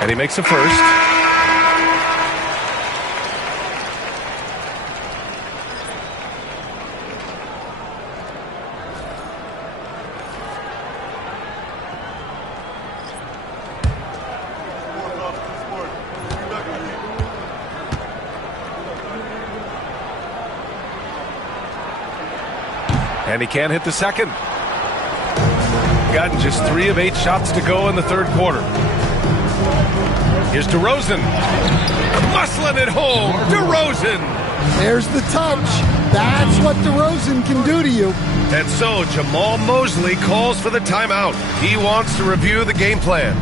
And he makes a first. And he can't hit the second. Gotten just 3 of 8 shots to go in the third quarter. Here's DeRozan. Muscling it home. DeRozan. There's the touch. That's what DeRozan can do to you. And so Jamal Mosley calls for the timeout. He wants to review the game plan.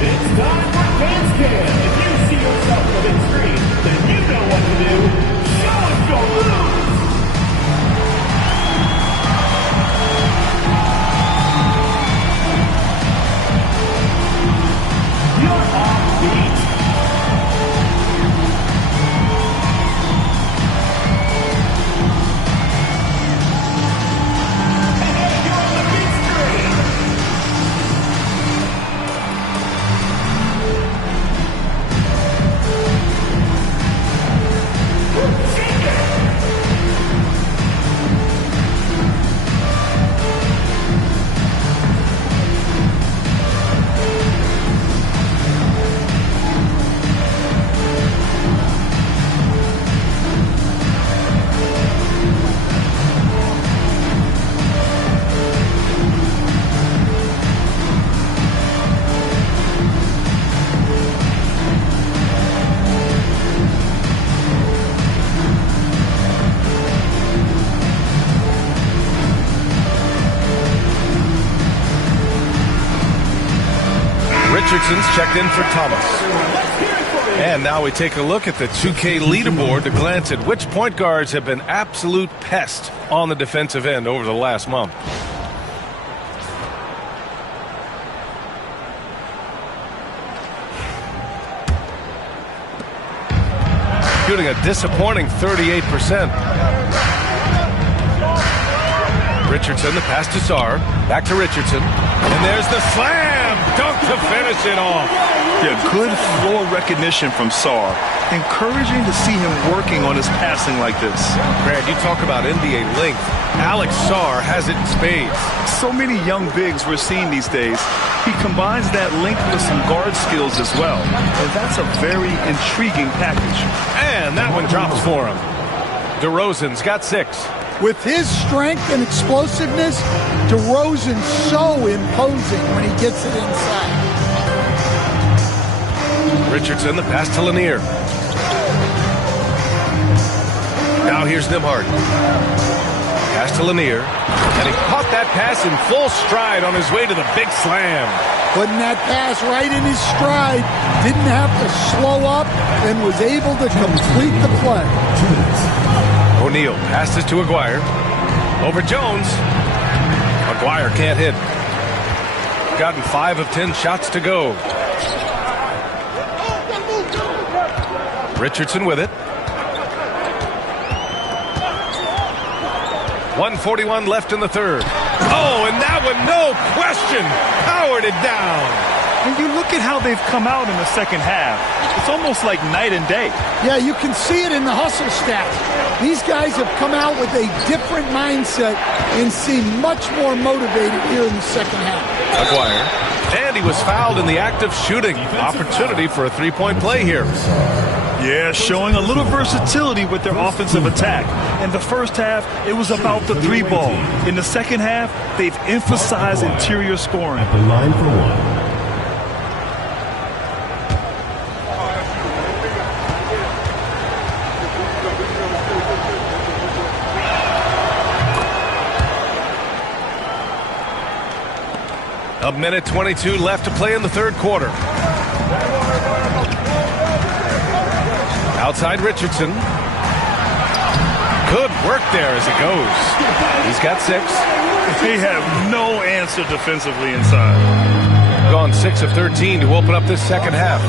It's time for Fans Cam. If you see yourself on the big screen, then you know what to do. Show us your moves. You're off beat. Richardson's checked in for Thomas. And now we take a look at the 2K leaderboard to glance at which point guards have been absolute pests on the defensive end over the last month. Shooting a disappointing 38%. Richardson, the pass to Sarr. Back to Richardson. And there's the slam! Dunk to finish it off. Yeah, good floor recognition from Sarr. Encouraging to see him working on his passing like this. Brad, you talk about NBA length. Alex Sarr has it in spades. So many young bigs we're seeing these days. He combines that length with some guard skills as well. And that's a very intriguing package. And that one drops for him. DeRozan's got 6. With his strength and explosiveness, DeRozan's so imposing when he gets it inside. Richardson, the pass to Lanier. Now here's Nembhard. Pass to Lanier. And he caught that pass in full stride on his way to the big slam. Putting that pass right in his stride. Didn't have to slow up and was able to complete the play. O'Neal passes to Aguirre. Over Jones. Aguirre can't hit. Gotten 5 of 10 shots to go. Richardson with it. 1:41 left in the third. Oh, and that one, no question, powered it down. When you look at how they've come out in the second half, it's almost like night and day. Yeah, you can see it in the hustle stats. These guys have come out with a different mindset and seem much more motivated here in the second half. Aguirre. And he was fouled in the act of shooting. Opportunity for a three-point play here. Yeah, showing a little versatility with their offensive attack. In the first half, it was about the 3-ball. In the second half, they've emphasized interior scoring. At the line for one. A minute 22 left to play in the third quarter. Outside Richardson. Good work there as it goes. He's got 6. They have no answer defensively inside. Gone 6 of 13 to open up this second half.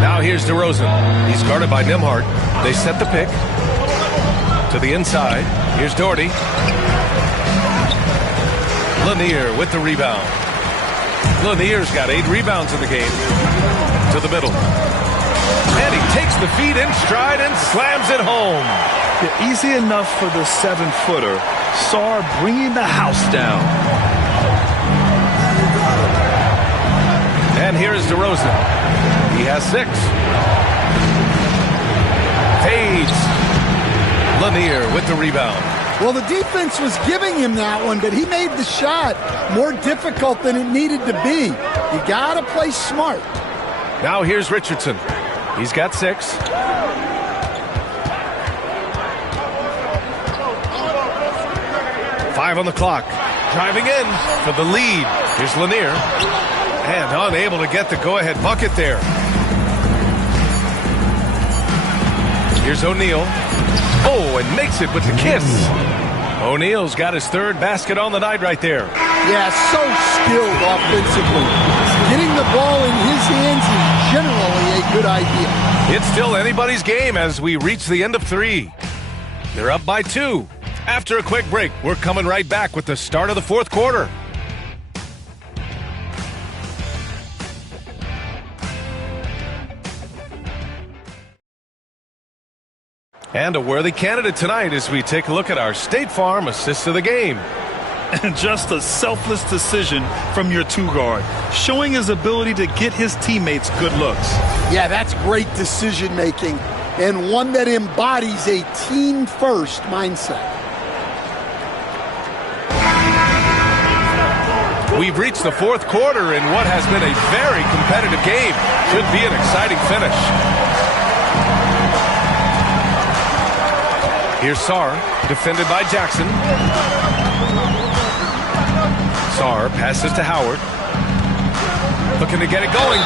Now here's DeRozan. He's guarded by Nembhard. They set the pick. To the inside. Here's Doherty. Lanier with the rebound. Lanier's got 8 rebounds in the game. To the middle. And he takes the feed in stride and slams it home. Yeah, easy enough for the 7-footer. Sarr bringing the house down. And here is DeRozan. He has 6. Fades. Lanier with the rebound. Well, the defense was giving him that one, but he made the shot more difficult than it needed to be. You got to play smart. Now here's Richardson. He's got 6. Five on the clock. Driving in for the lead. Here's Lanier. And unable to get the go-ahead bucket there. Here's O'Neal. Oh, and makes it with the kiss. O'Neal's got his 3rd basket on the night right there. Yeah, so skilled offensively. Getting the ball in his hands is generally a good idea. It's still anybody's game as we reach the end of 3. They're up by 2. After a quick break, we're coming right back with the start of the fourth quarter. And a worthy candidate tonight as we take a look at our State Farm assist of the game. And just a selfless decision from your 2-guard, showing his ability to get his teammates good looks. Yeah, that's great decision making and one that embodies a team-first mindset. We've reached the fourth quarter in what has been a very competitive game. Should be an exciting finish. Here's Sarr, defended by Jackson. Sarr passes to Howard. Looking to get it going.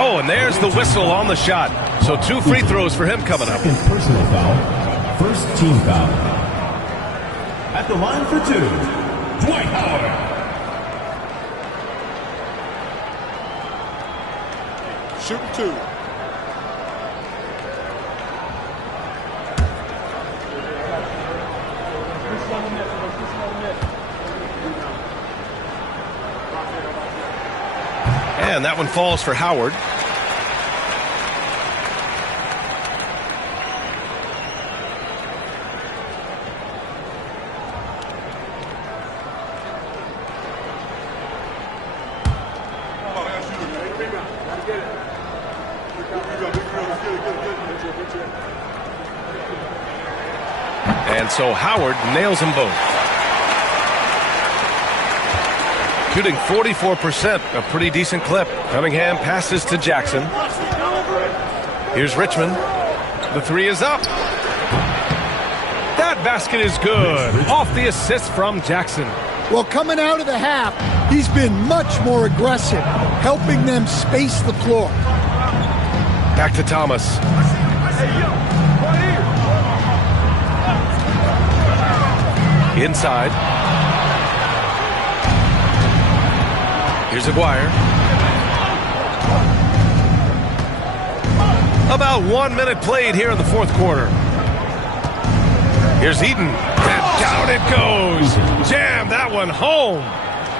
Oh, and there's the whistle on the shot. So 2 free throws for him coming up. Second personal foul. First team foul. At the line for 2, Dwight Howard. Shooting 2. And that one falls for Howard. And so Howard nails them both. Shooting 44%, a pretty decent clip. Cunningham passes to Jackson. Here's Richmond. The 3 is up. That basket is good. Off the assist from Jackson. Well, coming out of the half, he's been much more aggressive, helping them space the floor. Back to Thomas. Inside. Here's Aguirre. About 1 minute played here in the fourth quarter. Here's Eaton. And down it goes. Jam that one home.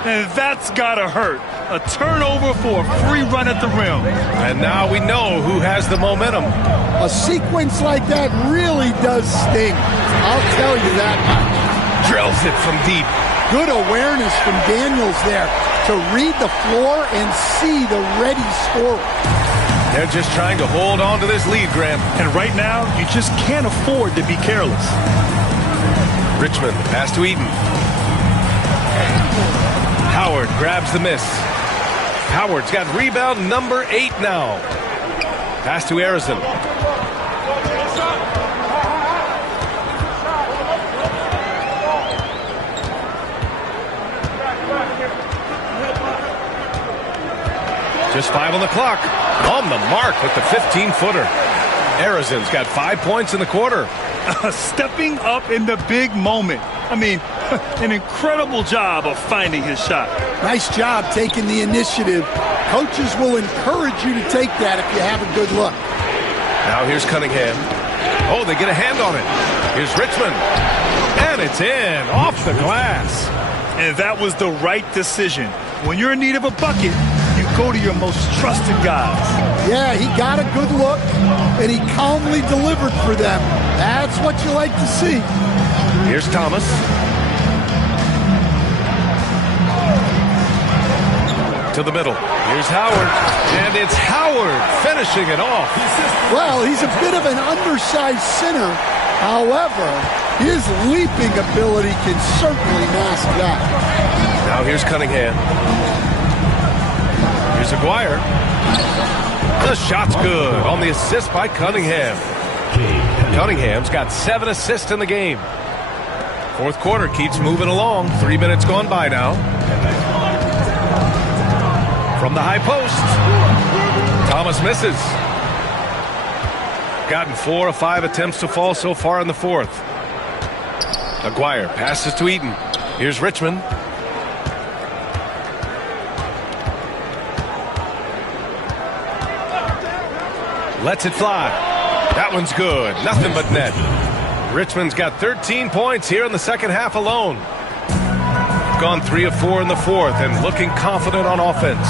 And that's gotta hurt. A turnover for a free run at the rim. And now we know who has the momentum. A sequence like that really does sting. I'll tell you that much. Drills it from deep. Good awareness from Daniels there to read the floor and see the ready scorer. They're just trying to hold on to this lead, Graham. And right now, you just can't afford to be careless. Richmond, pass to Eaton. Howard grabs the miss. Howard's got rebound number 8 now. Pass to Arizon. Just 5 on the clock. On the mark with the 15-footer. Arizon's got 5 points in the quarter. Stepping up in the big moment. I mean, an incredible job of finding his shot. Nice job taking the initiative. Coaches will encourage you to take that if you have a good look. Now here's Cunningham. Oh, they get a hand on it. Here's Richmond. And it's in, off the glass. And that was the right decision. When you're in need of a bucket, you go to your most trusted guys. Yeah, he got a good look, and he calmly delivered for them. That's what you like to see. Here's Thomas. To the middle. Here's Howard. And it's Howard finishing it off. Well, he's a bit of an undersized center. However, his leaping ability can certainly mask that. Now here's Cunningham. Here's Aguirre. The shot's good on the assist by Cunningham. Cunningham's got 7 assists in the game. Fourth quarter keeps moving along. 3 minutes gone by now. From the high post. Thomas misses. Gotten 4 of 5 attempts to fall so far in the fourth. Aguirre passes to Eaton. Here's Richmond. Lets it fly. That one's good. Nothing but net. Richmond's got 13 points here in the second half alone. Gone 3 of 4 in the fourth and looking confident on offense.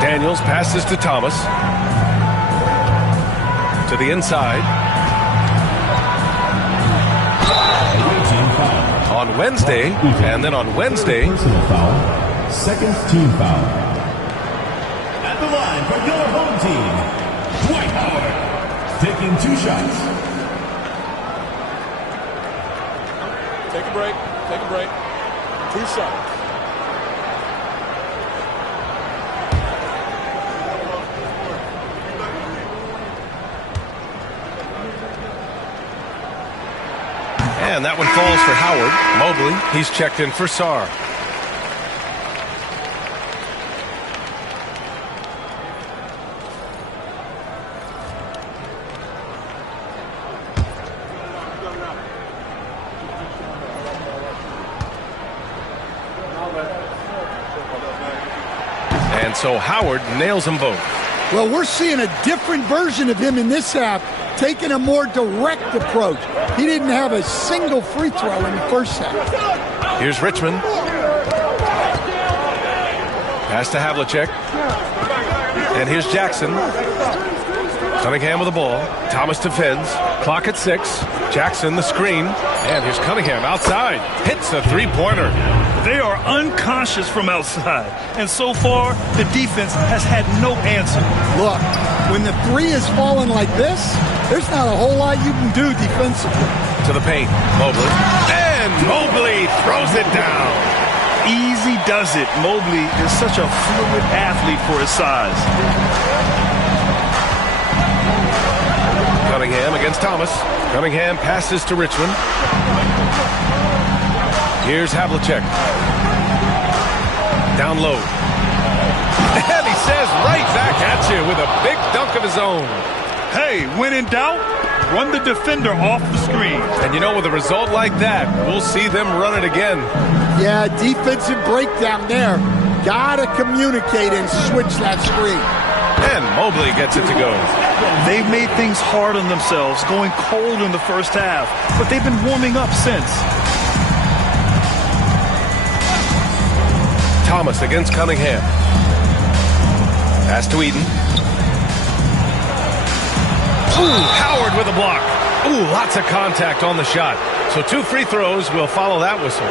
Daniels passes to Thomas. To the inside. On Wednesday, and then on Wednesday. Personal foul. Second team foul. At the line for your home team, Dwight Howard, taking 2 shots. Take a break. Take a break. 2 shots. And that one falls for Howard. Mobley, he's checked in for Sarr. And so Howard nails them both. Well, we're seeing a different version of him in this half, taking a more direct approach. He didn't have a single free throw in the first half. Here's Richmond. Pass to Havlicek. And here's Jackson. Cunningham with the ball. Thomas defends. Clock at 6. Jackson the screen. And here's Cunningham outside. Hits a three-pointer. They are unconscious from outside. And so far, the defense has had no answer. Look, when the three is falling like this, there's not a whole lot you can do defensively. To the paint. Mobley. And Mobley throws it down. Easy does it. Mobley is such a fluid athlete for his size. Cunningham against Thomas. Cunningham passes to Richmond. Here's Havlicek. Down low. And he says right back at you with a big dunk of his own. Hey, when in doubt, run the defender off the screen. And you know, with a result like that, we'll see them run it again. Yeah, defensive breakdown there. Gotta communicate and switch that screen. And Mobley gets it to go. They've made things hard on themselves, going cold in the first half, but they've been warming up since. Thomas against Cunningham. Pass to Eaton. Ooh, Howard with a block. Ooh, lots of contact on the shot. So 2 free throws will follow that whistle.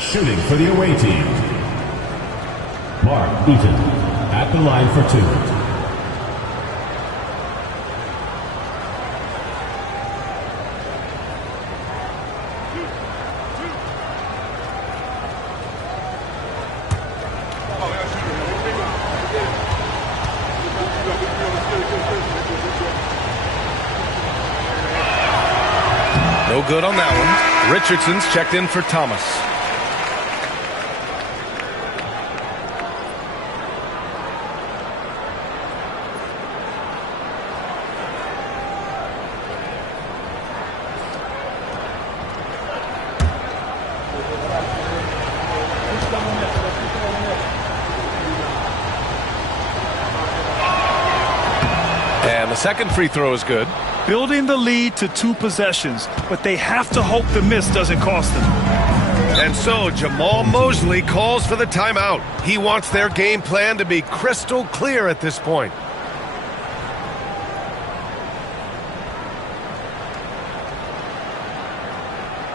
Shooting for the away team, Mark Eaton at the line for 2. No good on that one. Richardson's checked in for Thomas. And the second free throw is good. Building the lead to 2 possessions, but they have to hope the miss doesn't cost them. And so Jamal Mosley calls for the timeout. He wants their game plan to be crystal clear at this point.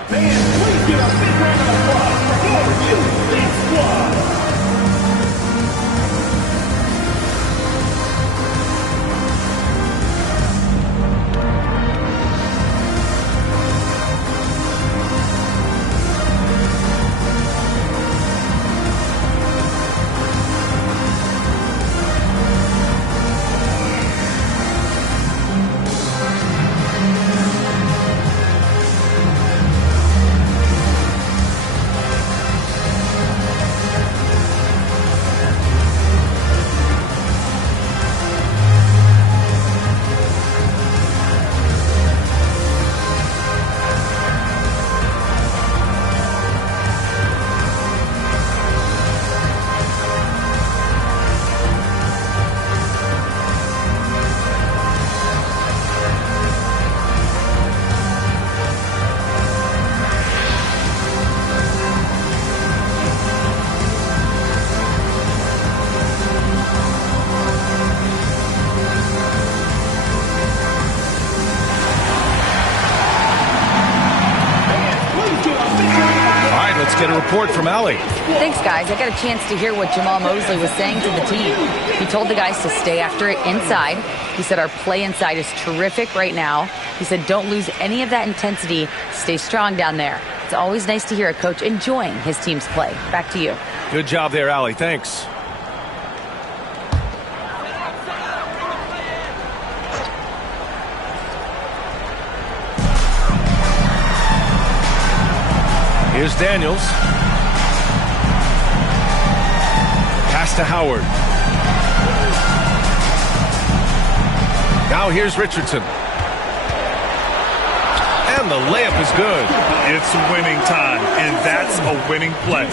Please give a big round of applause for your Big Squad. Get a report from Allie. Thanks, guys. I got a chance to hear what Jamal Mosley was saying to the team. He told the guys to stay after it inside. He said our play inside is terrific right now. He said don't lose any of that intensity. Stay strong down there. It's always nice to hear a coach enjoying his team's play. Back to you. Good job there, Allie. Thanks. Here's Daniels. Pass to Howard. Now here's Richardson. And the layup is good. It's winning time, and that's a winning play.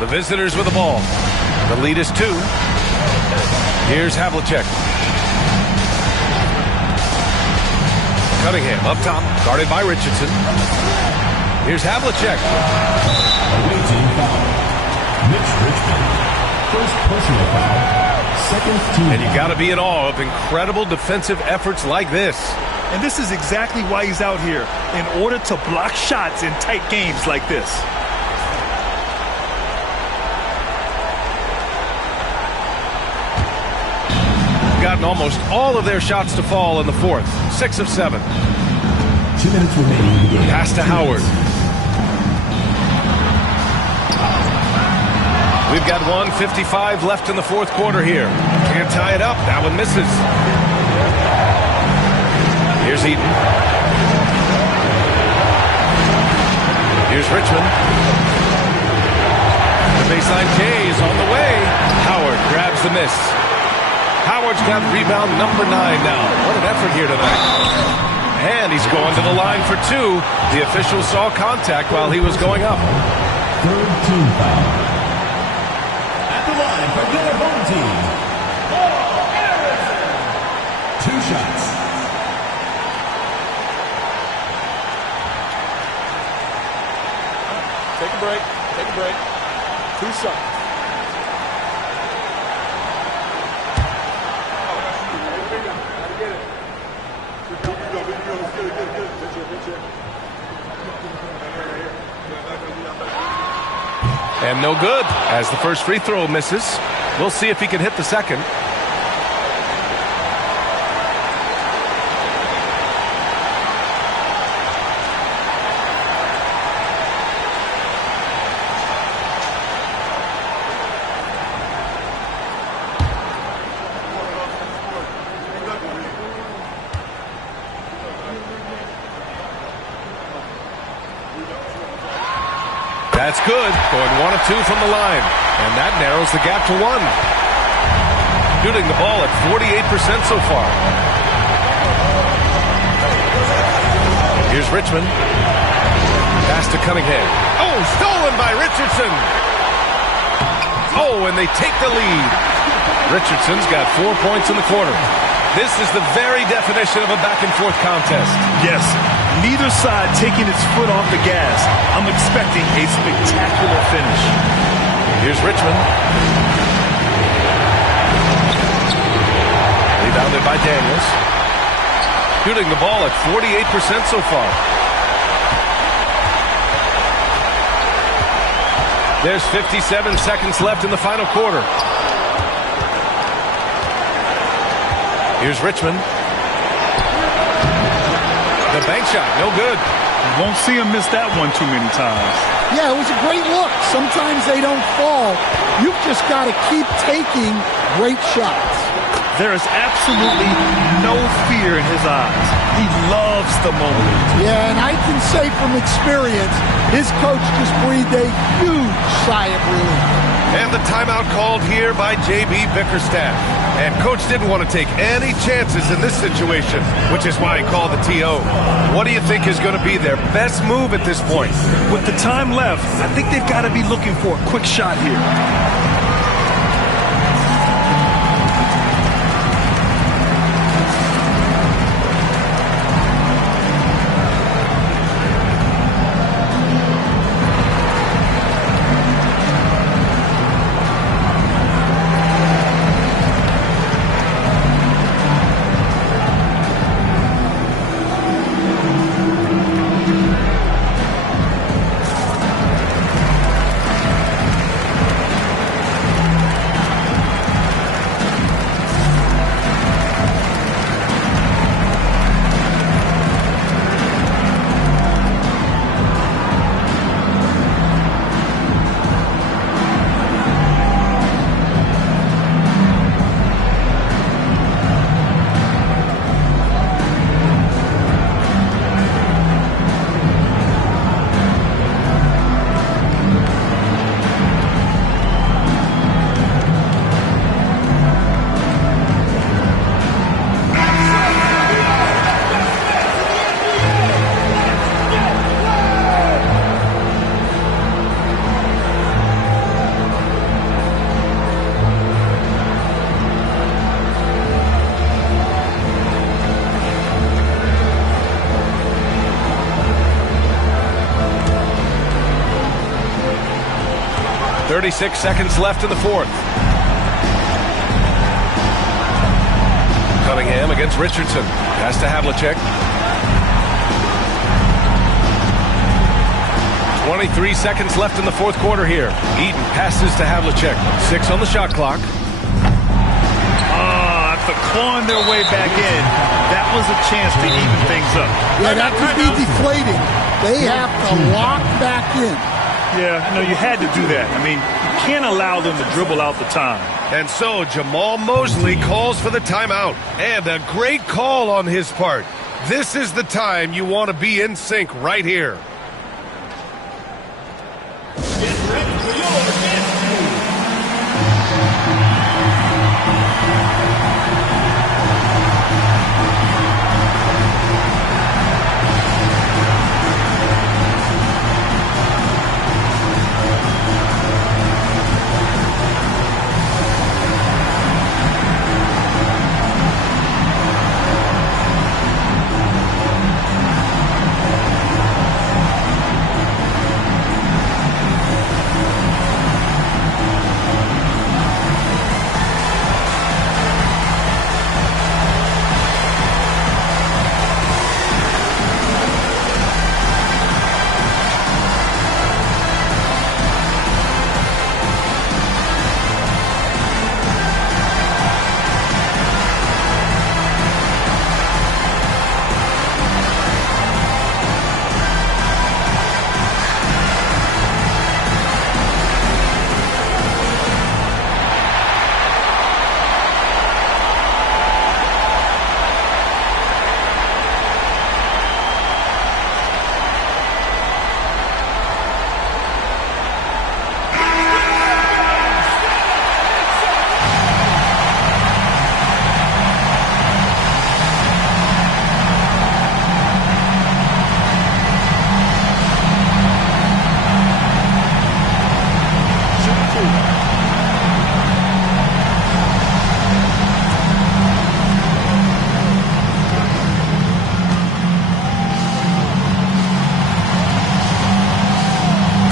The visitors with the ball. The lead is 2. Here's Havlicek. Cunningham up top, guarded by Richardson. Here's Havlicek. Away team foul. Mitch Richmond. First personal foul. Second team. And you got to be in awe of incredible defensive efforts like this. And this is exactly why he's out here, in order to block shots in tight games like this. Gotten almost all of their shots to fall in the fourth. 6 of 7. 2 minutes remaining in the game. Pass to Howard. We've got 1:55 left in the fourth quarter here. Can't tie it up. That one misses. Here's Eaton. Here's Richmond. The baseline J is on the way. Howard grabs the miss. Howard's got rebound number 9 now. What an effort here tonight. And he's going to the line for 2. The official saw contact while he was going up. Third team foul. At the line for their home team. 2 shots. Take a break. Take a break. 2 shots. And no good, as the first free throw misses. We'll see if he can hit the second. That's good. Going 1 of 2 from the line. And that narrows the gap to 1. Shooting the ball at 48% so far. Here's Richmond. Pass to Cunningham. Oh, stolen by Richardson. Oh, and they take the lead. Richardson's got 4 points in the quarter. This is the very definition of a back-and-forth contest. Yes, neither side taking its foot off the gas. I'm expecting a spectacular finish. Here's Richmond. Rebounded by Daniels. Shooting the ball at 48% so far. There's 57 seconds left in the final quarter. Here's Richmond. The bank shot, no good. Won't see him miss that one too many times. Yeah, it was a great look. Sometimes they don't fall. You've just got to keep taking great shots. There is absolutely no fear in his eyes. He loves the moment. Yeah, and I can say from experience, his coach just breathed a huge sigh of relief. And the timeout called here by J.B. Bickerstaff. And coach didn't want to take any chances in this situation, which is why he called the TO. What do you think is going to be their best move at this point? With the time left, I think they've got to be looking for a quick shot here. 36 seconds left in the fourth. Cunningham against Richardson. Pass to Havlicek. 23 seconds left in the fourth quarter here. Eaton passes to Havlicek. 6 on the shot clock. After clawing their way back in, that was a chance to even things up. Yeah, that could be deflating. They have to lock back in. Yeah, no, you had to do that. I mean, you can't allow them to dribble out the time. And so Jamal Mosley calls for the timeout. And a great call on his part. This is the time you want to be in sync right here.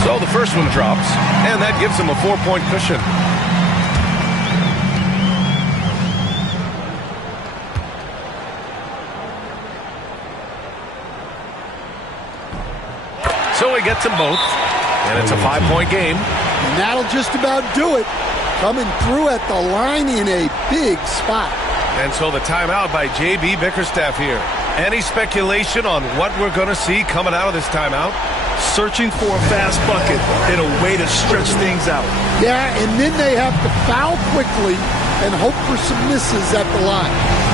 So the first one drops, and that gives him a 4-point cushion. So he gets them both, and it's a 5-point game. And that'll just about do it. Coming through at the line in a big spot. And so the timeout by J.B. Bickerstaff here. Any speculation on what we're going to see coming out of this timeout? Searching for a fast bucket and a way to stretch things out. Yeah, and then they have to foul quickly and hope for some misses at the line.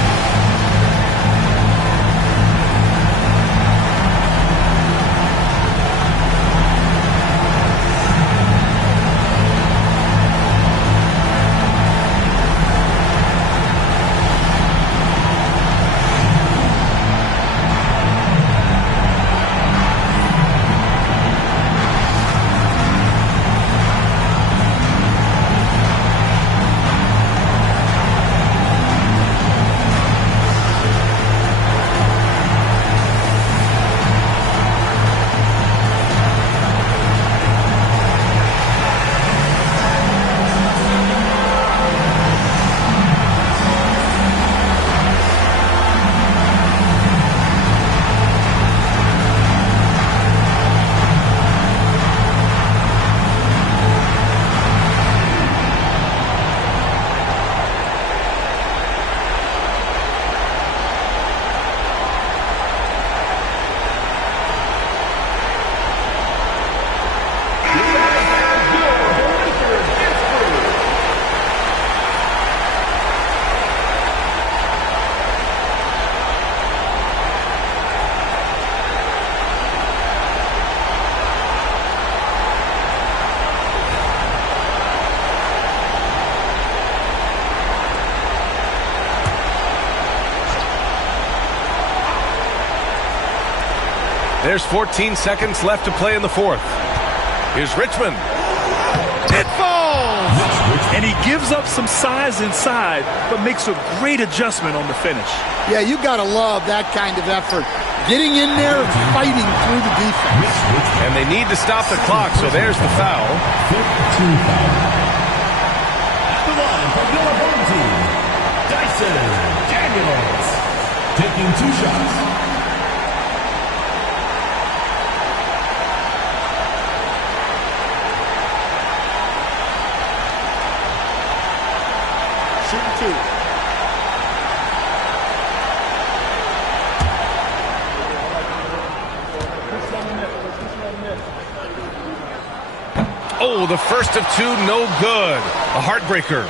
There's 14 seconds left to play in the fourth. Here's Richmond. It falls! And he gives up some size inside, but makes a great adjustment on the finish. Yeah, you got to love that kind of effort. getting in there and fighting through the defense. And they need to stop the clock, so there's the foul. 15 foul. At the line for your home team, Dyson Daniels. Taking 2 shots. Shooting 2. Oh, the first of 2, no good. A heartbreaker.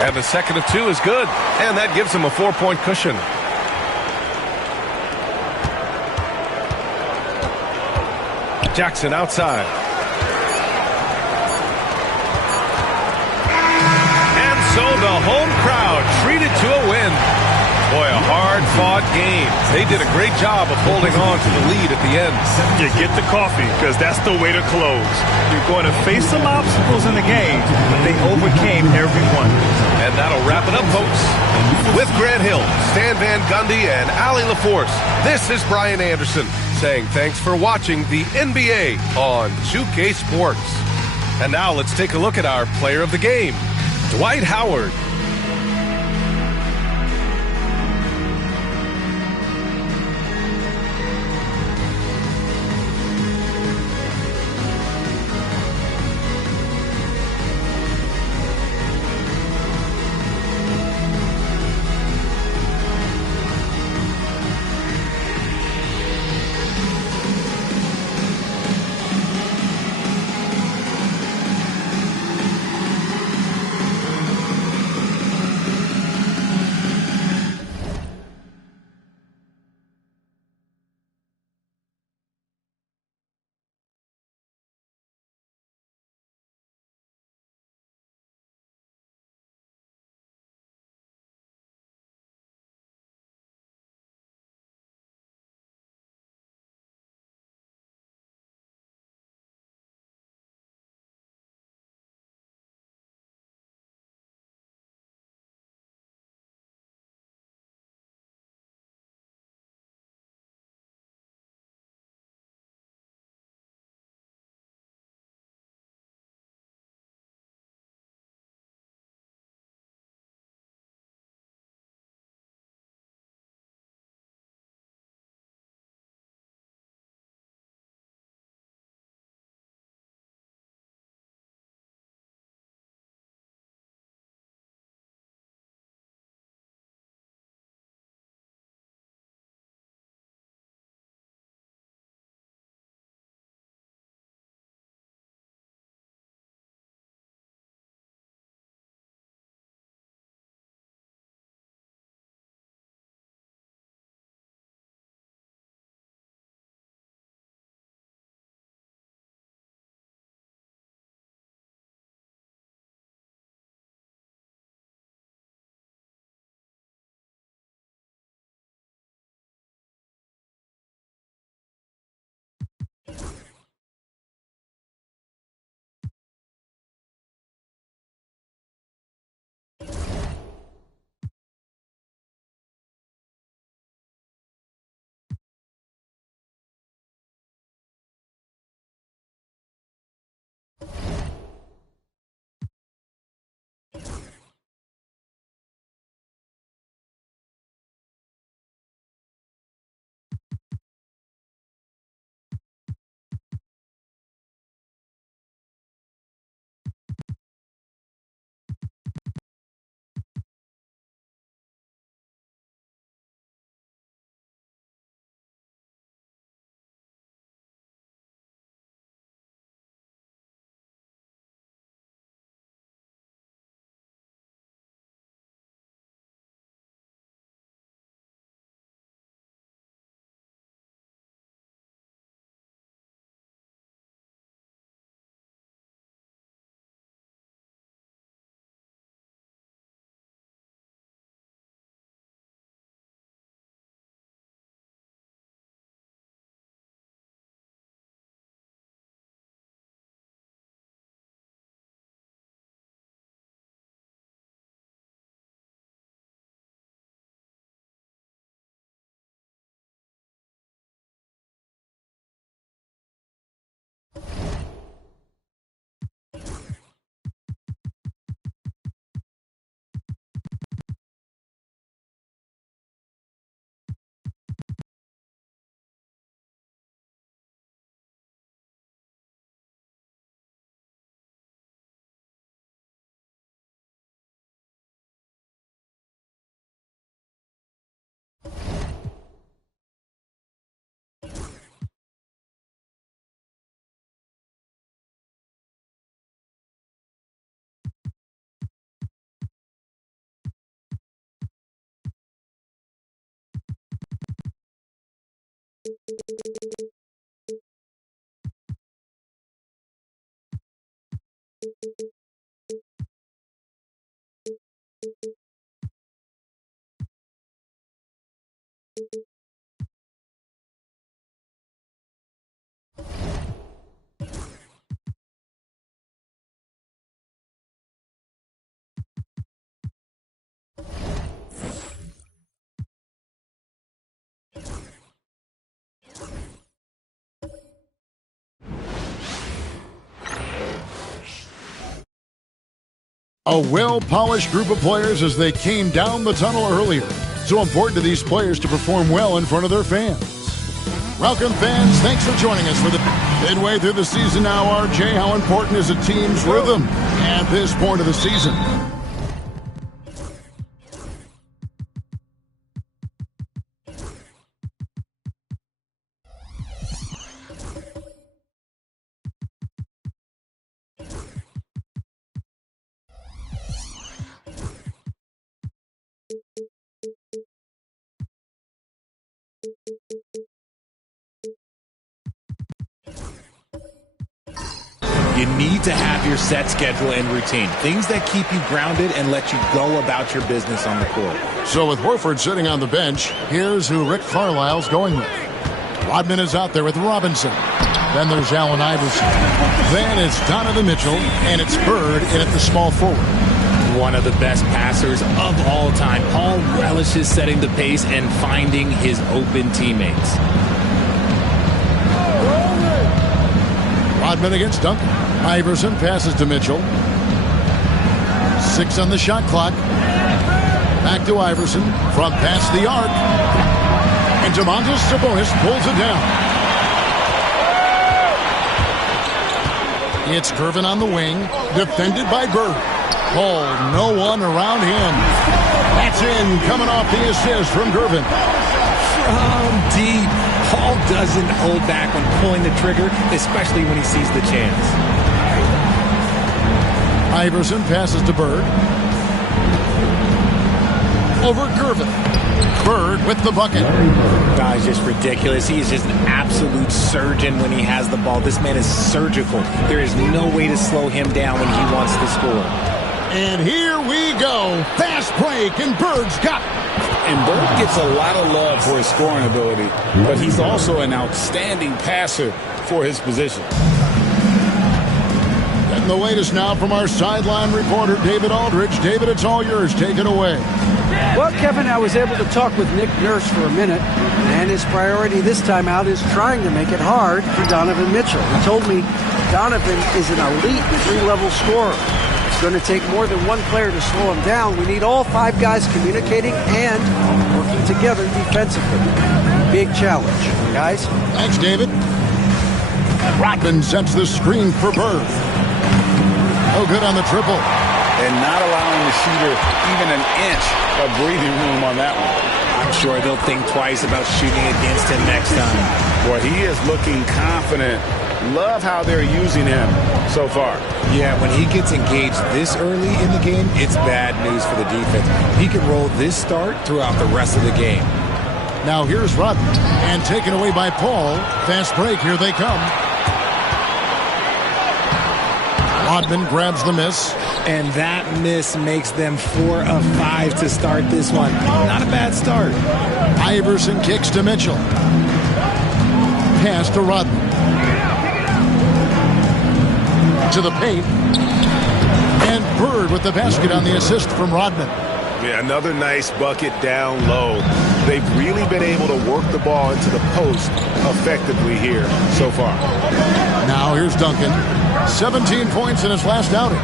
And the second of 2 is good. And that gives him a 4-point cushion. Jackson outside. And so the home crowd treated to a win. Boy, a hard-fought game. They did a great job of holding on to the lead at the end. You get the coffee, because that's the way to close. You're going to face some obstacles in the game, but they overcame every one. And that'll wrap it up, folks. With Grant Hill, Stan Van Gundy, and Allie LaForce, this is Brian Anderson saying thanks for watching the NBA on 2K Sports. And now let's take a look at our player of the game, Dwight Howard. A well-polished group of players as they came down the tunnel earlier. So important to these players to perform well in front of their fans. Welcome, fans. Thanks for joining us for the midway through the season now. RJ, how important is a team's rhythm at this point of the season? You need to have your set schedule and routine. Things that keep you grounded and let you go about your business on the court. So with Horford sitting on the bench, here's who Rick Carlisle's going with. Rodman is out there with Robinson. Then there's Allen Iverson. Then it's Donovan Mitchell, and it's Bird in at the small forward. One of the best passers of all time. Paul relishes setting the pace and finding his open teammates. Rodman against Duncan. Iverson passes to Mitchell. 6 on the shot clock. Back to Iverson from past the arc. And Domantas Sabonis pulls it down. It's Gervin on the wing, defended by Bird. Paul, no one around him. That's in, coming off the assist from Gervin. From deep. Paul doesn't hold back when pulling the trigger, especially when he sees the chance. Iverson passes to Bird. Over Gervin. Bird with the bucket. Guy's just ridiculous. He is just an absolute surgeon when he has the ball. This man is surgical. There is no way to slow him down when he wants to score. And here we go. Fast break, and Bird's got it. And Bird gets a lot of love for his scoring ability, but he's also an outstanding passer for his position. Getting the latest now from our sideline reporter, David Aldridge. David, it's all yours. Take it away. Well, Kevin, I was able to talk with Nick Nurse for a minute, and his priority this time out is trying to make it hard for Donovan Mitchell. He told me Donovan is an elite 3-level scorer. It's going to take more than one player to slow him down. We need all 5 guys communicating and working together defensively. Big challenge, guys. Thanks, David. Rodman sets the screen for Bird. Oh, good on the triple. And not allowing the shooter even an inch of breathing room on that one. I'm sure they'll think twice about shooting against him next time. Boy, he is looking confident. Love how they're using him so far. Yeah, when he gets engaged this early in the game, it's bad news for the defense. He can roll this start throughout the rest of the game. Now here's Rodman, and taken away by Paul. Fast break, here they come. Rodman grabs the miss. And that miss makes them 4 of 5 to start this one. Not a bad start. Iverson kicks to Mitchell. Pass to Rodman. To the paint. And Bird with the basket on the assist from Rodman. Yeah, another nice bucket down low. They've really been able to work the ball into the post effectively here so far. Now here's Duncan. 17 points in his last outing.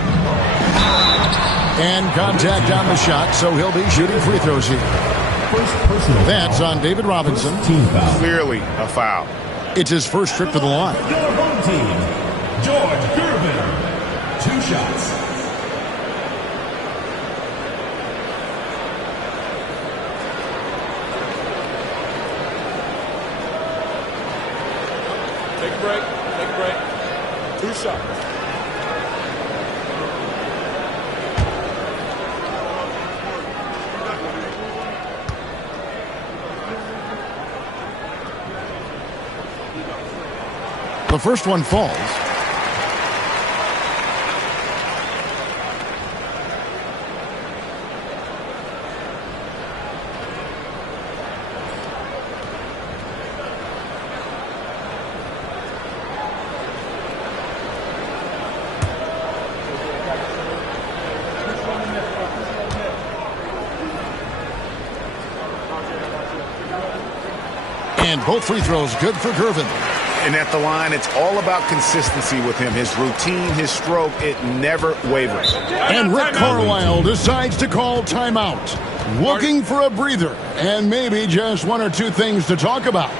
And contact on the shot, so he'll be shooting free throws here. That's on David Robinson. Clearly a foul. It's his first trip to the line. Your home team, George Gervin. 2 shots. Take a break. Take a break. 2 shots. The first one falls. And both free throws good for Gervin. And at the line, it's all about consistency with him. His routine, his stroke, it never wavers. And Rick Carlisle decides to call timeout. Looking for a breather and maybe just one or two things to talk about.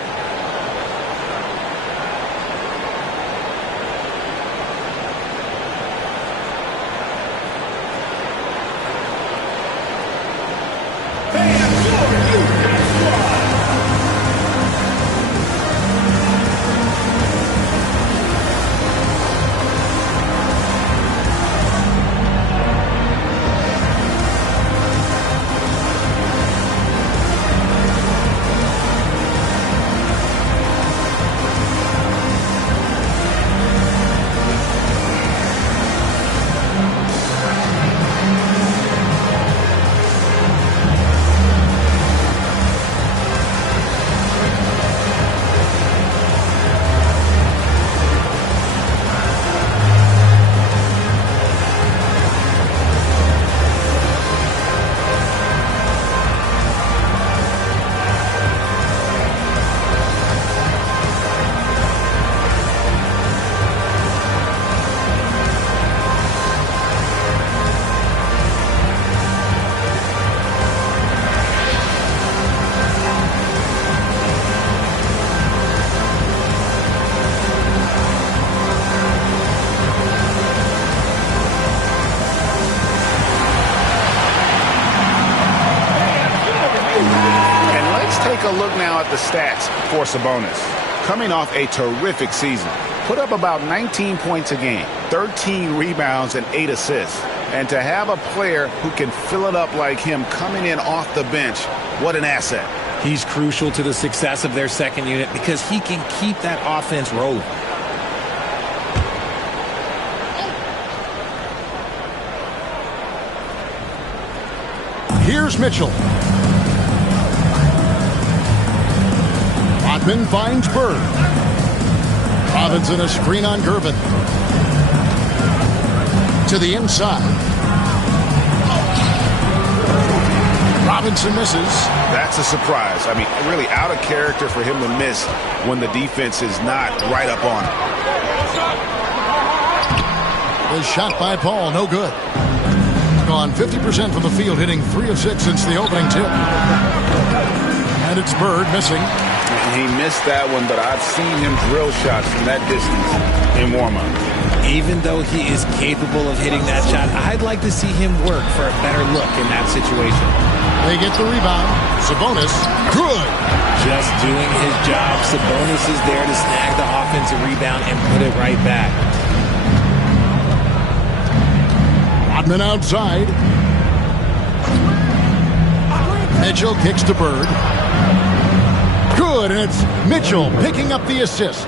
The stats for Sabonis. Coming off a terrific season, put up about 19 points a game, 13 rebounds, and 8 assists. And to have a player who can fill it up like him coming in off the bench, what an asset. He's crucial to the success of their second unit because he can keep that offense rolling. Here's Mitchell. Rodman finds Bird. Robinson a screen on Gervin. To the inside. Robinson misses. That's a surprise. I mean, really out of character for him to miss when the defense is not right up on him. The shot by Paul, no good. Gone 50% from the field, hitting 3 of 6 since the opening tip. And it's Bird missing. He missed that one, but I've seen him drill shots from that distance in warm-up. Even though he is capable of hitting that shot, I'd like to see him work for a better look in that situation. They get the rebound. Sabonis, good. Just doing his job. Sabonis is there to snag the offensive rebound and put it right back. Rodman outside. Mitchell kicks to Bird. Good, and it's Mitchell picking up the assist.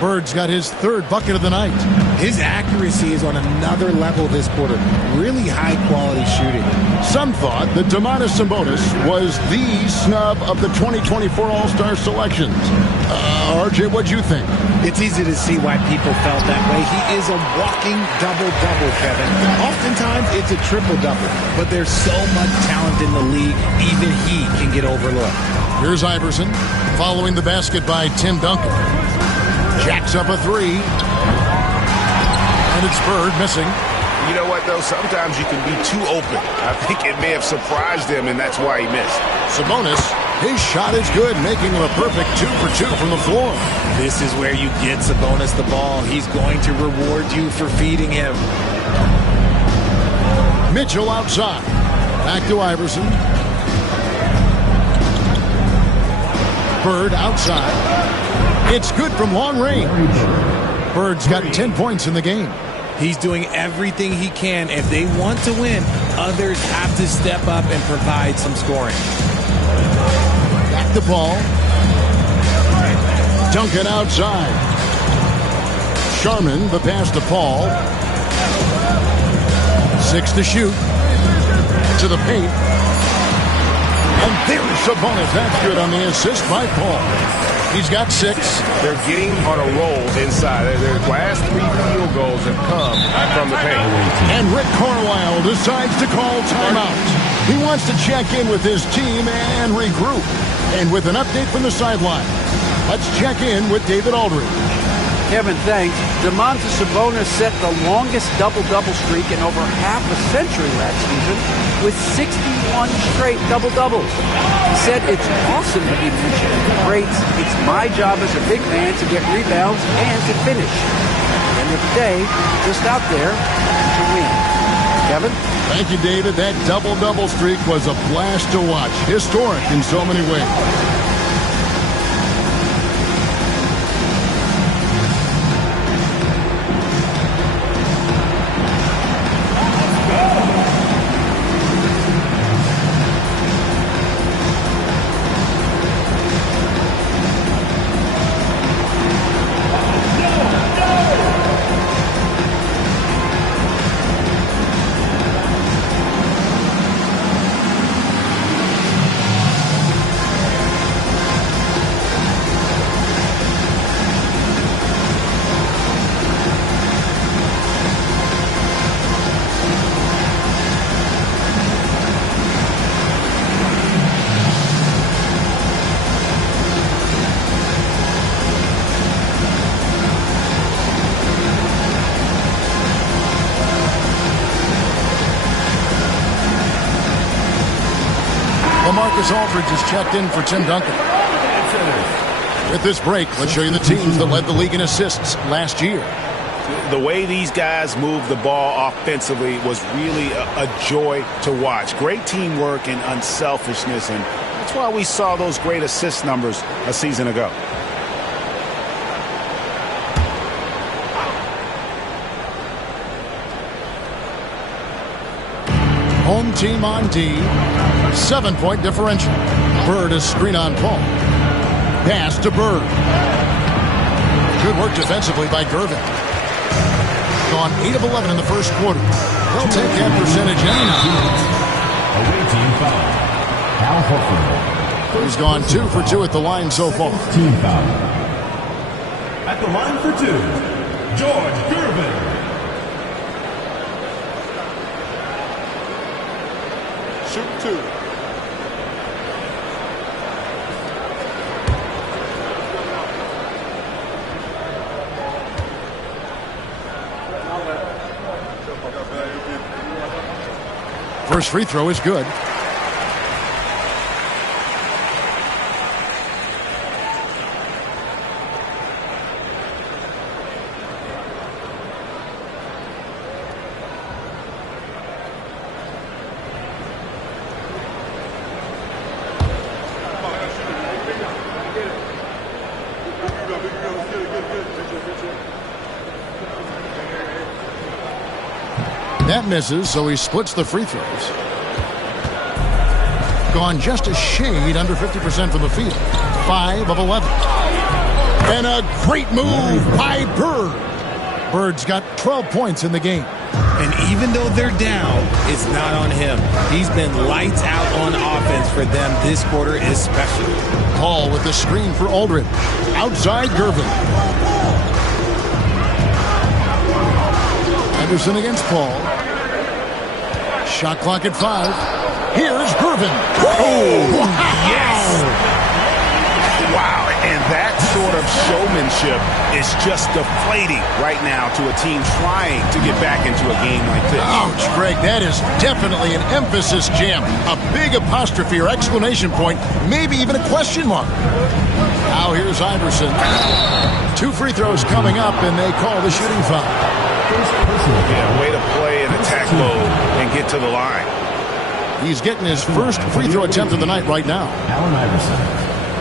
Bird's got his third bucket of the night. His accuracy is on another level this quarter. Really high-quality shooting. Some thought that Domantas Sabonis was the snub of the 2024 All-Star selections. RJ, what'd you think? It's easy to see why people felt that way. He is a walking double-double, Kevin. Oftentimes, it's a triple-double. But there's so much talent in the league, even he can get overlooked. Here's Iverson, following the basket by Tim Duncan. Jacks up a 3. And it's Bird missing. You know what, though? Sometimes you can be too open. I think it may have surprised him, and that's why he missed. Sabonis, his shot is good, making him a perfect 2 for 2 from the floor. This is where you get Sabonis the ball. He's going to reward you for feeding him. Mitchell outside. Back to Iverson. Bird outside. It's good from long range. Bird's got 10 points in the game. He's doing everything he can. If they want to win, others have to step up and provide some scoring. Back to Paul. Duncan outside. Sharman, the pass to Paul. 6 to shoot. To the paint. And there's Sabonis. That's good on the assist by Paul. He's got 6. They're getting on a roll inside. Their last 3 field goals have come from the paint. And Rick Carlisle decides to call timeout. He wants to check in with his team and regroup. And with an update from the sideline, let's check in with David Aldridge. Kevin, thanks. Domantas Sabonis set the longest double-double streak in over half a century last season with 61 straight double-doubles. He said, "It's awesome to be mentioned in the greats. It's my job as a big man to get rebounds and to finish. At the end of the day, just out there to win." Kevin? Thank you, David. That double-double streak was a blast to watch. Historic in so many ways. LaMarcus Aldridge is checked in for Tim Duncan. With this break, let's show you the teams that led the league in assists last year. The way these guys moved the ball offensively was really a joy to watch. Great teamwork and unselfishness, and that's why we saw those great assist numbers a season ago. Home team on D. 7-point differential. Bird is screen on Paul. Pass to Bird. Good work defensively by Gervin. Gone 8 of 11 in the first quarter. They'll take that percentage anyhow. Away team foul. Al Horford. He's gone 2 for 2 at the line so far. Team foul. At the line for 2, George Gervin. Shoot 2. First free throw is good. That misses, so he splits the free throws. Gone just a shade under 50% from the field. 5 of 11. And a great move by Bird. Bird's got 12 points in the game. And even though they're down, it's not on him. He's been lights out on offense for them this quarter especially. Paul with the screen for Aldridge. Outside Gervin. Anderson against Paul. Shot clock at 5. Here's Gervin. Oh, yes! Wow, and that sort of showmanship is just deflating right now to a team trying to get back into a game like this. Ouch, Greg, that is definitely an emphasis jam. A big apostrophe or exclamation point, maybe even a question mark. Now here's Iverson. 2 free throws coming up, and they call the shooting foul. Yeah, way to play in attack mode and get to the line. He's getting his first free throw attempt of the night right now. Allen Iverson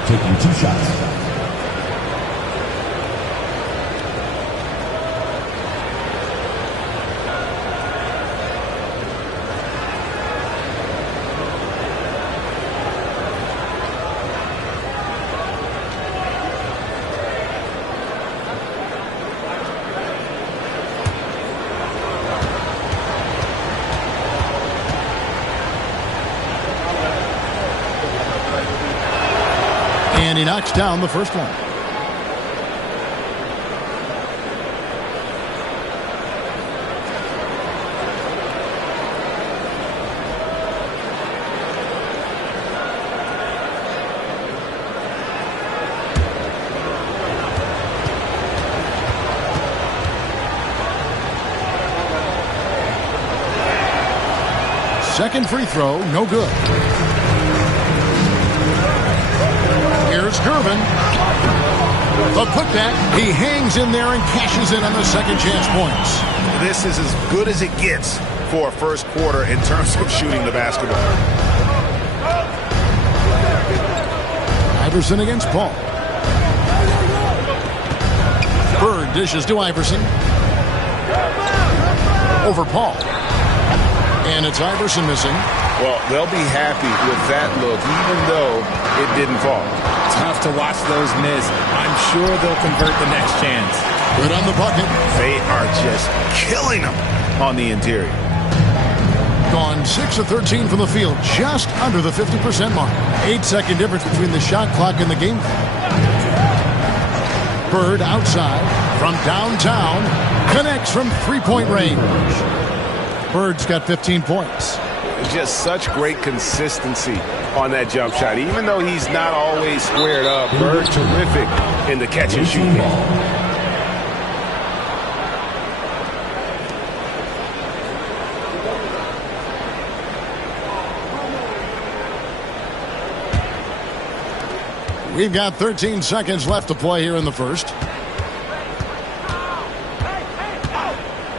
taking 2 shots. And he knocks down the first one. Second free throw, no good. Here's Gervin. The putback, he hangs in there and cashes in on the second chance points. This is as good as it gets for a first quarter in terms of shooting the basketball. Iverson against Paul. Bird dishes to Iverson. Over Paul. And it's Iverson missing. Well, they'll be happy with that look, even though it didn't fall. Tough to watch those miss. I'm sure they'll convert the next chance. Good on the bucket. They are just killing them on the interior. Gone 6 of 13 from the field, just under the 50% mark. 8-second difference between the shot clock and the game clock. Bird outside from downtown. Connects from three-point range. Bird's got 15 points. Just such great consistency on that jump shot. Even though he's not always squared up, Bird terrific in the catch and shoot ball. We've got 13 seconds left to play here in the first.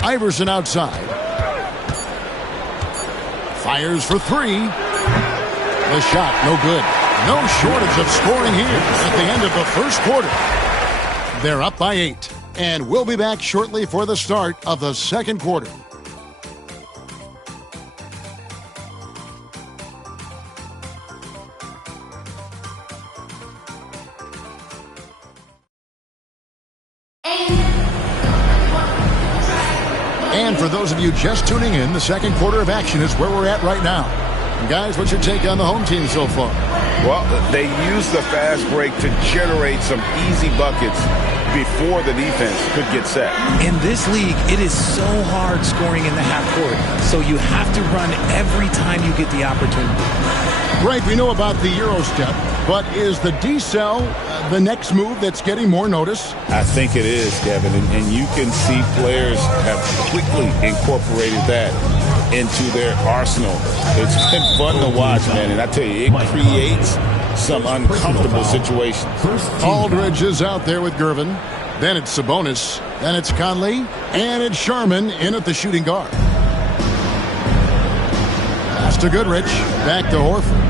Iverson outside. Fires for three. The shot, no good. No shortage of scoring here at the end of the first quarter. They're up by 8. And we'll be back shortly for the start of the second quarter. And for those of you just tuning in, the second quarter of action is where we're at right now. And guys, what's your take on the home team so far? Well, they used the fast break to generate some easy buckets before the defense could get set. In this league, it is so hard scoring in the half court, so you have to run every time you get the opportunity. Right, we know about the Euro step, but is the decel the next move that's getting more notice? I think it is, Kevin, and you can see players have quickly incorporated that into their arsenal. It's been fun to watch, man, and I tell you, it creates some uncomfortable situations. Aldridge is out there with Gervin. Then it's Sabonis. Then it's Conley. And it's Sharman in at the shooting guard. Pass to Goodrich. Back to Horford.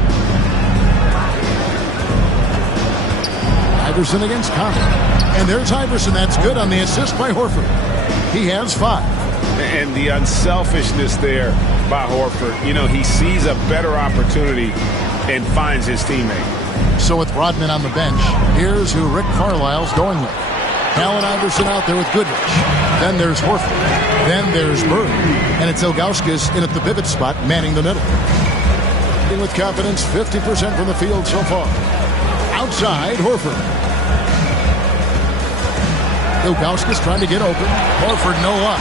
Iverson against Conley. And there's Iverson. That's good on the assist by Horford. He has 5. And the unselfishness there by Horford. You know, he sees a better opportunity and finds his teammate. So with Rodman on the bench, here's who Rick Carlisle's going with. Allen Iverson out there with Goodrich. Then there's Horford. Then there's Bird. And it's Ilgauskas in at the pivot spot, manning the middle. With confidence, 50% from the field so far. Outside, Horford. Ilgauskas trying to get open. Horford, no luck.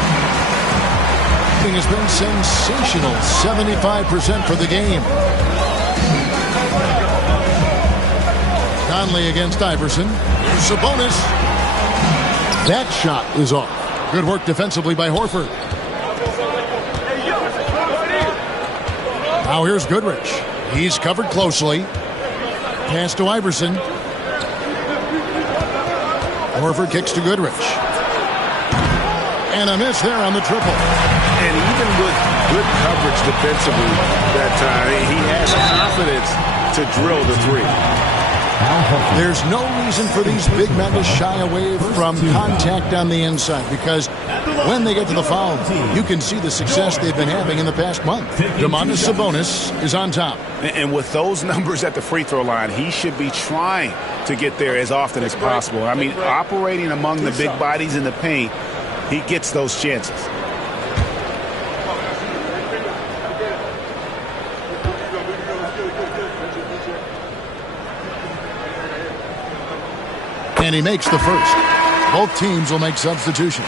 Shooting has been sensational. 75% for the game. Conley against Iverson. Here's Sabonis. That shot is off. Good work defensively by Horford. Now here's Goodrich. He's covered closely. Pass to Iverson. Horford kicks to Goodrich. And a miss there on the triple. And even with good coverage defensively that time, he has confidence to drill the three. There's no reason for these big men to shy away from contact on the inside, because when they get to the foul, you can see the success they've been having in the past month. Domantas Sabonis is on top. And with those numbers at the free throw line, he should be trying to get there as often as possible. I mean, operating among the big bodies in the paint, he gets those chances. And he makes the first. Both teams will make substitutions.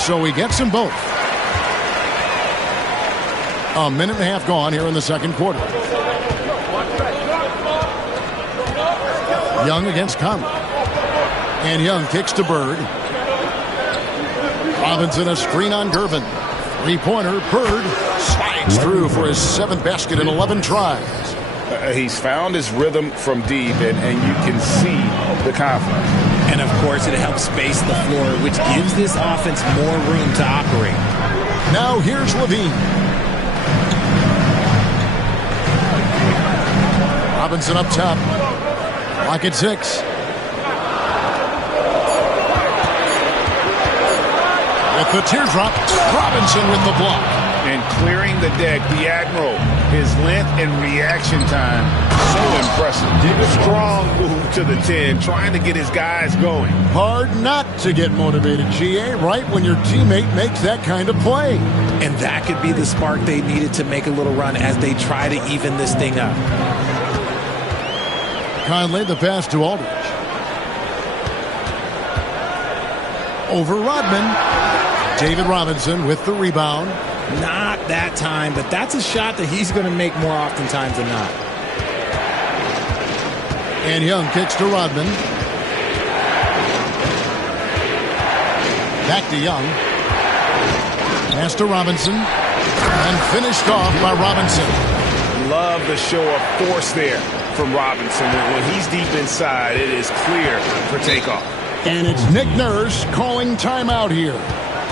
So he gets them both. A minute and a half gone here in the second quarter. Young against Conley. And Young kicks to Bird. Robinson a screen on Gervin. Three-pointer. Bird slides through for his 7th basket in 11 tries. He's found his rhythm from deep, and you can see the confidence. And, of course, it helps space the floor, which gives this offense more room to operate. Now here's Levine. Robinson up top. Clock at 6. With the teardrop, Robinson with the block. And clearing the deck, the Admiral, his length and reaction time, so impressive. Strong move to the 10, trying to get his guys going. Hard not to get motivated, GA, right when your teammate makes that kind of play. And that could be the spark they needed to make a little run as they try to even this thing up. Conley, the pass to Aldridge. Over Rodman. David Robinson with the rebound. Not that time, but that's a shot that he's going to make more oftentimes than not. And Young kicks to Rodman. Back to Young. Pass to Robinson. And finished off by Robinson. Love the show of force there from Robinson. When he's deep inside, it is clear for takeoff. And it's Nick Nurse calling timeout here.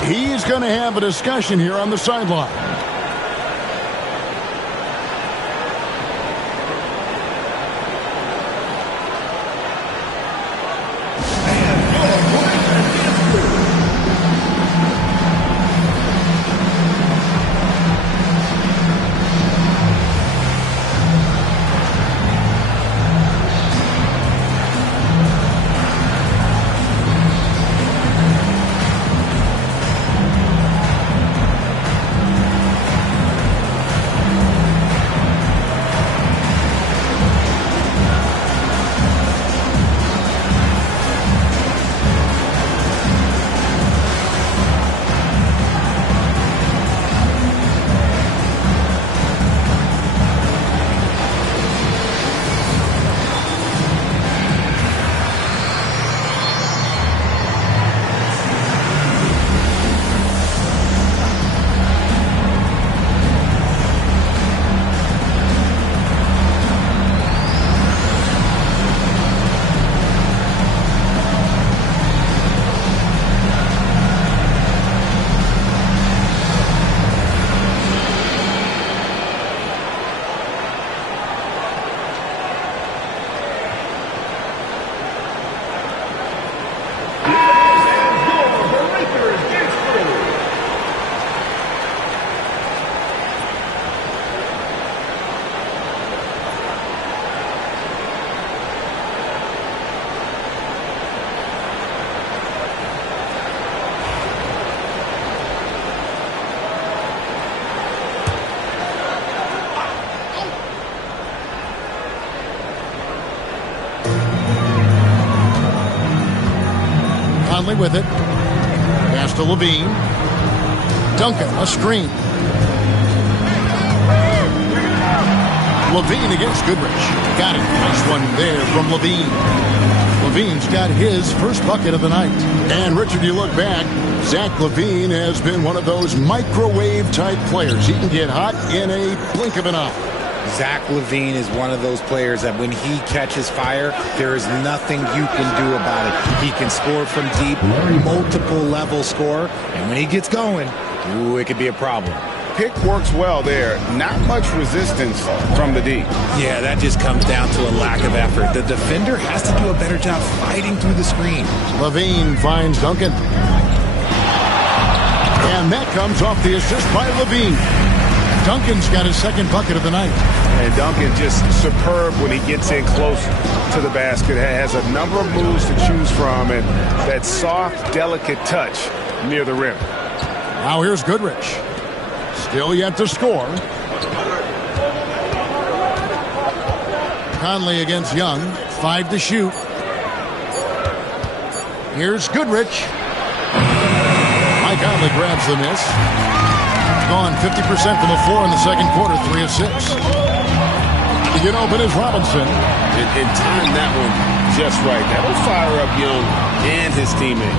He's going to have a discussion here on the sideline. With it. Pass to Levine. Duncan, a screen. Levine against Goodrich. Got it. Nice one there from Levine. Levine's got his first bucket of the night. And Richard, you look back, Zach LaVine has been one of those microwave-type players. He can get hot in a blink of an eye. Zach LaVine is one of those players that when he catches fire, there is nothing you can do about it. He can score from deep, multiple level score, and when he gets going, ooh, it could be a problem. Pick works well there. Not much resistance from the D. Yeah, that just comes down to a lack of effort. The defender has to do a better job fighting through the screen. LaVine finds Duncan. And comes off the assist by Levine. Duncan's got his second bucket of the night. And Duncan just superb when he gets in close to the basket. Has a number of moves to choose from, and that soft, delicate touch near the rim. Now here's Goodrich. Still yet to score. Conley against Young. 5 to shoot. Here's Goodrich. Mike Conley grabs the miss. Gone 50% from the floor in the second quarter, 3 of 6. To get open is Robinson. And time that one just right. That'll fire up Young and his teammate.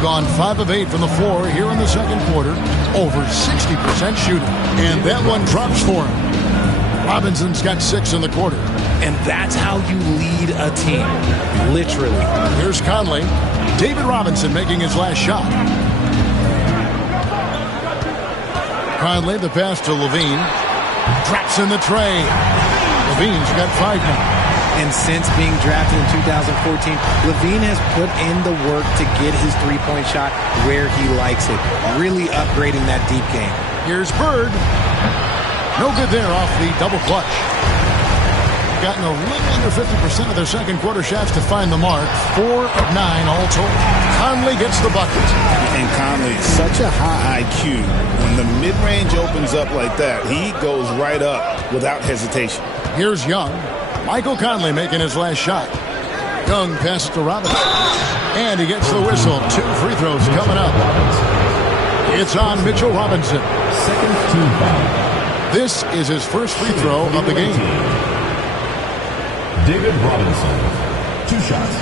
Gone 5 of 8 from the floor here in the second quarter. Over 60% shooting. And that one drops for him. Robinson's got 6 in the quarter. And that's how you lead a team. Literally. Here's Conley. David Robinson making his last shot. Conley, the pass to Levine. Drops in the tray. Levine's got 5 now. And since being drafted in 2014, Levine has put in the work to get his three-point shot where he likes it. Really upgrading that deep game. Here's Bird. No good there off the double clutch. Gotten a little under 50% of their second quarter shots to find the mark. 4 of 9 all told. Conley gets the bucket. And Conley, such a high IQ. When the mid-range opens up like that, he goes right up without hesitation. Here's Young. Michael Conley making his last shot. Young passes to Robinson. And he gets the whistle. 2 free throws coming up. It's on Mitchell Robinson. Second team foul. This is his first free throw of the game. David Robinson, 2 shots.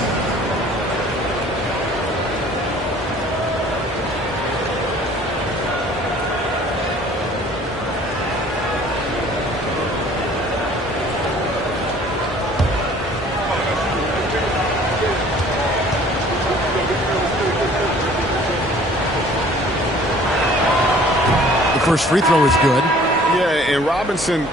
The first free throw is good. Yeah, and Robinson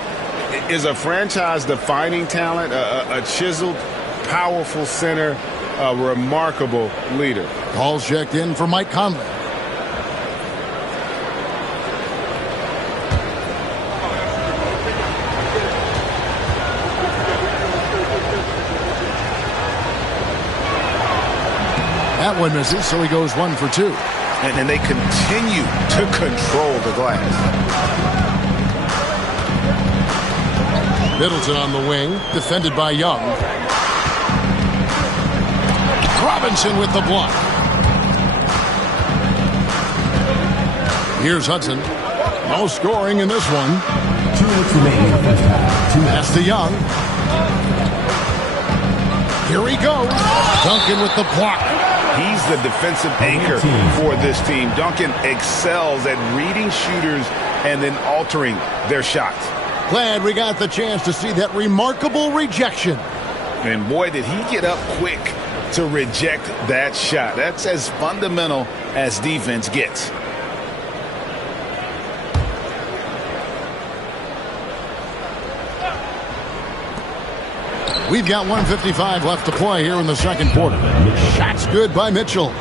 is a franchise-defining talent, a chiseled, powerful center, a remarkable leader. Calls checked in for Mike Conley. That one misses, so he goes 1 for 2. And they continue to control the glass. Middleton on the wing, defended by Young. Robinson with the block. Here's Hudson. No scoring in this one. 2 minutes remaining in the first half. Pass to Young. Here he goes. Duncan with the block. He's the defensive anchor for this team. Duncan excels at reading shooters and then altering their shots. Glad we got the chance to see that remarkable rejection. And boy, did he get up quick to reject that shot. That's as fundamental as defense gets. We've got 1:55 left to play here in the second quarter. Shots good by Mitchell.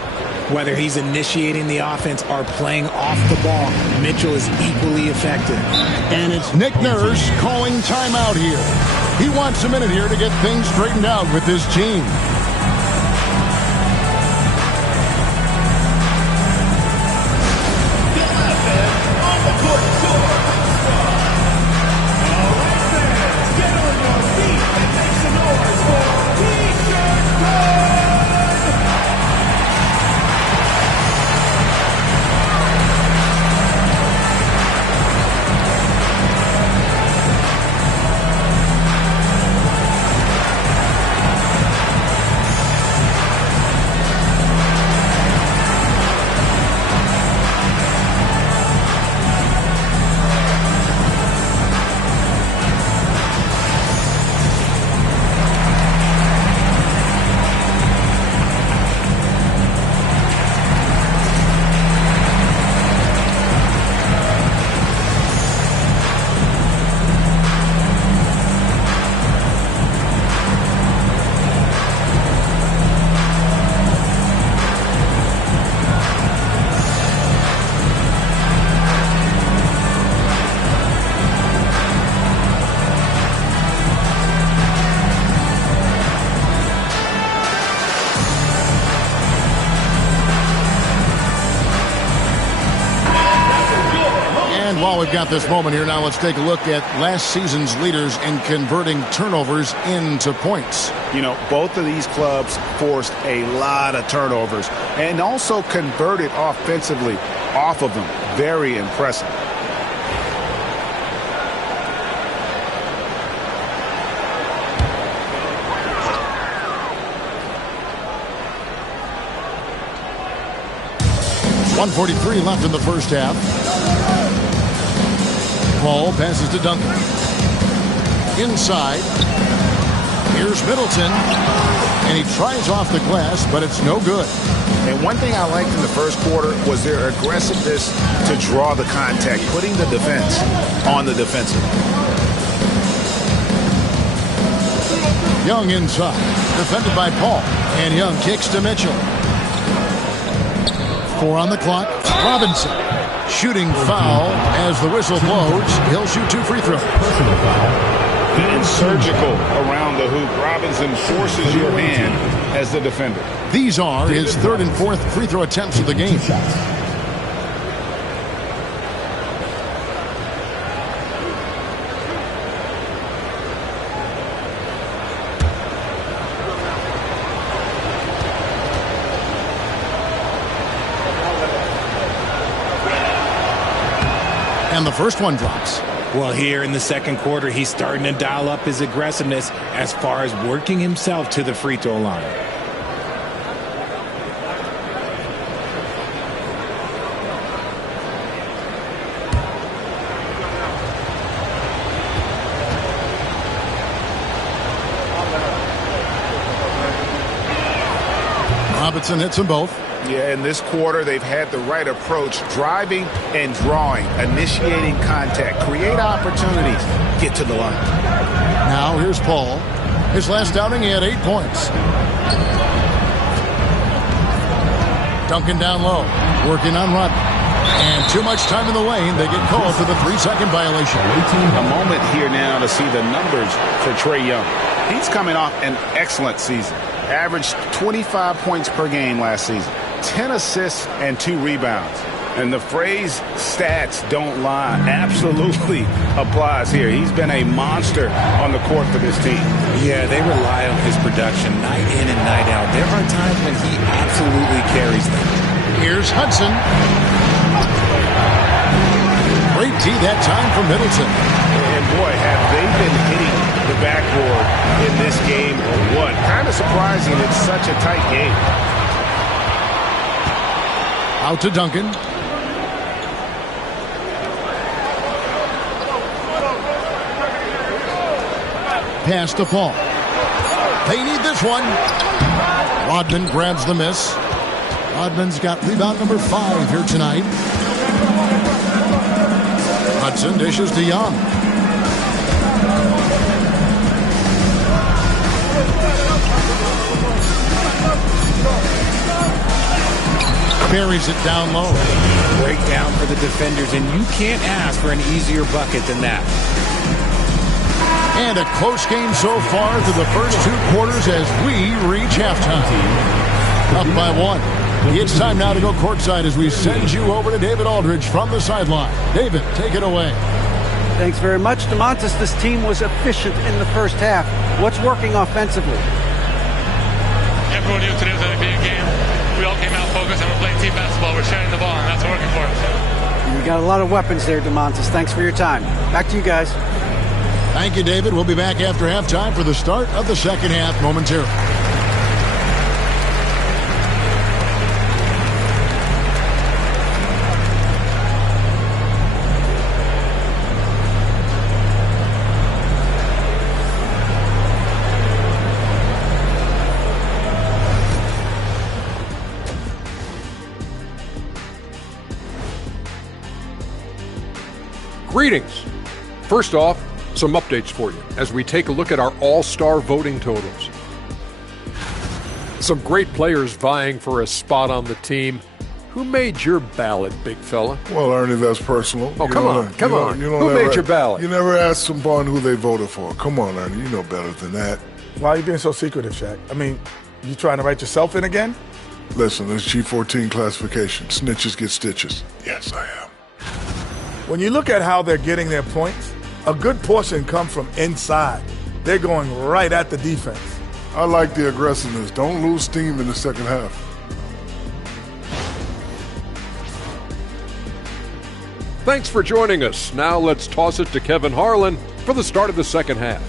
Whether he's initiating the offense or playing off the ball, Mitchell is equally effective. And it's Nick Nurse calling timeout here. He wants a minute here to get things straightened out with his team. And while we've got this moment here, now let's take a look at last season's leaders in converting turnovers into points. You know, both of these clubs forced a lot of turnovers and also converted offensively off of them. Very impressive. .143 left in the first half. Paul passes to Duncan. Inside. Here's Middleton. And he tries off the glass, but it's no good. And one thing I liked in the first quarter was their aggressiveness to draw the contact, putting the defense on the defensive. Young inside. Defended by Paul. And Young kicks to Mitchell. 4 on the clock. Robinson. Shooting foul as the whistle blows. He'll shoot 2 free throws. And surgical around the hoop. Robinson forces your hand as the defender. These are his 3rd and 4th free throw attempts of the game. And the first one drops. Well, here in the second quarter, he's starting to dial up his aggressiveness as far as working himself to the free throw line. Robinson hits them both. Yeah, in this quarter, they've had the right approach, driving and drawing, initiating contact, create opportunities, get to the line. Now here's Paul. His last outing, he had 8 points. Duncan down low, working on Rodman. And too much time in the lane, they get called for the 3-second violation. A moment here now to see the numbers for Trae Young. He's coming off an excellent season. Averaged 25 points per game last season. 10 assists and 2 rebounds. And the phrase stats don't lie absolutely applies here. He's been a monster on the court for this team. Yeah, they rely on his production night in and night out. There are times when he absolutely carries them. Here's Hudson. Great D that time for Middleton. And boy, have they been hitting the backboard in this game or what? Kind of surprising it's such a tight game. Out to Duncan. Pass to Paul. They need this one. Rodman grabs the miss. Rodman's got rebound number 5 here tonight. Hudson dishes to Young. Buries it down low. Breakdown for the defenders, and you can't ask for an easier bucket than that. And a close game so far through the first 2 quarters as we reach halftime. Up by 1. It's time now to go courtside as we send you over to David Aldridge from the sideline. David, take it away. Thanks very much, DeMontis. This team was efficient in the first half. What's working offensively? Everyone knew today was going to be a game. We all came out focused and we're playing team basketball. We're sharing the ball, and that's working for us. You got a lot of weapons there, DeMontis. Thanks for your time. Back to you guys. Thank you, David. We'll be back after halftime for the start of the second half momentarily. Greetings. First off, some updates for you as we take a look at our all-star voting totals. Some great players vying for a spot on the team. Who made your ballot, big fella? Well, Ernie, that's personal. Oh, come on. Who made your ballot? You never asked someone who they voted for. Come on, Ernie, you know better than that. Why are you being so secretive, Shaq? I mean, you trying to write yourself in again? Listen, it's G14 classification. Snitches get stitches. Yes, I am. When you look at how they're getting their points, a good portion come from inside. They're going right at the defense. I like the aggressiveness. Don't lose steam in the second half. Thanks for joining us. Now let's toss it to Kevin Harlan for the start of the second half.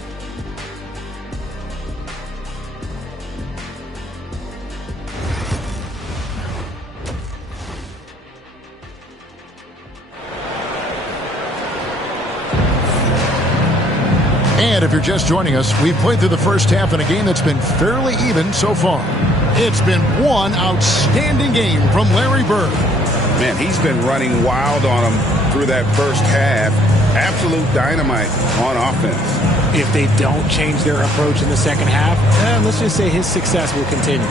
And if you're just joining us, we've played through the first half in a game that's been fairly even so far. It's been one outstanding game from Larry Bird. Man, he's been running wild on them through that first half. Absolute dynamite on offense. If they don't change their approach in the second half, let's just say his success will continue.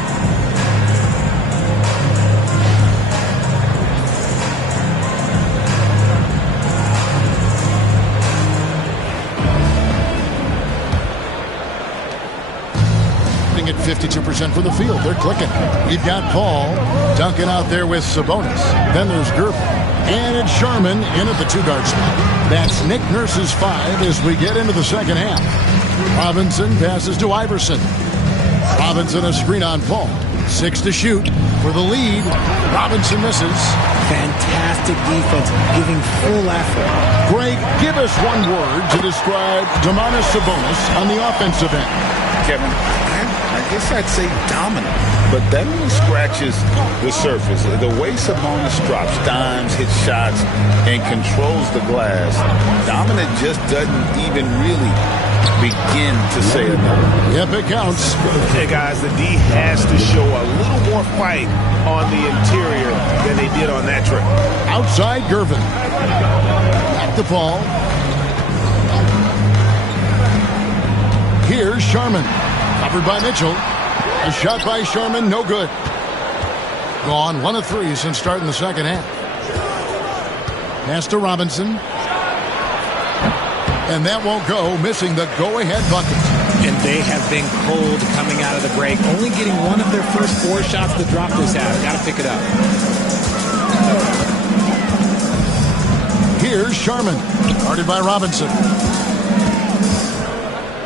At 52% from the field. They're clicking. We've got Paul. Duncan out there with Sabonis. Then there's Gervin. And it's Sharman in at the 2-guard spot. That's Nick Nurse's 5 as we get into the second half. Robinson passes to Iverson. Robinson a screen on Paul. 6 to shoot for the lead. Robinson misses. Fantastic defense, giving full effort. Greg, give us one word to describe Domantas Sabonis on the offensive end. Kevin, I guess I'd say dominant, but that only scratches the surface. The way Sabonis drops dimes, hits shots, and controls the glass, dominant just doesn't even really begin to say enough. Yep, it counts. Hey, guys, the D has to show a little more fight on the interior than they did on that trip. Outside, Gervin. Back to Paul. Here's Sharman. Covered by Mitchell. A shot by Sharman, no good. Gone 1 of 3 since starting the second half. Pass to Robinson. And that won't go, missing the go-ahead bucket. And they have been cold coming out of the break. Only getting one of their first 4 shots to drop this half. Got to pick it up. Here's Sharman. Guarded by Robinson.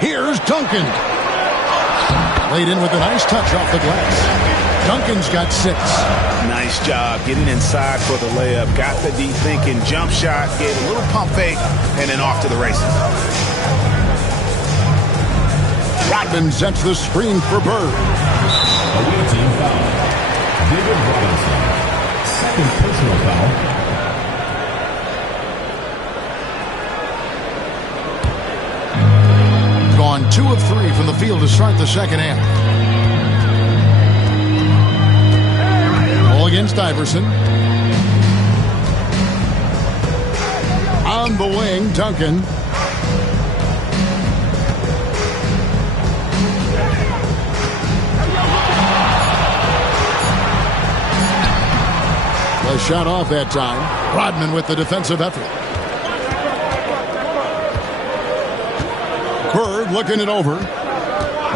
Here's Duncan. Laid in with a nice touch off the glass. Duncan's got 6. Nice job getting inside for the layup. Got the D thinking, jump shot, gave a little pump fake, and then off to the races. Rodman sets the screen for Bird. Away team foul. David Robinson. Second personal foul. Gone 2 of 3 from the field to start the second half. Ball against Iverson. On the wing, Duncan. A shot off that time. Rodman with the defensive effort. Bird looking it over.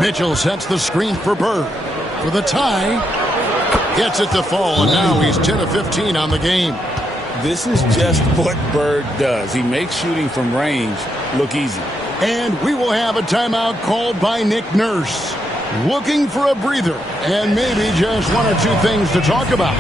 Mitchell sets the screen for Bird. For the tie. Gets it to fall, and now he's 10 of 15 on the game. This is just what Bird does. He makes shooting from range look easy. And we will have a timeout called by Nick Nurse. Looking for a breather and maybe just 1 or 2 things to talk about.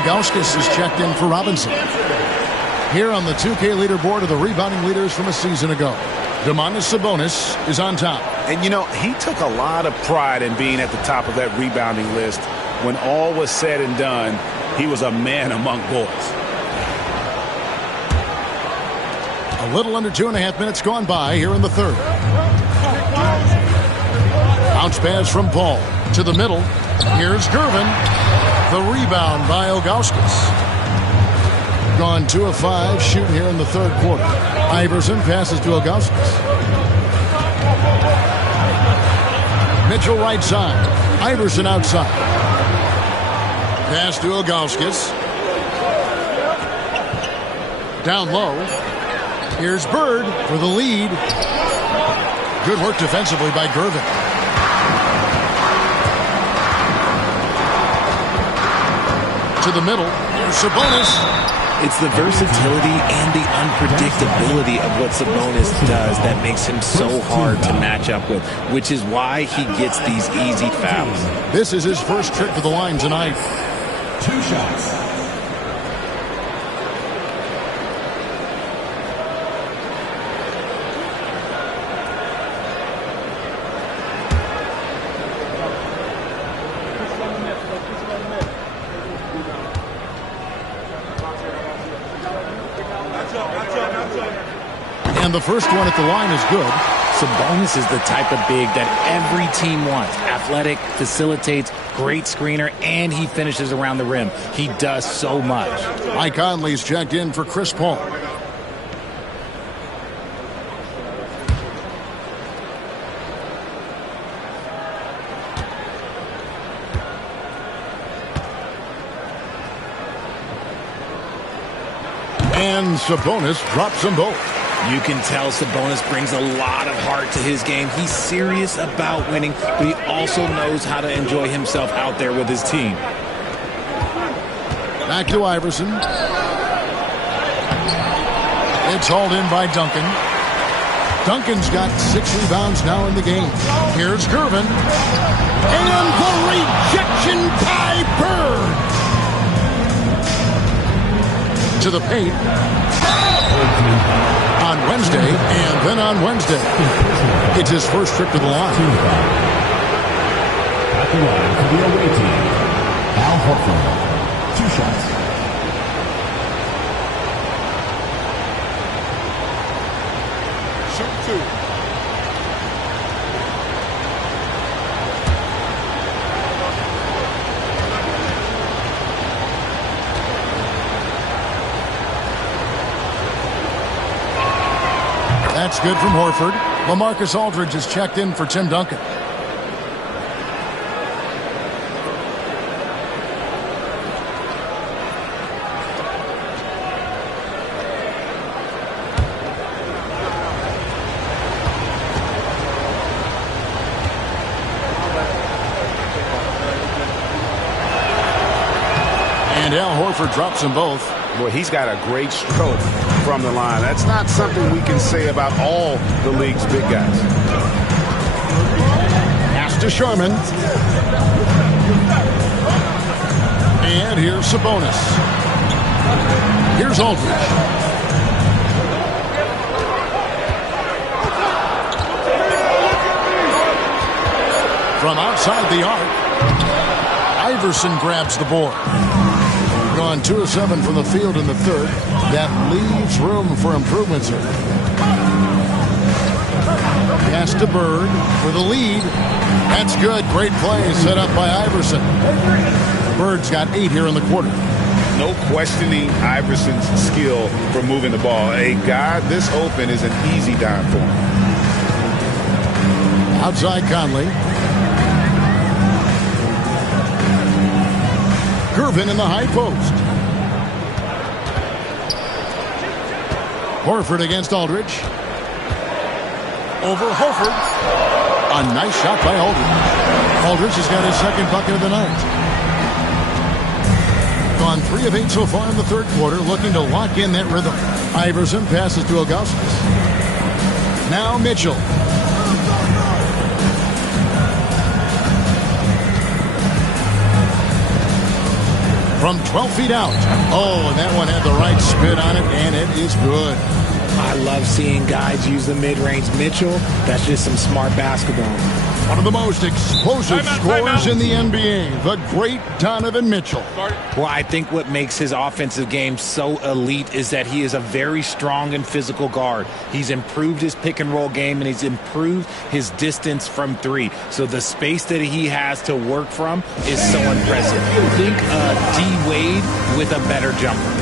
Ilgauskas is checked in for Robinson. Here on the 2K leaderboard are the rebounding leaders from a season ago. Domantas Sabonis is on top. And, you know, he took a lot of pride in being at the top of that rebounding list. When all was said and done, he was a man among boys. A little under 2.5 minutes gone by here in the third. Bounce pass from Paul to the middle. Here's Gervin. The rebound by Ilgauskas. Gone 2 of 5 shooting here in the third quarter. Iverson passes to Ilgauskas. Mitchell right side. Iverson outside. Pass to Ilgauskas. Down low. Here's Bird for the lead. Good work defensively by Gervin. To the middle. Here's Sabonis. It's the versatility and the unpredictability of what Sabonis does that makes him so hard to match up with, which is why he gets these easy fouls. This is his first trip to the line tonight. 2 shots. And the first one at the line is good. Sabonis is the type of big that every team wants. Athletic, facilitates, great screener, and he finishes around the rim. He does so much. Mike Conley's checked in for Chris Paul. And Sabonis drops them both. You can tell Sabonis brings a lot of heart to his game. He's serious about winning, but he also knows how to enjoy himself out there with his team. Back to Iverson. It's hauled in by Duncan. Duncan's got 6 rebounds now in the game. Here's Gervin. And the rejection by Bird. To the paint. On Wednesday, and then on Wednesday. It's his first trip to the line. At the line for the away team, Al Horford. 2 shots. Shoot 2. That's good from Horford. LaMarcus Aldridge is checked in for Tim Duncan. And Al Horford drops them both. Boy, he's got a great stroke from the line. That's not something we can say about all the league's big guys. Pass to Sharman. And here's Sabonis. Here's Aldridge. From outside the arc, Iverson grabs the board. Gone 2 of 7 from the field in the third. That leaves room for improvements here. Pass to Bird for the lead. That's good. Great play set up by Iverson. Bird's got 8 here in the quarter. No questioning Iverson's skill for moving the ball. A guy this open is an easy dime for him. Outside Conley. Gervin in the high post. Horford against Aldridge. Over Horford. A nice shot by Aldridge. Aldridge has got his second bucket of the night. Gone 3 of 8 so far in the third quarter, looking to lock in that rhythm. Iverson passes to Ilgauskas. Now Mitchell. from 12 feet out. Oh, and that one had the right spin on it, and it is good. I love seeing guys use the mid-range. Mitchell, that's just some smart basketball. One of the most explosive scorers in the NBA, the great Donovan Mitchell. Well, I think what makes his offensive game so elite is that he is a very strong and physical guard. He's improved his pick-and-roll game, and he's improved his distance from three. So the space that he has to work from is so impressive. Think D-Wade with a better jumper.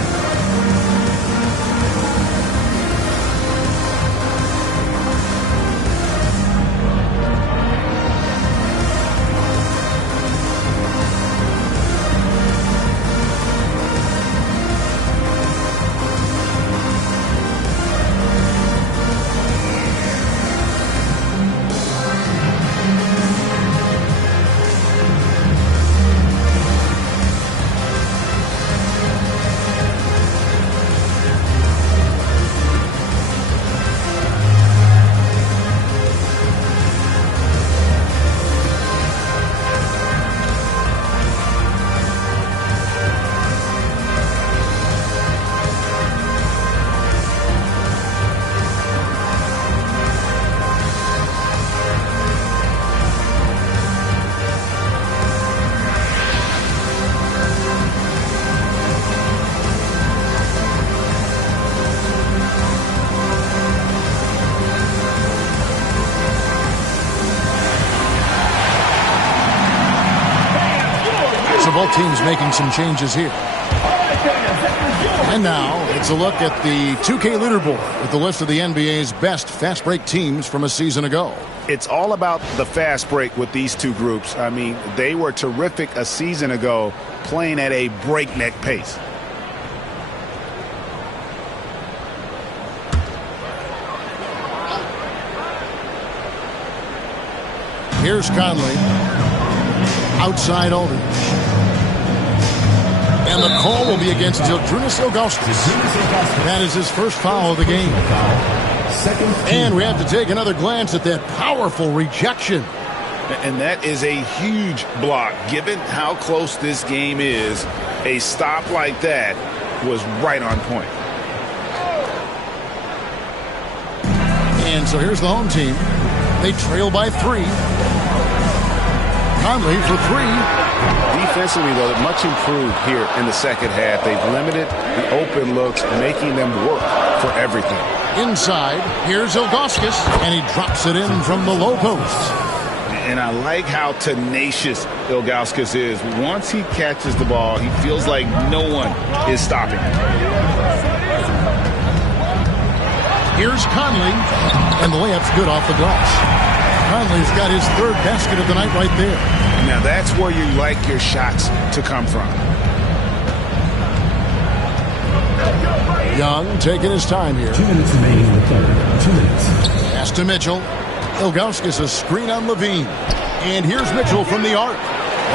Both teams making some changes here. And now it's a look at the 2K leaderboard with the list of the NBA's best fast break teams from a season ago. It's all about the fast break with these two groups. I mean, they were terrific a season ago, playing at a breakneck pace. Here's Conley. Outside Aldridge. And the call will be against Zydrunas Ilgauskas. That is his first foul of the game. And we have to take another glance at that powerful rejection. And that is a huge block. Given how close this game is, a stop like that was right on point. And so here's the home team. They trail by 3. Conley for 3. Defensively, though, much improved here in the second half. They've limited the open looks, making them work for everything. Inside, here's Ilgauskas, and he drops it in from the low post. And I like how tenacious Ilgauskas is. Once he catches the ball, he feels like no one is stopping him. Here's Conley, and the layup's good off the glass. Conley's got his 3rd basket of the night right there. Now that's where you like your shots to come from. Young taking his time here. 2 minutes remaining in the third. 2 minutes. Pass to Mitchell. Ilgauskas a screen on Levine. And here's Mitchell from the arc.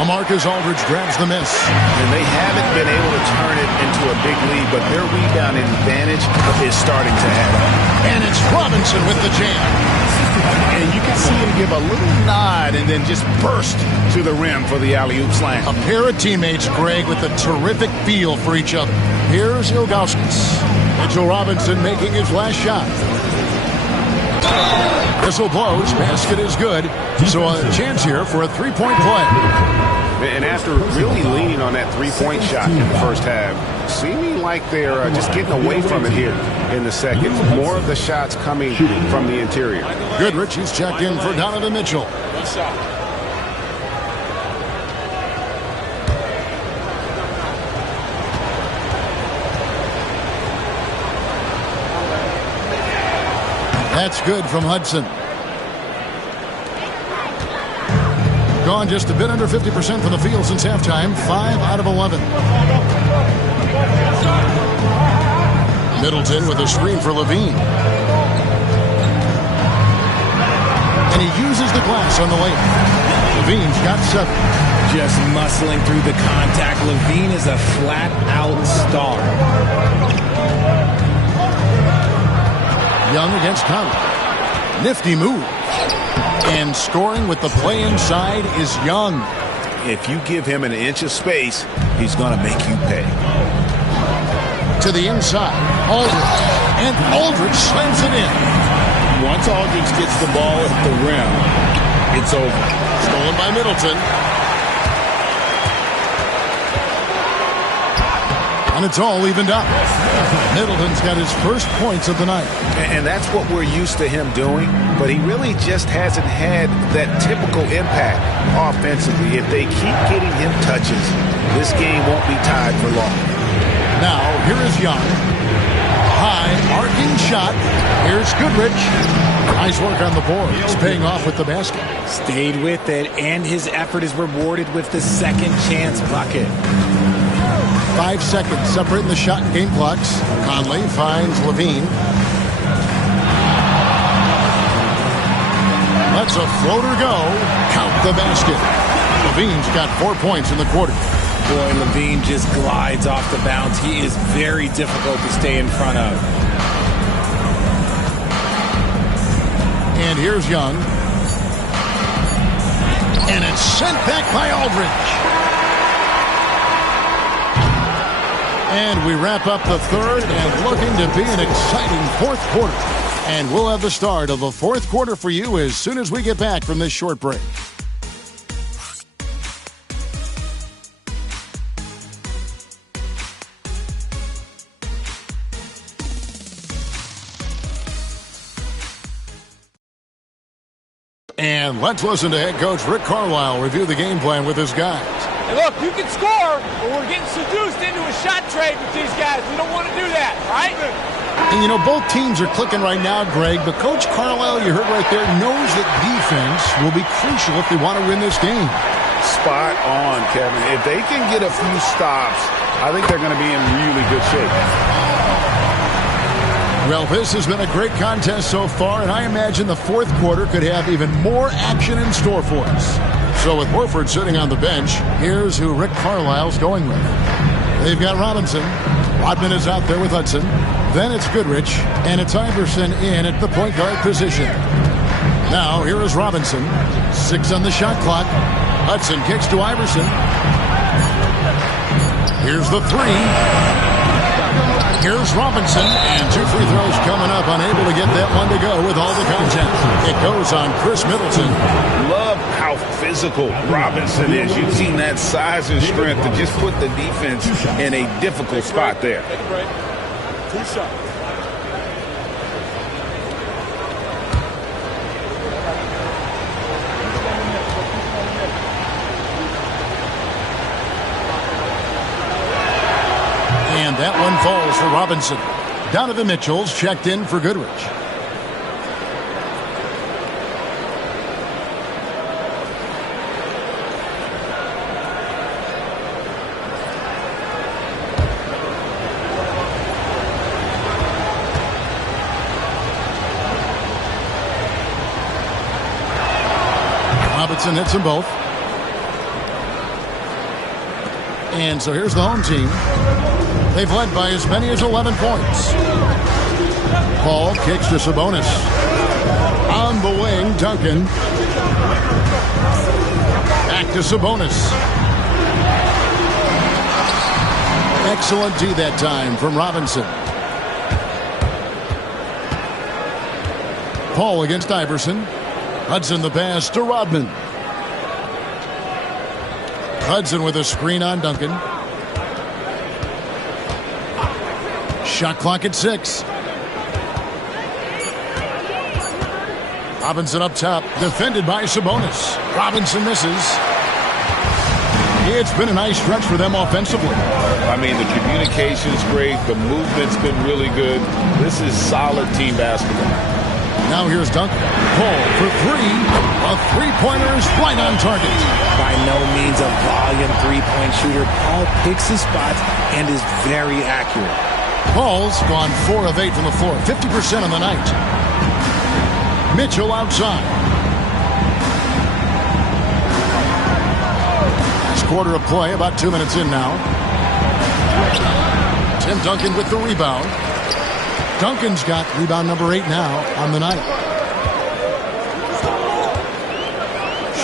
LaMarcus Aldridge grabs the miss. And they haven't been able to turn it into a big lead, but their rebounding advantage is starting to add up. And it's Robinson with the jam. And you can see him give a little nod and then just burst to the rim for the alley-oop slam. A pair of teammates, Greg, with a terrific feel for each other. Here's Ilgauskas. Mitchell Robinson making his last shot. Whistle blows. Basket is good. So a chance here for a three-point play. And after really leaning on that three-point shot in the first half, seeming like they're just getting away from it here in the second. More of the shots coming from the interior. Goodrich, he's checked in for Donovan Mitchell. That's good from Hudson. Gone just a bit under 50% from the field since halftime. 5 out of 11. Middleton with a screen for Levine. And he uses the glass on the layup. Levine's got 7. Just muscling through the contact. Levine is a flat-out star. Young against Conley. Nifty move. And scoring with the play inside is Young. If you give him an inch of space, he's going to make you pay. To the inside, Aldridge. And Aldridge slams it in. Once Aldridge gets the ball at the rim, it's over. Stolen by Middleton. And it's all evened up. Middleton's got his first points of the night. And that's what we're used to him doing, but he really just hasn't had that typical impact offensively. If they keep getting him touches, this game won't be tied for long. Now, here is Young. High, arcing shot. Here's Goodrich. Nice work on the board. It's paying off with the basket. Stayed with it, and his effort is rewarded with the second chance bucket. 5 seconds separating the shot and game clocks. Conley finds Levine. Lets a floater go. Count the basket. Levine's got 4 points in the quarter. Boy, Levine just glides off the bounce. He is very difficult to stay in front of. And here's Young. And it's sent back by Aldridge. And we wrap up the third and looking to be an exciting fourth quarter. And we'll have the start of the fourth quarter for you as soon as we get back from this short break. And let's listen to head coach Rick Carlisle review the game plan with his guys. And look, you can score, but we're getting seduced into a shot trade with these guys. We don't want to do that, right? And, you know, both teams are clicking right now, Greg, but Coach Carlisle, you heard right there, knows that defense will be crucial if they want to win this game. Spot on, Kevin. If they can get a few stops, I think they're going to be in really good shape. Well, this has been a great contest so far, and I imagine the fourth quarter could have even more action in store for us. So with Horford sitting on the bench, here's who Rick Carlisle's going with. They've got Robinson. Rodman is out there with Hudson. Then it's Goodrich, and it's Iverson in at the point guard position. Now, here is Robinson. 6 on the shot clock. Hudson kicks to Iverson. Here's the 3. Here's Robinson, and 2 free throws coming up, unable to get that one to go with all the contact. It goes on Chris Middleton. Love how physical Robinson is. You've seen that size and strength to just put the defense in a difficult spot there. Take a break. 2 shots. And that one falls for Robinson. Donovan Mitchell's checked in for Goodrich. Robinson hits them both. And so here's the home team. They've led by as many as 11 points. Paul kicks to Sabonis. On the wing, Duncan. Back to Sabonis. Excellent D that time from Robinson. Paul against Iverson. Hudson the pass to Rodman. Hudson with a screen on Duncan. Shot clock at 6. Robinson up top, defended by Sabonis. Robinson misses. It's been a nice stretch for them offensively. I mean, the communication's great. The movement's been really good. This is solid team basketball. Now here's Duncan. Paul for 3. A three-pointer is right on target. By no means a volume three-point shooter, Paul picks his spots and is very accurate. Paul's gone 4 of 8 from the floor, 50% on the night. Mitchell outside. Last quarter of play, about 2 minutes in now. Tim Duncan with the rebound. Duncan's got rebound number 8 now on the night.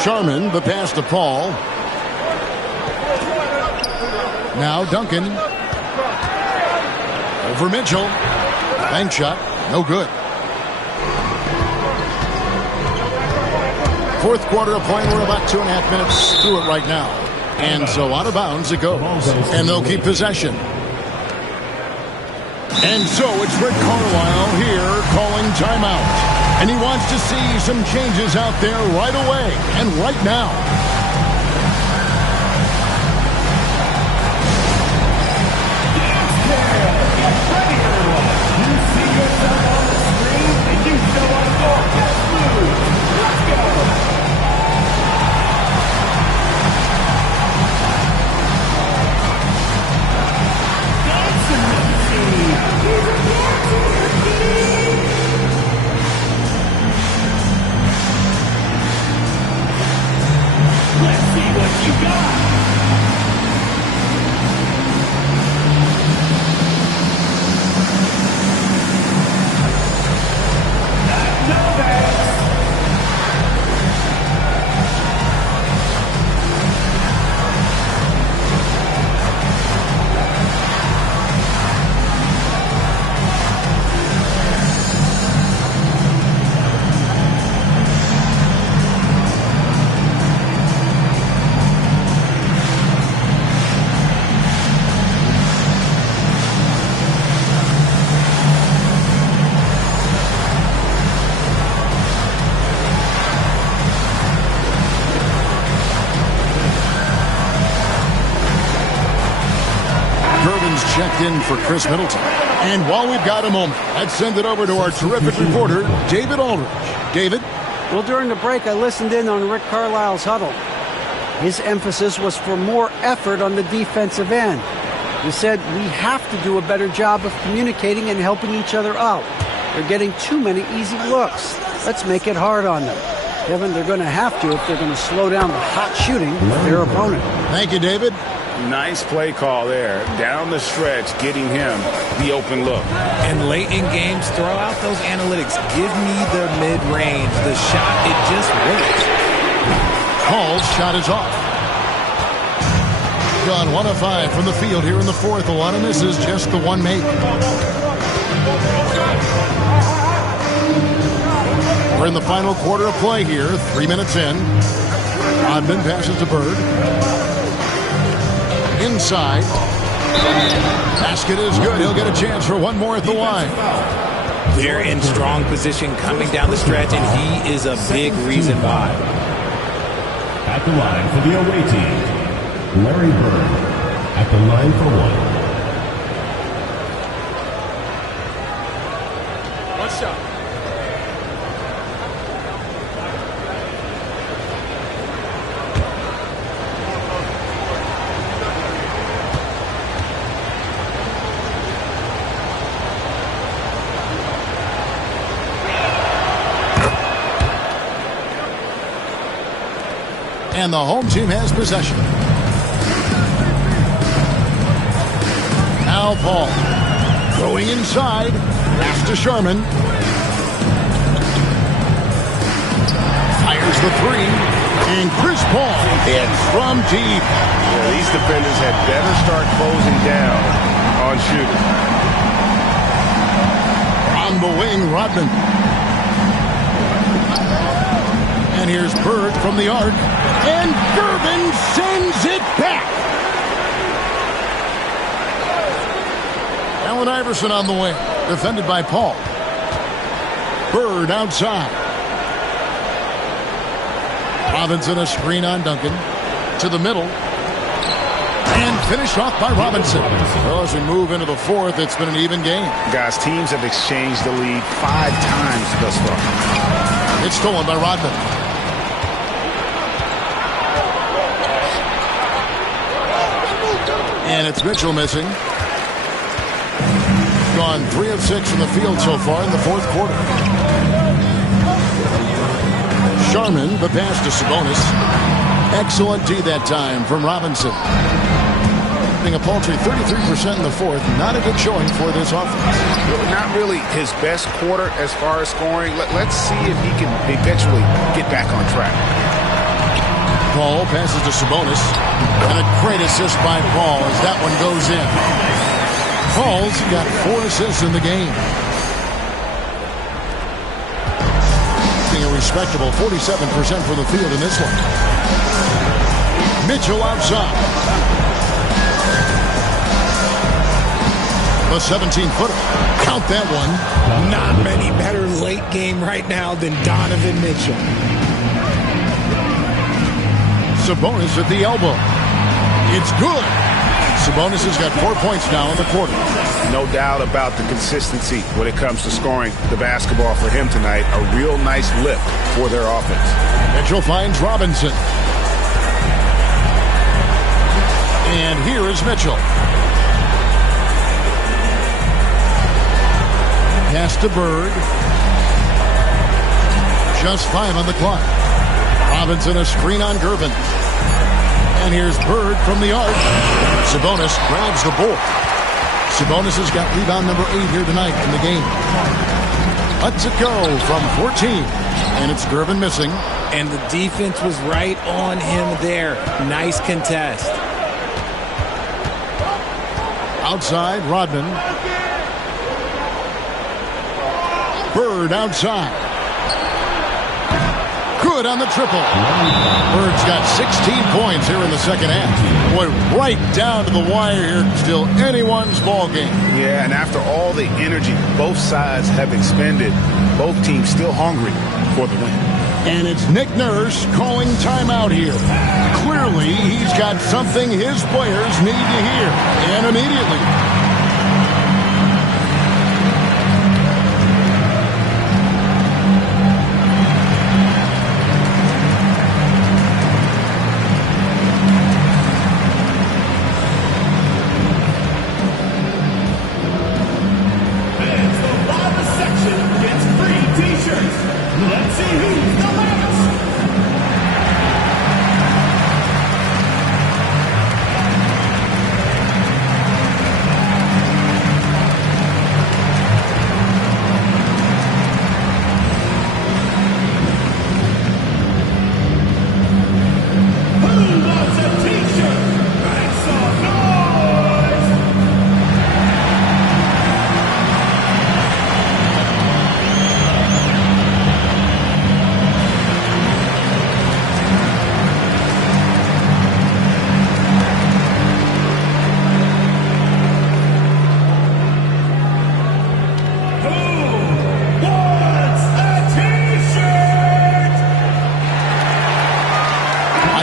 Sharman, the pass to Paul. Now Duncan. Over Mitchell. Bank shot. No good. Fourth quarter of play. We're about 2.5 minutes through it right now. And so out of bounds it goes. And they'll keep possession. And so it's Rick Carlisle here calling timeout. And he wants to see some changes out there right away and right now. Checked in for Chris Middleton. And while we've got a moment, let's send it over to our terrific reporter, David Aldridge. David? Well, during the break, I listened in on Rick Carlisle's huddle. His emphasis was for more effort on the defensive end. He said, we have to do a better job of communicating and helping each other out. They're getting too many easy looks. Let's make it hard on them. Kevin, they're going to have to if they're going to slow down the hot shooting of their opponent. Thank you, David. Nice play call there. Down the stretch, getting him the open look. And late in games, throw out those analytics. Give me the mid-range. The shot, it just works. Hall's shot is off. Gone 1 of 5 from the field here in the fourth. A lot of misses, just the one made. We're in the final quarter of play here. 3 minutes in. Rodman passes to Bird. Inside. Basket is good. He'll get a chance for one more at the line. They're in strong position coming down the stretch, and he is a big reason why. At the line for the away team, Larry Bird. At the line for one. One shot. And the home team has possession. Now Paul going inside. Pass to Sherman. Fires the three. And Chris Paul hits from deep. Yeah, these defenders had better start closing down on shooting. On the wing, Rodman. And here's Bird from the arc. And Durbin sends it back. Allen Iverson on the wing. Defended by Paul. Bird outside. Robinson a screen on Duncan. To the middle. And finished off by Robinson. Well, as we move into the fourth, it's been an even game. Guys, teams have exchanged the lead 5 times thus far. It's stolen by Rodman. And it's Mitchell missing. Gone 3 of 6 from the field so far in the fourth quarter. Sharman, the pass to Sabonis. Excellent D that time from Robinson. Being a paltry 33% in the fourth. Not a good showing for this offense. Not really his best quarter as far as scoring. Let's see if he can eventually get back on track. Paul passes to Sabonis. And a great assist by Paul as that one goes in. Paul's got 4 assists in the game. A respectable 47% for the field in this one. Mitchell outside. A 17-footer. Count that one. Not many better late game right now than Donovan Mitchell. Sabonis at the elbow. It's good. Sabonis has got 4 points now in the quarter. No doubt about the consistency when it comes to scoring the basketball for him tonight. A real nice lift for their offense. Mitchell finds Robinson. And here is Mitchell. Pass to Bird. Just 5 on the clock. Robinson a screen on Gervin. And here's Bird from the arc. Sabonis grabs the board. Sabonis has got rebound number 8 here tonight in the game. Lets it go from 14. And it's Gervin missing. And the defense was right on him there. Nice contest. Outside, Rodman. Bird outside. Good on the triple. Bird's got 16 points here in the second half. Boy, right down to the wire here. Still anyone's ball game. Yeah, and after all the energy both sides have expended, both teams still hungry for the win. And it's Nick Nurse calling timeout here. Clearly, he's got something his players need to hear. And immediately. Let's see who's the loudest. Who wants a t-shirt? Make some noise!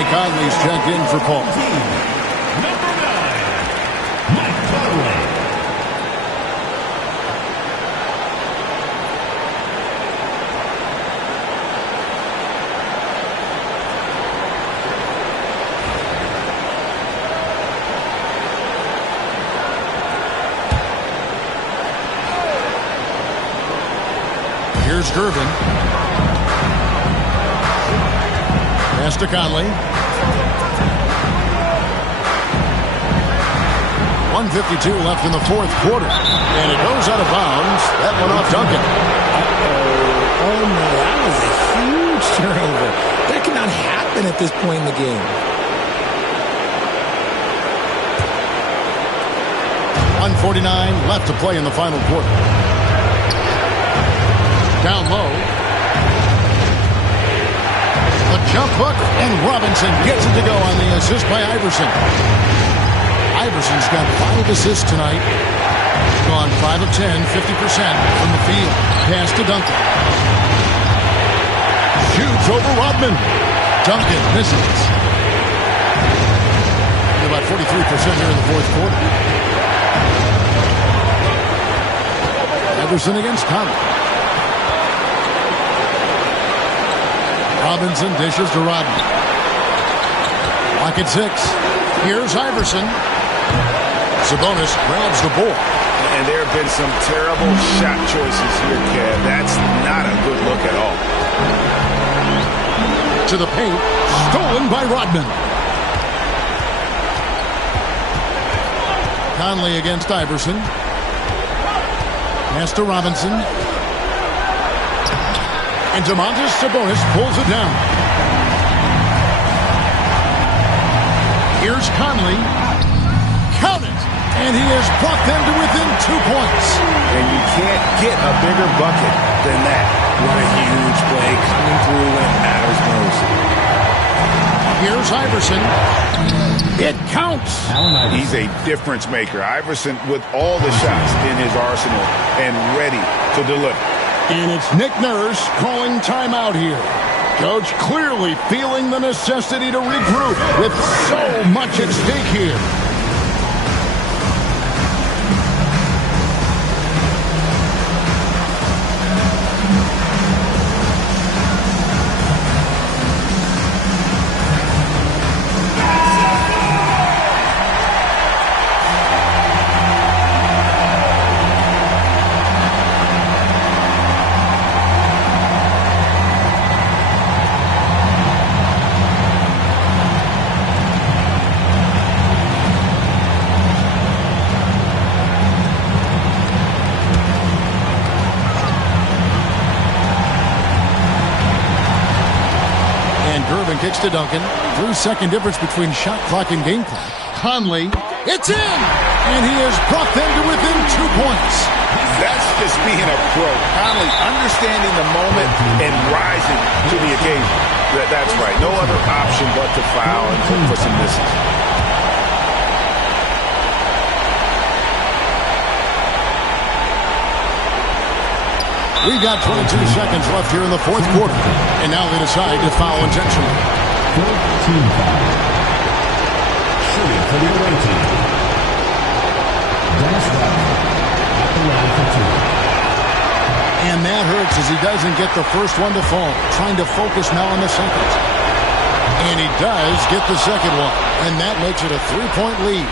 Conley's checked in for Paul. Number 9, Mike Conley. Here's Gervin. Pass to Conley. 1:52 left in the fourth quarter. And it goes out of bounds. That one off Duncan. Oh, no, that was a huge turnover. That cannot happen at this point in the game. 1:49 left to play in the final quarter. Down low. A jump hook, and Robinson gets it to go on the assist by Iverson. Iverson's got 5 assists tonight. Gone 5 of 10, 50% from the field. Pass to Duncan. Shoots over Rodman. Duncan misses. About 43% here in the fourth quarter. Iverson against Conley. Robinson dishes to Rodman. Lock at 6. Here's Iverson. Sabonis grabs the ball. And there have been some terrible shot choices here, Kev. That's not a good look at all. To the paint. Stolen by Rodman. Conley against Iverson. Pass to Robinson. And Domantas Sabonis pulls it down. Here's Conley. Count it! And he has brought them to within 2 points. And you can't get a bigger bucket than that. What a huge play coming through when it matters most. Here's Iverson. It counts. He's a difference maker. Iverson with all the shots in his arsenal and ready to deliver. And it's Nick Nurse calling timeout here. Coach clearly feeling the necessity to regroup with so much at stake here. Kicks to Duncan. 3-second difference between shot clock and game clock. Conley. It's in! And he has brought them to within 2 points. That's just being a pro. Conley understanding the moment and rising to the occasion. That's right. No other option but to foul and hope for some misses. We've got 22 seconds left here in the fourth quarter. And now they decide to foul intentionally. Team foul. Shooting for the away team. Dennis Rodman at the line for 2. And that hurts as he doesn't get the first one to fall. Trying to focus now on the second. And he does get the second one. And that makes it a 3-point lead.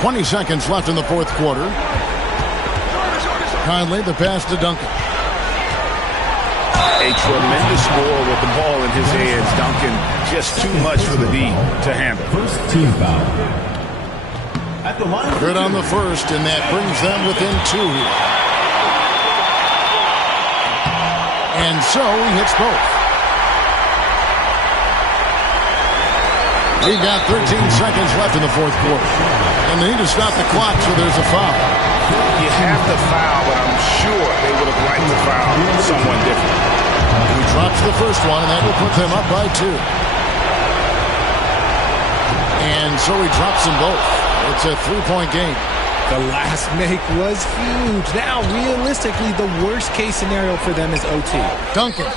20 seconds left in the fourth quarter. Conley, the pass to Duncan. A tremendous score with the ball in his hands. Duncan, just too much for the D to handle. First team foul. At the line. Good on the first, and that brings them within 2 here. And so he hits both. He got 13 seconds left in the fourth quarter. And they need to stop the clock, so there's a foul. You have to foul, but I'm sure they would have liked to foul someone different. He drops the first one, and that will put them up by 2. And so he drops them both. It's a 3-point game. The last make was huge. Now, realistically, the worst-case scenario for them is OT. Duncan.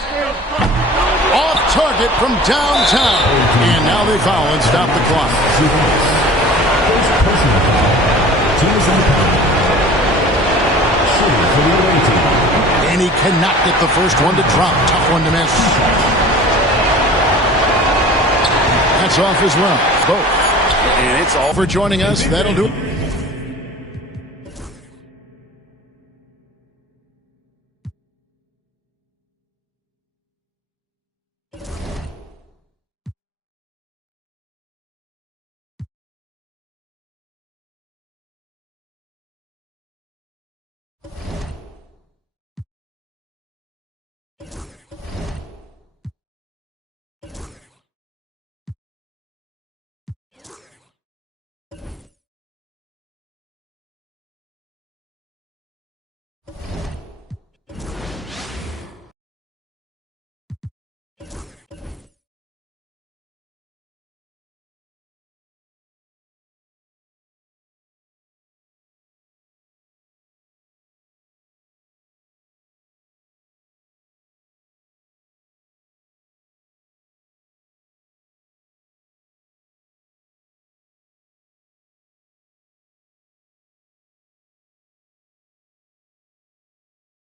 Off target from downtown. And now they foul and stop the clock. First personal foul. Team is on the penalty. Shooting for the away team. And he cannot get the first one to drop. Tough one to miss. That's off as well. Both. And it's all for joining us. That'll do it.